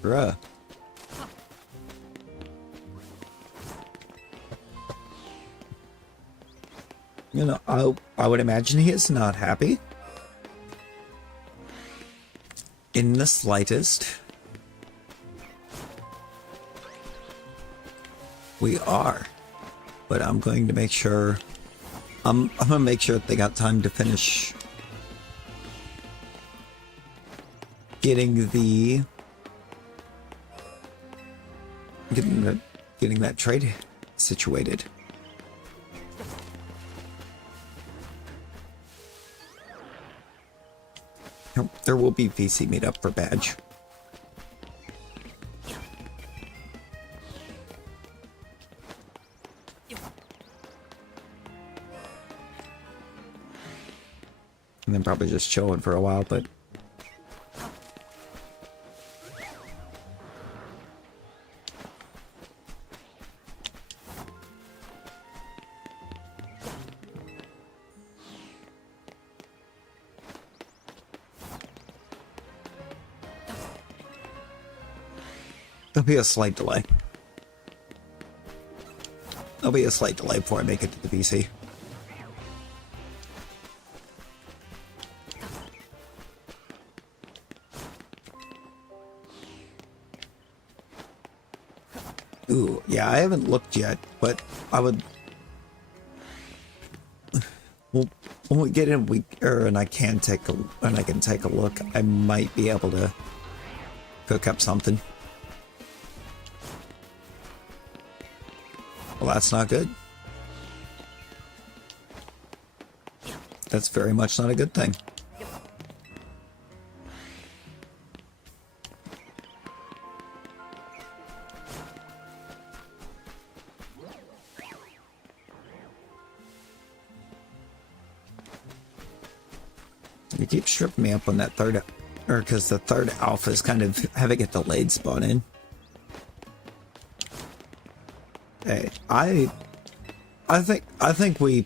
Bruh. You know, I would imagine he is not happy. In the slightest. We are. But I'm going to make sure... I'm gonna make sure that they got time to finish... getting that trade situated. There will be VC meetup for badge. And then probably just chilling for a while, but There'll be a slight delay. There'll be a slight delay before I make it to the PC. Ooh, yeah, I haven't looked yet, but I would. Well, when we get in, and I can take a look. I might be able to cook up something. Well, that's not good. That's very much not a good thing. You keep stripping me up on that third, or because the third alpha is kind of having a delayed spawn in. Hey, I think we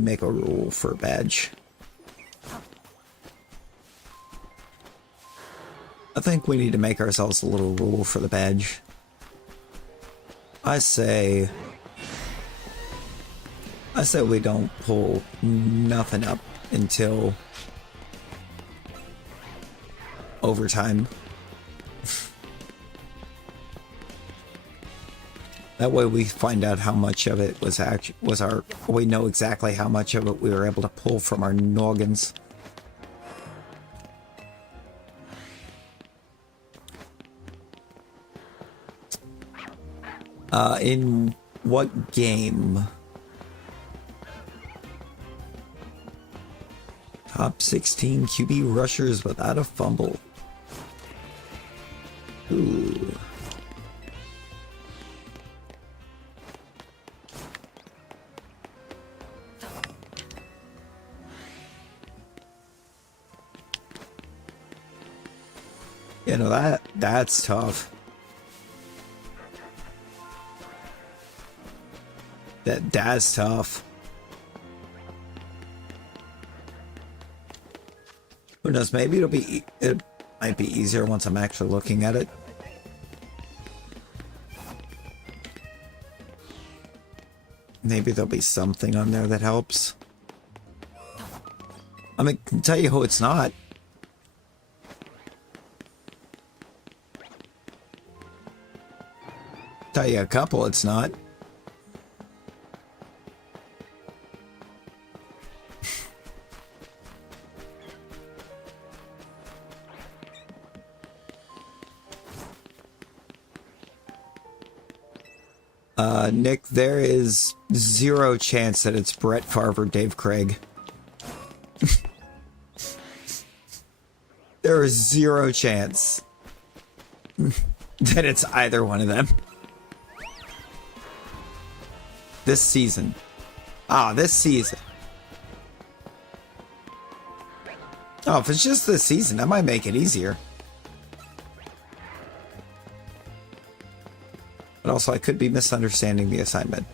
make a rule for a badge. I think we need to make ourselves a little rule for the badge. I say we don't pull nothing up until overtime. That way we find out how much of it we know exactly how much of it we were able to pull from our noggins. In what game? Top 16 QB rushers without a fumble. Ooh. You know, that's tough. That's tough. Who knows? Maybe it might be easier once I'm actually looking at it. Maybe there'll be something on there that helps. I mean, I can tell you who it's not. Tell you a couple it's not. Nick, there is 0 chance that it's Brett Favre or Dave Craig. There is 0 chance that it's either one of them. This season. This season. Oh, if it's just this season, that might make it easier. But also, I could be misunderstanding the assignment.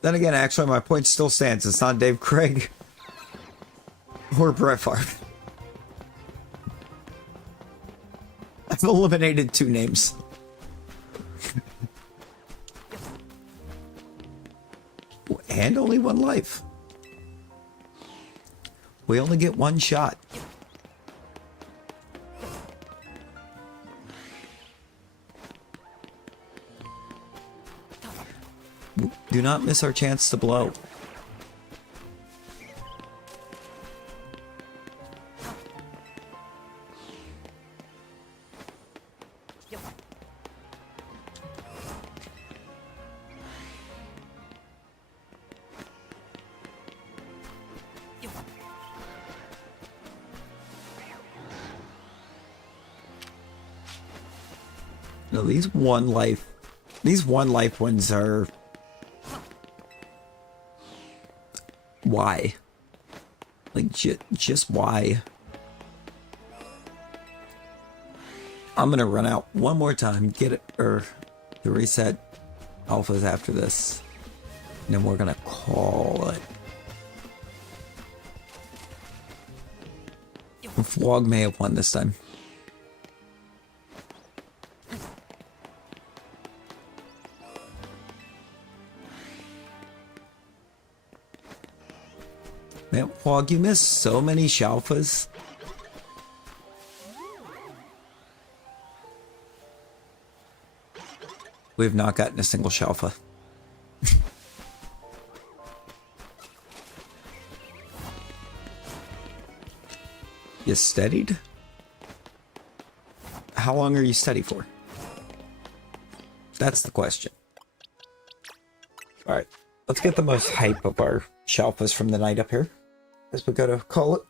Then again, actually, my point still stands. It's not Dave Craig or Brett Favre. I've eliminated 2 names. And only 1 life. We only get 1 shot. Do not miss our chance to blow. No, these one life ones are... Why? Like, just why? I'm gonna run out one more time, get it, or the reset alphas after this, and then we're gonna call it. Vlog may have won this time. Man, Vlog, you missed so many Shalfas. We have not gotten a single Shalfa. You steadied? How long are you steady for? That's the question. Alright, let's get the most hype of our Shalfas from the night up here. As we go to call it.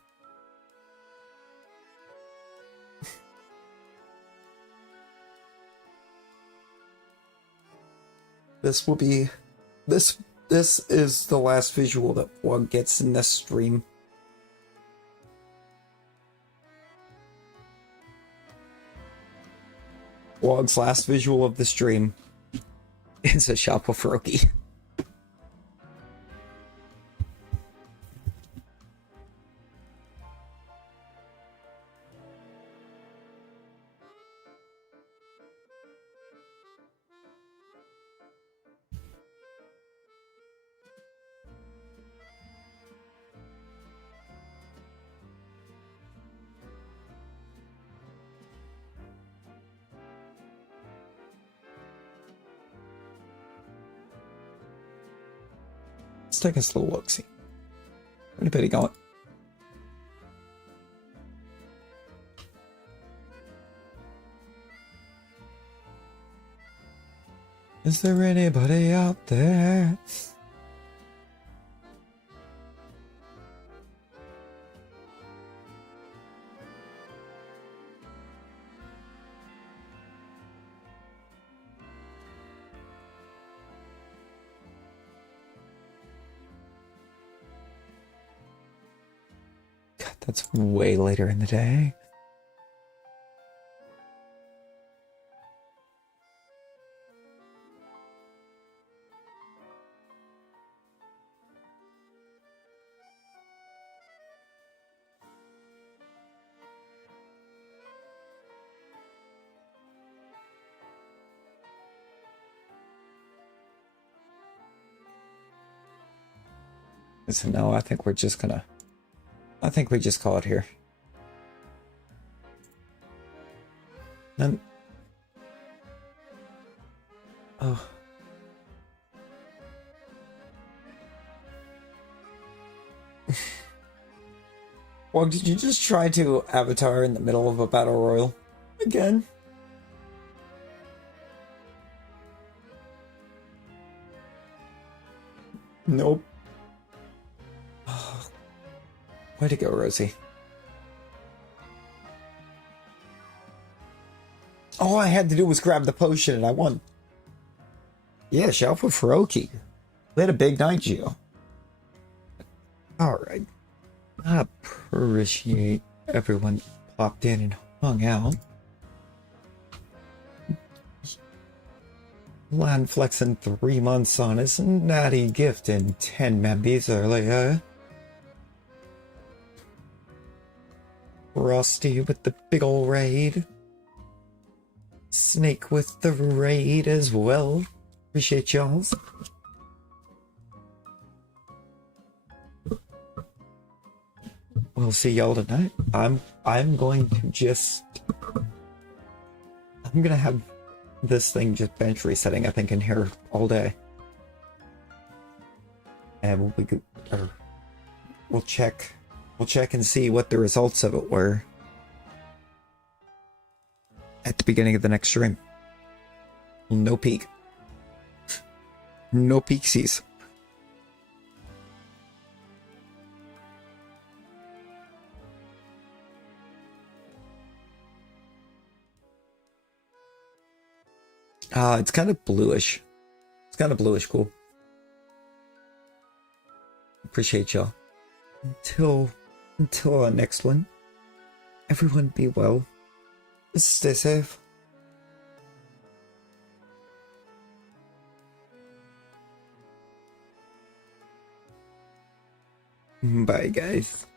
This will be... This is the last visual that one gets in this stream. Wog's last visual of the stream is a Shalpa Froakie. Let's take a slow look, see. Anybody going? Is there anybody out there? God, that's way later in the day. So no, I think we just call it here. Then, oh. Well, did you just try to avatar in the middle of a battle royal? Again? Nope. Way to go, Rosie. All I had to do was grab the potion and I won. Yeah, Shalfa Froakie. We had a big night, Gio. Alright. I appreciate everyone popped in and hung out. Land flexing 3 months on us, Natty gifting 10 members earlier. Rusty with the big ol' raid. Snake with the raid as well. Appreciate y'all. We'll see y'all tonight. I'm going to I'm gonna have this thing just bench resetting, I think, in here all day. And we'll check and see what the results of it were at the beginning of the next stream. No peek. No peeksies. It's kind of bluish. It's kind of bluish cool. Appreciate y'all. Until our next one, everyone be well. Stay safe. Bye, guys.